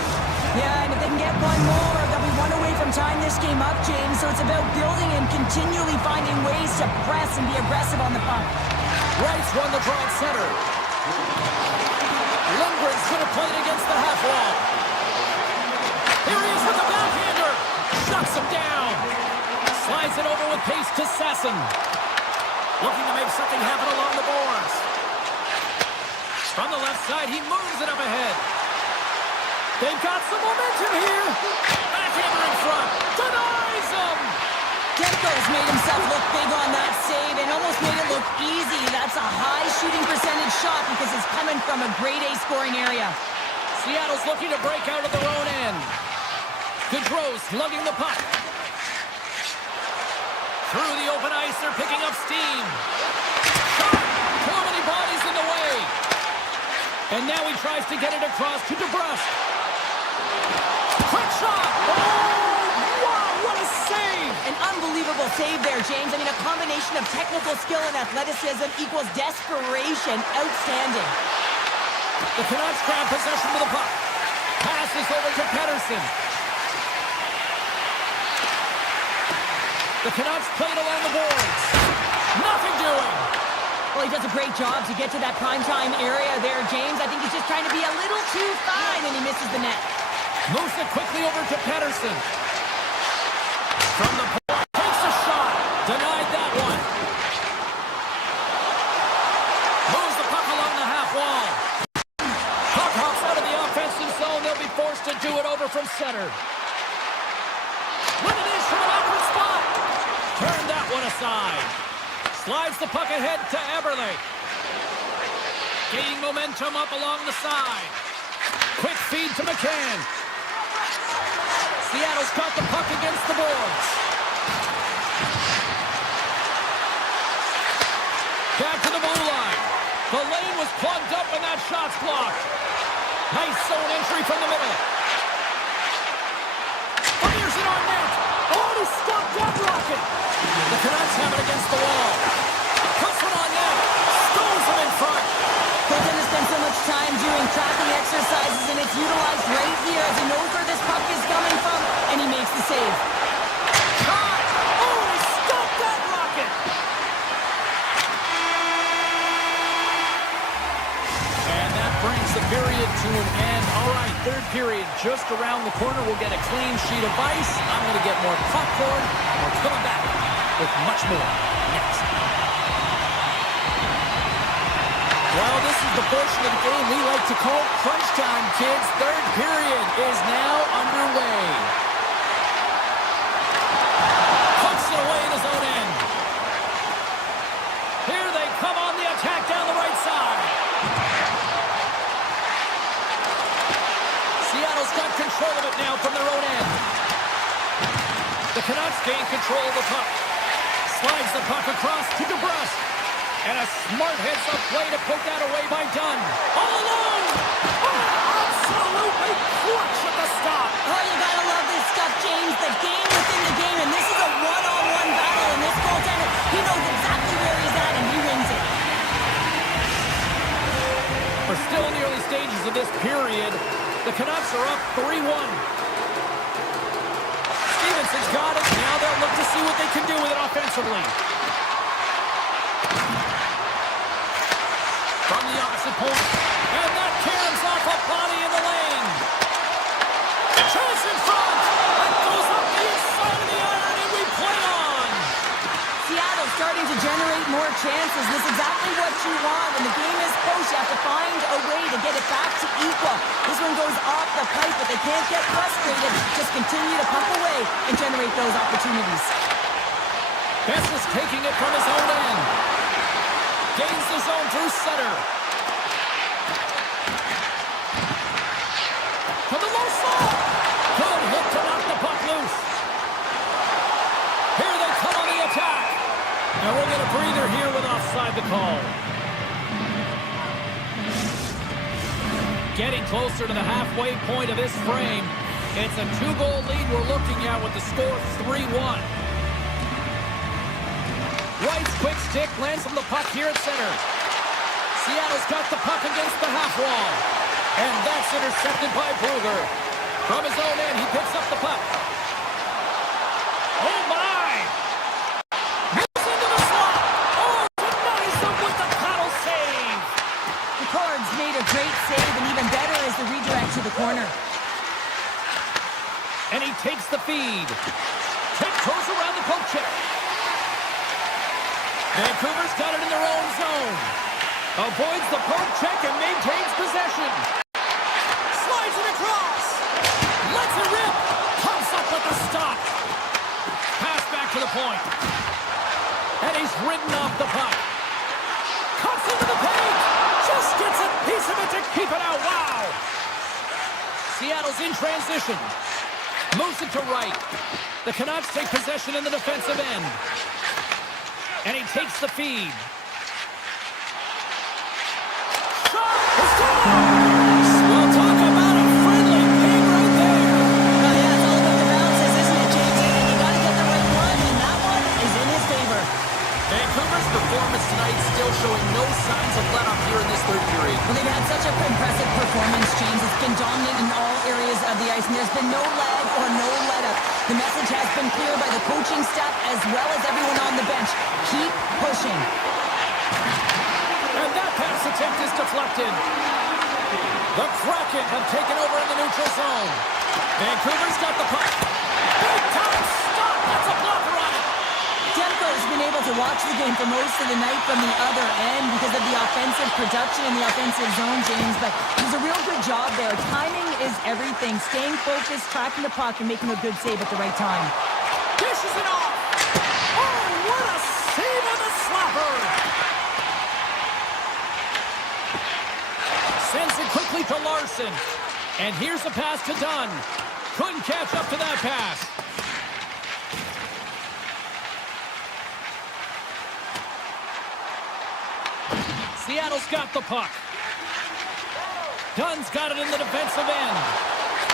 Yeah, and if they can get one more, they'll be one away from tying this game up, James. So it's about building and continually finding ways to press and be aggressive on the puck. Rice won the draw at center. Lindgren's going to play it against the half wall. Here he is with the backhander. Shuts him down. Slides it over with pace to Sasson. Looking to make something happen along the boards. From the left side, he moves it up ahead. They've got some momentum here. Backhander in front. Denies him. Demko's made himself look big on that save and almost made it look easy. That's a high shooting percentage shot because it's coming from a grade A scoring area. Seattle's looking to break out of their own end. Gaudreau's lugging the puck. Through the open ice, they're picking up steam. Shot! Too many bodies in the way. And now he tries to get it across to DeBrusque. Quick shot! Oh, wow, what a save! An unbelievable save there, James. I mean, a combination of technical skill and athleticism equals desperation. Outstanding. The Canucks grab possession with the puck. Passes over to Pettersson. The Canucks played along the boards. Nothing doing. Well, he does a great job to get to that primetime area there, James. I think he's just trying to be a little too fine and he misses the net. Moves it quickly over to Pettersson. From the point, takes a shot. Denied that one. Moves the puck along the half wall. Puck hops out of the offensive zone. They'll be forced to do it over from center. When it is from an awkward spot. Turn that one aside. Slides the puck ahead to Eberle. Gaining momentum up along the side. Quick feed to McCann. Seattle's got the puck against the boards. was plugged up and that shot's blocked. Nice zone entry from the middle. Fires it on net. Oh, he stopped that rocket. The Canucks have it against the wall. Puts it on net. Stones him in front. Goaltender spends so much time doing tracking exercises, and it's utilized right here as he knows where this puck is coming from, and he makes the save. Shot. Oh, he stopped that rocket. And that brings the period to an end. All right, third period just around the corner. We'll get a clean sheet of ice. I'm going to get more popcorn. We're coming back with much more next. Well, this is the portion of the game we like to call crunch time, kids. Third period is now underway. Puts it away in his own end. Here they come on the attack down the right side. Seattle's got control of it now from their own end. The Canucks gain control of the puck. Slides the puck across to DeBrusque. And a smart heads-up play to poke that away by Dunn. All alone! Oh, absolutely clutch at the stop. Oh, you gotta love this stuff, James. The game within the game, and this is a one-on-one battle, and this goaltender, he knows exactly where he's at, and he wins it. We're still in the early stages of this period. The Canucks are up 3-1. Stevenson's got it. Now they'll look to see what they can do with it offensively. From the opposite point. And that tears off a body in the lane. Chase in front. That goes up the inside of the iron, and we play on. Seattle starting to generate more chances. This is exactly what you want. When the game is close, you have to find a way to get it back to equal. This one goes off the pipe, but they can't get frustrated. Just continue to pump away and generate those opportunities. Bess is taking it from his own end. Gains the zone through center. To the low slot. Good hit to knock the puck loose. Here they come on the attack. And we'll get a breather here with offside the call. Getting closer to the halfway point of this frame. It's a 2-goal lead we're looking at with the score 3-1. Wright's quick stick lands on the puck here at center. Seattle's got the puck against the half wall. And that's intercepted by Brugger. From his own end, he picks up the puck. Oh, my! Moves into the slot. Oh, denies him with the paddle save. The Cards made a great save, and even better is the redirect to the corner. And he takes the feed. Tiptoes around the poke check. Vancouver's got it in their own zone. Avoids the poke check and maintains possession. Slides it across. Lets it rip. Comes up with the stop. Pass back to the point. And he's ridden off the puck. Cuts into the paint. Just gets a piece of it to keep it out. Wow. Seattle's in transition. Moves it to right. The Canucks take possession in the defensive end. And he takes the feed. Shot! It's gone! We'll talk about a friendly game right there. Oh, yeah, it's all about the bounces, isn't it, James? And you got to get the right one, and that one is in his favor. Vancouver's performance tonight still showing no signs of let-up here in this third period. Well, they've had such a impressive performance, James. It's been dominant in all areas of the ice, and there's been no lag or no let-up. The message has been clear by the coaching staff as well as everyone on the bench. Keep pushing. And that pass attempt is deflected. The Kraken have taken over in the neutral zone. Vancouver's got the puck. Big time stop. That's a blocker on it. Demko's been able to watch the game for most of the night from the other end because of the offensive production in the offensive zone, James, but he's a real good job there. Timing is everything. Staying focused, tracking the puck, and making a good save at the right time. Dishes it off. Oh, what a save on the slapper. Sends it quickly to Larson. And here's the pass to Dunn. Couldn't catch up to that pass. Seattle's got the puck. Dunn's got it in the defensive end.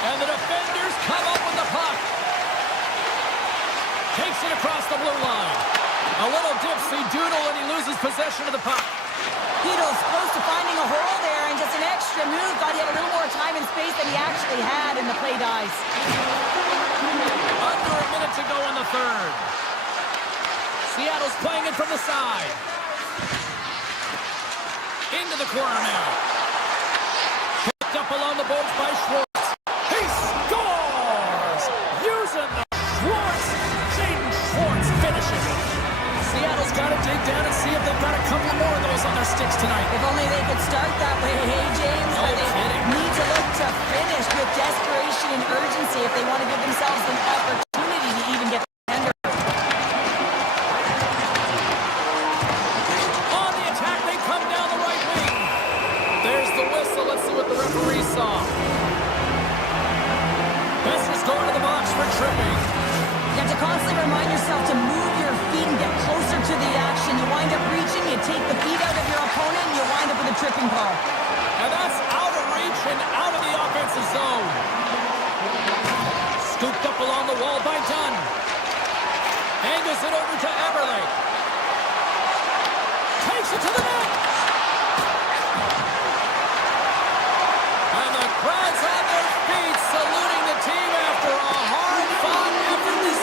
And the defenders come up with the puck. Takes it across the blue line. A little dipsy-doodle and he loses possession of the puck. Hedo's close to finding a hole there, and just an extra move. Thought he had a little more time and space than he actually had, and the play dies. Under a minute to go in the third. Seattle's playing it from the side. Into the corner now. Picked up along the boards by Schwartz. He scores! Using the Schwartz. Jaden Schwartz finishes it. Seattle's got to dig down and see if they've got a couple more of those on their sticks tonight. If only they could start that way, hey, James. No But they kidding. need to look to finish with desperation and urgency if they want to give themselves an opportunity to even get the tender. On the attack, they come down the right wing. There's the whistle. Let's see what the referee saw. Besser's going to the box for tripping. You have to constantly remind yourself to move your feet and get closer to the action. You wind up reaching, you take the feet out of your opponent, and you wind up with a tripping call. And that's out of reach and out of the offensive zone. Scooped up along the wall by Dunn. Angles it over to Eberle. Takes it to the net. And the crowd's on their feet saluting the team after a hard-fought effort this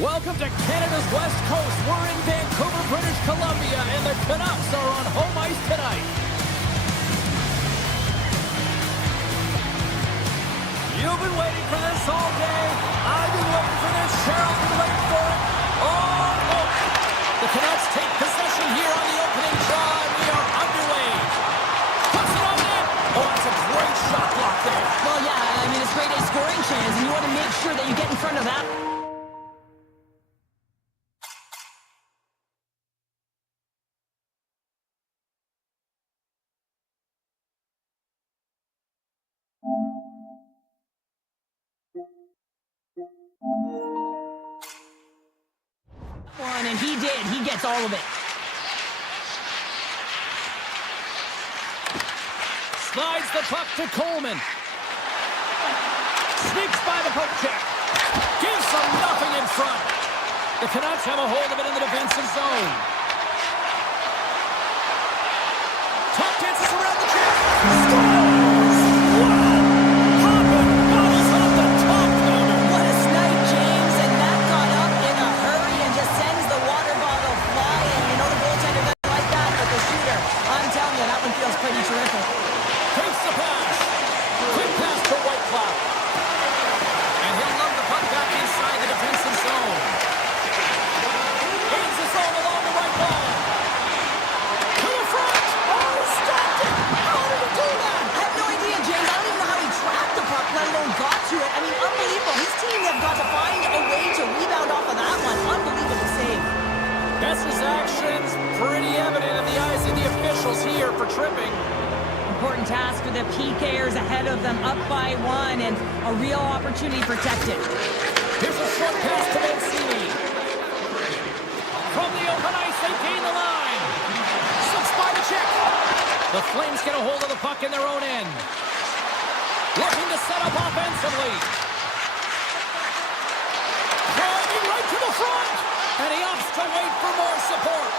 Welcome to Canada's West Coast. We're in Vancouver, British Columbia, and the Canucks are on home ice tonight. You've been waiting for this all day. I've been waiting for this. Cheryl's been waiting for it. Oh! The Canucks take possession here on the opening draw, and we are underway. Puts it on net. Oh, that's a great shot block there. Well, yeah, I mean, it's grade A scoring chance, and you want to make sure that you get in front of that. And he did. He gets all of it. Slides the puck to Coleman. Sneaks by the poke check. Gives them nothing in front. The Canucks have a hold of it in the defensive zone. Tuck dances around the chest. Scores! Wow! Hopping bodies off the top corner. What a snipe, James. And that got up in a hurry and just sends the water bottle flying. You know the goaltender doesn't like that, but the shooter, I'm telling you, that one feels pretty terrific. Takes the pass. Quick pass to Whitecloud. And he'll love the puck back inside the defensive zone. Gains the zone along the right wall. To the front. Oh, he stopped it. How did he do that? I have no idea, James. I don't even know how he tracked the puck, let alone got to it. I mean, unbelievable. His team have got to find a way to rebound off of that one. Unbelievable save. Bess's actions pretty evident in the eyes of the officials here for tripping. Important task for the PKers ahead of them, up by one, and a real opportunity protected. Here's a short pass to Mancini. From the open ice, they gain the line. Slips by the check. The Flames get a hold of the puck in their own end. Looking to set up offensively. Driving right to the front. And he opts to wait for more support.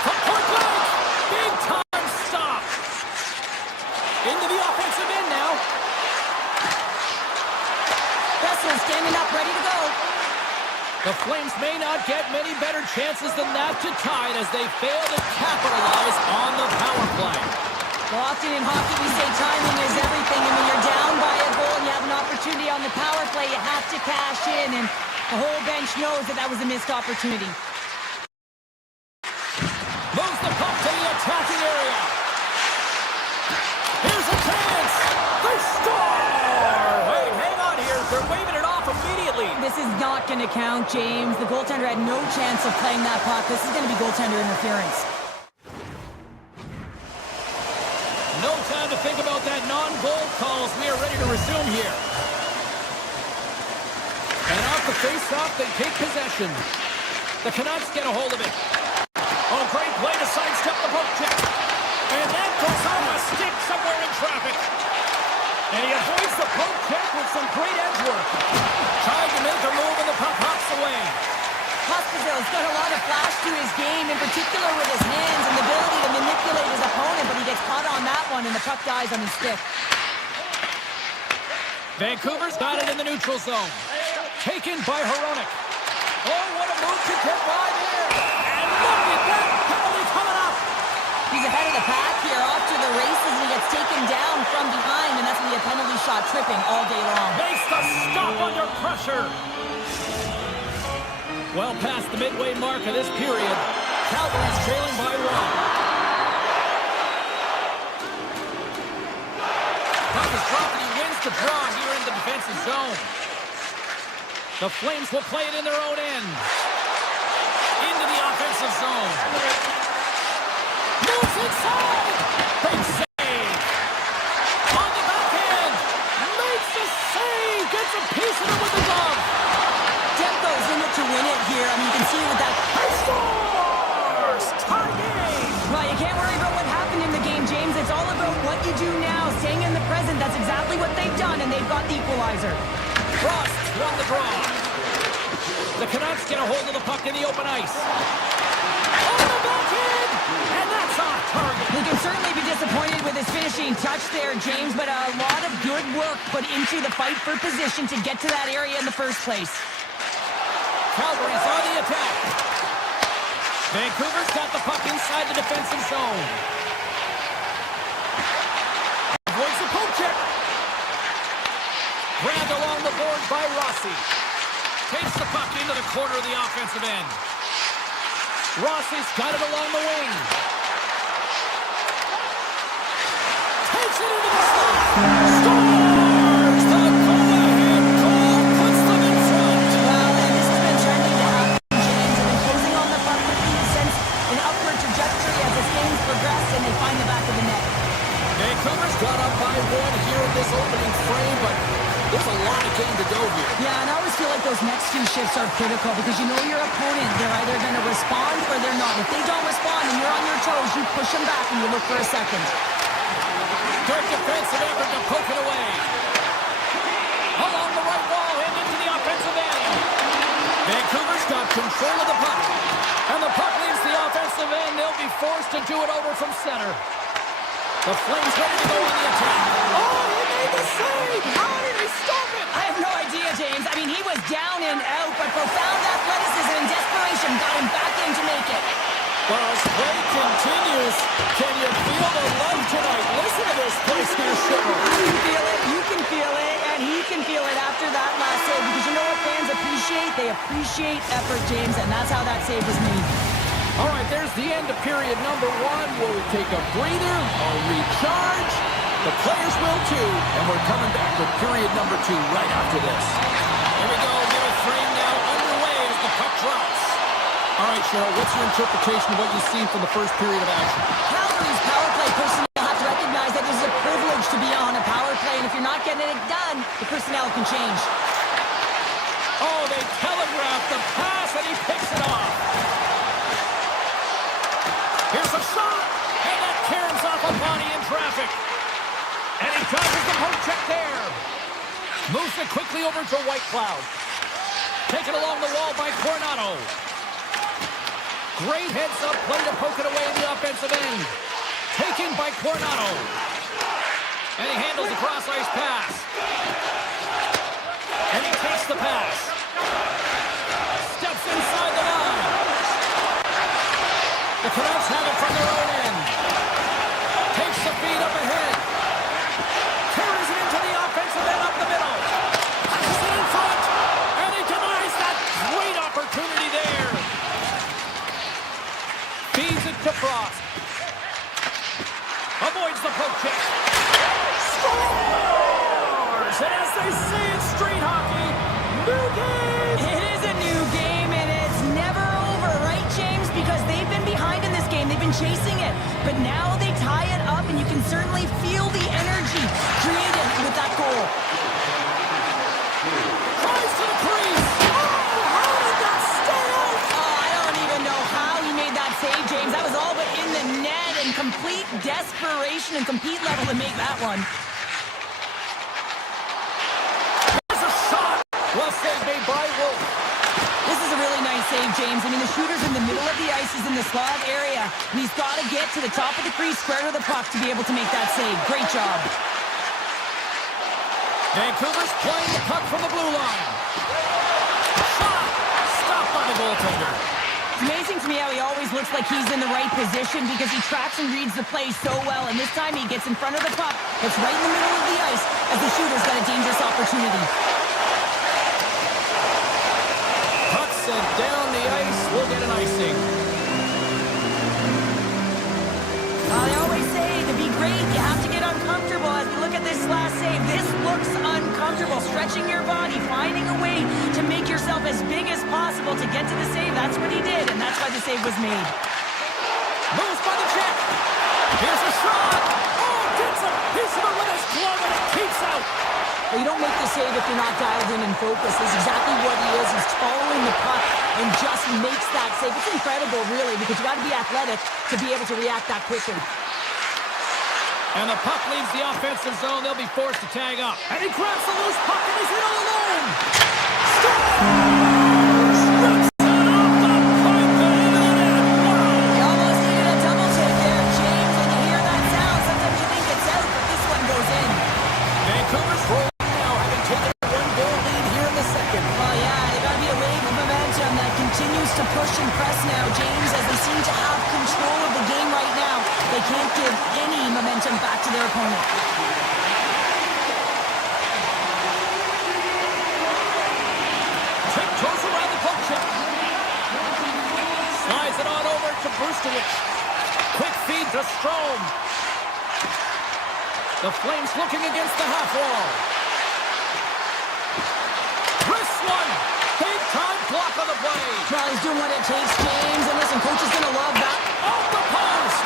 From point blank. Big time stop. Into the offensive end now. Besser standing up, ready to go. The Flames may not get many better chances than that to tie it as they fail to capitalize on the power play. Well, often in hockey we say timing is everything, and when you're down by a goal and you have an opportunity on the power play, you have to cash in, and the whole bench knows that that was a missed opportunity. Moves the puck to the attacking area. Here's a chance. They score! Wait, hang on here. They're waving it off immediately. This is not going to count, James. The goaltender had no chance of playing that puck. This is going to be goaltender interference. No time to think about that non-goal call as we are ready to resume here. And off the face-off, they take possession. The Canucks get a hold of it. Oh, great play to sidestep the poke check. And that goes off a stick somewhere in traffic. And he avoids the poke check with some great edge work. Trying to make a move and the puck hops away. Hospital's got a lot of flash to his game, in particular with his hands and the ability to manipulate his opponent, but he gets caught on that one and the puck dies on his stick. Vancouver's got it in the neutral zone. Taken by Hronek. Oh, what a move to get by there. And look at that penalty coming up. He's ahead of the pack here, off to the races, and he gets taken down from behind, and that's going to be a penalty shot tripping all day long. Makes the stop under pressure. Well past the midway mark of this period, Calgary's trailing by one. Puck is dropped and he wins the draw here in the defensive zone. The Flames will play it in their own end. Into the offensive zone. Moves inside. Big save. On the backhand. Makes the save. Gets a piece of it with the glove. Depth goes in it to win it here. I mean, you can see with that. He scores! Tie game! Well, you can't worry about what happened in the game, James. It's all about what you do now, staying in the present. That's exactly what they've done, and they've got the equalizer. Frost won the draw. The Canucks get a hold of the puck in the open ice. Oh, backhand! And that's off target. He can certainly be disappointed with his finishing touch there, James, but a lot of good work put into the fight for position to get to that area in the first place. Calgary's on the attack. Vancouver's got the puck inside the defensive zone. Avoids the poke check. Grabbed along the boards by Rossi. Takes the puck into the corner of the offensive end. Rossi's got it along the wing. Takes it into the slot. Scores! The go-ahead goal puts them in front. Well, and this has been trending to happen, James. They've been closing on the puck quickly since an upward trajectory as this game's progressed, and they find the back of the net. Vancouver's got up by one here in this opening frame, but there's a lot of game to go here. Yeah, and I always feel like those next few shifts are critical because you know your opponent. They're either going to respond or they're not. If they don't respond and you're on your toes, you push them back and you look for a second. Good defensive effort to poke it away. Along the right wall and into the offensive end. Vancouver's got control of the puck. And the puck leaves the offensive end. They'll be forced to do it over from center. The Flames ready to go on the attack. Oh, he made the save! How did he stop it? I have no idea, James. I mean, he was down and out, but profound athleticism and desperation got him back in to make it. Well, as play continues, can you feel the love tonight? Listen to this place here, Cheryl. I can feel it, you can feel it, and he can feel it after that last save because you know what fans appreciate? They appreciate effort, James, and that's how that save was made. All right, there's the end of period number one. We'll take a breather, a recharge. The players will too, and we're coming back with period number two right after this. Here we go, middle frame now underway as the puck drops. All right, Cheryl, what's your interpretation of what you've seen from the first period of action? Calgary's power play personnel have to recognize that this is a privilege to be on a power play, and if you're not getting it done, the personnel can change. Oh, they telegraphed the pass, and he picks it off. Here's a shot, and that caroms off a body in traffic. And he dodges the poke check there. Moves it quickly over to Whitecloud. Taken along the wall by Coronado. Great heads-up play to poke it away in the offensive end. Taken by Coronado. And he handles the cross-ice pass. And he takes the pass. Steps inside the line. The Canucks have it from their own end. Takes the feed up ahead. Carries it into the offensive end up the middle. Passes it in front. And he denies that great opportunity there. Feeds it to Frost. Avoids the poke check. Scores! And as they say in street hockey, new game! It is a new game, and it's never over, right, James? Because they've been behind in this game. They've been chasing it. But now they tie it up, and you can certainly feel the energy created with that goal. Tries to the crease. Oh, how did that stay out? Oh, I don't even know how he made that save, James. That was all but in the net and complete desperation and compete level to make that one. There's a shot. Well saved made by Wolf. This is a really nice save, James. I mean, the shooter's in the middle of the ice. He's in the slot area. And he's got to get to the top of the crease, square to the puck to be able to make that save. Great job. Vancouver's playing the puck from the blue line. Shot. Stopped by the goaltender. It's amazing to me how he always looks like he's in the right position because he tracks and reads the play so well. And this time he gets in front of the puck. It's right in the middle of the ice as the shooter's got a dangerous opportunity. Puck sent down the ice. We'll get an icing. I always say to be great, you have to get uncomfortable. As we look at this last save, this looks uncomfortable. Stretching your body, finding a way to make yourself as big as possible to get to the save. That's what he did, and that's why the save was made. Moves by the check. Here's a shot. Oh, gets a piece of it with his glove and it keeps out. Well, you don't make the save if you're not dialed in and focused. That's exactly what he is. He's following the puck and just makes that save. It's incredible, really, because you got to be athletic to be able to react that quickly. And the puck leaves the offensive zone. They'll be forced to tag up. And he grabs the loose puck and he's in all alone. Scores! Rips it off the pipe and into the net. Wow! He opponent. Tiptoes around the poke check. Slides it on over to Brustowicz. Quick feed to Strome. The Flames looking against the half wall. Wrist one. Big time block on the play. Charlie's doing what it takes, James. And listen, coach is going to love that. Off the post.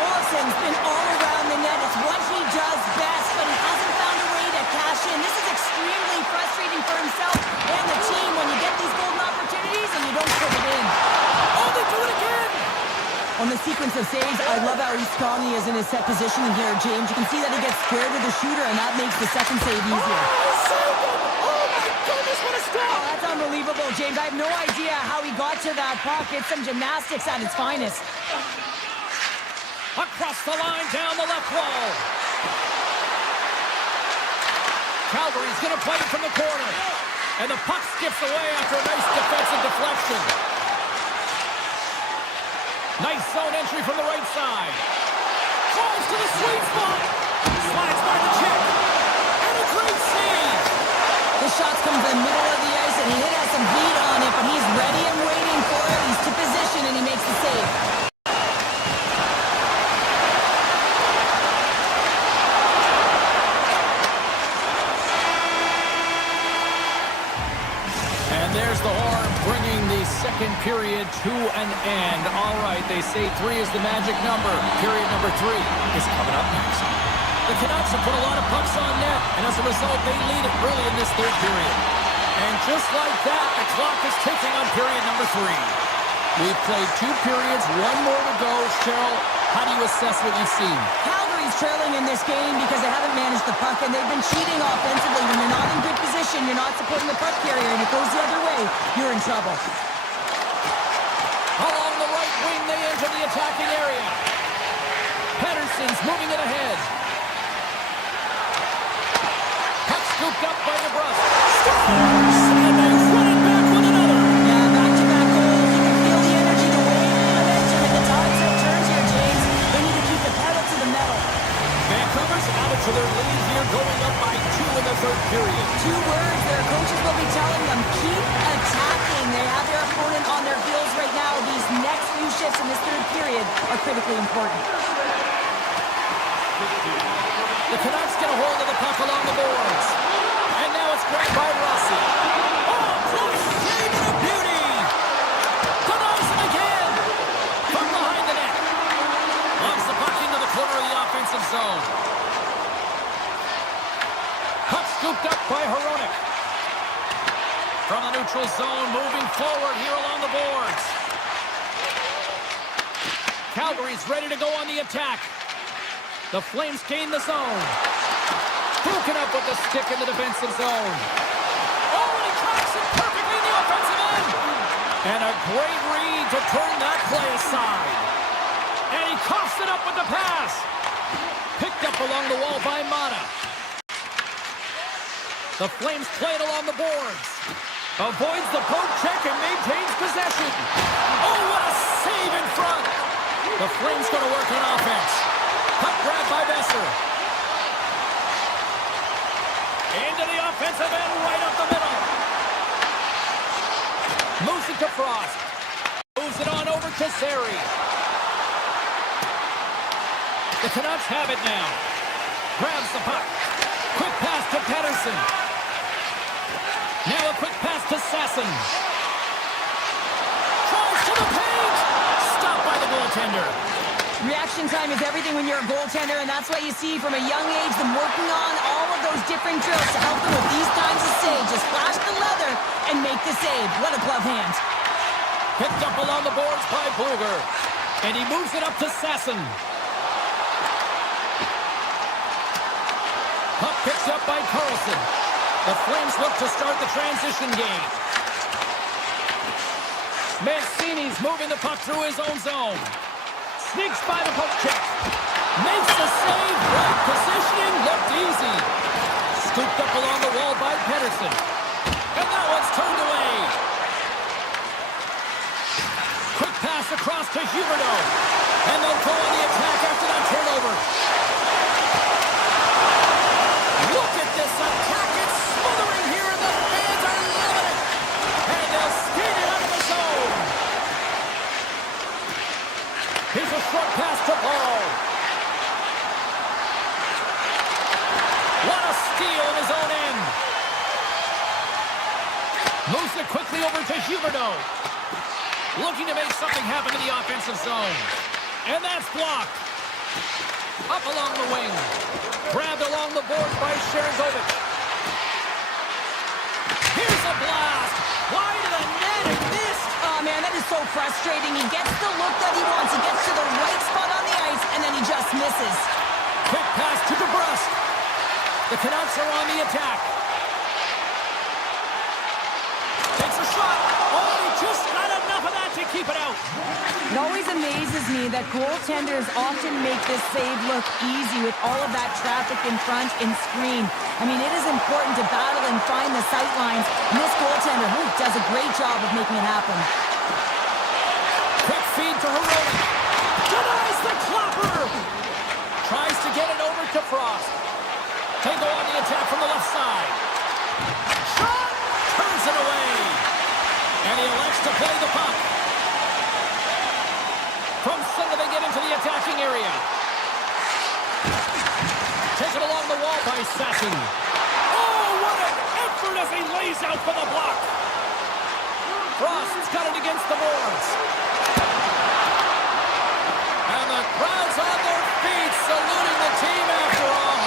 Olsen's been all around the net. It's what he does best, but he hasn't found a way to cash in. This is extremely frustrating for himself and the team when you get these golden opportunities and you don't put it in. Oh, they do it again. On the sequence of saves, I love how Hasky is in his set positioning here, James. You can see that he gets squared to the shooter, and that makes the second save easier. Oh, my goodness, what a stop. Oh, that's unbelievable, James. I have no idea how he got to that puck. It's some gymnastics at its finest. Across the line, down the left wall. Calgary's going to play it from the corner. And the puck skips away after a nice defensive deflection. Nice zone entry from the right side. Falls to the sweet spot. Slides by the check. And a great save. The shots come to the middle of the ice, and he has some heat on it, but he's ready and waiting for it. He's to position, and he makes the save. And there's the horn, bringing the second period to an end. All right, they say 3 is the magic number. Period number 3 is coming up next. The Canucks have put a lot of pucks on net, and as a result, they lead it early in this third period. And just like that, the clock is ticking on period number 3. We've played 2 periods, 1 more to go. Cheryl, how do you assess what you've seen? Calgary's trailing in this game because they haven't managed the puck, and they've been cheating offensively. When you're not in good position, you're not supporting the puck carrier, and it goes the other way, you're in trouble. Along the right wing, they enter the attacking area. Pedersen's moving it ahead. Puck scooped up by DeBrusque. Scores! And they run it back with another. Yeah, back-to-back goals. You can feel the energy, the weight, and the momentum, and the tides have turned here, James. They need to keep the pedal to the metal. Vancouver's added to their lead here, going up by 2 in the third period. 2 words their coaches will be telling them: keep attacking. They have their opponent on their heels right now. These next few shifts in this third period are critically important. The Canucks get a hold of the puck along the boards. And now it's grabbed by Rossi. Oh, close save and a beauty! Denies him again! From behind the net. Launches the puck into the corner of the offensive zone. Puck scooped up by Hronek. From the neutral zone, moving forward here along the boards. Calgary's ready to go on the attack. The Flames gain the zone. Broken up with the stick in the defensive zone. Oh, and he tracks it perfectly in the offensive end. And a great read to turn that play aside. And he coughs it up with the pass. Picked up along the wall by Mata. The Flames play it along the boards. Avoids the poke check and maintains possession. Oh, what a save in front. The Flames going to work on offense. Puck grab by Besser. Into the offensive end, right up the middle. Moves it to Frost. Moves it on over to Zary. The Canucks have it now. Grabs the puck. Quick pass to Pedersen. Now a quick pass to Sasson. Tries to the paint. Stopped by the goaltender. Reaction time is everything when you're a goaltender, and that's what you see from a young age, them working on all of those different drills to help them with these kinds of saves. Just flash the leather and make the save. What a glove hand. Picked up along the boards by Bluger. And he moves it up to Sasson. Puck picked up by Carlson. The Flames look to start the transition game. Mancini's moving the puck through his own zone. Sneaks by the poke check. Makes the save. Right positioning. Looked easy. Scooped up along the wall by Pedersen. And that one's turned away. Quick pass across to Huberdeau. And they'll go on the attack after that turnover. Moves it quickly over to Huberdeau. Looking to make something happen in the offensive zone. And that's blocked. Up along the wing. Grabbed along the boards by Sharangovich. Here's a blast. Wide of the net and missed. Oh, man, that is so frustrating. He gets the look that he wants. He gets to the right spot on the ice, and then he just misses. Quick pass to DeBrusque. The Canucks are on the attack. Takes a shot. Oh, he just got enough of that to keep it out. It always amazes me that goaltenders often make this save look easy with all of that traffic in front and screen. I mean, it is important to battle and find the sight lines, and this goaltender does a great job of making it happen. Quick feed to Hironi. Denies the clapper. Tries to get it over to Frost. Tango on the attack from the left side. Shot! Turns it away. And he elects to play the puck. From center, they get into the attacking area. Taken along the wall by Sassen. Oh, what an effort as he lays out for the block. Frost's got it against the boards. And the crowd's on their feet, saluting the team after a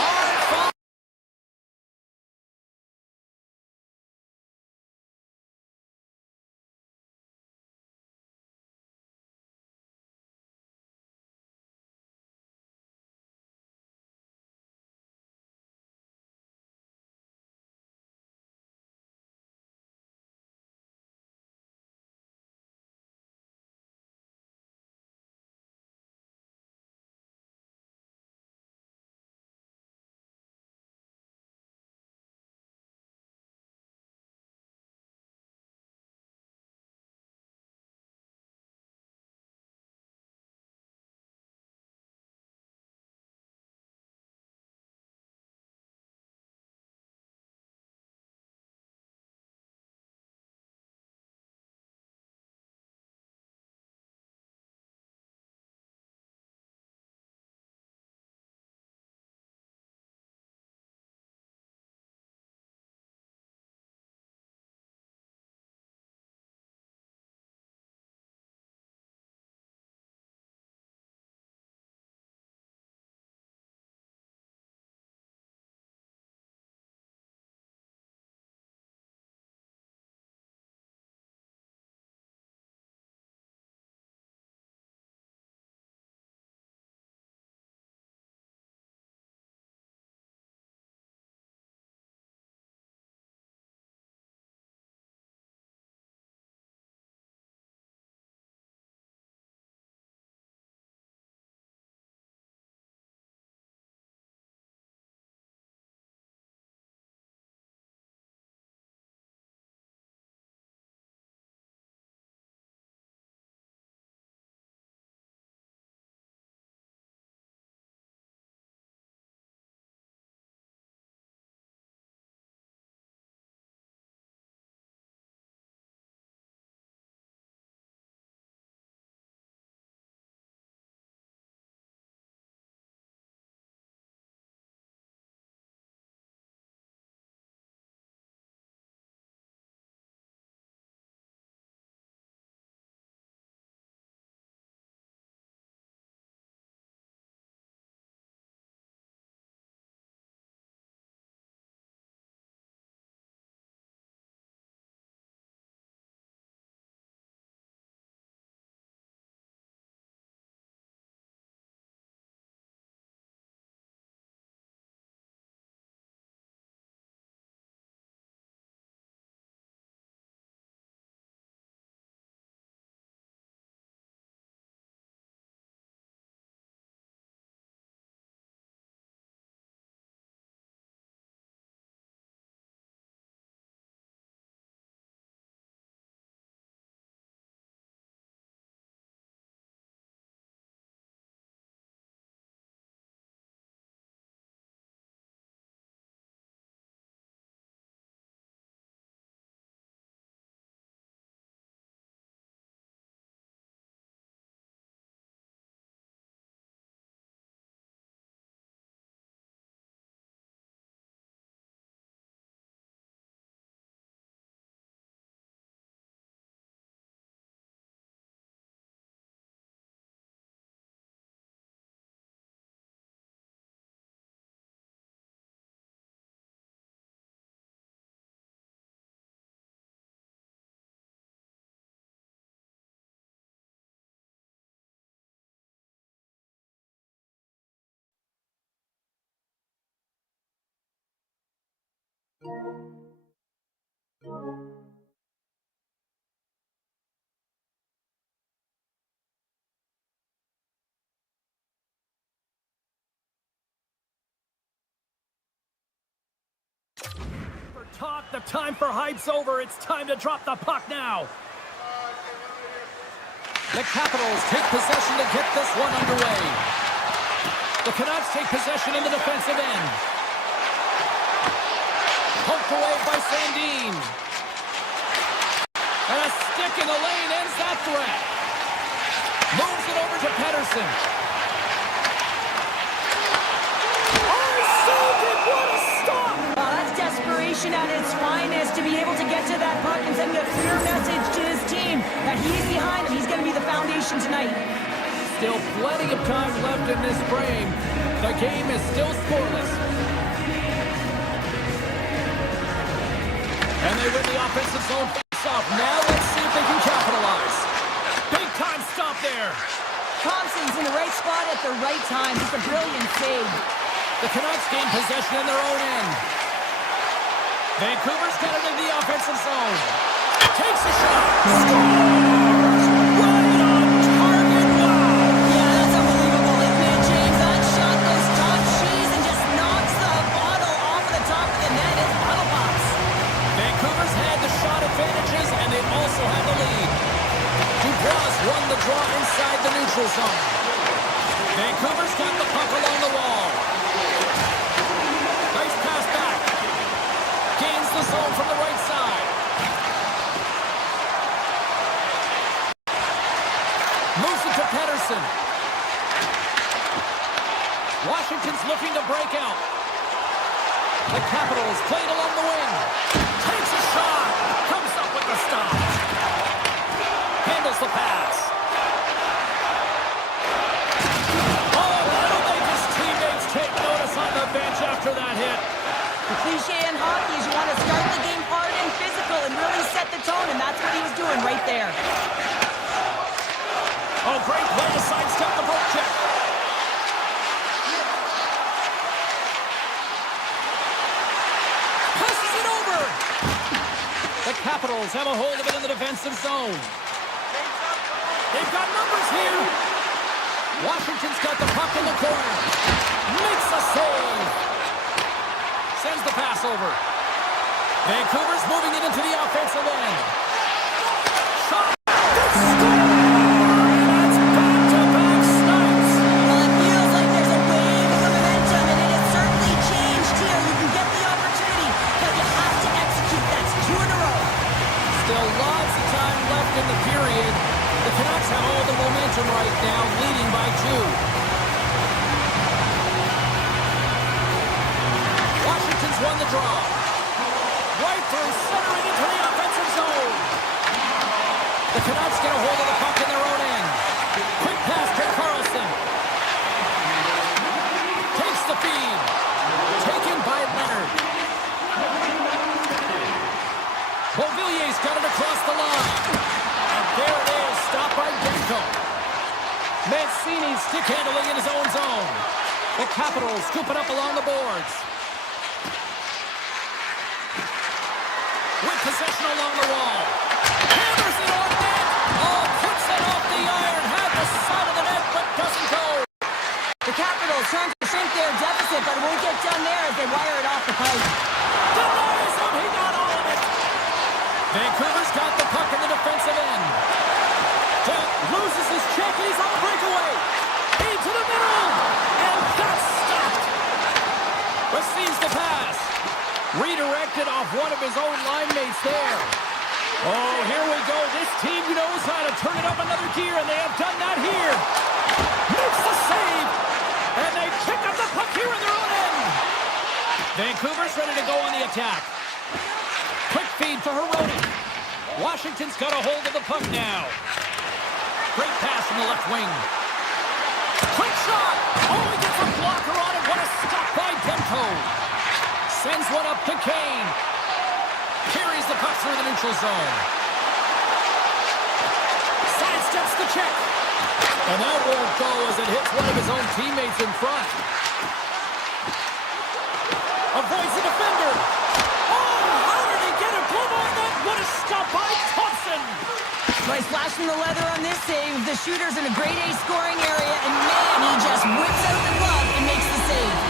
The time for hype's over. It's time to drop the puck now. The Capitals take possession to get this one underway. The Canucks take possession in the defensive end. Poked away by Sandin. And a stick in the lane ends that threat. Moves it over to Pettersson. Oh, he saved it! What a stop! That's desperation at its finest to be able to get to that puck and send a clear message to his team that he's behind him. He's going to be the foundation tonight. Still plenty of time left in this frame. The game is still scoreless. And they win the offensive zone face-off. Now let's see if they can capitalize. Big time stop there. Thompson's in the right spot at the right time. It's a brilliant save. The Canucks gain possession in their own end. Vancouver's got it in the offensive zone. Takes a shot. Scores! Right on target. Wow! Yeah, that's unbelievable, isn't it, James? That shot goes top cheese and just knocks the bottle off of the top of the net. It's bottle pops. Vancouver's had the shot advantages, and they also had the lead. Dubois won the draw inside the neutral zone. Vancouver's got the puck along the wall. Nice pass back. Gains the zone from the right side. Moves it to Pettersson. Washington's looking to break out. The Capitals played along the wing. Takes a shot. Comes up with the stop. Handles the pass. Oh, why don't they just teammates take notice on the bench after that hit? The cliche in hockey is you want to start the game hard and physical and really set the tone, and that's what he was doing right there. Oh, great play to sidestep the poke check. Passes it over. The Capitals have a hold of it in the defensive zone. They've got numbers here. Washington's got the puck in the corner. Makes a save. Sends the pass over. Vancouver's moving it into the offensive end. Shot. That's back-to-back snipes. Well, it feels like there's a wave of momentum, and it has certainly changed here. You can get the opportunity, but you have to execute. That's 2 in a row. Still lots of time left in the period. The Canucks have all the momentum right now, leading by 2. Washington's won the draw. Right through, centering into the offensive zone. The Canucks get a hold of the puck in their own end. Quick pass to Carlson. Takes the feed. Taken by Leonard. Beauvillier's got it across the line. And there it is, stopped by Demko. Mancini stick handling in his own zone. The Capitals scoop it up along the boards. With possession along the wall. Hammers it on net. Oh, puts it off the iron. Had the side of the net, but doesn't go. The Capitals trying to shrink their deficit, but it won't get done there as they wire it off the pipe. Denies him. He got all of it. Vancouver's got the puck in the defensive end. Dent loses his check. He's on the breakaway. Into the middle. And that's stopped. Receives the pass. Redirected off one of his own line mates there. Oh, here we go. This team knows how to turn it up another gear, and they have done that here. Makes the save. And they pick up the puck here in their own end. Vancouver's ready to go on the attack. Quick feed to Hironi. Washington's got a hold of the puck now. Great pass from the left wing. Quick shot. Oh, he gets a blocker on it. What a stop by Demko. Sends one up to Kane. Carries the puck through the neutral zone. Sidesteps the check. And that won't go as it hits one of his own teammates in front. Avoids the defender. Oh, how did he get a glove on that? What a stop by Thompson. Nice flash from the leather on this save. The shooter's in a grade A scoring area, and man, he just whips out the glove and makes the save.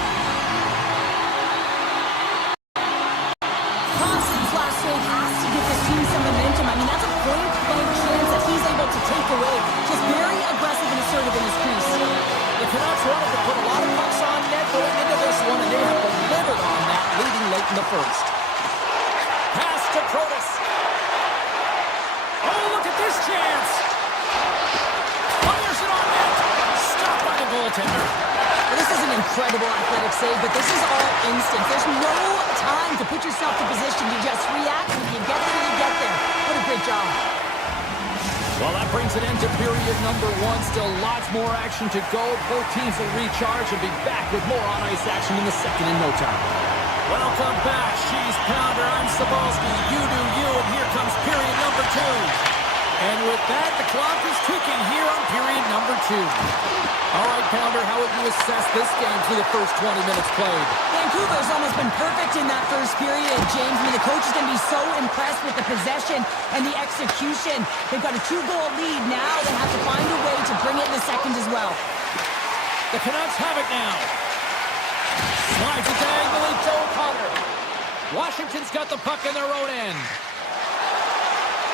Thompson today has to give this team some momentum. I mean, that's a point-blank chance that he's able to take away. Just very aggressive and assertive in his crease. The Canucks wanted to put a lot of pucks on net going into this one, and they have delivered on that, leading late in the first. Pass to Protas. Oh, look at this chance. Fires it on net. Stopped by the goaltender. Well, this is an incredible athletic save, but this is all instant. There's no time to put yourself in position. You just react, and if you get there, you get there. What a great job. Well, that brings an end to period number one. Still lots more action to go. Both teams will recharge and be back with more on-ice action in the second in no time. Welcome back, Cheese Pounder. I'm Sabalski. You do you, and here comes period number two. And with that, the clock is ticking here on period number two. All right, Pounder, how would you assess this game through the first 20 minutes played? Vancouver's almost been perfect in that first period, James. I mean, the coach is going to be so impressed with the possession and the execution. They've got a 2-goal lead now. They have to find a way to bring it in the second as well. The Canucks have it now. Slides it diagonally to O'Connor. Washington's got the puck in their own end.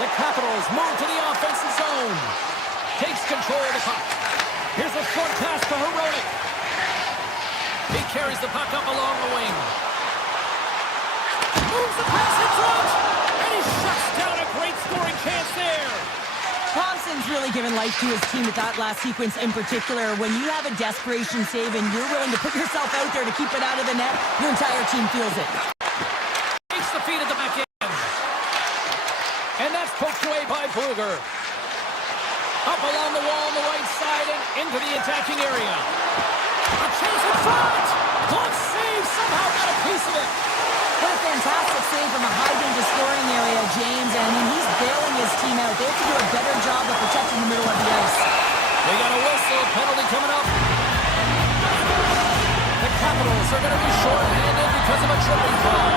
The Capitals move to the offensive zone. Takes control of the puck. Here's a short pass to Heroic. He carries the puck up along the wing. Moves the pass in front. And he shuts down a great scoring chance there. Thompson's really given life to his team with that last sequence in particular. When you have a desperation save and you're willing to put yourself out there to keep it out of the net, your entire team feels it. Takes the feed at the back end. And that's poked away by Bluger. Up along the wall on the right side and into the attacking area. A chance in front! Good save! Somehow got a piece of it. What a fantastic save from a high-danger scoring area, James. And I mean, he's bailing his team out. They have to do a better job of protecting the middle of the ice. They got a whistle. Penalty coming up. The Capitals are going to be short-handed because of a tripping call.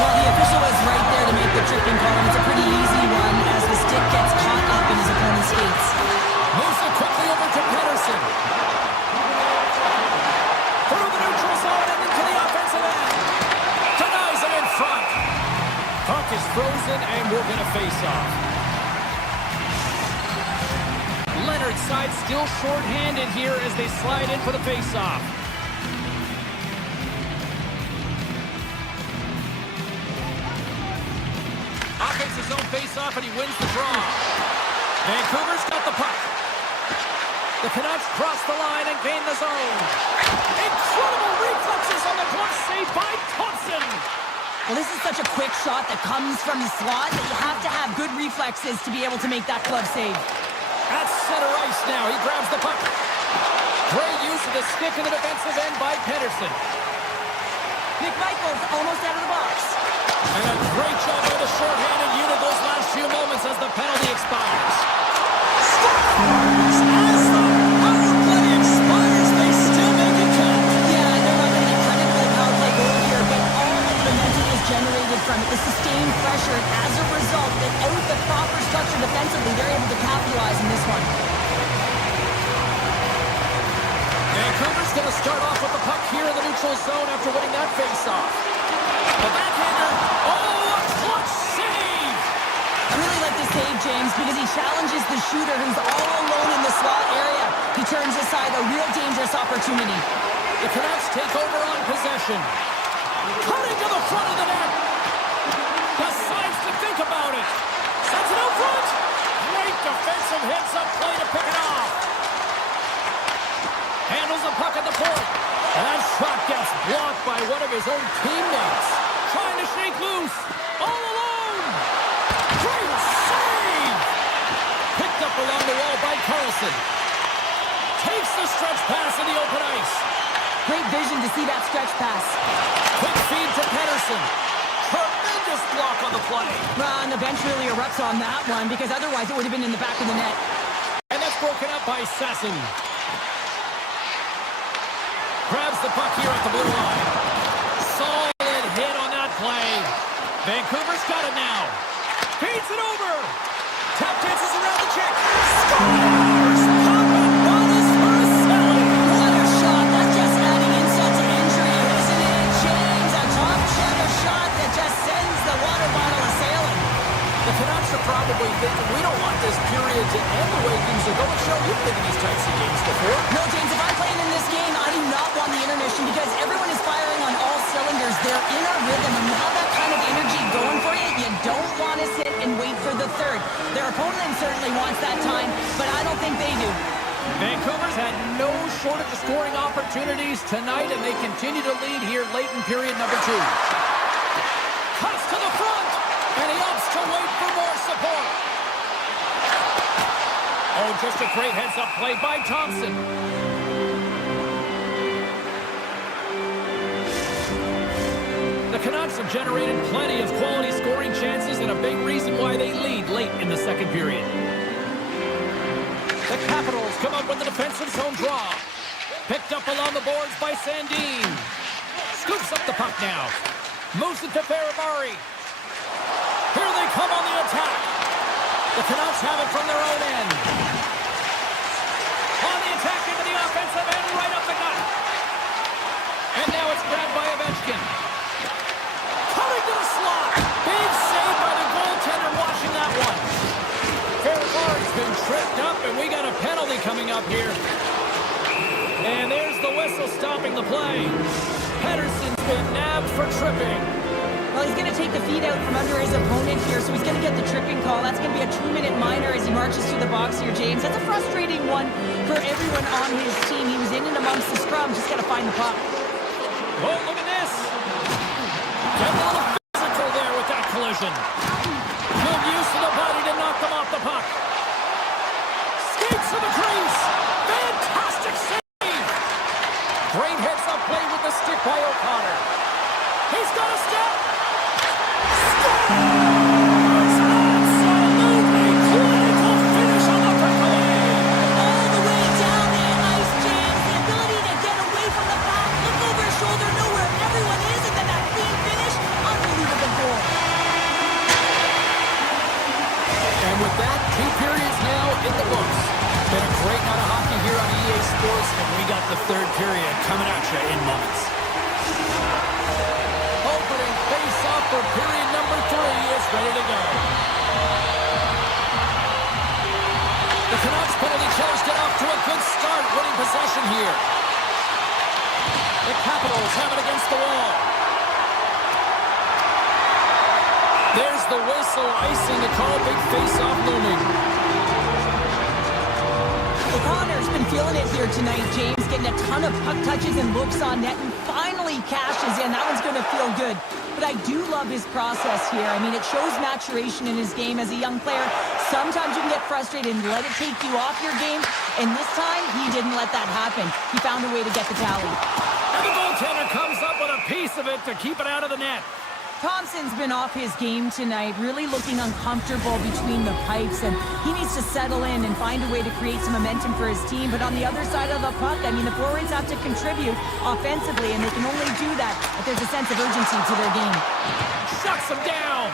Well, the official was right there to make the tripping call, and it's a pretty easy one as the stick gets caught up in his opponent's skates. Moves it quickly over to Pedersen. Through the neutral zone and into the offensive end. Denies it in front. Puck is frozen, and we're going to face off. Leonard's side still short-handed here as they slide in for the face-off. Offensive zone face-off, and he wins the draw. Vancouver's got the puck. The Canucks cross the line and gain the zone. Incredible reflexes on the glove save by Thompson. Well, this is such a quick shot that comes from the slot that you have to have good reflexes to be able to make that glove save. At center ice now, he grabs the puck. Great use of the stick in the defensive end by Pedersen. McMichael's almost out of the box. And a great job by the short-handed unit those last few moments as the penalty expires. Scores! As the power play expires, they still make it count. Yeah, they're not going to get credit for the power play goal here, but all of the momentum is generated from it. The sustained pressure, and as a result, without the proper structure defensively, they're able to capitalize in this one. Vancouver's going to start off with the puck here in the neutral zone after winning that face-off. The backhander. Oh, a clutch save! I really like the save, James, because he challenges the shooter who's all alone in the slot area. He turns aside a real dangerous opportunity. The Canucks take over on possession. Cutting to the front of the net. Decides to think about it. Sends it out front. Great defensive heads-up play to pick it off. Handles the puck at the point. And that shot gets blocked by one of his own teammates. Trying to shake loose. All alone. Great save. Picked up along the wall by Carlson. Takes the stretch pass in the open ice. Great vision to see that stretch pass. Quick feed to Pedersen. Tremendous block on the play. Well, and the bench really erupts on that one because otherwise it would have been in the back of the net. And that's broken up by Sasson. Grabs the puck here at the blue line. Solid hit on that play. Vancouver's got it now. Feeds it over. Tap dances around the check. Scores! Combat bonus for a Sally. What a shot. That's just adding insult to injury, isn't it, James? A top checker shot that just sends the water bottle a Canucks are probably thinking, we don't want this period to end the way things are going. Show you've been in these types of games before. No, James, if I'm playing in this game, I do not want the intermission because everyone is firing on all cylinders. They're in a rhythm, and you have that kind of energy going for you. You don't want to sit and wait for the third. Their opponent certainly wants that time, but I don't think they do. Vancouver's had no shortage of scoring opportunities tonight, and they continue to lead here late in period number 2. Cuts to the front, and he opts to wait for more support. Oh, just a great heads-up play by Thompson. The Canucks have generated plenty of quality scoring chances and a big reason why they lead late in the second period. The Capitals come up with the defensive zone draw. Picked up along the boards by Sandin. Scoops up the puck now. Moves it to Ferrari. Here they come on the attack. The Canucks have it from their own end. On the attack into the offensive end, right up the gut. And now it's grabbed by Ovechkin. Coming to the slot. Big save by the goaltender watching that one. Ferrari's been tripped up, and we got a penalty coming up here. And there's the whistle stopping the play. Pedersen's been nabbed for tripping. Well, he's going to take the feet out from under his opponent here, so he's going to get the tripping call. That's going to be a 2-minute minor as he marches through the box here, James. That's a frustrating one for everyone on his team. He was in and amongst the scrum, just got to find the puck. Oh, look at this. Getting a little physical there with that collision. Good use of the body to knock them off the puck. Skates to the crease. Fantastic save. Great heads-up play with the stick by O'Connor. He's got a step. Scores! Absolutely clinical finish on the breakaway. All the way down the ice, James. The ability to get away from the puck, look over his shoulder, know where everyone is, and then that clean finish. Unbelievable goal. And with that, 2 periods now in the books. Been a great night of hockey here on EA Sports, and we got the third period coming at you in moments. Opening face-off for period number 3 is ready to go. The Canucks penalty killers get off to a good start, winning possession here. The Capitals have it against the wall. There's the whistle, icing the call, big face-off looming. O'Connor's been feeling it here tonight, James, getting a ton of puck touches and looks on net, and finally cashes in. That one's going to feel good. But I do love his process here. I mean, it shows maturation in his game as a young player. Sometimes you can get frustrated and let it take you off your game, and this time, he didn't let that happen. He found a way to get the tally. And the goaltender comes up with a piece of it to keep it out of the net. Thompson's been off his game tonight, really looking uncomfortable between the pipes, and he needs to settle in and find a way to create some momentum for his team. But on the other side of the puck, I mean, the forwards have to contribute offensively, and they can only do that if there's a sense of urgency to their game. Shuts him down.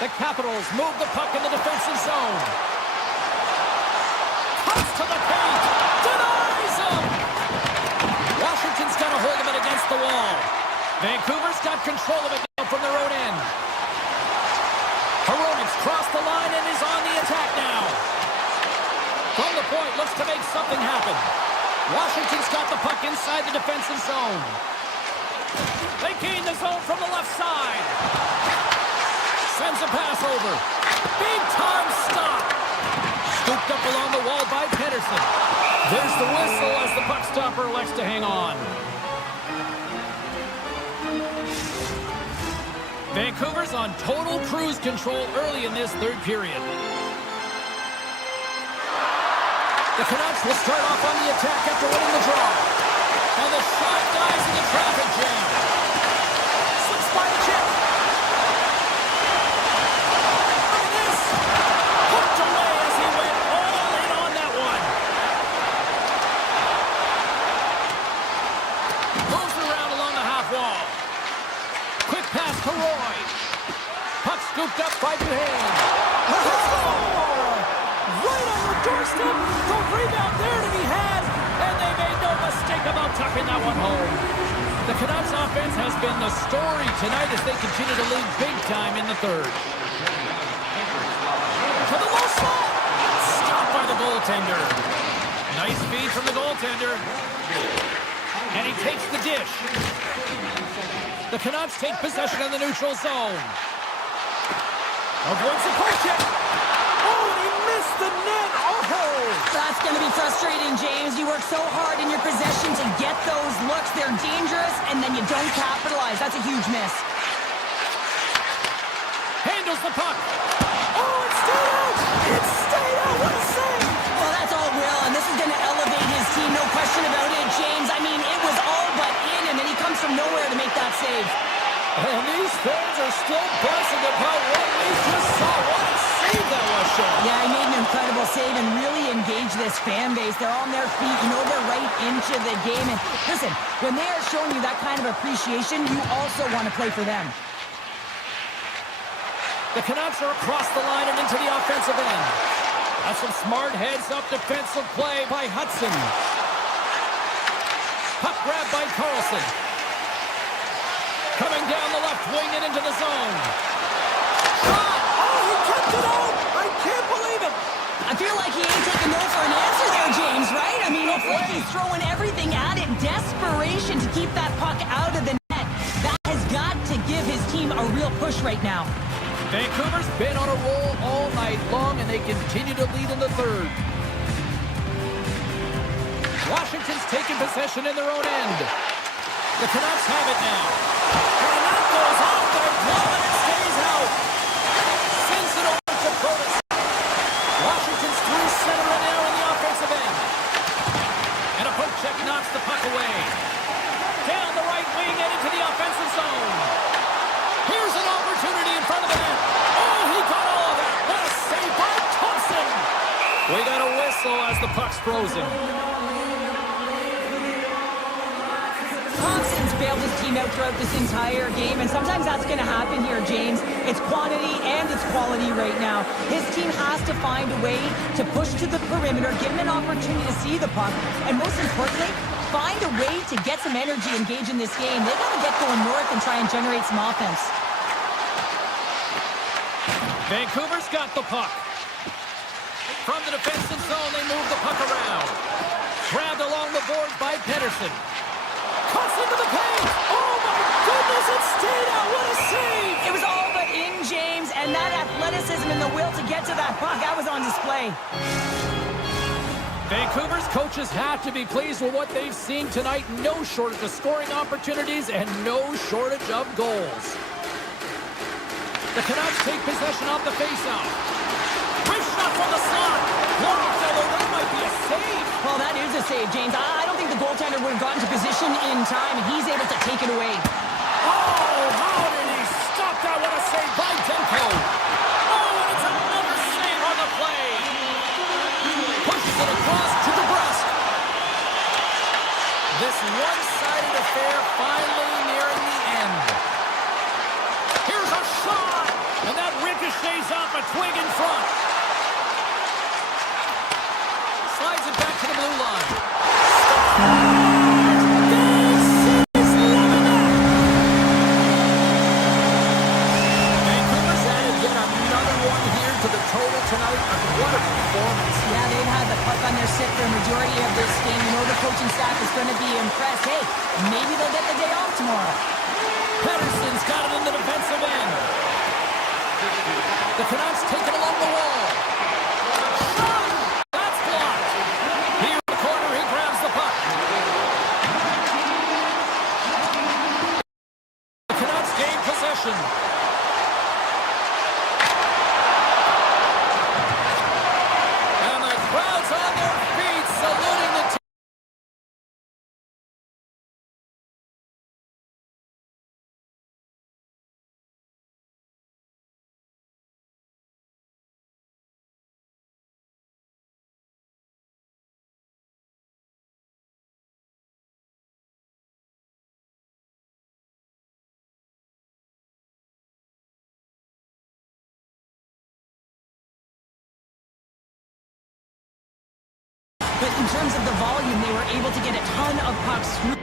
The Capitals move the puck in the defensive zone. Cuts to the paint. Denies him. Washington's got a hold of it against the wall. Vancouver's got control of it now from their own end. Hronek's crossed the line and is on the attack now. From the point, looks to make something happen. Washington's got the puck inside the defensive zone. They gain the zone from the left side. Sends a pass over. Big time stop. Scooped up along the wall by Pedersen. There's the whistle as the puck stopper elects to hang on. Vancouver's on total cruise control early in this third period. The Canucks will start off on the attack after winning the draw. And the shot dies in the traffic jam. Slips by the chip. Look at this. Hooked away as he went all in on that one. Moves around along the half wall. Quick pass to Roy. Puck scooped up by Duhane. Right on the doorstep. The rebound there to be had. And they made no mistake about tucking that one home. The Canucks offense has been the story tonight as they continue to lead big time in the third. Stopped by the goaltender. Nice feed from the goaltender. And he takes the dish. The Canucks take possession in the neutral zone. Avoids the push check. Oh, and he missed the net. Oh! That's going to be frustrating, James. You work so hard in your possession to get those looks. They're dangerous, and then you don't capitalize. That's a huge miss. Handles the puck. Oh, it stayed out. It stayed out. What a save. Well, that's all Will, and this is going to elevate his team. No question about it, James. I mean, it was all but in, and then he comes from nowhere to make that save. And these fans are still buzzing about what we just saw. What a save that was, Sean. Yeah, he made an incredible save and really engaged this fan base. They're on their feet. You know they're right into the game. And listen, when they are showing you that kind of appreciation, you also want to play for them. The Canucks are across the line and into the offensive end. That's some smart heads-up defensive play by Hudson. Puck grab by Carlson. Coming down the left wing and into the zone. Shot! Oh, he kept it out! I can't believe it! I feel like he ain't taking no for an answer there, James, right? I mean, it's like he's throwing everything at it. Desperation to keep that puck out of the net. That has got to give his team a real push right now. Vancouver's been on a roll all night long, and they continue to lead in the third. Washington's taking possession in their own end. The Canucks have it now. And that goes off their glove, and it stays out. Sends it over to Protas. Washington's through center and now in the offensive end. And a poke check knocks the puck away. Down the right wing and into the offensive zone. Here's an opportunity in front of the net. Oh, he got all of that. What a save by Thompson. We got a whistle as the puck's frozen. Thompson's bailed his team out throughout this entire game, and sometimes that's going to happen here, James. It's quantity and it's quality right now. His team has to find a way to push to the perimeter, give him an opportunity to see the puck, and most importantly, find a way to get some energy engaged in this game. They got to get going north and try and generate some offense. Vancouver's got the puck. From the defensive zone, they move the puck around. Grabbed along the boards by Pedersen. Cuts into the paint! Oh my goodness, it stayed out! What a save! It was all but in, James, and that athleticism and the will to get to that puck, that was on display. Vancouver's coaches have to be pleased with what they've seen tonight. No shortage of scoring opportunities and no shortage of goals. The Canucks take possession off the faceoff. Great shot from the slot. Blocked, although that might be a save. Well, that is a save, James. I don't think the goaltender would have gotten to position in time, and he's able to take it away. Oh, how did he stop that? What a save by Demko. Oh, and it's another save on the play. Pushes it across to the breast. This one-sided affair finally nearing the end. Here's a shot, and that ricochets off a twig in front. Slides it back to the blue line. Vancouver's added yet another one here to the total tonight. What a performance. Yeah, they've had the puck on their stick for a majority of this game. You know the coaching staff is going to be impressed. Hey, maybe they'll get the day off tomorrow. Pedersen's got it in the defensive end. The Canucks take it along the wall. Shot! That's blocked. Here in the corner, he grabs the puck. The Canucks gain possession. And the crowd's on their feet, saluting the team. But in terms of the volume, they were able to get a ton of pucks through.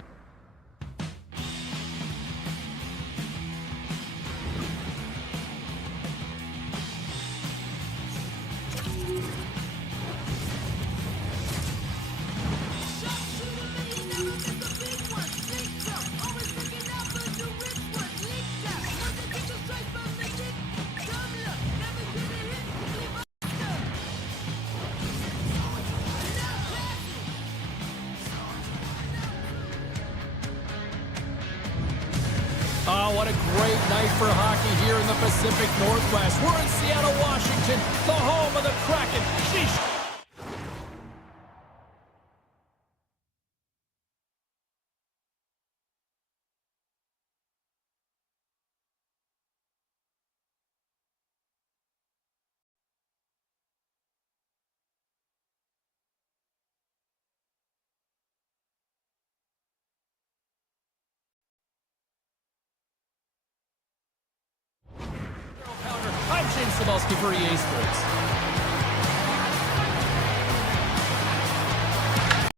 What a great night for hockey here in the Pacific Northwest. We're in Seattle, Washington, the home of the Kraken. Sheesh. I'm James Cebulski for EA Sports.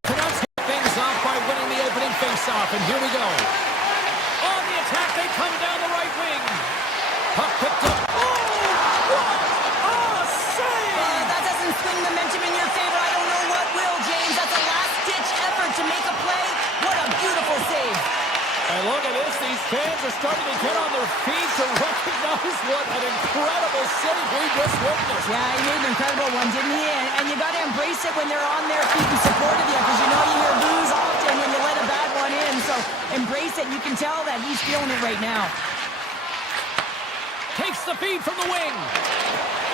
Canucks hit things off by winning the opening faceoff, and here we go. On the attack, they come down the right wing. Puck picked up. Oh, what a save! That doesn't swing momentum in your favor. I don't know what will, James. That's a last-ditch effort to make a play. What a beautiful save. And look at this. These fans are starting to get on their feet to recognize what an incredible save we just witnessed. Yeah, he made an incredible one, didn't he? And you got to embrace it when they're on their feet and support of you, because you know you hear boos often when you let a bad one in. So embrace it. You can tell that he's feeling it right now. Takes the feed from the wing.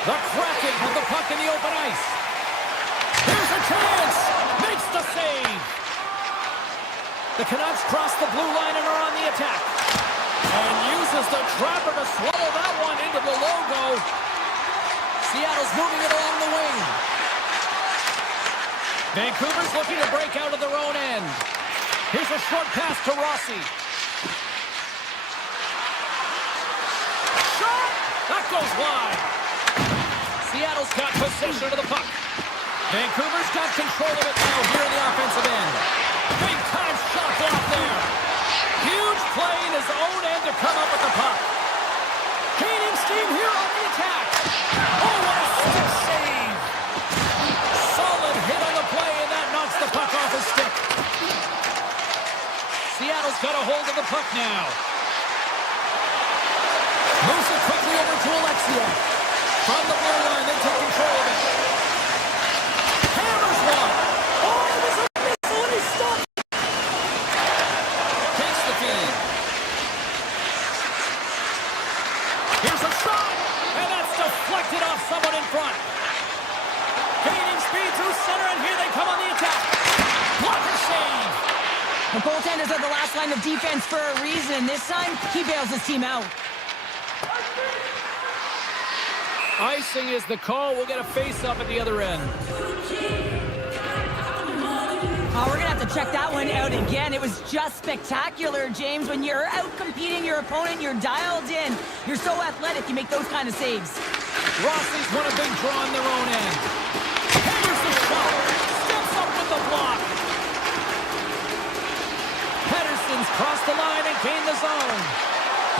The Kraken have the puck in the open ice. Here's a chance. Makes the save. The Canucks cross the blue line and are on the attack. And uses the trapper to swallow that one into the logo. Seattle's moving it along the wing. Vancouver's looking to break out of their own end. Here's a short pass to Rossi. Shot! That goes wide. Seattle's got possession of the puck. Vancouver's got control of it now here in the offensive end. Big time shot block there. Huge play in his own end to come up with the puck. Gaining steam here on the attack. Oh, what a stick save. Solid hit on the play, and that knocks the puck off his stick. Seattle's got a hold of the puck now. Moves it quickly over to Alexia. From the blue line, they take control of it. Hammers one. Oh, it was a missile, and he stopped. Takes the feed. Here's a shot, and that's deflected off someone in front. Gaining speed through center, and here they come on the attack. Blocker save. The goaltenders are the last line of defense for a reason. This time, he bails his team out. Icing is the call. We'll get a face-up at the other end. Oh, we're going to have to check that one out again. It was just spectacular, James. When you're out competing your opponent, you're dialed in. You're so athletic, you make those kind of saves. Rossi's won a big draw on their own end. Here's the shot. Steps up with the block. Pedersen's crossed the line and gained the zone.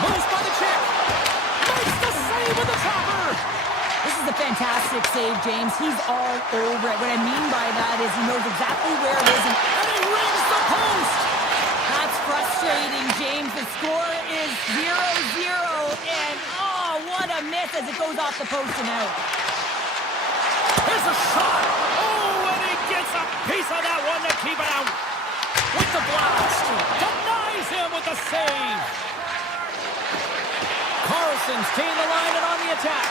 Moves by the check. Makes the save with the chopper. This is a fantastic save, James. He's all over it. What I mean by that is he knows exactly where it is. And he rings the post. That's frustrating, James. The score is 0-0. And, oh, what a miss as it goes off the post and out. Here's a shot. Oh, and he gets a piece of that one to keep it out. With the blast. Denies him with the save. Carlson's gained the line and on the attack.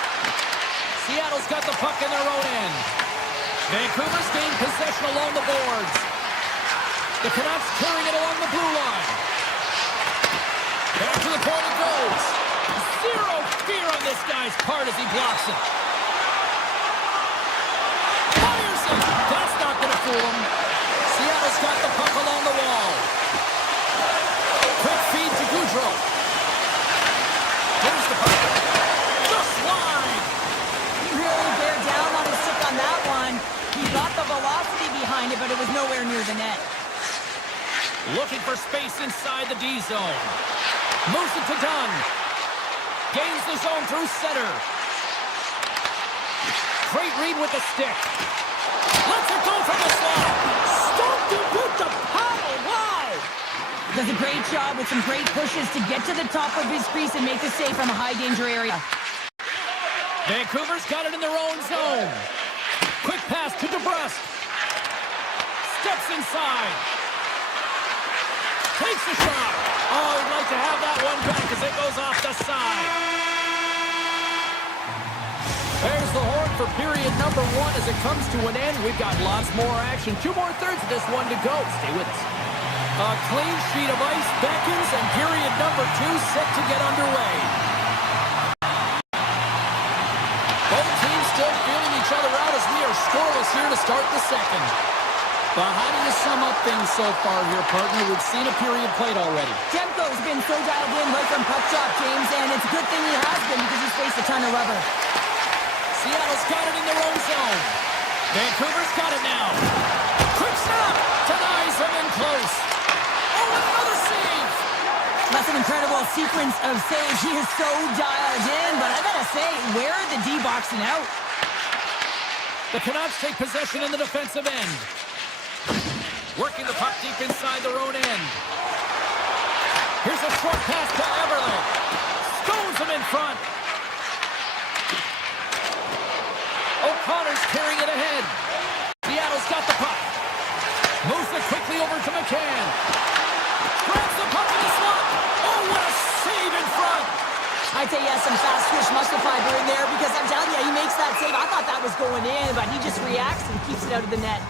Seattle's got the puck in their own end. Vancouver's gained possession along the boards. The Canucks carrying it along the blue line. Back to the point it goes. Zero fear on this guy's part as he blocks it. Fires it. That's not going to fool him. Seattle's got the puck along the wall. Quick feed to Goudreau. Here's the puck. The slide. He really bear down on his stick on that one. He got the velocity behind it, but it was nowhere near the net. Looking for space inside the D zone. Moves it to Dunn. Gains the zone through center. Great read with the stick. Lets it go from the slot. Stopped it with the paddle. Wow. Does a great job with some great pushes to get to the top of his crease and make the save from a high-danger area. Vancouver's got it in their own zone. Quick pass to DeBrusque. Steps inside. Takes the shot. Oh, he'd like to have that one back as it goes off the side. There's the horn for period number 1 as it comes to an end. We've got lots more action. 2 more thirds of this one to go. Stay with us. A clean sheet of ice beckons, and period number 2 set to get underway. Both teams still feeling each other out as we are scoreless here to start the second. But how do you sum up things so far here, partner? We've seen a period played already. Demko's been so dialed in right from puck drop, James, and it's a good thing he has been because he's faced a ton of rubber. Seattle's got it in their own zone. Vancouver's got it now. Quick snap! Denies him in close. Oh, and another save! That's an incredible sequence of saves. He is so dialed in, but I gotta say, where are the D boxing out? The Canucks take possession in the defensive end. Working the puck deep inside their own end. Here's a short pass to Everly. Stones him in front. O'Connor's carrying it ahead. Seattle's got the puck. Moves it quickly over to McCann. Grabs the puck in the slot. Oh, what a save in front. I'd say yes, some fast twitch muscle fiber in there because I'm telling you, he makes that save. I thought that was going in, but he just reacts and keeps it out of the net.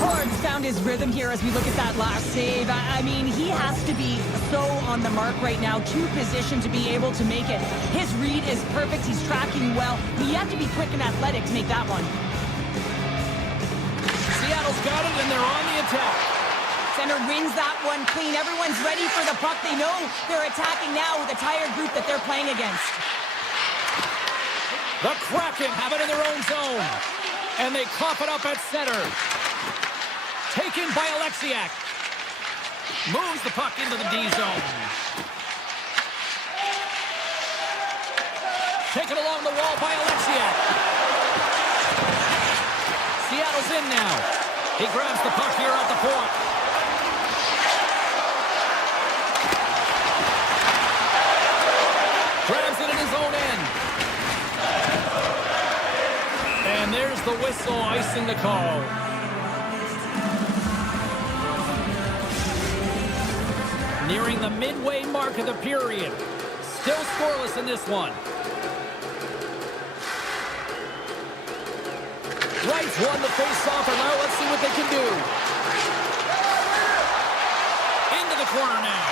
Ford's found his rhythm here as we look at that last save. I mean, he has to be so on the mark right now, to position to be able to make it. His read is perfect. He's tracking well. You have to be quick and athletic to make that one. Seattle's got it, and they're on the attack. Center wins that one clean. Everyone's ready for the puck. They know they're attacking now with a tired group that they're playing against. The Kraken have it in their own zone, and they cough it up at center. Taken by Alexiak. Moves the puck into the D zone. Taken along the wall by Alexiak. Seattle's in now. He grabs the puck here at the point. Grabs it in his own end. And there's the whistle, icing the call. Nearing the midway mark of the period. Still scoreless in this one. Wright's won the face-off, and now let's see what they can do. Into the corner now.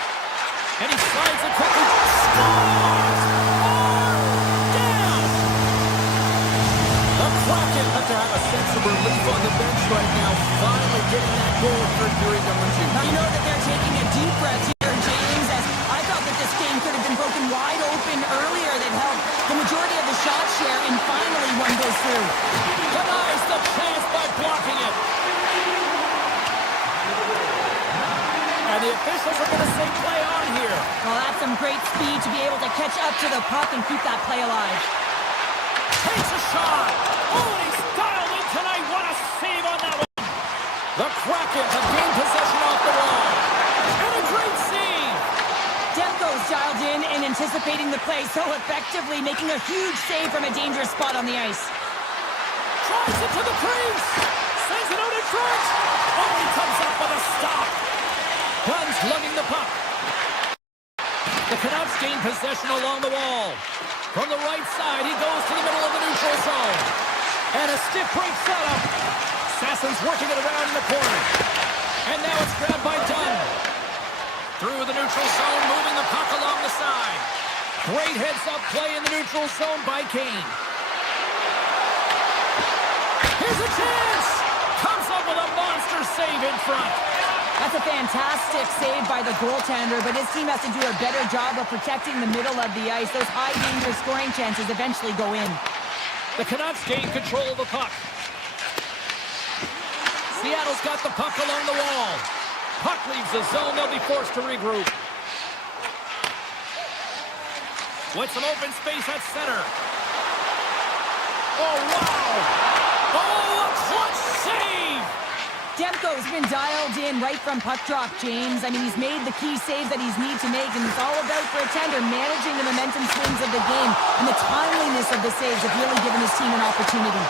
And he slides it quickly. Scores! Down! The Kraken have to have a sense of relief on the bench right now. Finally getting that goal for period number 2. Now you know that they're taking a deep breath here, James, as I thought that this game could have been broken wide open earlier. They've held the majority of the shot share, and finally one goes through. Denies the chance by blocking it. And the officials are going to say play on here. Well, that's some great speed to be able to catch up to the puck and keep that play alive. Takes a shot. Oh, and he's dialed in tonight. What a save on that one. The Kraken have gained possession off the wall. And a great save. Demko's dialed in and anticipating the play so effectively, making a huge save from a dangerous spot on the ice. Tries it to the crease. Sends it out in front. Oh, he comes up with a stop. Guns lugging the puck. The Canucks gain possession along the wall. From the right side, he goes to the middle of the neutral zone. And a stiff break setup. Sassen's working it around in the corner. And now it's grabbed by Dunn. Through the neutral zone, moving the puck along the side. Great heads-up play in the neutral zone by Kane. Here's a chance! Comes up with a monster save in front. That's a fantastic save by the goaltender, but his team has to do a better job of protecting the middle of the ice. Those high-danger scoring chances eventually go in. The Canucks gain control of the puck. Seattle's got the puck along the wall. Puck leaves the zone. They'll be forced to regroup. With some open space at center. Oh, wow! Oh, a clutch save! Demko's been dialed in right from puck drop, James. I mean, he's made the key saves that he's need to make, and it's all about, for a tender, managing the momentum swings of the game, and the timeliness of the saves have really given his team an opportunity.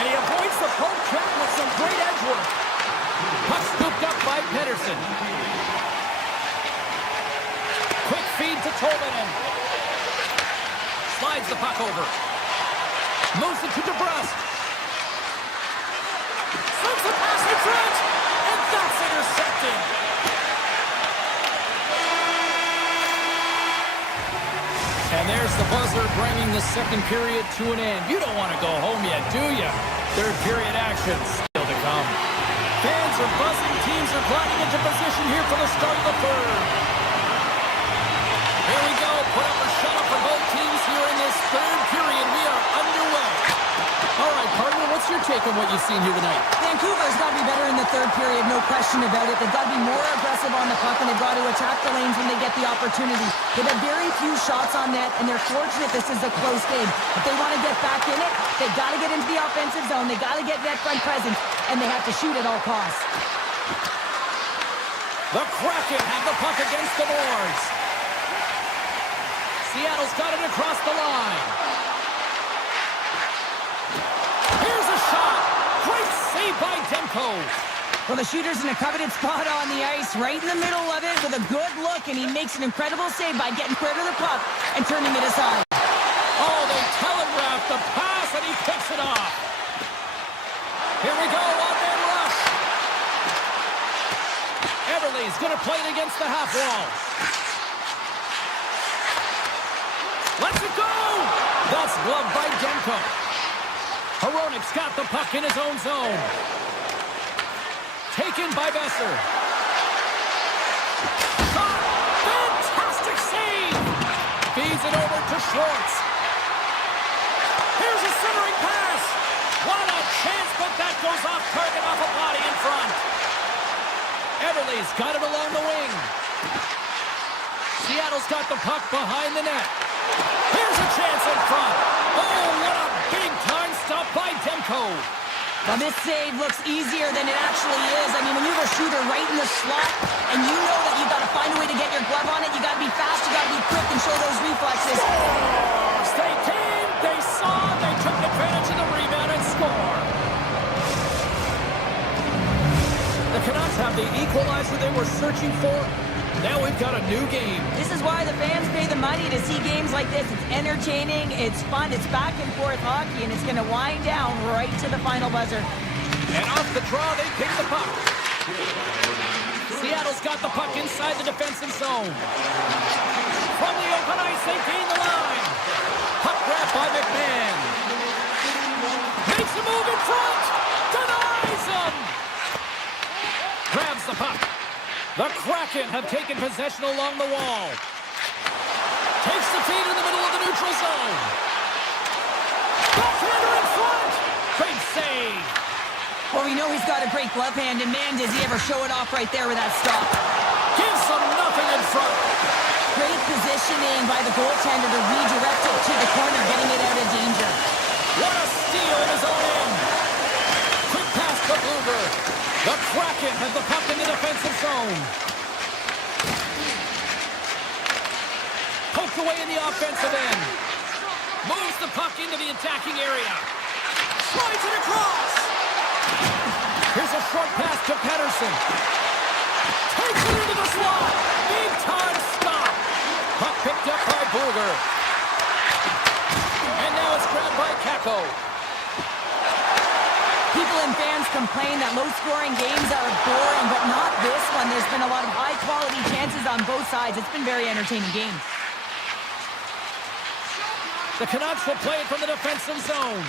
And he avoids the poke check with some great edge work. Puck scooped up by Pedersen. Quick feed to Tolvanen. Slides the puck over. Moves it to DeBrusque. Slips the pass in front. And that's intercepted. And there's the buzzer bringing the second period to an end. You don't want to go home yet, do you? Third period action still to come. Fans are buzzing. Teams are gliding into position here for the start of the third. Here we go. Put up or shut up for both teams here in this third period. We are underway. All right, partner, what's your take on what you've seen here tonight? Vancouver's got to be better in the third period, no question about it. They've got to be more aggressive on the puck, and they've got to attack the lanes when they get the opportunity. They've had very few shots on net, and they're fortunate this is a close game. If they want to get back in it, they've got to get into the offensive zone. They've got to get net front presence, and they have to shoot at all costs. The Kraken have the puck against the boards. Seattle's got it across the line. Here's a shot. Great save by Demko. Well, the shooter's in a coveted spot on the ice, right in the middle of it with a good look, and he makes an incredible save by getting clear to the puck and turning it aside. Oh, they telegraphed the pass, and he picks it off. Here we go, one-man rush. Everly's going to play it against the half wall. Lets it go! That's gloved by Demko. Hronik's got the puck in his own zone. Taken by Besser. Shot! Fantastic save! Feeds it over to Schwartz. Here's a centering pass. What a chance, but that goes off target off a body in front. Everly's got it along the wing. Seattle's got the puck behind the net. Here's a chance in front. Oh, what a big-time stop by Demko. Well, this save looks easier than it actually is. I mean, when you have a shooter right in the slot, and you know that you've got to find a way to get your glove on it, you got to be fast, you got to be quick, and show those reflexes. Scores! They came, they saw, they took advantage of the rebound and score. The Canucks have the equalizer they were searching for. Now we've got a new game. This is why the fans pay the money to see games like this. It's entertaining, it's fun, it's back and forth hockey, and it's going to wind down right to the final buzzer. And off the draw, they pick the puck. Seattle's got the puck inside the defensive zone. From the open ice, they gain the line. Puck grab by McMahon. Makes a move in front. Denies him. Grabs the puck. The Kraken have taken possession along the wall. Takes the feed in the middle of the neutral zone. Backhander in front. Great save. Well, we know he's got a great glove hand, and man, does he ever show it off right there with that stop. Gives them nothing in front. Great positioning by the goaltender to redirect it to the corner, getting it out of danger. What a steal in his own end. Quick pass to Bluger. The Kraken have the puck in the defensive zone. Poked away in the offensive end. Moves the puck into the attacking area. Slides it across. Here's a short pass to Pedersen. Takes it into the slot. Big time stop. Puck picked up by Bluger. And now it's grabbed by Kako. People and fans complain that low-scoring games are boring, but not this one. There's been a lot of high-quality chances on both sides. It's been very entertaining games. The Canucks will play it from the defensive zone.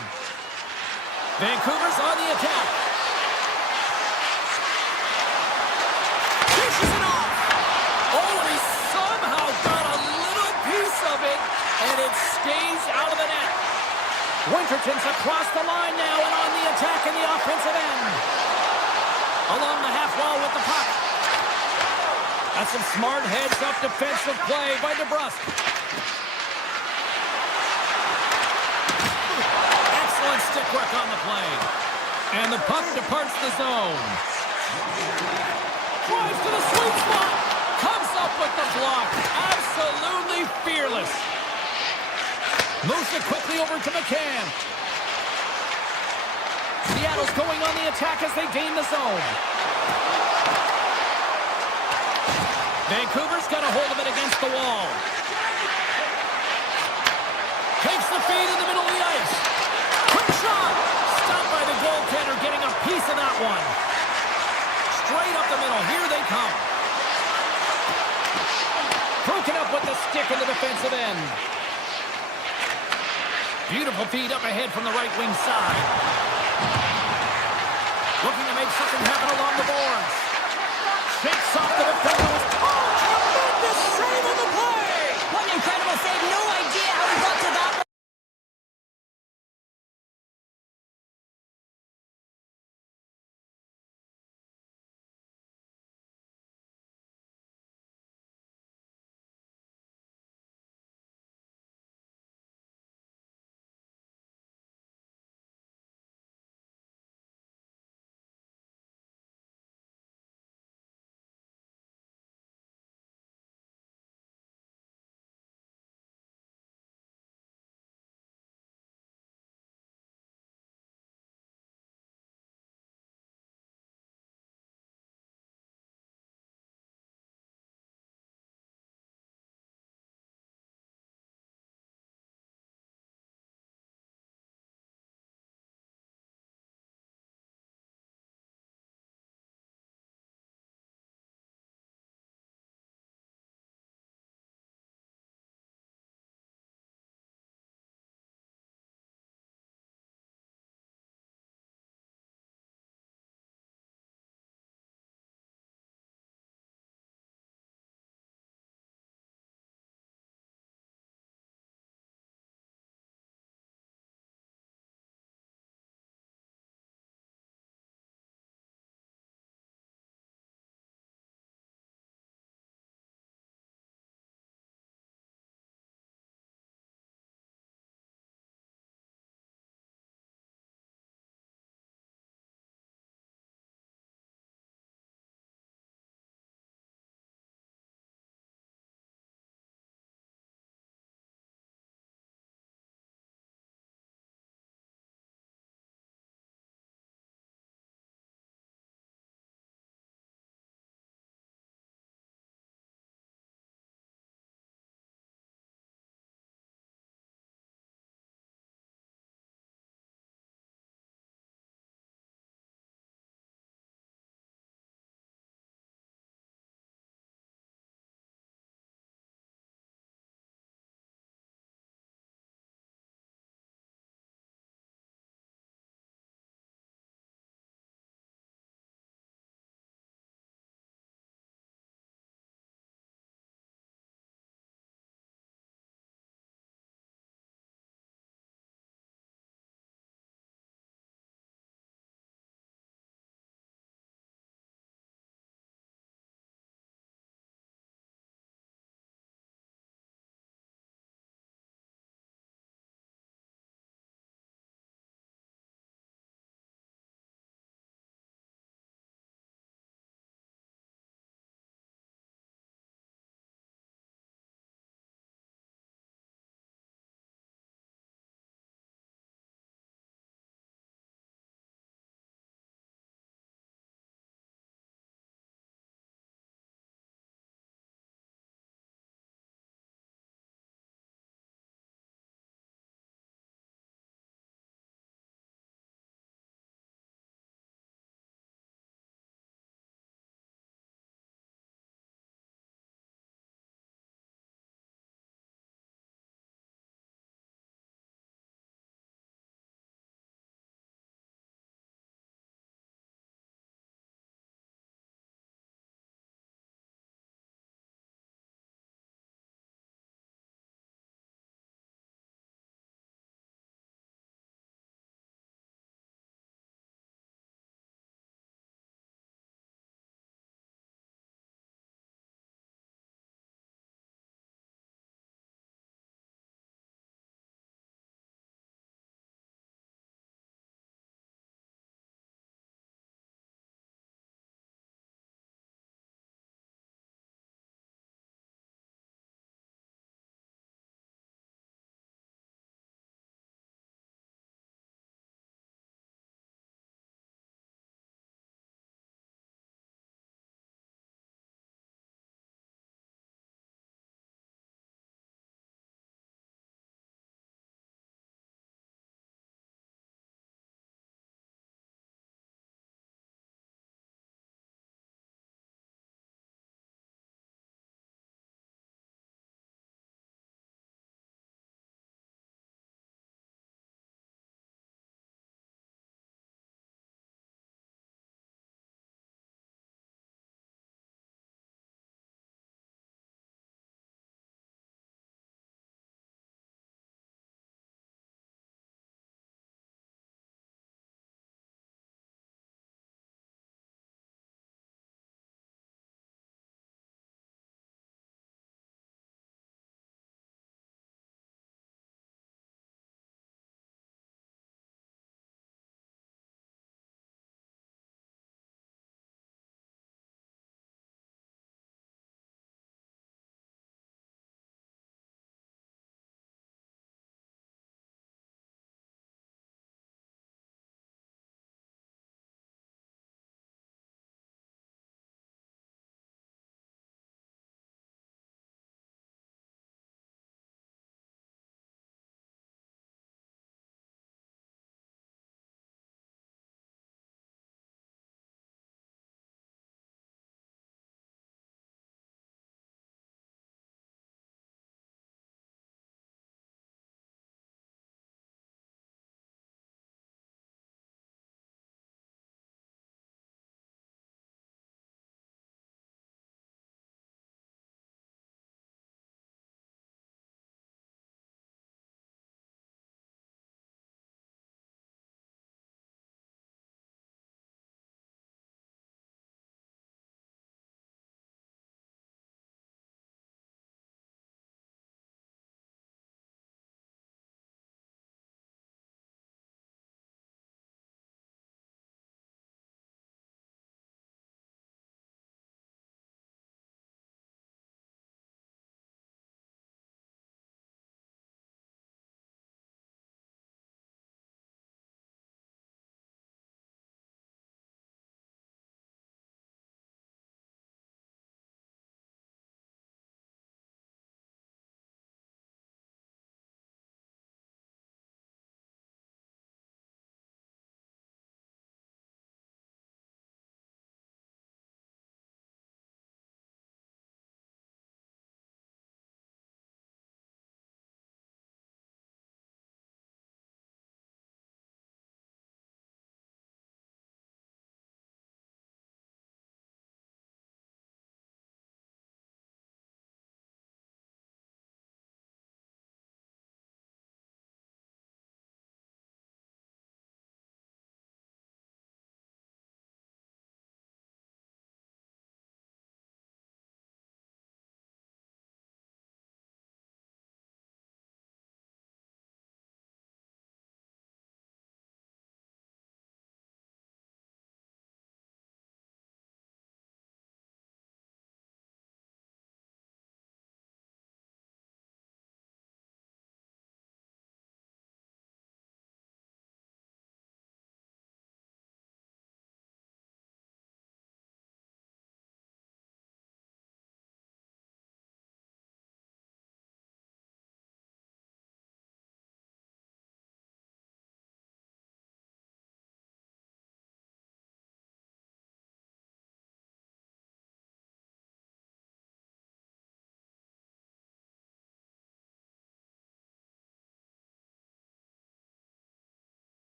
Vancouver's on the attack. Dishes it off. Oh, and he somehow got a little piece of it, and it stays out of the net. Winterton's across the line now and on the attack in the offensive end. Along the half wall with the puck. That's some smart heads-up defensive play by DeBrusque. Excellent stick work on the play. And the puck departs the zone. Drives to the sweet spot. Comes up with the block. Absolutely fearless. Moves it quickly over to McCann. Seattle's going on the attack as they gain the zone. Vancouver's got a hold of it against the wall. Takes the feed in the middle of the ice. Quick shot! Stopped by the goaltender, getting a piece of that one. Straight up the middle. Here they come. Broken up with the stick in the defensive end. Beautiful feed up ahead from the right wing side. Looking to make something happen along the boards. Shakes off the defender. Oh, tremendous save on the play! What an incredible save. No idea how he got to that one.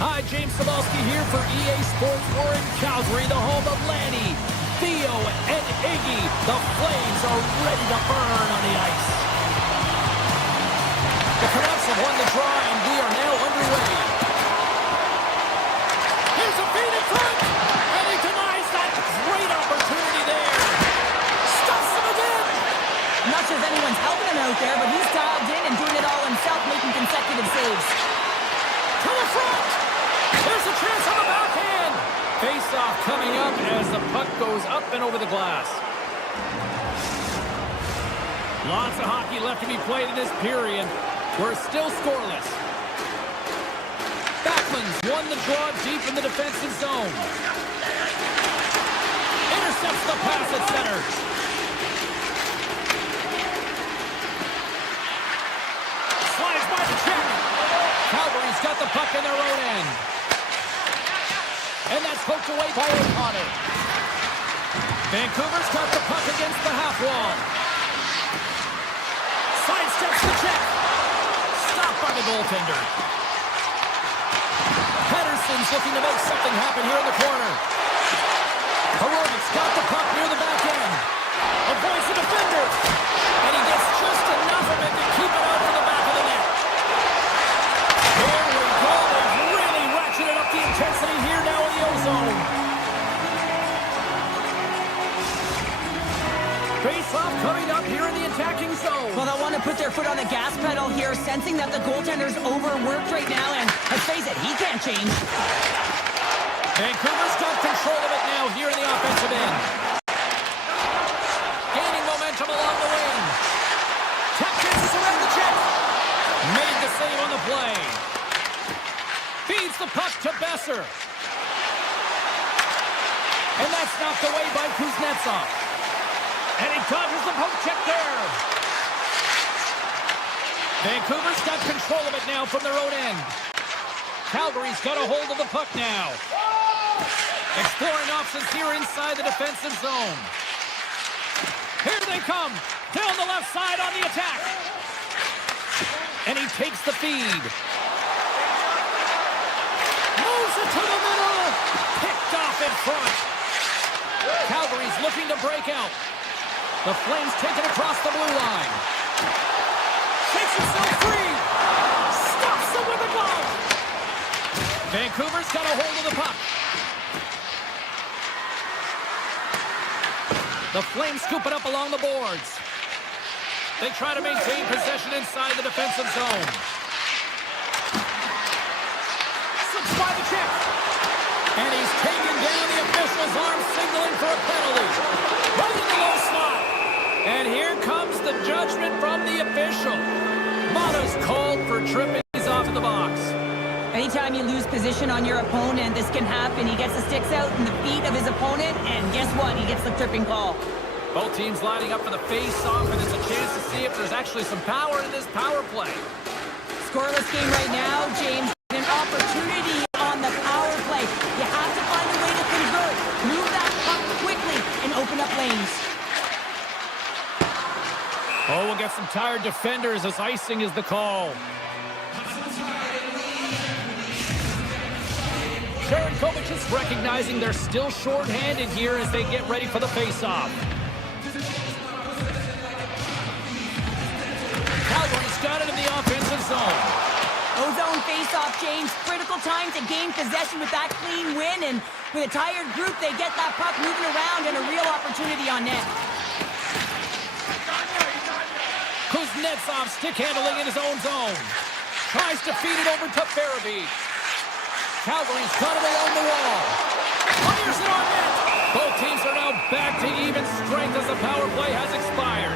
Hi, James Cebulski here for EA Sports. We're in Calgary, the home of Lanny, Theo, and Iggy. The Flames are ready to burn on the ice. The Canucks have won the draw, and we are now underway. Here's a feed in front, and he denies that great opportunity there. Stuffs him again. I'm not sure if anyone's helping him out there, but he's dialed in and doing it all himself, making consecutive saves. To the front. There's a chance on the backhand. Face-off coming up as the puck goes up and over the glass. Lots of hockey left to be played in this period. We're still scoreless. Backman's won the draw deep in the defensive zone. Intercepts the pass at center. Slides by the check. Calgary's got the puck in their own end. And that's poked away by O'Connor. Vancouver's got the puck against the half wall. Sidesteps the check. Stopped by the goaltender. Pedersen's looking to make something happen here in the corner. Heroic's got the puck near the back end. Avoids the defender. And he gets just enough of it to keep it out to the back of the net. There we go. They've really ratcheted up the intensity here now in the O-zone. Face-off coming up here in the attacking zone. Well, they'll want to put their foot on the gas pedal here, sensing that the goaltender's overworked right now, and let's face it, he can't change. Vancouver's got control of it now here in the offensive end. Gaining momentum along the wing. Tap chances around the check. Made the save on the play. Feeds the puck to Besser. And that's knocked away by Kuznetsov. And he dodges the poke check there. Vancouver's got control of it now from their own end. Calgary's got a hold of the puck now. Exploring options here inside the defensive zone. Here they come. Down the left side on the attack. And he takes the feed. Moves it to the middle. Picked off in front. Calgary's looking to break out. The Flames take it across the blue line. Shakes himself free. Stops him with a glove. Vancouver's got a hold of the puck. The Flames scoop it up along the boards. They try to maintain possession inside the defensive zone. Slips by the check. And he's taken down. The official's arm signaling for a penalty. Right in the low slot. And here comes the judgment from the official. Mata's called for tripping. He's off of the box. Anytime you lose position on your opponent, this can happen. He gets the sticks out in the feet of his opponent, and guess what? He gets the tripping call. Both teams lining up for the face-off, and it's a chance to see if there's actually some power in this power play. Scoreless game right now, James. An opportunity on the power play. You have to find a way to convert. Move that puck quickly and open up lanes. Oh, we'll get some tired defenders as icing is the call. Sharon Kovac is recognizing they're still short-handed here as they get ready for the face-off. Calgary's got it in the offensive zone. O-zone face-off, James. Critical time to gain possession with that clean win, and with a tired group, they get that puck moving around and a real opportunity on net. Kuznetsov stick handling in his own zone. Tries to feed it over to Farabee. Calgary's got it along the wall. Fires it on net. Both teams are now back to even strength as the power play has expired.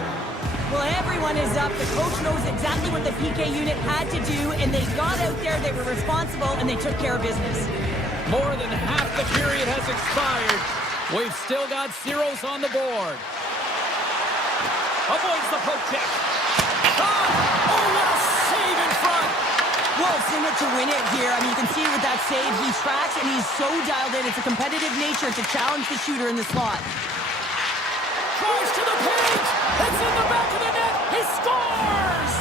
Well, everyone is up. The coach knows exactly what the PK unit had to do, and they got out there, they were responsible, and they took care of business. More than half the period has expired. We've still got zeros on the board. Avoids the poke check. Oh, what a save in front. Wolf's in it to win it here. I mean, you can see with that save, he tracks and he's so dialed in. It's a competitive nature to challenge the shooter in the slot. Tries to the paint. It's in the back of the net. He scores!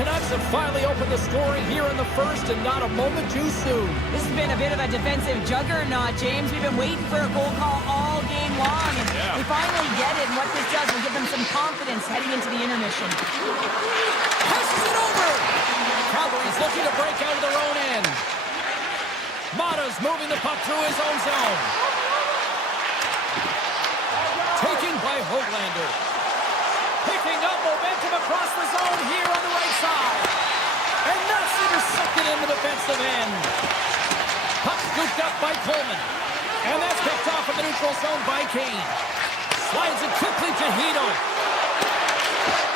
Canucks have finally opened the scoring here in the first, and not a moment too soon. This has been a bit of a defensive juggernaut, James. We've been waiting for a goal call all game long, and we finally get it. And what this does will give them some confidence heading into the intermission. Passes it over. Calgary's looking to break out of their own end. Mata's moving the puck through his own zone. Taken by Höglander. Picking up momentum across the zone here on the right side. And that's intercepted in the defensive end. Puck scooped up by Coleman. And that's picked off in the neutral zone by Kane. Slides it quickly to Hito.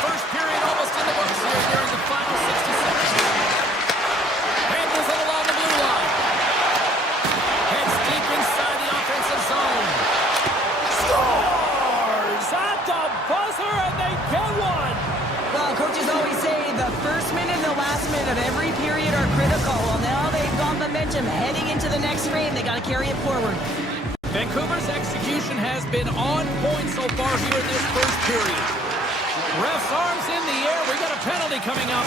First period almost in the books here during the final 60 seconds. Handles it along the blue line. Heads deep inside the offensive zone. Scores at the buzzer, and they get one. Well, coaches always say the first minute and the last minute of every period are critical. Well, now they've got momentum heading into the next frame. They got to carry it forward. Vancouver's execution has been on point so far here in this first period. Ref's arms in the air. We got a penalty coming up.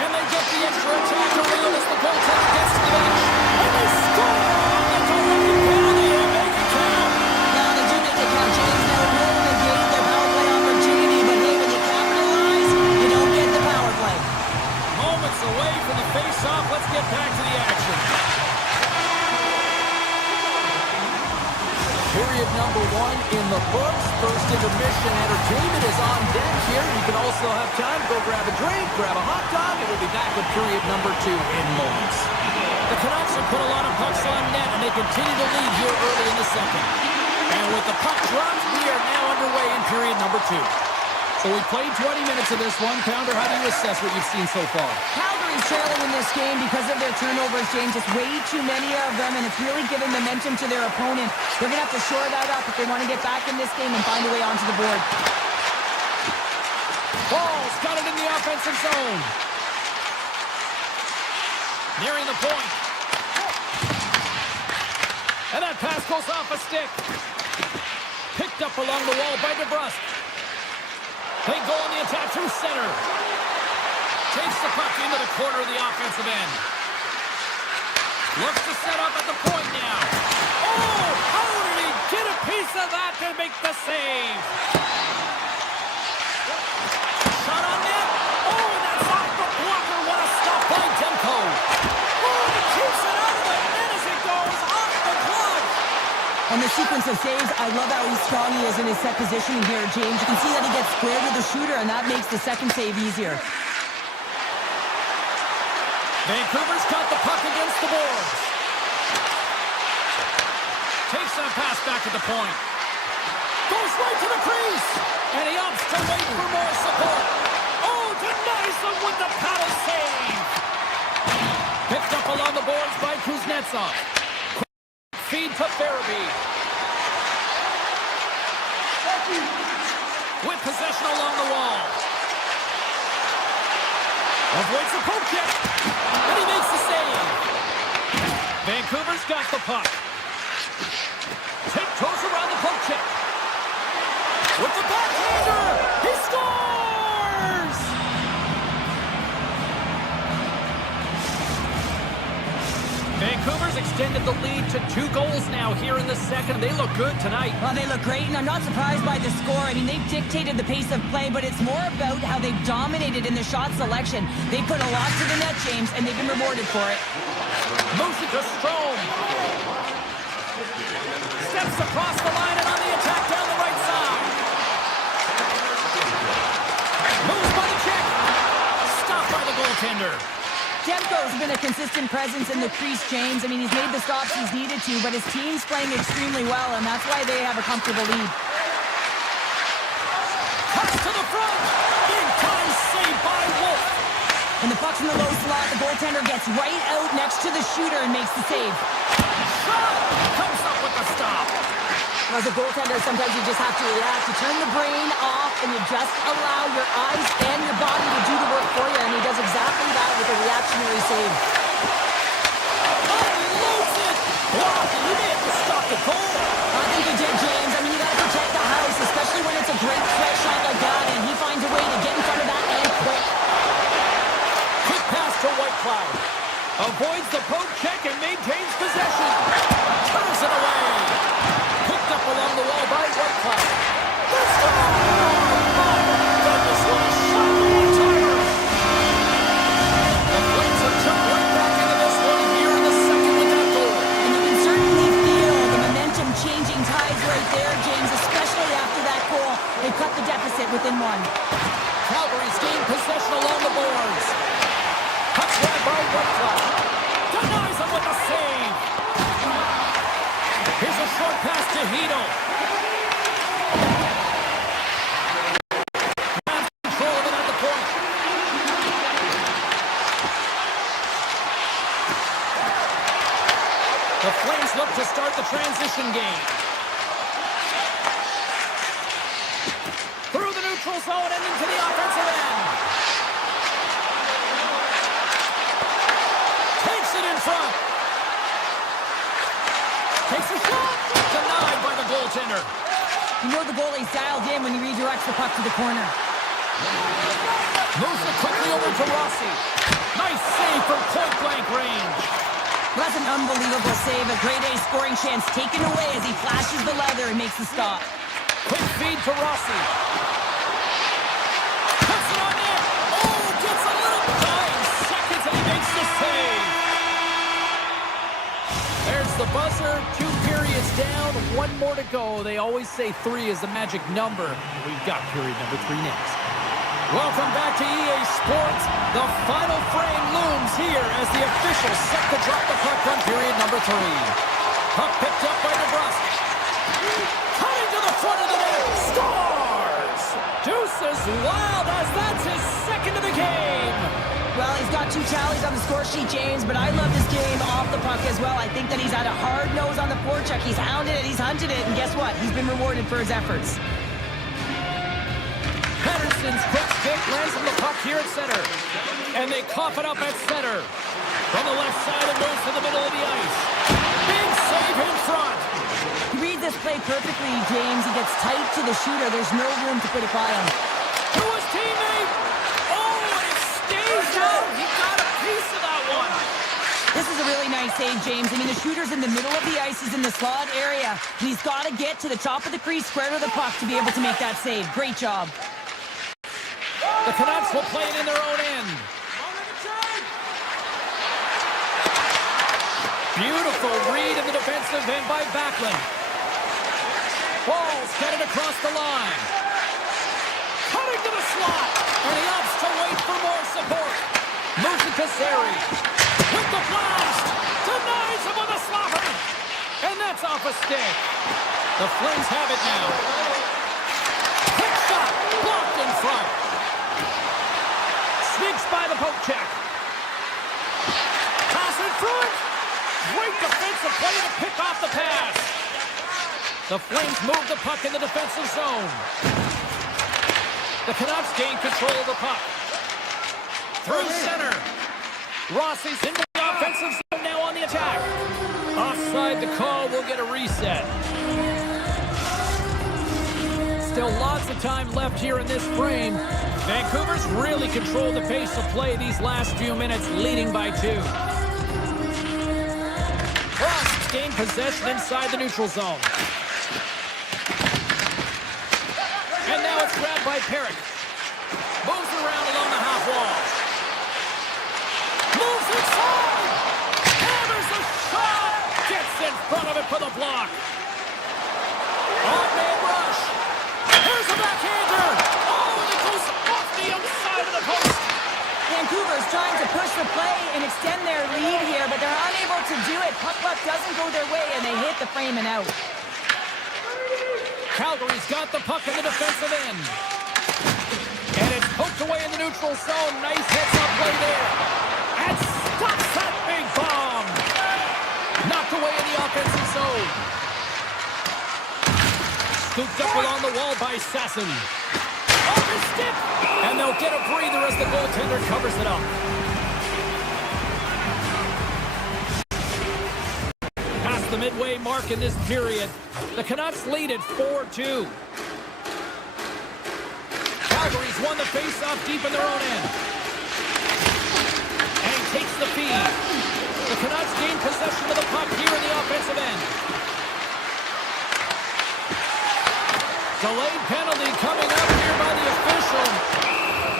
And they get the extra attack to reel as the goaltender gets to the bench. And they score on the terrific penalty and make it count. Now they do make it count, James. Now it will negate their power play opportunity, but hey, when you capitalize, you don't get the power play. Moments away from the face-off. Let's get back to the action. Period number 1 in the books. First intermission entertainment is on deck here. You can also have time to go grab a drink, grab a hot dog, and we'll be back with period number 2 in moments. The Canucks have put a lot of pucks on net, and they continue to lead here early in the second. And with the puck dropped, we are now underway in period number 2. So we played 20 minutes of this one. Pounder, how do you assess what you've seen so far? Calgary's trailing in this game because of their turnovers, James. Just way too many of them, and it's really giving momentum to their opponent. They're going to have to shore that up if they want to get back in this game and find a way onto the board. Ball's got it in the offensive zone. Nearing the point. And that pass goes off a stick. Picked up along the wall by DeBrusque. They go on the attack through center. Takes the puck into the corner of the offensive end. Looks to set up at the point now. Oh, how did he get a piece of that to make the save? Shot on net. Oh, and that's off the blocker. What a stop by Demko. Oh, he keeps it out of the net as it goes off the glove. On the sequence of saves, I love how strong he is in his set positioning here, James. You can see that he gets square to the shooter, and that makes the second save easier. Vancouver's got the puck against the boards. Takes that pass back at the point. Goes right to the crease. And he opts to wait for more support. Oh, denies them with the paddle save. Picked up along the boards by Kuznetsov. Feed to Farabee. With possession along the wall. Avoids the poke check. And he makes the save. Vancouver's got the puck. Tiptoes around the poke check. With the backhander. He scores! Vancouver's extended the lead to 2 goals now here in the second. They look good tonight. Well, they look great, and I'm not surprised by the score. I mean, they've dictated the pace of play, but it's more about how they've dominated in the shot selection. They put a lot to the net, James, and they've been rewarded for it. Moves it to Strome. Steps across the line and on the attack down the right side. Moves by the check. Stopped by the goaltender. Demko's been a consistent presence in the crease, James. I mean, he's made the stops he's needed to, but his team's playing extremely well, and that's why they have a comfortable lead. Pass to the front. Big time save by Wolf. When the puck's in the low slot, the goaltender gets right out next to the shooter and makes the save. Shot. Comes up with the stop. As a goaltender, sometimes you just have to react. You turn the brain off, and you just allow your eyes and your body to do the work for you, and he does exactly that with a reactionary save. Unloads it! Blocked, and he may have to stop the goal. I think he did, James. I mean, you got to protect the house, especially when it's a great threat shot like that, and he finds a way to get in front of that and quick. on. Calgary's gained possession along the boards. Puck's grabbed by Whiteclough. Denies him with a save. Here's a short pass to Hito. Has control of it at the point. The Flames look to start the transition game. Through the neutral zone and into the offensive end. Takes it in front. Takes a shot. Denied by the goaltender. You know the goalie's dialed in when he redirects the puck to the corner. Moves it quickly over to Rossi. Nice save from point-blank range. That's an unbelievable save. A grade A scoring chance taken away as he flashes the leather and makes the stop. Quick feed to Rossi. Puts it on net. Oh, gets a little 9 seconds and he makes the save. There's the buzzer. 2 periods down. 1 more to go. They always say 3 is the magic number. We've got period number 3 next. Welcome back to EA Sports. The final frame looms here as the officials set to drop the puck on period number 3. Puck picked up by DeBrusque. Cutting to the front of the net. Scores! Deuces wild as that's his second of the game. Well, he's got 2 tallies on the score sheet, James, but I love this game off the puck as well. I think that he's had a hard nose on the forecheck. He's hounded it, he's hunted it, and guess what? He's been rewarded for his efforts. Pedersen's quick stick lands on the puck here at center. And they cough it up at center. From the left side, it moves to the middle of the ice. Big save in front. He reads this play perfectly, James. He gets tight to the shooter. There's no room to put it by him. To his teammate. Oh, and it stays out. He got a piece of that one. This is a really nice save, James. I mean, the shooter's in the middle of the ice. He's in the slot area. And he's got to get to the top of the crease, square to the puck to be able to make that save. Great job. The Canucks will play it in their own end. Beautiful read in the defensive end by Backlund. Ball's headed across the line. Cutting to the slot. And he opts to wait for more support. Moves it to Zary. With the blast. Denies him with a slapper. And that's off a stick. The Flames have it now. Quick shot. Blocked in front. Sneaks by the poke check. Pass in front. Great defensive play to pick off the pass. The Flames move the puck in the defensive zone. The Canucks gain control of the puck. Through center. Rossi's into the offensive zone now on the attack. Offside the call. We'll get a reset. Still lots of time left here in this frame. Vancouver's really controlled the pace of play these last few minutes, leading by 2. Frost gained possession inside the neutral zone. And now it's grabbed by Perrick. Moves around along the half wall. Moves inside! Hammers a shot! Gets in front of it for the block. On-man rush. Here's a backhander. Oh, and it goes off the outside of the post. Vancouver's trying to push the play and extend their lead here, but they're unable to do it. Puck luck doesn't go their way, and they hit the frame and out. Calgary's got the puck in the defensive end. And it's poked away in the neutral zone. Nice heads-up play there. And stops that big bomb. Knocked away in the offensive zone. Scooped up along the wall by Sasson. Off his stick. And they'll get a breather as the goaltender covers it up. Past the midway mark in this period, the Canucks lead at 4-2. Calgary's won the face-off deep in their own end. And takes the feed. The Canucks gain possession of the puck here in the offensive end. Delayed penalty coming up here by the official.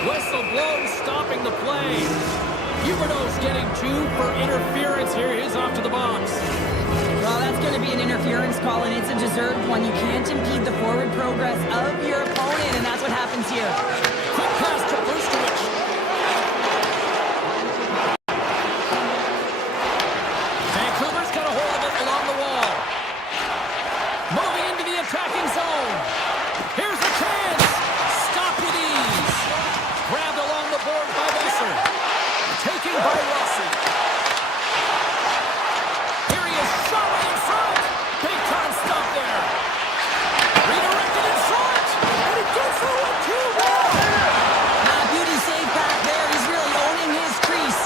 Whistle blows, stopping the play. Huberdeau's getting 2 for interference here. He's off to the box. Well, that's going going to be an interference call, and it's a deserved one. You can't impede the forward progress of your opponent, and that's what happens here. Quick pass to Brustovich. Vancouver's got a hold of it along the wall. Moving into the attacking zone. Here's a chance. Stop with ease. Grabbed along the board by Besser. Taken by Rossi. Here he is, shot right in front. Big time stop there. Redirected in front. And it gets through it too well. Beauty save back there. He's really owning his crease.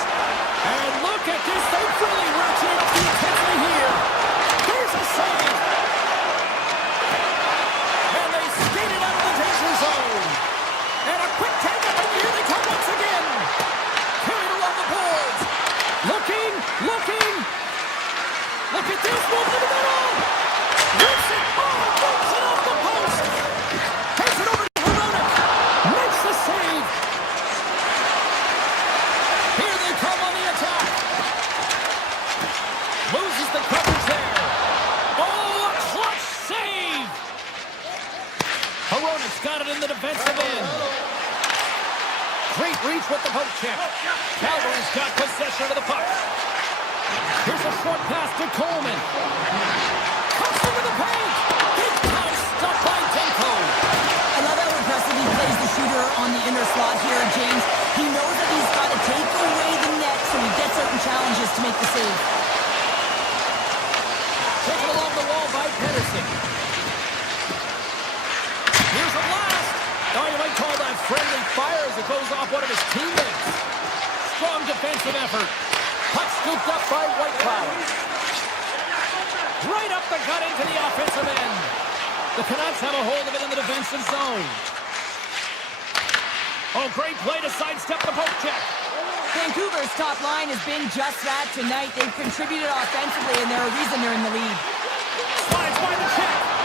And look at this. They've really ratcheted up the intensity here. Here's a save. And they skated out of the danger zone. And a quick take up, and here they come once again. Carried along the boards. Looking. Look at this. Move to the middle. Lifts it. Moves it off the post. Takes it over to Hronek. Makes the save. Here they come on the attack. Loses the coverage there. Oh, a clutch save. Hronek's got it in the defensive end. Great reach with the poke check. Calgary's got possession of the puck. Here's a short pass to Coleman. Cuts into the paint. Big time stop by Demko. I love how impressive he plays the shooter on the inner slot here, James. He knows that he's got to take away the net, so he gets certain challenges to make the save. Taken along the wall by Pedersen. Here's a blast. Oh, you might call that friendly fire as it goes off one of his teammates. Strong defensive effort. Puck scooped up by Whitecloud. Right up the gut into the offensive end. The Canucks have a hold of it in the defensive zone. Oh, great play to sidestep the poke check. Vancouver's top line has been just that tonight. They've contributed offensively, and they're a reason they're in the lead. Slides by the check.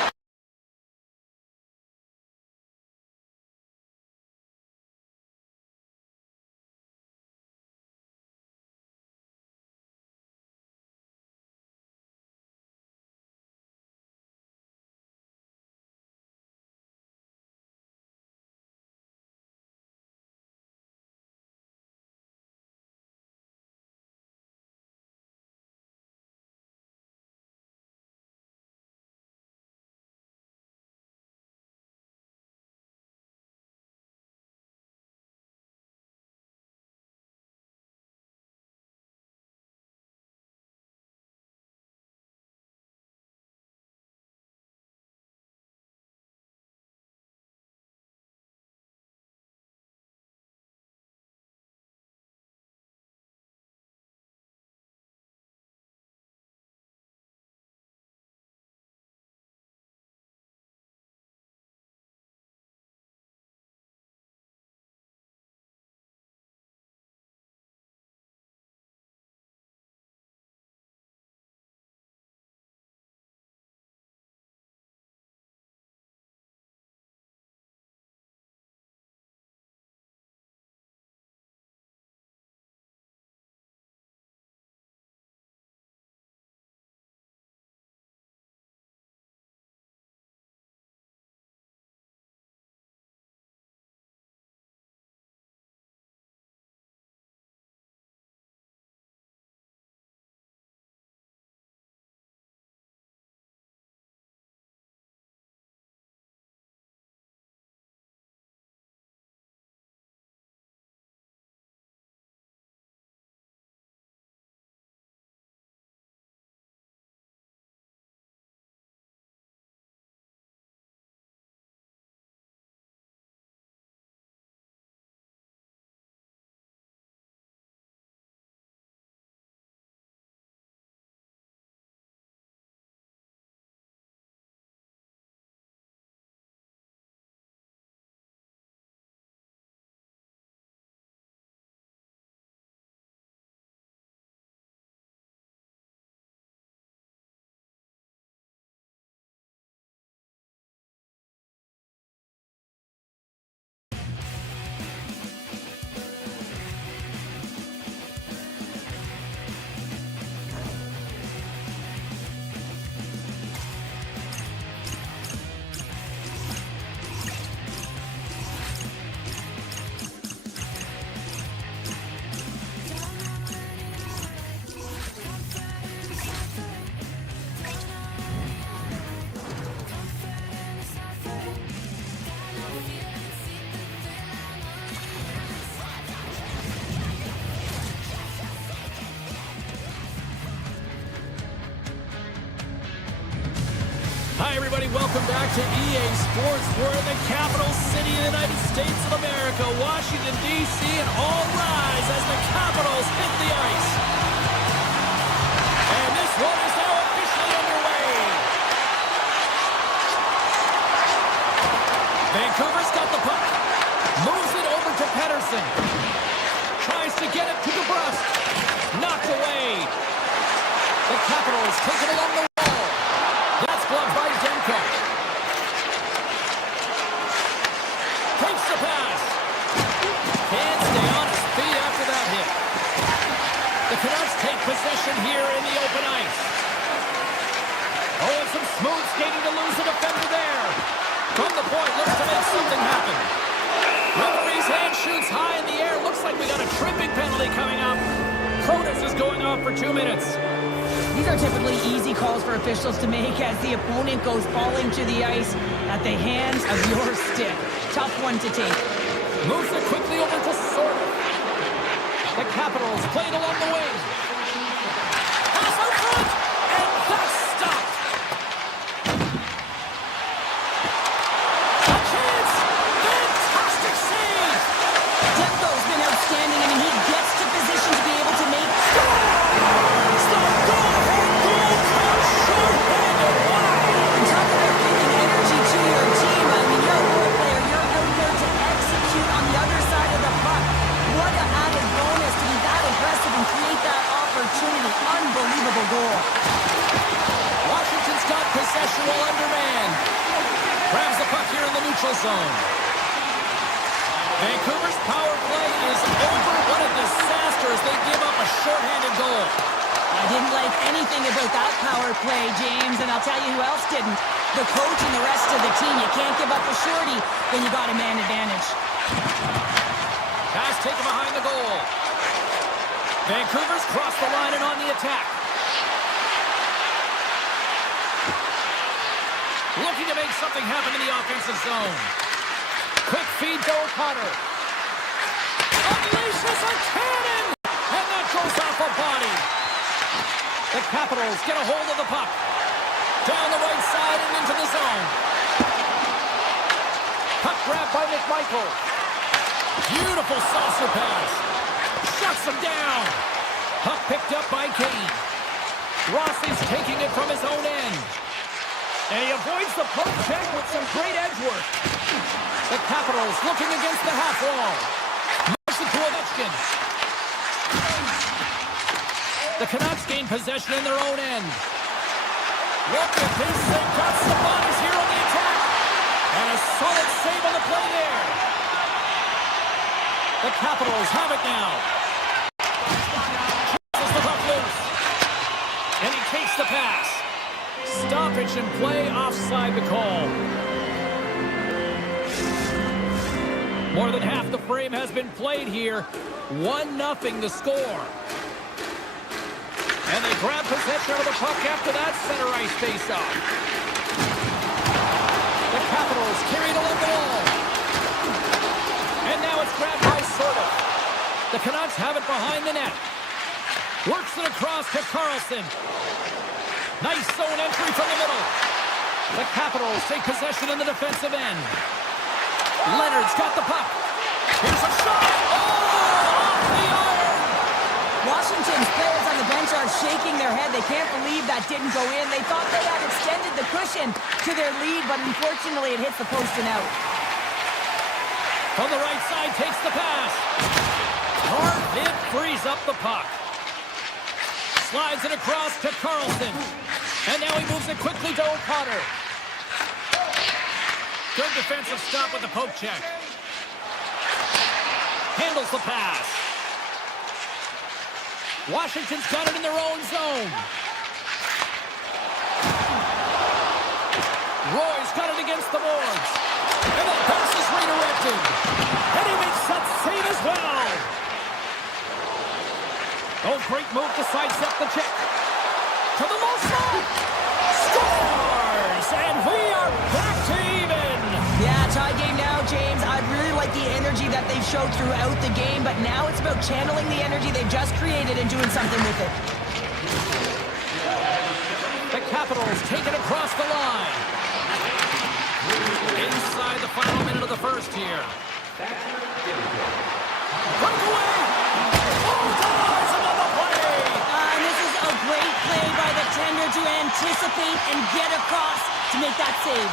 Hi, everybody. Welcome back to EA Sports. We're in the capital city of the United States of America, Washington, D.C., and all rise as the Capitals hit the ice. And this one is now officially underway. Vancouver's got the puck. Moves it over to Pettersson. Tries to get it to DeBrusque. Knocked away. The Capitals take it along the wall. That's gloved by Demko. Takes the pass. Can't stay on his feet after that hit. The Canucks take possession here in the open ice. Oh, and some smooth skating to lose a defender there. From the point, looks to make something happen. Referee's hand shoots high in the air. Looks like we got a tripping penalty coming up. Cronus is going off for 2 minutes. These are typically easy calls for officials to make as the opponent goes falling to the ice at the hands of your stick. Tough one to take. Moves it quickly over to Sorter. The Capitals played along the wing. Pass out front, and that's stopped. A chance! Fantastic save! Demko's been outstanding. I mean, he gets to position to be able to make... Unbelievable goal. Washington's got possession while undermanned. Grabs the puck here in the neutral zone. Vancouver's power play is over. What a disaster as they give up a shorthanded goal. I didn't like anything about that power play, James, and I'll tell you who else didn't. The coach and the rest of the team. You can't give up a shorty when you got a man advantage. Pass taken behind the goal. Vancouver's crossed the line and on the attack. Looking to make something happen in the offensive zone. Quick feed to O'Connor. Unleashes a cannon! And that goes off a body. The Capitals get a hold of the puck. Down the right side and into the zone. Puck grab by McMichael. Beautiful saucer pass. Shuts him down. Puck picked up by Kane. Rossi's taking it from his own end. And he avoids the poke check with some great edge work. The Capitals looking against the half wall. Moves it to Ovechkin. The Canucks gain possession in their own end. Look at this. They've got Sabonis here on the attack. And a solid save on the play there. The Capitals have it now. Chases the puck loose. And he takes the pass. Stoppage and play offside the call. More than half the frame has been played here. 1-0 the score. And they grab possession of the puck after that center ice face-off. The Capitals carried along the wall. And now it's grabbed by Sorter. The Canucks have it behind the net. Works it across to Carlson. Nice zone entry from the middle. The Capitals take possession in the defensive end. Leonard's got the puck. Here's a shot. Oh, off the iron. Washington's players on the bench are shaking their head. They can't believe that didn't go in. They thought they had extended the cushion to their lead, but unfortunately it hits the post and out. From the right side, takes the pass. Hard hit, frees up the puck. Slides it across to Carlson. And now he moves it quickly to O'Connor. Good defensive stop with the poke check. Handles the pass. Washington's got it in their own zone. Roy's got it against the boards. And the pass is redirected. And he makes that save as well. Oh, great move to sidestep the check. To the low slot. Scores! And we are back to even. Yeah, tie game now, James. I really like the energy that they've showed throughout the game, but now it's about channeling the energy they've just created and doing something with it. The Capitals take it across the line. Inside the final minute of the first here. Breakaway! Oh, denies him on the play! And this is a great play by the tender to anticipate and get across to make that save.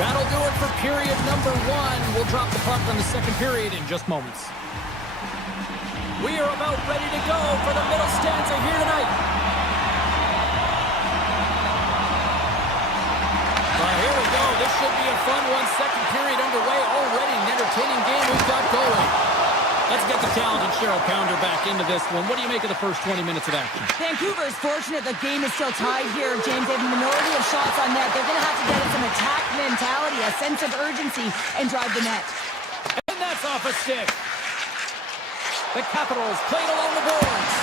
That'll do it for period number 1. We'll drop the puck on the second period in just moments. We are about ready to go for the middle stanza here tonight. Well, here we go. This should be a fun one. Second period underway already. An entertaining game we've got going. Let's get the talented Cheryl Pounder back into this one. What do you make of the first 20 minutes of action? Vancouver is fortunate the game is still tied here, James. They have a minority of shots on net. They're going to have to get some attack mentality, a sense of urgency, and drive the net. And that's off a stick. The Capitals played along the boards.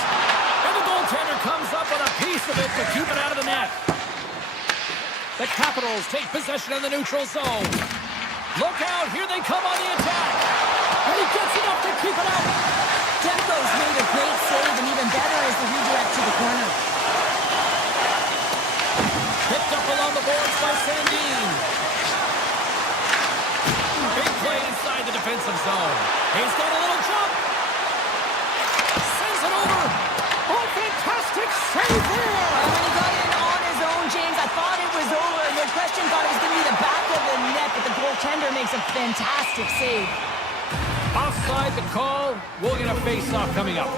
And the goaltender comes up with a piece of it to keep it out of the net. The Capitals take possession of the neutral zone. Look out, here they come on the attack. And he gets enough to keep it out. Demko's made a great save, and even better is the redirect to the corner. Picked up along the boards by Sandin. Big play inside the defensive zone. He's got a little jump. Sends it over. Oh, fantastic save there. And when he got in on his own, James, I thought it was over. No question, thought it was going to be the back of the net, but the goaltender makes a fantastic save. Offside the call. We'll get a face-off coming up.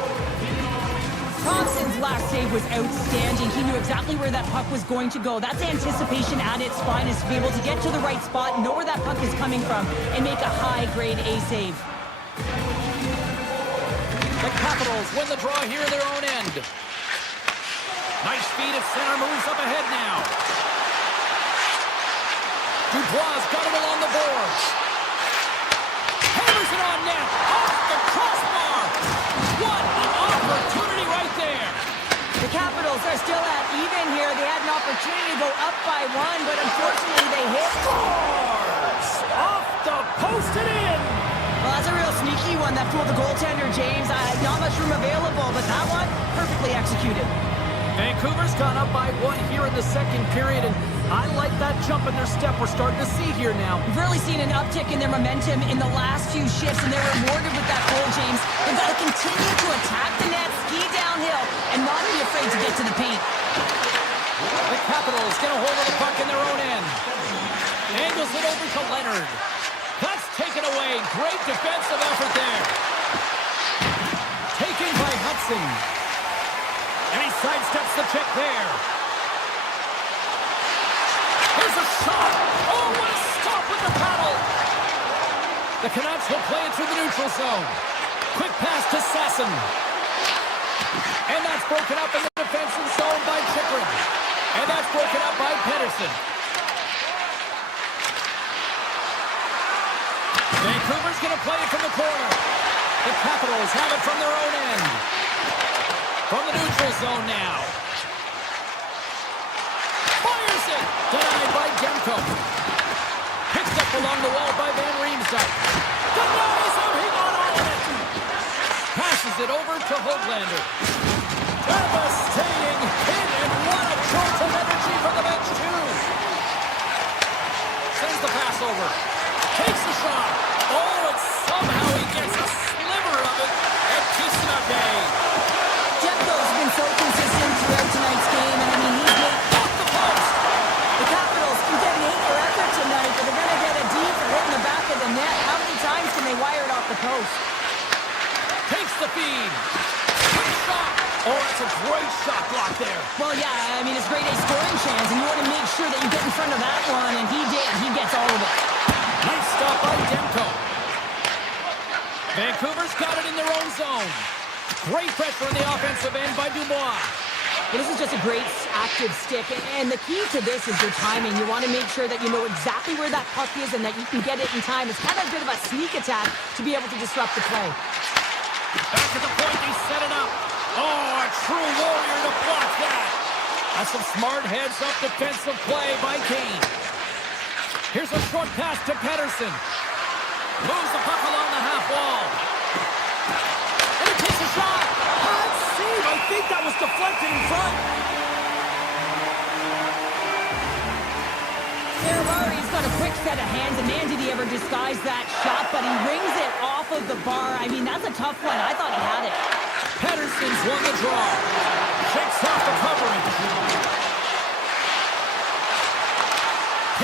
Thompson's last save was outstanding. He knew exactly where that puck was going to go. That's anticipation at its finest, to be able to get to the right spot, know where that puck is coming from, and make a high-grade A save. The Capitals win the draw here in their own end. Nice feed at center, moves up ahead now. Dubois got it along the boards. Hammers it on net, off the crossbar. What an opportunity right there. The Capitals are still at even here. They had an opportunity to go up by 1, but unfortunately they hit. Scores! Off the post and in. Well, that's a real sneaky one that fooled the goaltender, James. Not much room available, but that one, perfectly executed. Vancouver's gone up by 1 here in the second period, and I like that jump in their step we're starting to see here now. We've really seen an uptick in their momentum in the last few shifts, and they're rewarded with that goal, James. They've got to continue to attack the net, ski downhill, and not be afraid to get to the paint. The Capitals get a hold of the puck in their own end. Angles it over to Leonard. That's taken away. Great defensive effort there. Taken by Hudson. And he sidesteps the check there. Here's a shot. Oh, what a stop with the paddle. The Canucks will play it through the neutral zone. Quick pass to Sasson. And that's broken up in the defensive zone by Chikrin. And that's broken up by Pedersen. Vancouver's going to play it from the corner. The Capitals have it from their own end. From the neutral zone now. Fires it. Denied by Demko. Picked up along the wall by Van Riemsdyk. Denies him. He got all of it. Passes it over to Höglander. Devastating hit, and what a jolt of energy from the bench, too. Sends the pass over. Takes the shot. Oh, and somehow he gets a sliver of it and keeps it at bay. Demko's been so consistent throughout tonight's game, and I mean, he's made Off the post. the Capitals can get an 8 for effort tonight, but they're going to get a D for hitting the back of the net. How many times can they wire it off the post? Takes the feed. Quick shot. Oh, that's a great shot block there. Well, yeah, I mean, it's grade A scoring chance, and you want to make sure that you get in front of that one, and he did. He gets all of it. Nice stop by Demko. Vancouver's got it in their own zone. Great pressure on the offensive end by Dubois. Well, this is just a great active stick, and the key to this is your timing. You want to make sure that you know exactly where that puck is and that you can get it in time. It's kind of a bit of a sneak attack to be able to disrupt the play. Back at the point, they set it up. Oh, a true warrior to block that. That's some smart heads-up defensive play by Kane. Here's a short pass to Pedersen. Moves the puck along the half wall. deflected in front. He's got a quick set of hands, and man, did he ever disguise that shot, but he rings it off of the bar. I mean, that's a tough one. I thought he had it. Pettersson's won the draw. Shakes off the coverage.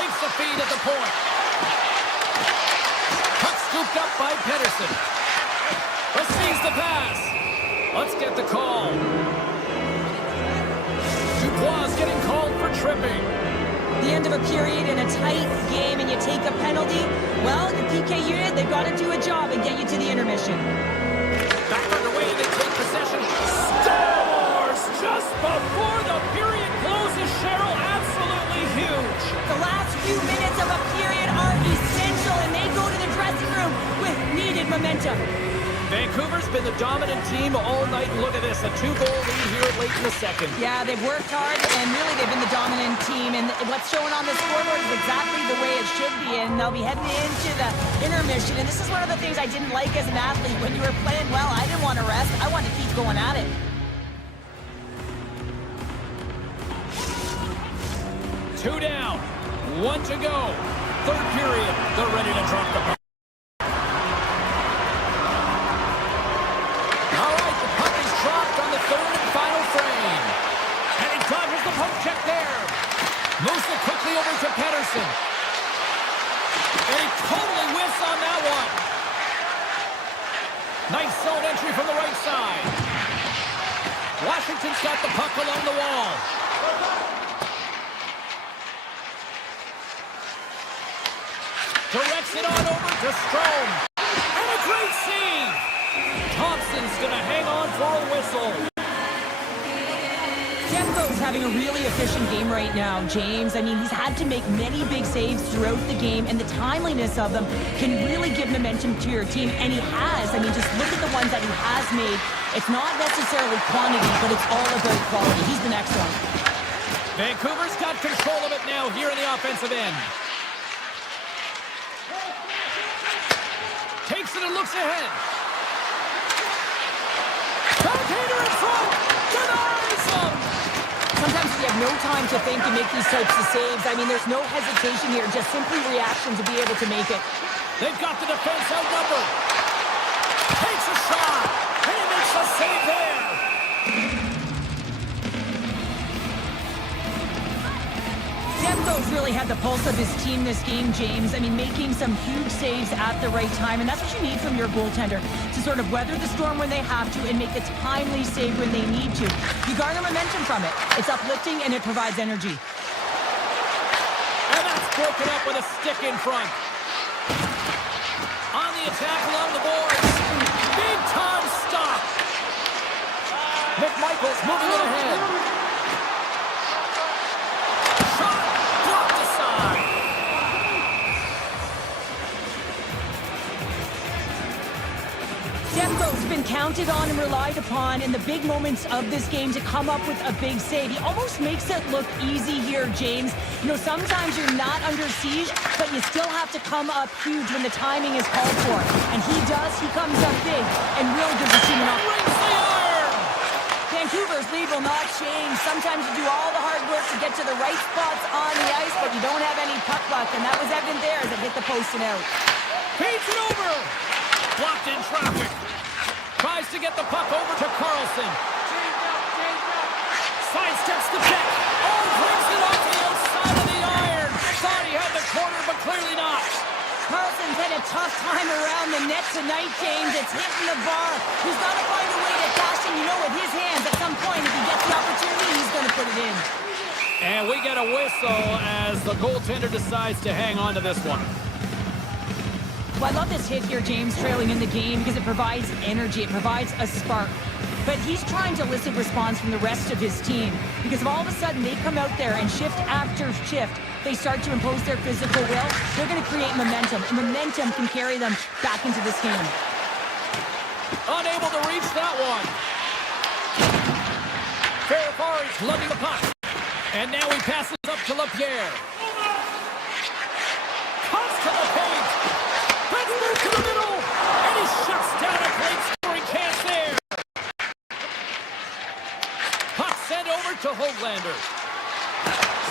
Takes the feed at the point. Puck scooped up by Pettersson. Receives the pass. Let's get the call. Dubois getting called for tripping. The end of a period in a tight game and you take a penalty, well, the PK unit, they've got to do a job and get you to the intermission. Back underway and they take possession. Scores just before the period closes. Cheryl, absolutely huge. The last few minutes of a period are essential and they go to the dressing room with needed momentum. Vancouver's been the dominant team all night. Look at this, a 2-goal lead here late in the second. Yeah, they've worked hard, and really they've been the dominant team. And what's showing on the scoreboard is exactly the way it should be. And they'll be heading into the intermission. And this is one of the things I didn't like as an athlete. When you were playing well, I didn't want to rest. I wanted to keep going at it. 2 down, 1 to go. Third period, they're ready to drop the puck. Moves it quickly over to Pettersson. And he totally whiffs on that one. Nice zone entry from the right side. Washington's got the puck along the wall. Directs it on over to Strome. And a great save. Thompson's going to hang on for a whistle. Demko's having a really efficient game right now, James. I mean, he's had to make many big saves throughout the game, and the timeliness of them can really give momentum to your team, and he has. I mean, just look at the ones that he has made. It's not necessarily quantity, but it's all about quality. He's been excellent. Vancouver's got control of it now here in the offensive end. Takes it and looks ahead. Backhander in front. Denies him. Sometimes you have no time to think and make these types of saves. I mean, there's no hesitation here, just simply reaction to be able to make it. They've got the defense outnumbered. Takes a shot, and he makes a save there. Demko's really had the pulse of his team this game, James. I mean, making some huge saves at the right time, and that's what you need from your goaltender, to sort of weather the storm when they have to and make a timely save when they need to. You garner momentum from it. It's uplifting, and it provides energy. And that's broken up with a stick in front. On the attack along the boards. Big time stop. McMichael's moving it ahead. Demko's been counted on and relied upon in the big moments of this game to come up with a big save. He almost makes it look easy here, James. You know, sometimes you're not under siege, but you still have to come up huge when the timing is called for. And he does. He comes up big and really gives the team an Vancouver's lead will not change. Sometimes you do all the hard work to get to the right spots on the ice, but you don't have any puck luck, and that was evident there as it hit the post and out. Feeds it over. Blocked in traffic. Tries to get the puck over to Carlson. Sidesteps the check. Oh, brings it off the outside of the iron. Thought he had the corner, but clearly not. Carlson's had a tough time around the net tonight, James. It's hitting the bar. He's got to find a way to cash in, you know, with his hands. At some point, if he gets the opportunity, he's going to put it in. And we get a whistle as the goaltender decides to hang on to this one. Well, I love this hit here, James, trailing in the game, because it provides energy. It provides a spark. But he's trying to elicit response from the rest of his team, because if all of a sudden they come out there and shift after shift, they start to impose their physical will, they're going to create momentum, and momentum can carry them back into this game. Unable to reach that one. Ferrari's lugging the puck. And now he passes up to LaPierre. Cuts to the paint. Let's move to the middle. And he shuts down a great scoring chance there. to Hoaglander.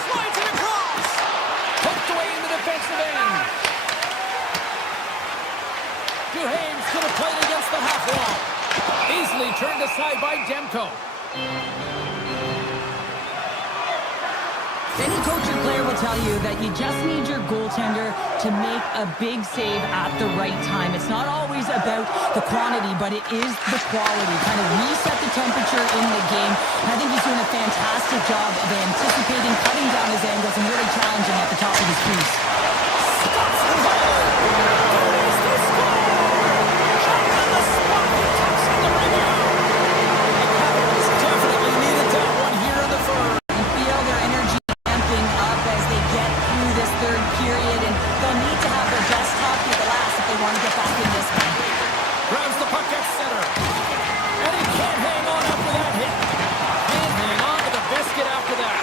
Slides it across. Poked away in the defensive end. Duhaime's to the plate against the half wall. Easily turned aside by Demko. Any coach or player will tell you that you just need your goaltender to make a big save at the right time. It's not always about the quantity, but it is the quality. Kind of reset the temperature in the game. And I think he's doing a fantastic job of anticipating, cutting down his angles, and really challenging at the top of his crease. Stops the goal! There is the score! Shot on the spot! He taps in the rebound! The Capitals definitely needed that one here in the third. You feel their energy amping up as they get through this third period, and they'll need to have their best hockey at the last if they want to get back in this one. Grabs the puck at center. And he can't hang on after that hit. Can't hang on to the biscuit after that.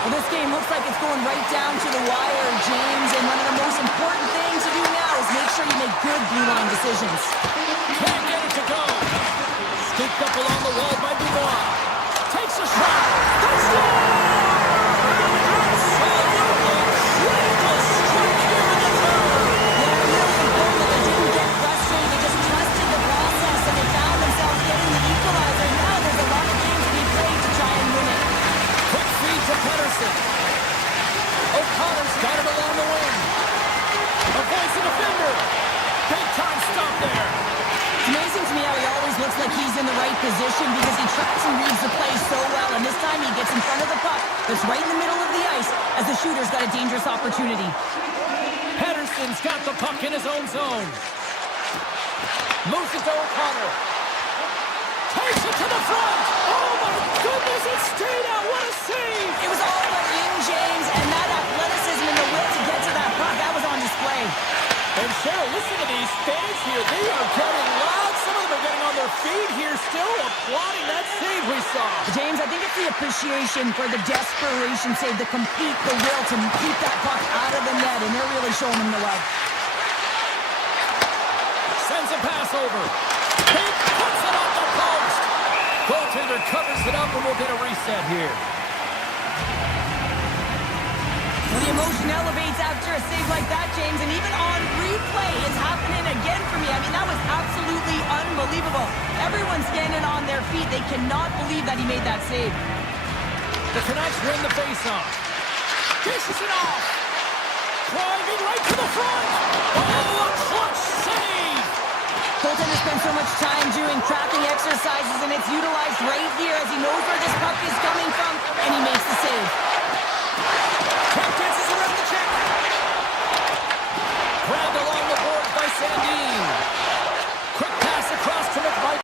Well, this game looks like it's going right down to the wire, James, and one of the most important things to do now is make sure you make good blue line decisions. Can't get it to go. Scooped up along the wall by Dubois. Takes a shot. They score! Absolutely critical strike here in the third. Yeah, really important that they didn't get frustrated. They just trusted the process, and they found themselves getting the equalizer. Now there's a lot of games to be played to try and win it. Quick feed to Pedersen. O'Connor's got it along the wing. Avoids the defender. Big time stop there. It's amazing to me how he always looks like he's in the right position because he tracks and reads the play so well, and this time he gets in front of the puck that's right in the middle of the ice as the shooter's got a dangerous opportunity. Pedersen's got the puck in his own zone. Moves it to O'Connor. Takes it to the front. Oh my goodness, it stayed out. What a save. It was all but in, James, and that athleticism and the will to get to that puck, that was on display. And Cheryl, listen to these fans here. They are getting loud. Some of them are getting on their feet here, still applauding that save we saw. James, I think it's the appreciation for the desperation save, the compete, the will to keep that puck out of the net, and they're really showing them the love. Sends a pass over. He puts it off the post. Goaltender covers it up, and we'll get a reset here. Well, the emotion elevates after a save like that, James, and even on replay, it's happening again for me. I mean, that was absolutely unbelievable. Everyone's standing on their feet. They cannot believe that he made that save. The Canucks win the faceoff. Dishes it off. Driving right to the front. Oh, a clutch save. Goaltender spends so much time doing tracking exercises, and it's utilized right here as he knows where this puck is coming from, and he makes the save. Trap dances around the check. Grabbed along the boards by Sandin. Quick pass across to McVicar.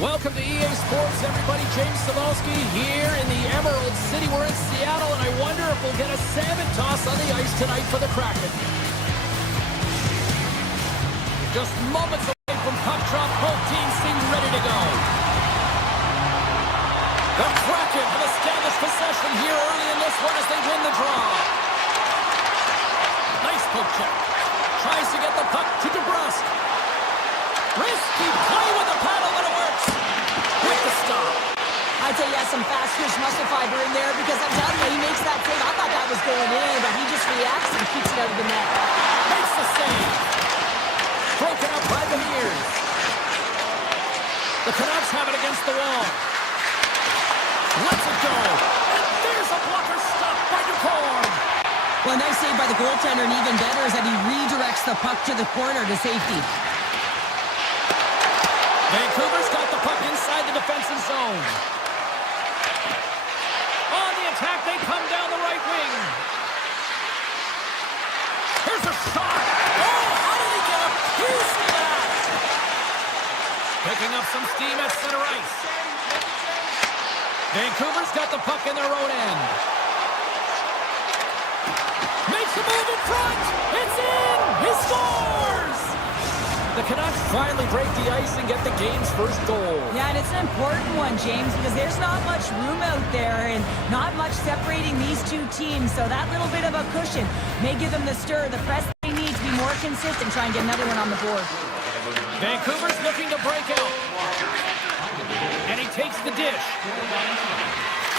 Welcome to EA Sports, everybody. James Cybulski here in the Emerald City. We're in Seattle, and I wonder if we'll get a salmon toss on the ice tonight for the Kraken. Just moments away from puck drop, both teams seem ready to go. The Kraken have established possession here early in this one as they win the draw. Nice poke check. Tries to get the puck to DeBrusque. Risky play with the paddle, but it works. With the stop. I'd say he has some fast fish muscle fiber in there because I'm telling you, he makes that save. I thought that was going in, but he just reacts and keeps it out of the net. Makes the save. Broken up by the ears. save by the goaltender, and even better is that he redirects the puck to the corner to safety. Vancouver's got the puck inside the defensive zone. On the attack, they come down the right wing. Here's a shot. Oh, how did he get a piece of that? Picking up some steam at center ice. Vancouver's got the puck in their own end. Makes a move in front. It's in. He scores. The Canucks finally break the ice and get the game's first goal. Yeah, and it's an important one, James, because there's not much room out there and not much separating these two teams. So that little bit of a cushion may give them the stir, the press they need to be more consistent, try and get another one on the board. Vancouver's looking to break out. And he takes the dish.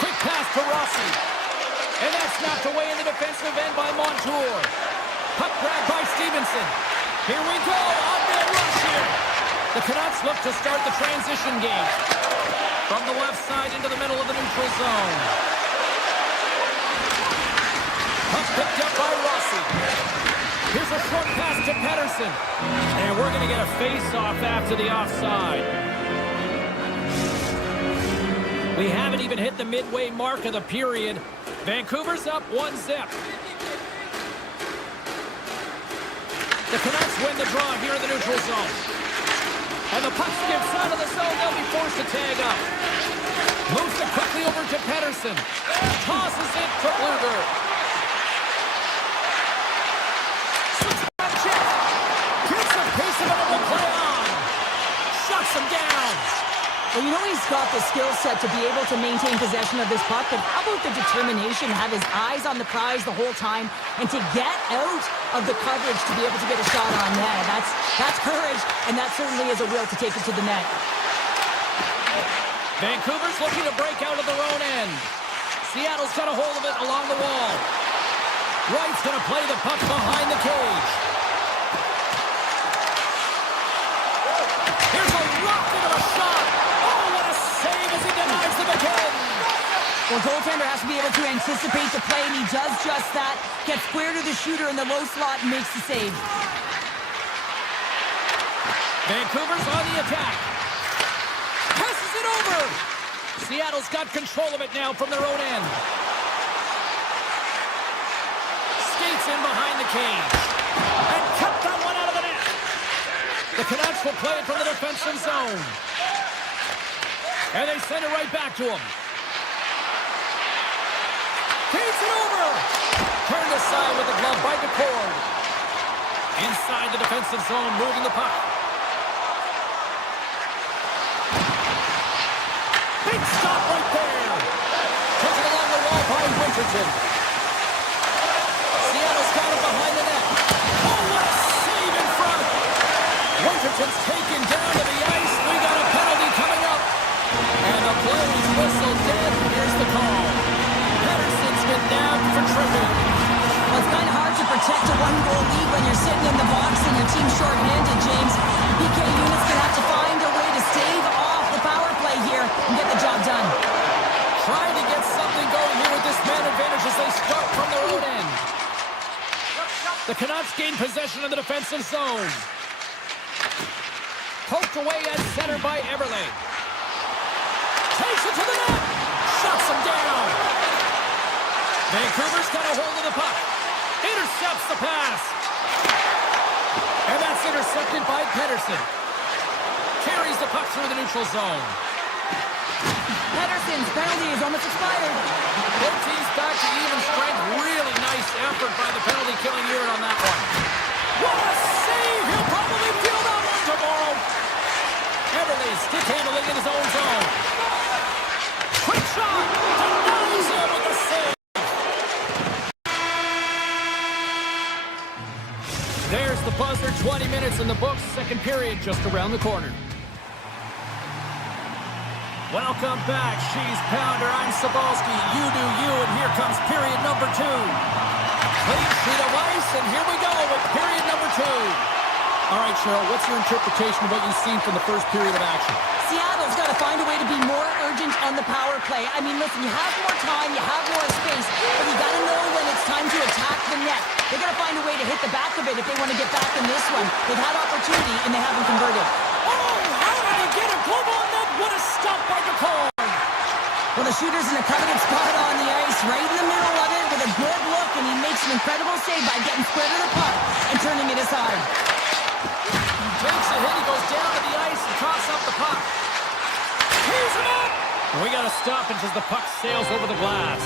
Quick pass to Rossi. And that's knocked away in the defensive end by Montour. Puck grabbed by Stevenson. Here we go, on-man rush here. The Canucks look to start the transition game. From the left side into the middle of the neutral zone. Puck picked up by Rossi. Here's a short pass to Pettersson. And we're going to get a face-off after the offside. We haven't even hit the midway mark of the period. Vancouver's up 1-0. The Canucks win the draw here in the neutral zone. And the puck skips out of the zone. They'll be forced to tag up. Moves it quickly over to Pettersson. Tosses it to Bluger. Switch check. Gets a piece of it and will play on. Shuts him down. Well, you know he's got the skill set to be able to maintain possession of this puck, but how about the determination, have his eyes on the prize the whole time, and to get out of the coverage to be able to get a shot on net. That's courage, and that certainly is a will to take it to the net. Vancouver's looking to break out of their own end. Seattle's got a hold of it along the wall. Wright's going to play the puck behind the cage. Here's a rocket of a shot. Oh, what a save as he denies them again. Well, goaltender has to be able to anticipate the play, and he does just that. Gets square to the shooter in the low slot and makes the save. Vancouver's on the attack. Passes it over. Seattle's got control of it now from their own end. Skates in behind the cage. And cut that one out of the net. The Canucks will play it from the defensive zone. And they send it right back to him. Feeds it over. Turned aside with the glove by the cord. Inside the defensive zone, moving the puck. Big stop right there. Taken along the wall by Winterton. Seattle's got it behind the net. Oh, what a save in front. Winterton's taken down to the ice. We got a penalty coming up. And the play's whistle dead. Here's the call. Pettersson's been down for tripping. Well, it's kind of hard to protect a one-goal lead when you're sitting in the box and your team's short-handed, James. PK units going to have to find a way to stave off the power play here and get the job done. Trying to get something going here with this man advantage as they start from their own end. The Canucks gain possession of the defensive zone. Poked away at center by Eberle. Takes it to the net. Shuts him down. Vancouver's got a hold of the puck. Intercepts the pass. And that's intercepted by Pettersson. Carries the puck through the neutral zone. Pettersson's penalty is almost expired. Both teams back to even strength. Really nice effort by the penalty-killing unit on that one. What a save! He'll probably feel that one tomorrow. Eberle stick handling in his own zone. Quick shot! Denies him with the save. There's the buzzer. 20 minutes in the books. Second period just around the corner. Welcome back, She's Pounder. I'm Sabalski. You do you, and here comes period number 2. Clean sheet of ice, and here we go with period number 2. All right, Cheryl, what's your interpretation of what you've seen from the first period of action? Seattle's got to find a way to be more urgent on the power play. I mean, listen, you have more time, you have more space, but you got to know when it's time to attack the net. They got to find a way to hit the back of it if they want to get back in this one. They've had opportunity, and they haven't converted. Oh, how did he get a glove on that? What a stop by the call. Well, the shooter's in a coveted spot on the ice, right in the middle of it, with a good look, and he makes an incredible save by getting square to the puck and turning it aside. Takes a hit, he goes down to the ice and tosses up the puck. Here's it up! We got to stop it as the puck sails over the glass.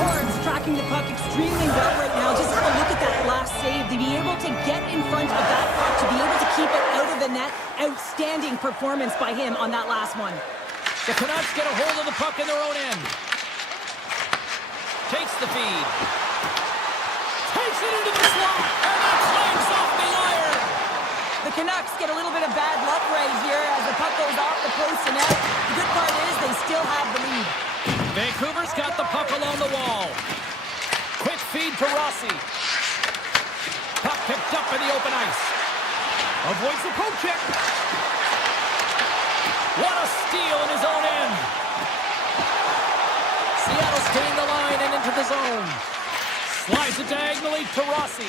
Horns tracking the puck extremely well right now. Just have a look at that last save. To be able to get in front of that puck, to be able to keep it out of the net. Outstanding performance by him on that last one. The Canucks get a hold of the puck in their own end. Takes the feed. Takes it into the slot. And that climbs off the iron. The Canucks get a little bit of bad luck right here as the puck goes off the post and out. The good part is they still have the lead. Vancouver's got the puck along the wall. Quick feed to Rossi. Puck picked up in the open ice. Avoids the poke check. What a steal in his own end. Seattle's gained the line and into the zone. Slides it diagonally to Rossi.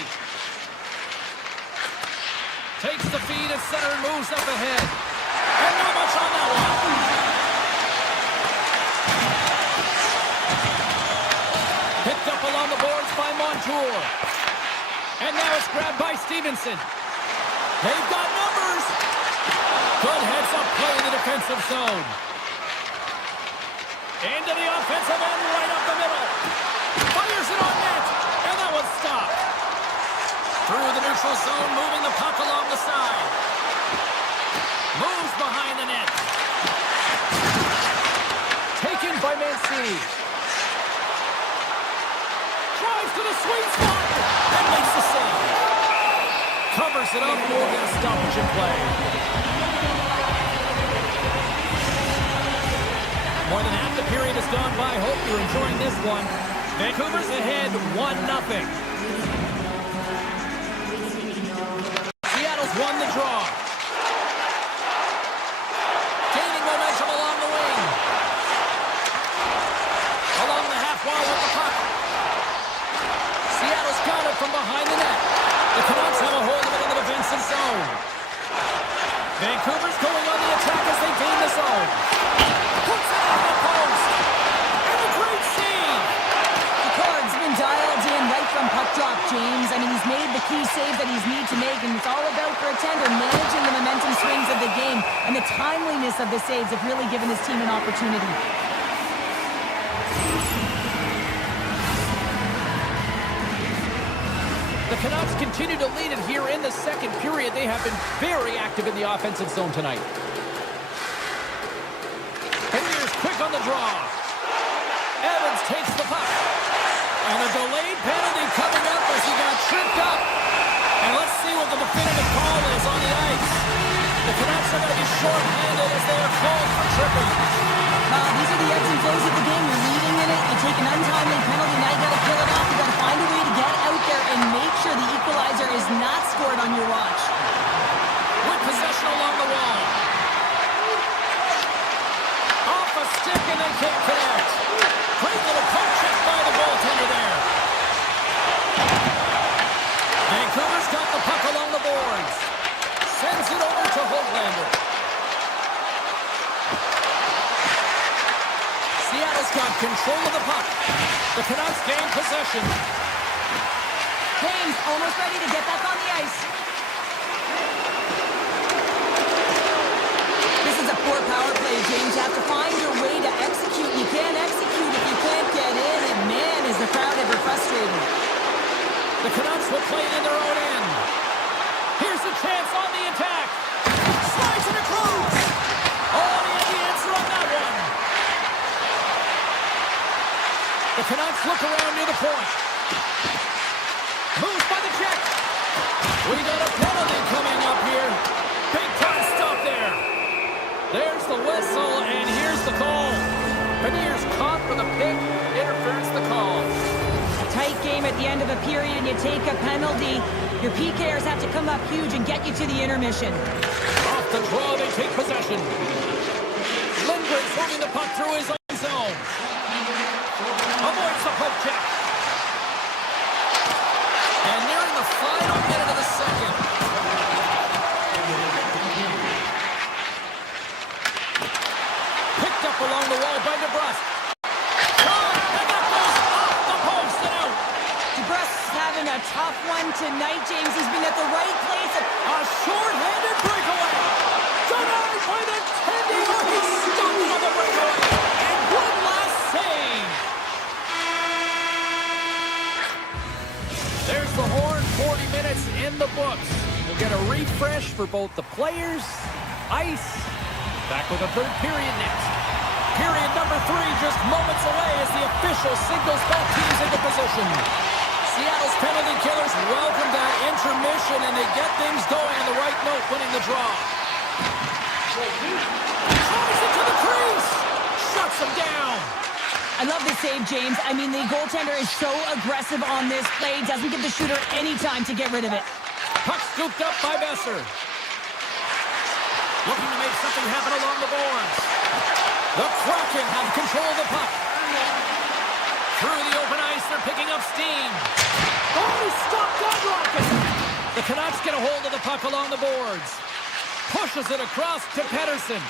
Takes the feed at center and moves up ahead. And not much on that one. Picked up along the boards by Montour. And now it's grabbed by Stevenson. They've got numbers. Good heads-up play in the defensive zone. Into the offensive end, right up the middle. Fires it on net. And that one's stopped. Through the neutral zone, moving the puck along the side. Moves behind the net. Taken by Mancini. Drives to the sweet spot. And makes the save. Covers it up. We'll get a stoppage in play. More than half the period has gone by. Hope you're enjoying this one. Vancouver's ahead 1-0. Won the draw. Gaining momentum along the wing. Along the half wall with the puck. Seattle's got it from behind the net. The Canucks have a hold of it in the defensive zone. Vancouver's going on the attack as they gain the zone. Puts it on the post. And a great save. The card's been dialed in right from puck drop, James. I mean, he's made the key save that he's need to make, and it's all about for a tender managing the momentum swings of the game, and the timeliness of the saves have really given his team an opportunity. The Canucks continue to lead it here in the second period. They have been very active in the offensive zone tonight. Henry's quick on the draw. Evans takes the puck. And a delayed penalty coming up as he got tripped up. And let's see what the definitive call is on the ice. The Canucks are going to be short-handed as they are called for tripping. These are the ebbs and flows of the game. You're leading in it. You take an untimely penalty. Now you got to kill it off. You got to find a way to get out there and make sure the equalizer is not scored on your watch. With possession along the wall. Off a stick and then can't connect. Great little poke check by the goaltender there. Vancouver's got the puck along the boards. Sends it over to Hoglander. Seattle's got control of the puck. The Canucks gain possession. James almost ready to get back on the ice. This is a poor power play, James. You have to find your way to execute. You can't execute if you can't get in, and man, is the crowd ever frustrated. The Canucks will play it in their own end. Here's the chance on the attack. Slides it across. Oh, he had the answer on that one. The Canucks look around near the point. Moves by the check. We got a penalty coming up here. Big time stop there. There's the whistle, and here's the call. Panier's caught for the pick. Interference the call. Tight game at the end of a period, and you take a penalty. Your PKers have to come up huge and get you to the intermission. Off the draw, they take possession. Lindgren's moving the puck through his own zone. Avoids the poke check. And nearing the final minute of the second. Picked up along the wall by DeBrusque. And that goes off the post and out. DeBrusque's having a tough one tonight, James. He's been at the right place. A short-handed breakaway. Denied by the Tendy. He's stuck on the breakaway. And one last save. There's the horn. 40 minutes in the books. We'll get a refresh for both the players, ice. Back with a third period next. Period number 3 just moments away as the official signals both teams into position. Seattle's penalty killers welcome that intermission, and they get things going on the right note, winning the draw. Tries it to the crease. Shuts him down. I love the save, James. I mean, the goaltender is so aggressive on this play. Doesn't give the shooter any time to get rid of it. Puck scooped up by Besser. Looking to make something happen along the boards. The Kraken have control of the puck. Through the open ice, they're picking up steam. Oh, he stopped that rocket. The Canucks get a hold of the puck along the boards. Pushes it across to Pettersson.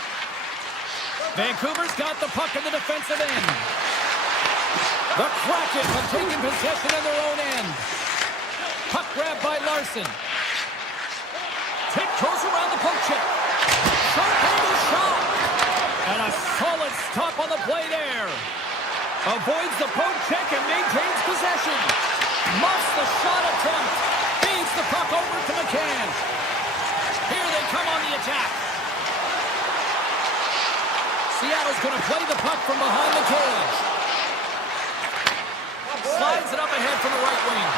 Vancouver's got the puck in the defensive end. The Kraken have taken possession in their own end. Puck grab by Larson. Tip goes around the poke check. Sharp-handed shot. And a solid stop on the play there. Avoids the poke check and maintains possession. Muffs the shot attempt. Feeds the puck over to McCann. Here they come on the attack. Seattle's going to play the puck from behind the cage. Slides it up ahead from the right wing.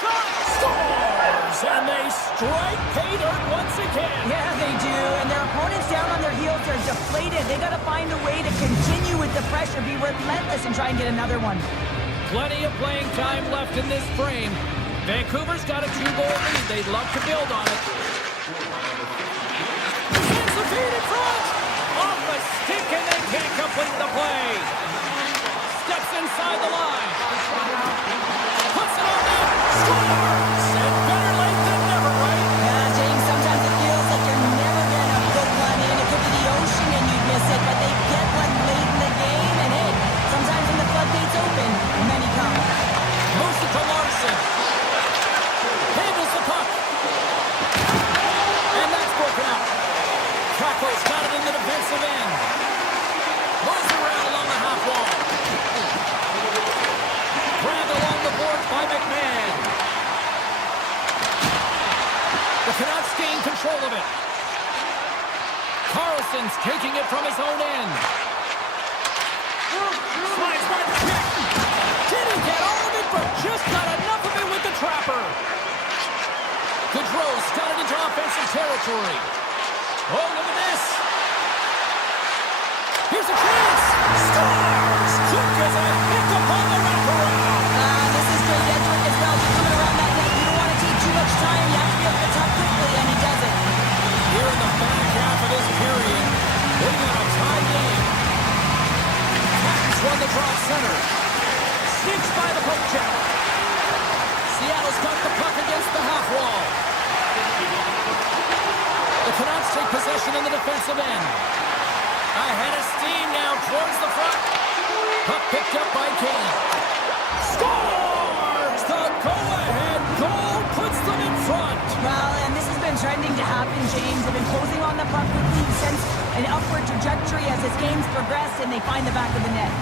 Shot scores! And they strike pay dirt once again. Yeah, they do. And their opponents down on their heels are deflated. They got to find a way to continue with the pressure, be relentless, and try and get another one. Plenty of playing time left in this frame. Vancouver's got a 2-goal lead. They'd love to build on it. Sends the feed in front. Off the stick, and they can't complete the play. Steps inside the line. Puts it on net. Scores! And better late than never, right? Yeah, James, sometimes it feels like you're never going to put one in. It could be the ocean and you'd miss it, but they get one late in the game, and hey, sometimes when the floodgates open, many come. Moves it to Larson. Handles the puck. And that's broken up. Krako's got it in the defensive end. Moves around along the half wall. Grabbed along the boards by McMahon. The Canucks gain control of it. Carlson's taking it from his own end. Slides by the check. Didn't get all of it, but just got enough of it with the trapper. Gaudreau's got it into offensive territory. Oh, look at this. Here's a chance. Scores! Cook is a pick upon the wraparound. This is great effort as well. You're coming around that net. You don't want to take too much time. You have to be able to top quickly, and he does it. Here in the back half of this period, we've got a tie game. Captains won the draw center. Sneaks by the poke check. Seattle's got the puck against the half wall. The Canucks take possession in the defensive end. Ahead of steam now towards the front. Puck picked up by Kane. Scores! The go-ahead goal puts them in front. Well, and this has been trending to happen, James. They've been closing on the puck quickly since an upward trajectory as this game's progressed, and they find the back of the net.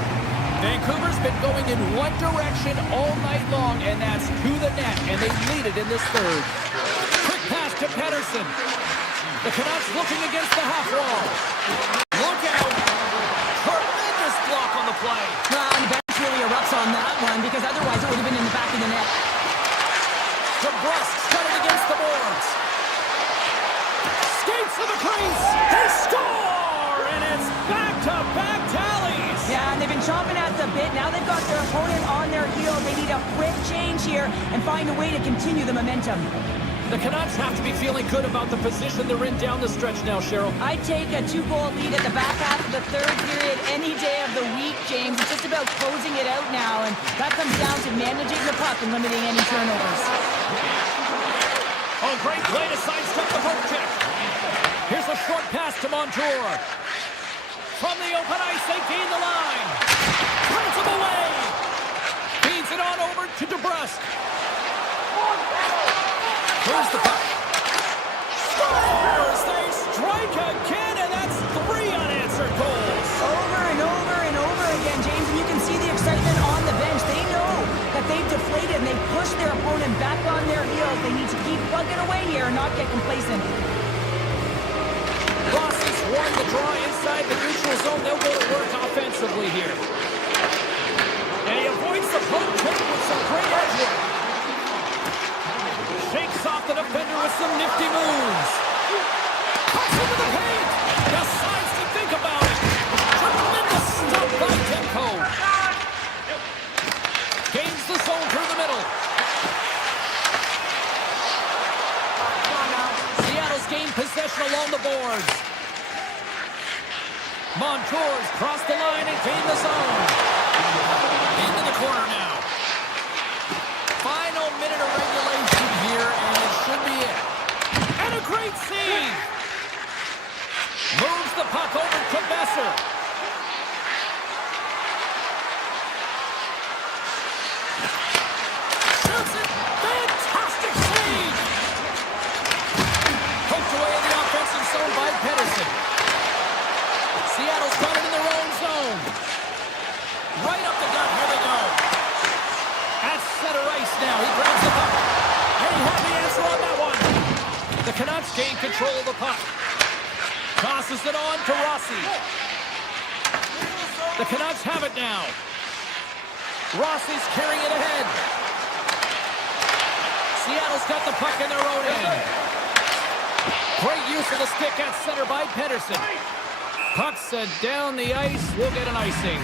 Vancouver's been going in one direction all night long, and that's to the net, and they lead it in this third. Quick pass to Pettersson. The Canucks looking against the half wall. Look out. Tremendous block on the play. Well, the bench really erupts on that one, because otherwise it would have been in the back of the net. DeBrusque's got it against the boards. Skates to the crease. They score! And it's back-to-back tallies. Yeah, and they've been chomping at the a bit. Now they've got their opponent on their heels. They need a quick change here and find a way to continue the momentum. The Canucks have to be feeling good about the position they're in down the stretch now, Cheryl. I'd take a 2-goal lead at the back half of the third period any day of the week, James. It's just about closing it out now, and that comes down to managing the puck and limiting any turnovers. Oh, great play to sidestep the poke check. Here's a short pass to Montour. From the open ice, they gain the line. Turns him away. Feeds it on over to DeBrusque. Here's the puck. Scores! They strike again, and that's 3 unanswered goals. Over and over and over again, James, and you can see the excitement on the bench. They know that they've deflated and they've pushed their opponent back on their heels. They need to keep plugging away here and not get complacent. Rossi's won the draw inside the neutral zone. They'll go to work offensively here. And he avoids the poke check with some great edge work. Shakes off the defender with some nifty moves. Cuts into the paint. Decides to think about it. Tremendous stuff by Demko. Gains the zone through the middle. Seattle's gained possession along the boards. Montour's crossed the line and gained the zone. Into the corner now. Final minute of regulation here, and it should be it. And a great save! Moves the puck over to Besser. Shoots it! Fantastic save! Poked away in the offensive zone by Pedersen. Seattle's got it in their own zone. Right up the gut, here they go. At center ice now, he grabs the puck. And he had the answer on that one. The Canucks gain control of the puck. Tosses it on to Rossi. The Canucks have it now. Rossi's carrying it ahead. Seattle's got the puck in their own end. Great use of the stick at center by Pedersen. Puck set down the ice. We'll get an icing.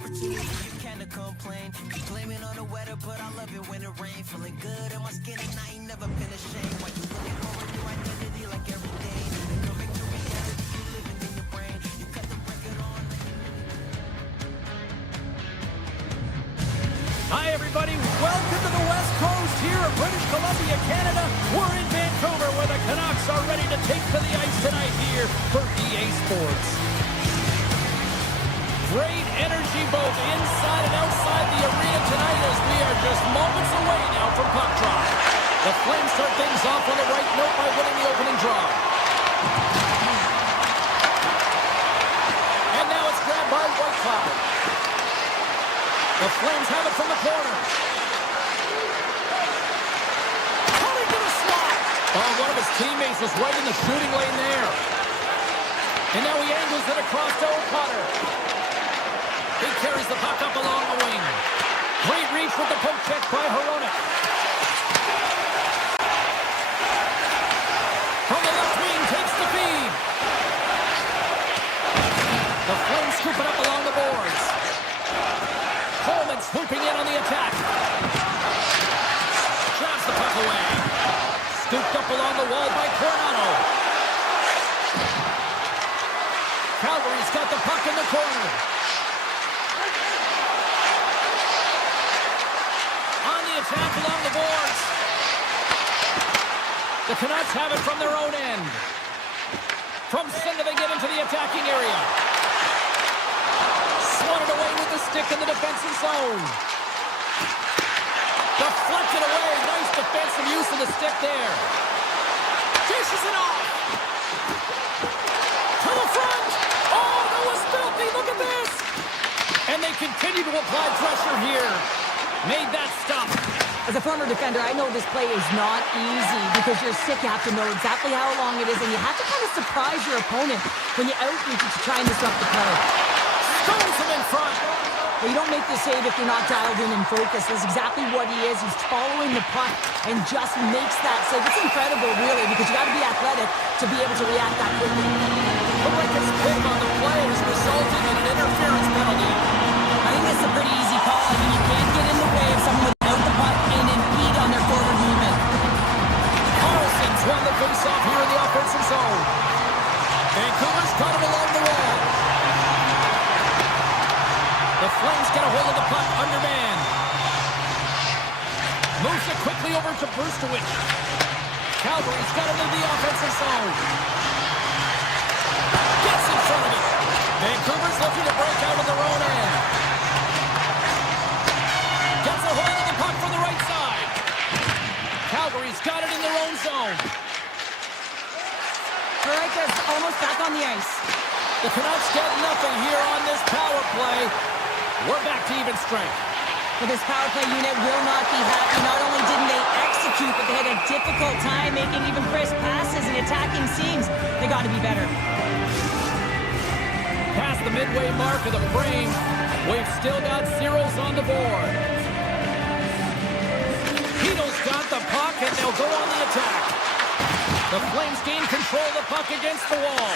opportunity, you can't complain. You blame it on the weather, but I love it when it rains. Feeling good in my skin and I ain't never been ashamed. Why you looking for a new identity like every day? And come back to reality, you living in your brain. You cut the record on. Hi, everybody. Welcome to the West Coast here in British Columbia, Canada. We're in Vancouver, where the Canucks are ready to take to the ice tonight here for EA Sports. Great energy both inside and outside the arena tonight as we are just moments away now from puck drop. The Flames start things off on the right note by winning the opening draw. And now it's grabbed by Whitecloud. The Flames have it from the corner. Cutting to the slot. Oh, one of his teammates was right in the shooting lane there. And now he angles it across to O'Connor. He carries the puck up along the wing. Great reach with the poke check by Hronek. From the left wing, takes the feed. The Flames scoop it up along the boards. Coleman swooping in on the attack. Drives the puck away. Scooped up along the wall by Coronado. Calgary's got the puck in the corner. On the attack along the boards. The Canucks have it from their own end. From center they get into the attacking area. Swatted away with the stick in the defensive zone. Deflected away. Nice defensive use of the stick there. Dishes it off. To the front. Oh, that was filthy. Look at this. And they continue to apply pressure here. Made that stop. As a former defender, I know this play is not easy because you're sick. You have to know exactly how long it is, and you have to kind of surprise your opponent when you outreach it to try and disrupt the play. Stones him in front. Well, you don't make the save if you're not dialed in and focused. That's exactly what he is. He's following the puck and just makes that save. It's incredible, really, because you got to be athletic to be able to react that quickly. The Raken's pick on the play is resulting in an interference penalty. I think it's a pretty easy call. I mean, you can't get in the way of someone without the puck and impede on their forward movement. Carlson's won the face-off here in the offensive zone. Vancouver's got it along the wall. The Flames get a hold of the puck under man. Moves it quickly over to Brustowicz. Calgary's got it in the offensive zone. Gets in front of it. Vancouver's looking to break out of their own end. Gets a hold of the puck from the right side. Calgary's got it in their own zone. Barreca's almost back on the ice. The Canucks get nothing here on this power play. We're back to even strength. But this power play unit will not be happy. Not only didn't they execute, but they had a difficult time making even crisp passes and attacking seams. They got to be better. Past the midway mark of the frame, we've still got zeros on the board. Heedle's got the puck, and they'll go on the attack. The Flames gain control of the puck against the wall.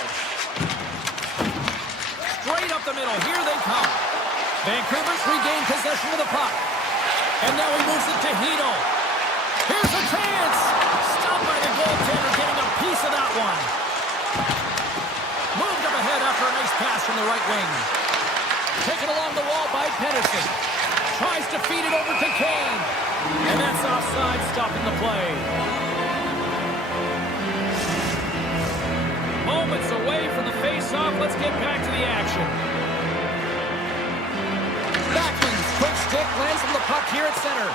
Straight up the middle. Here they come. Vancouver's regained possession of the puck. And now he moves it to Heedle. Here's a chance. Stopped by the goaltender, getting a piece of that one. Moved up ahead after a nice pass from the right wing. Taken along the wall by Pedersen. Tries to feed it over to Kane. And that's offside, stopping the play. Moments away from the face-off. Let's get back to the action. Backlund's quick stick lands on the puck here at center.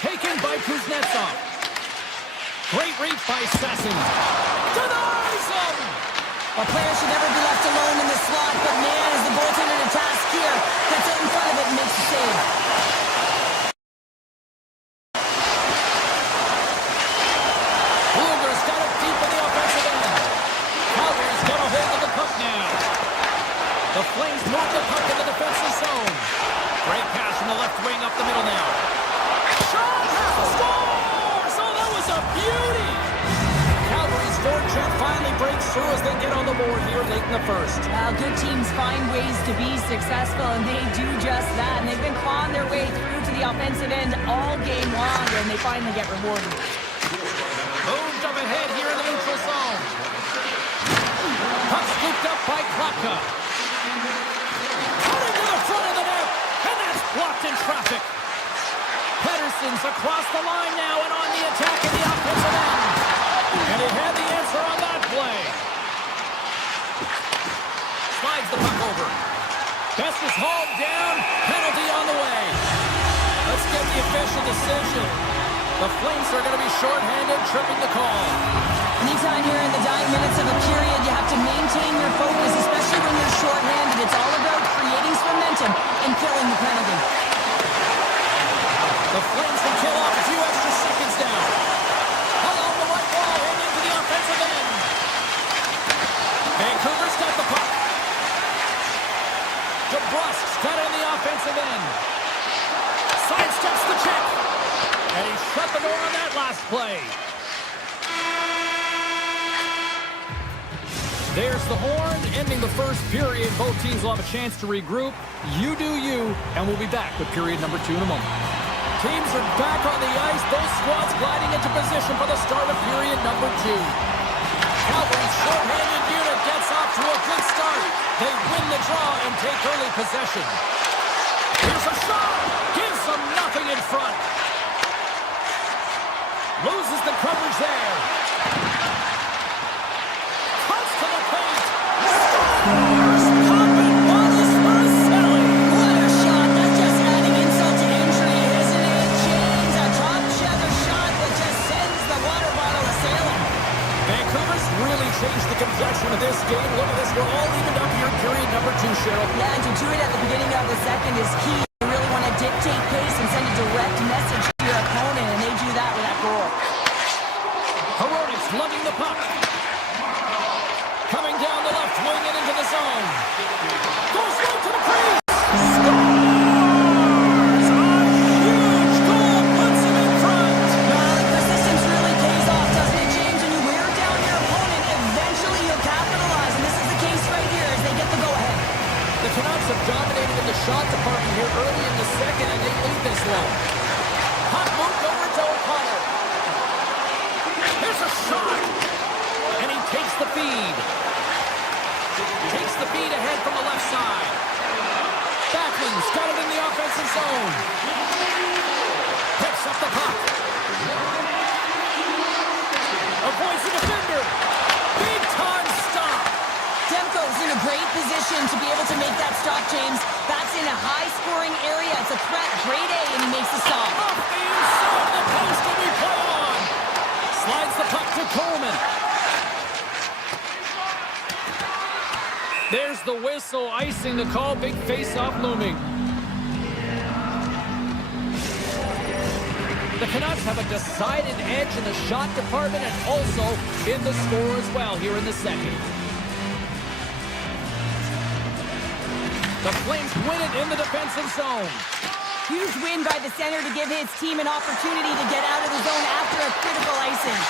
Taken by Kuznetsov. Great reach by Sasson. Denies him! A player should never be left alone in the slot, but man, is the goaltender to task here. Gets out in front of it and makes the save. Blueger's got it deep in the offensive end. Calgary's got a hold of the puck now. The Flames move the puck in the defensive zone. Great pass from the left wing up the middle now. Shot! Scores! Oh, that was a beauty! Calgary's forechecking finally breaks through as they get on the board here late in the first. Well, good teams find ways to be successful, and they do just that. And they've been clawing their way through to the offensive end all game long, and they finally get rewarded. Moved up ahead here in the neutral zone. Puck scooped up by Klapka. Cutting to the front of the net, and that's blocked in traffic. Pedersen's across the line now and on the attack in the offensive end. And he had the answer on that play. Slides the puck over. Best is hauled down. Penalty on the way. Let's get the official decision. The Flames are going to be shorthanded, tripping the call. Anytime you're in the dying minutes of a period, you have to maintain your focus, especially when you're shorthanded. It's all about creating some momentum and killing the penalty. The Flames can kill off a few extra seconds now. Along the right wall and into the offensive end. Vancouver's got the puck. DeBrusk's got it in the offensive end. Side Steps the check. And he shut the door on that last play. There's the horn, ending the first period. Both teams will have a chance to regroup. You do you, and we'll be back with period number 2 in a moment. Teams are back on the ice. Both squads gliding into position for the start of period number 2. Calgary's short-handed unit gets off to a good start. They win the draw and take early possession. Here's a shot. Gives them nothing in front. Loses the coverage there. Cuts to the paint. Scores. Poppin' Wallace Marcelli. What a shot. That's just adding insult to injury, isn't it? James, a top-shelter shot that just sends the water bottle a-sailing. Vancouver's really changed the complexion of this game. Look at this. We're all evened up here in period number 2, Cheryl. Yeah, and to do it at the beginning of the second is key. You really want to dictate pace and send a direct message to your opponent, and they do that with that goal. Hronik's lugging the puck. Coming down the left wing and into the zone. Goes right to the crease. Scores! A huge goal puts him in front. Persistence really pays off, doesn't it, James? When you wear down your opponent, eventually you'll capitalize, and this is the case right here as they get the go-ahead. The Canucks have dominated in the shot department here early in the second, and they lead this one. Puck moved over to O'Connor. There's a shot, and he takes the feed. Takes the feed ahead from the left side. Backlund's got it in the offensive zone. Picks up the puck. Avoids the defender. Big time stop. Demko's in a great position to be able to make that stop, James. That's in a high-scoring area. It's a threat, grade A, and he makes the stop. Off the inside of the post, and we play on. Slides the puck to Coleman. There's the whistle, icing the call. Big face-off looming. The Canucks have a decided edge in the shot department and also in the score as well here in the second. The Flames win it in the defensive zone. Huge win by the center to give his team an opportunity to get out of the zone after a critical icing.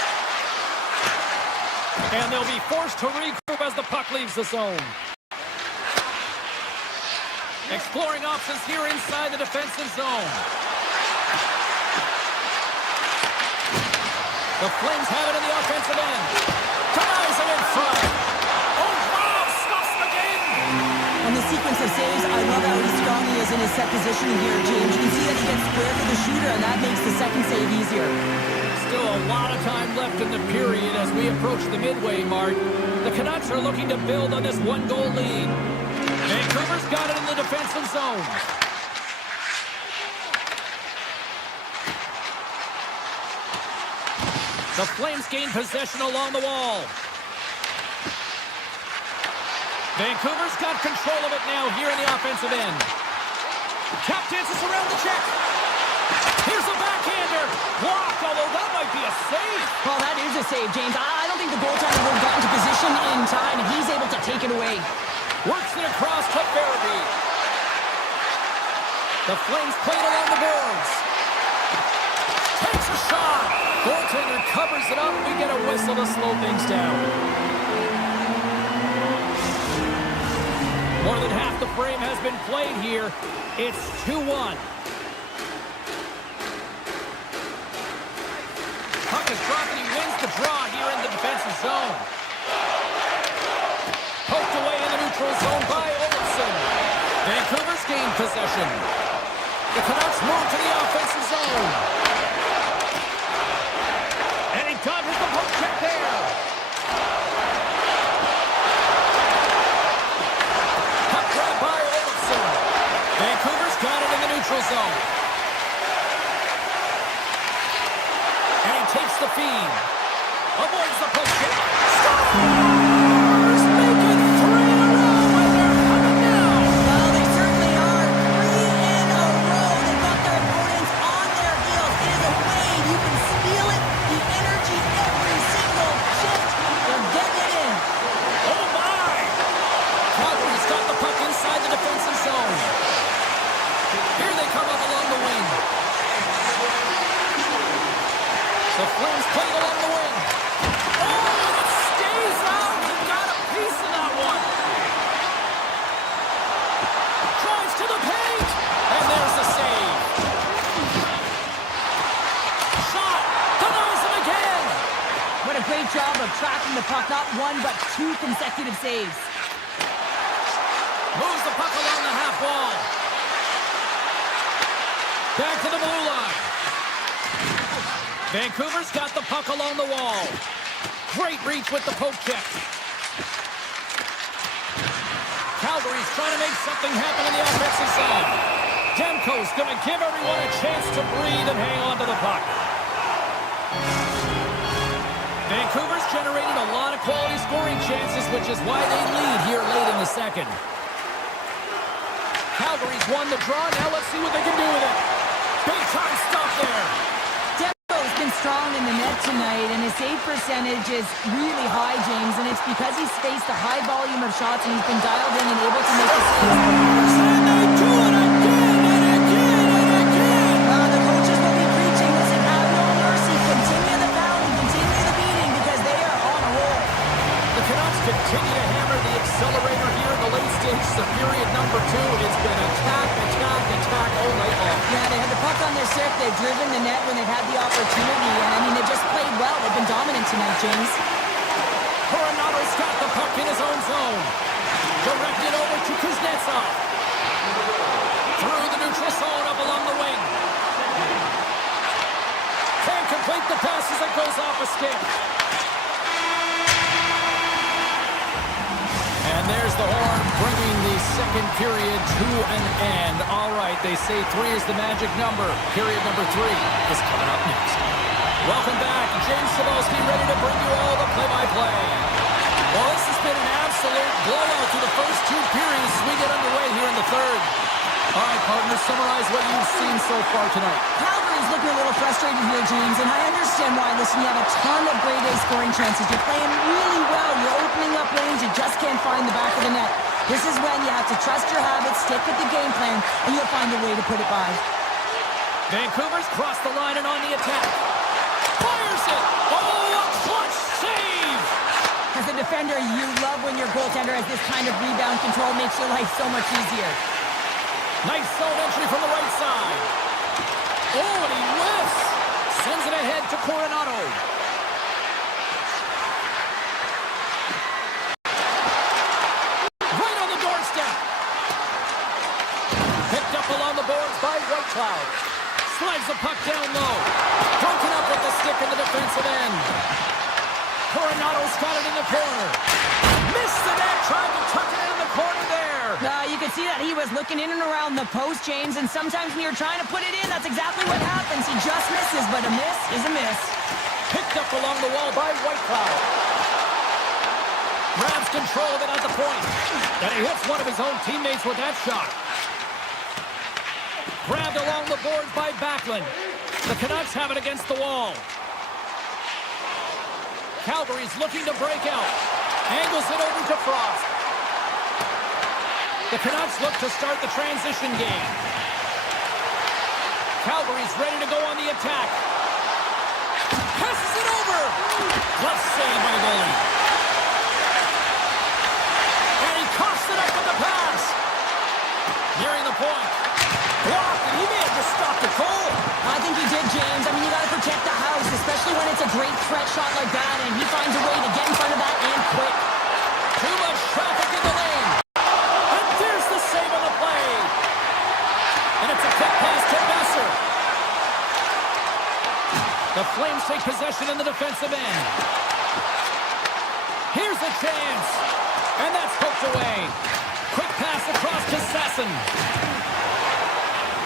And they'll be forced to regroup as the puck leaves the zone. Exploring options here inside the defensive zone. The Flames have it in the offensive end. Ties it in front. Oh, wow! Stops the game! On the sequence of saves, I love how strong he is in his set positioning here, James. You can see that he gets square to the shooter, and that makes the second save easier. Still a lot of time left in the period as we approach the midway mark. The Canucks are looking to build on this one-goal lead. Vancouver's got it in the defensive zone. The Flames gain possession along the wall. Vancouver's got control of it now here in the offensive end. Tap dances around the check. Here's the backhander. Blocked, although that might be a save. Well, that is a save, James. I don't think the goaltender would have gotten to position in time, and he's able to take it away. Works it across to Farabee. The Flames played along the boards. Takes a shot. Goaltender covers it up. We get a whistle to slow things down. More than half the frame has been played here. It's 2-1. Puck is dropped and he wins the draw here in the defensive zone. Poked away in the neutral zone by Olofsson. Vancouver's gained possession. The Canucks move to the offensive zone. And he dodges the poke check there. Puck grab by Olofsson. Vancouver's got it in the neutral zone. And he takes the feed. Avoids the poke check. Scores! Make it 3 in a row, and they're coming down. Well, they certainly are. 3 in a row. They've got their opponents on their heels. attacking the puck. Not one, but two consecutive saves. Moves the puck along the half wall. Back to the blue line. Vancouver's got the puck along the wall. Great reach with the poke check. Calgary's trying to make something happen in the offensive zone. Demko's going to give everyone a chance to breathe and hang on to the puck. Vancouver's generated a lot of quality scoring chances, which is why they lead here late in the second. Calgary's won the draw. Now let's see what they can do with it. Big time stop there. Demko's been strong in the net tonight, and his save percentage is really high, James, and it's because he's faced a high volume of shots and he's been dialed in and able to make the saves. And they do it again and again and again. The coaches will be preaching, listen, have no mercy, continue the pounding, continue the beating, because they are on a roll. The Canucks continue to hammer the accelerator here in the late stages of period number 2. It's been attack, attack, attack all night long. Yeah, they had the puck on their stick, they've driven the net when they've had the opportunity, and I mean, they've just played well. They've been dominant tonight, James. Coronato's got the puck in his own zone. Directed over to Kuznetsov. Through the neutral zone up along the wing. Can't complete the pass as it goes off a stick. And there's the horn, bringing the second period to an end. All right, they say 3 is the magic number. Period number 3 is coming up next. Welcome back. James Cebulski ready to bring you all the play-by-play. Well, this has been an absolute blowout through the first 2 periods as we get underway here in the third. All right, partners, summarize what you've seen so far tonight. Calgary's looking a little frustrated here, James, and I understand why. Listen, you have a ton of grade A scoring chances. You're playing really well. You're opening up lanes. You just can't find the back of the net. This is when you have to trust your habits, stick with the game plan, and you'll find a way to put it by. Vancouver's crossed the line and on the attack. Fires it! Oh, a clutch save! As a defender, you love when your goaltender has this kind of rebound control. Makes your life so much easier. Nice zone entry from the right side. Oh, and he whiffs. Sends it ahead to Coronado. Right on the doorstep. Picked up along the boards by Whitecloud. Slides the puck down low. Broken up with the stick in the defensive end. Coronado's got it in the corner. Missed the net, tried to tuck it in the corner there. You can see that he was looking in and around the post, James, and sometimes when you're trying to put it in, that's exactly what happens. He just misses, but a miss is a miss. Picked up along the wall by Whitecloud. Grabs control of it at the point. And he hits one of his own teammates with that shot. Grabbed along the boards by Backlund. The Canucks have it against the wall. Calgary's looking to break out. Angles it over to Frost. The Canucks look to start the transition game. Calgary's ready to go on the attack. Passes it over. Glove save by the goalie. And he coughs it up with the pass. Nearing the point. Blocked, and he may have just stopped the goal. I think he did, James. I mean, you got to protect the house, especially when it's a great threat shot like that, and he finds a way to get in front of that and quick. Too much traffic in the lane. And there's the save on the play. And it's a quick pass to Besser. The Flames take possession in the defensive end. Here's a chance. And that's poked away. Quick pass across to Sasson.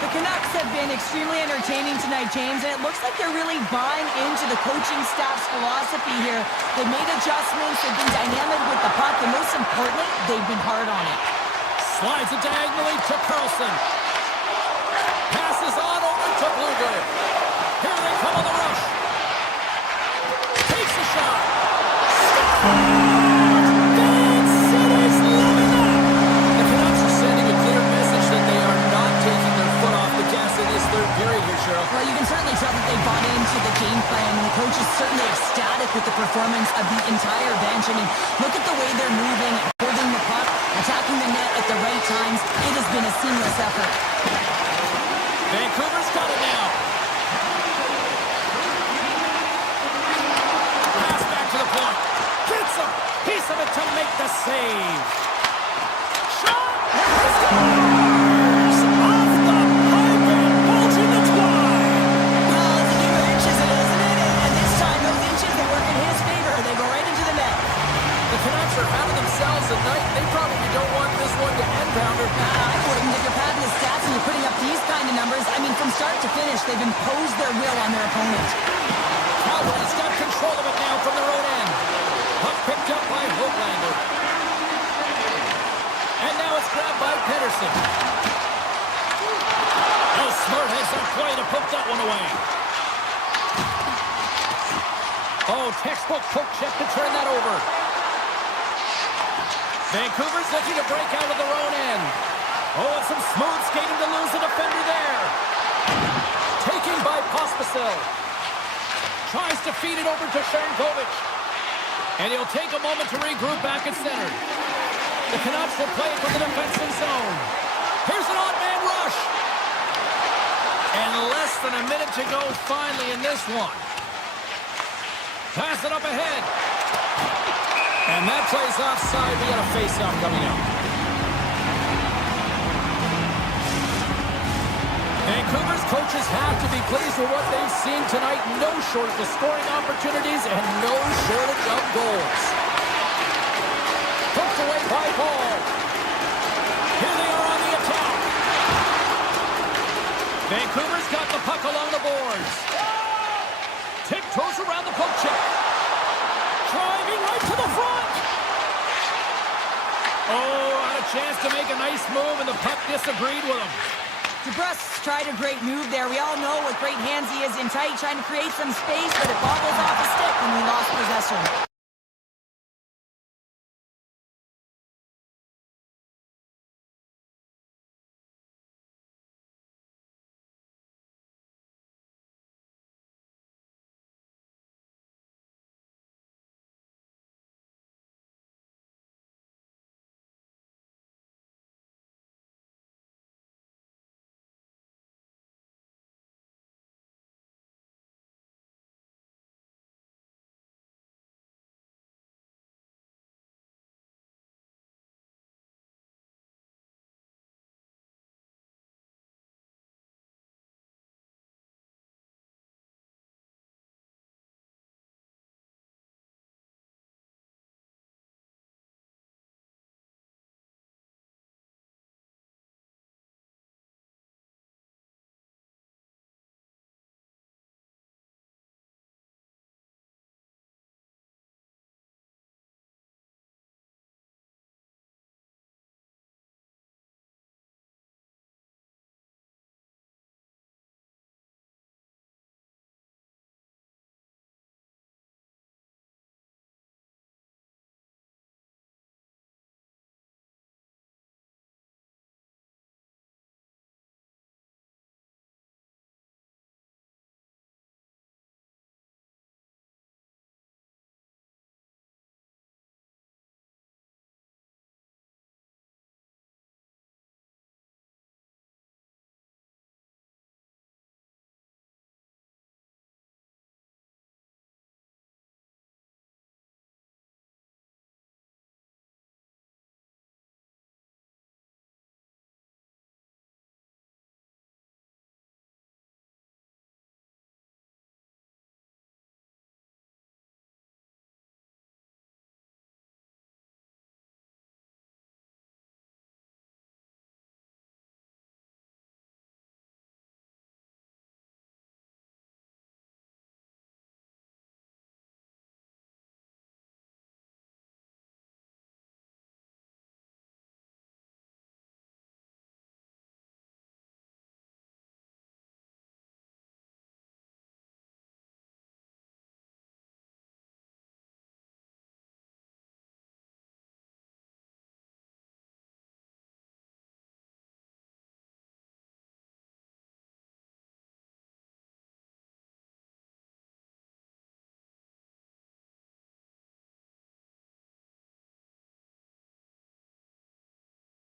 The Canucks have been extremely entertaining tonight, James, and it looks like they're really buying into the coaching staff's philosophy here. They've made adjustments, they've been dynamic with the puck, and most importantly, they've been hard on it. Slides it diagonally to Carlson. Passes on over to Blueger. Here they come on the rush. Takes a shot. Van City's loving that. The Canucks are sending a clear message that they are not taking their foot off the gas in this third period here, Cheryl. Well, you can certainly tell that they bought into the game plan, and the coach is certainly ecstatic with the performance of the entire bench. I mean, look at the way they're moving, holding the puck, attacking the net at the right times. It has been a seamless effort. Vancouver's got it now. Pass back to the point. save. Shot! Scores! Off the pipe and bulging the twine. Well, it's a game of inches, isn't it? And this time, those inches, they work in his favor. They go right into the net. The Canucks are having themselves a night. They probably don't want this one to end, Pounder. I wouldn't. If you're padding the stats and you're putting up these kind of numbers, I mean, from start to finish, they've imposed their will on their opponent. Calgary's got control of it now from their own end. Puck picked up by Hoglander. And now it's grabbed by Pedersen. Oh, Smart has that play to poke that one away. Oh, textbook poke check to turn that over. Vancouver's looking to break out of their own end. Oh, and some smooth skating to lose the defender there. Taken by Pospisil. Tries to feed it over to Sharangovich. And he'll take a moment to regroup back at center. The Canucks will play it with the defensive zone. Here's an odd man rush. And less than a minute to go finally in this one. Pass it up ahead. And that plays offside. We got a face-off coming up. Vancouver's coaches have to be pleased with what they've seen tonight. No shortage of scoring opportunities and no shortage of goals. Poked away by Paul. Here they are on the attack. Vancouver's got the puck along the boards. Tiptoes around the poke check. Driving right to the front. Oh, had a chance to make a nice move, and the puck disagreed with him. DeBrusque tried a great move there. We all know what great hands he is in tight, trying to create some space, but it bobbles off a stick when we lost possession.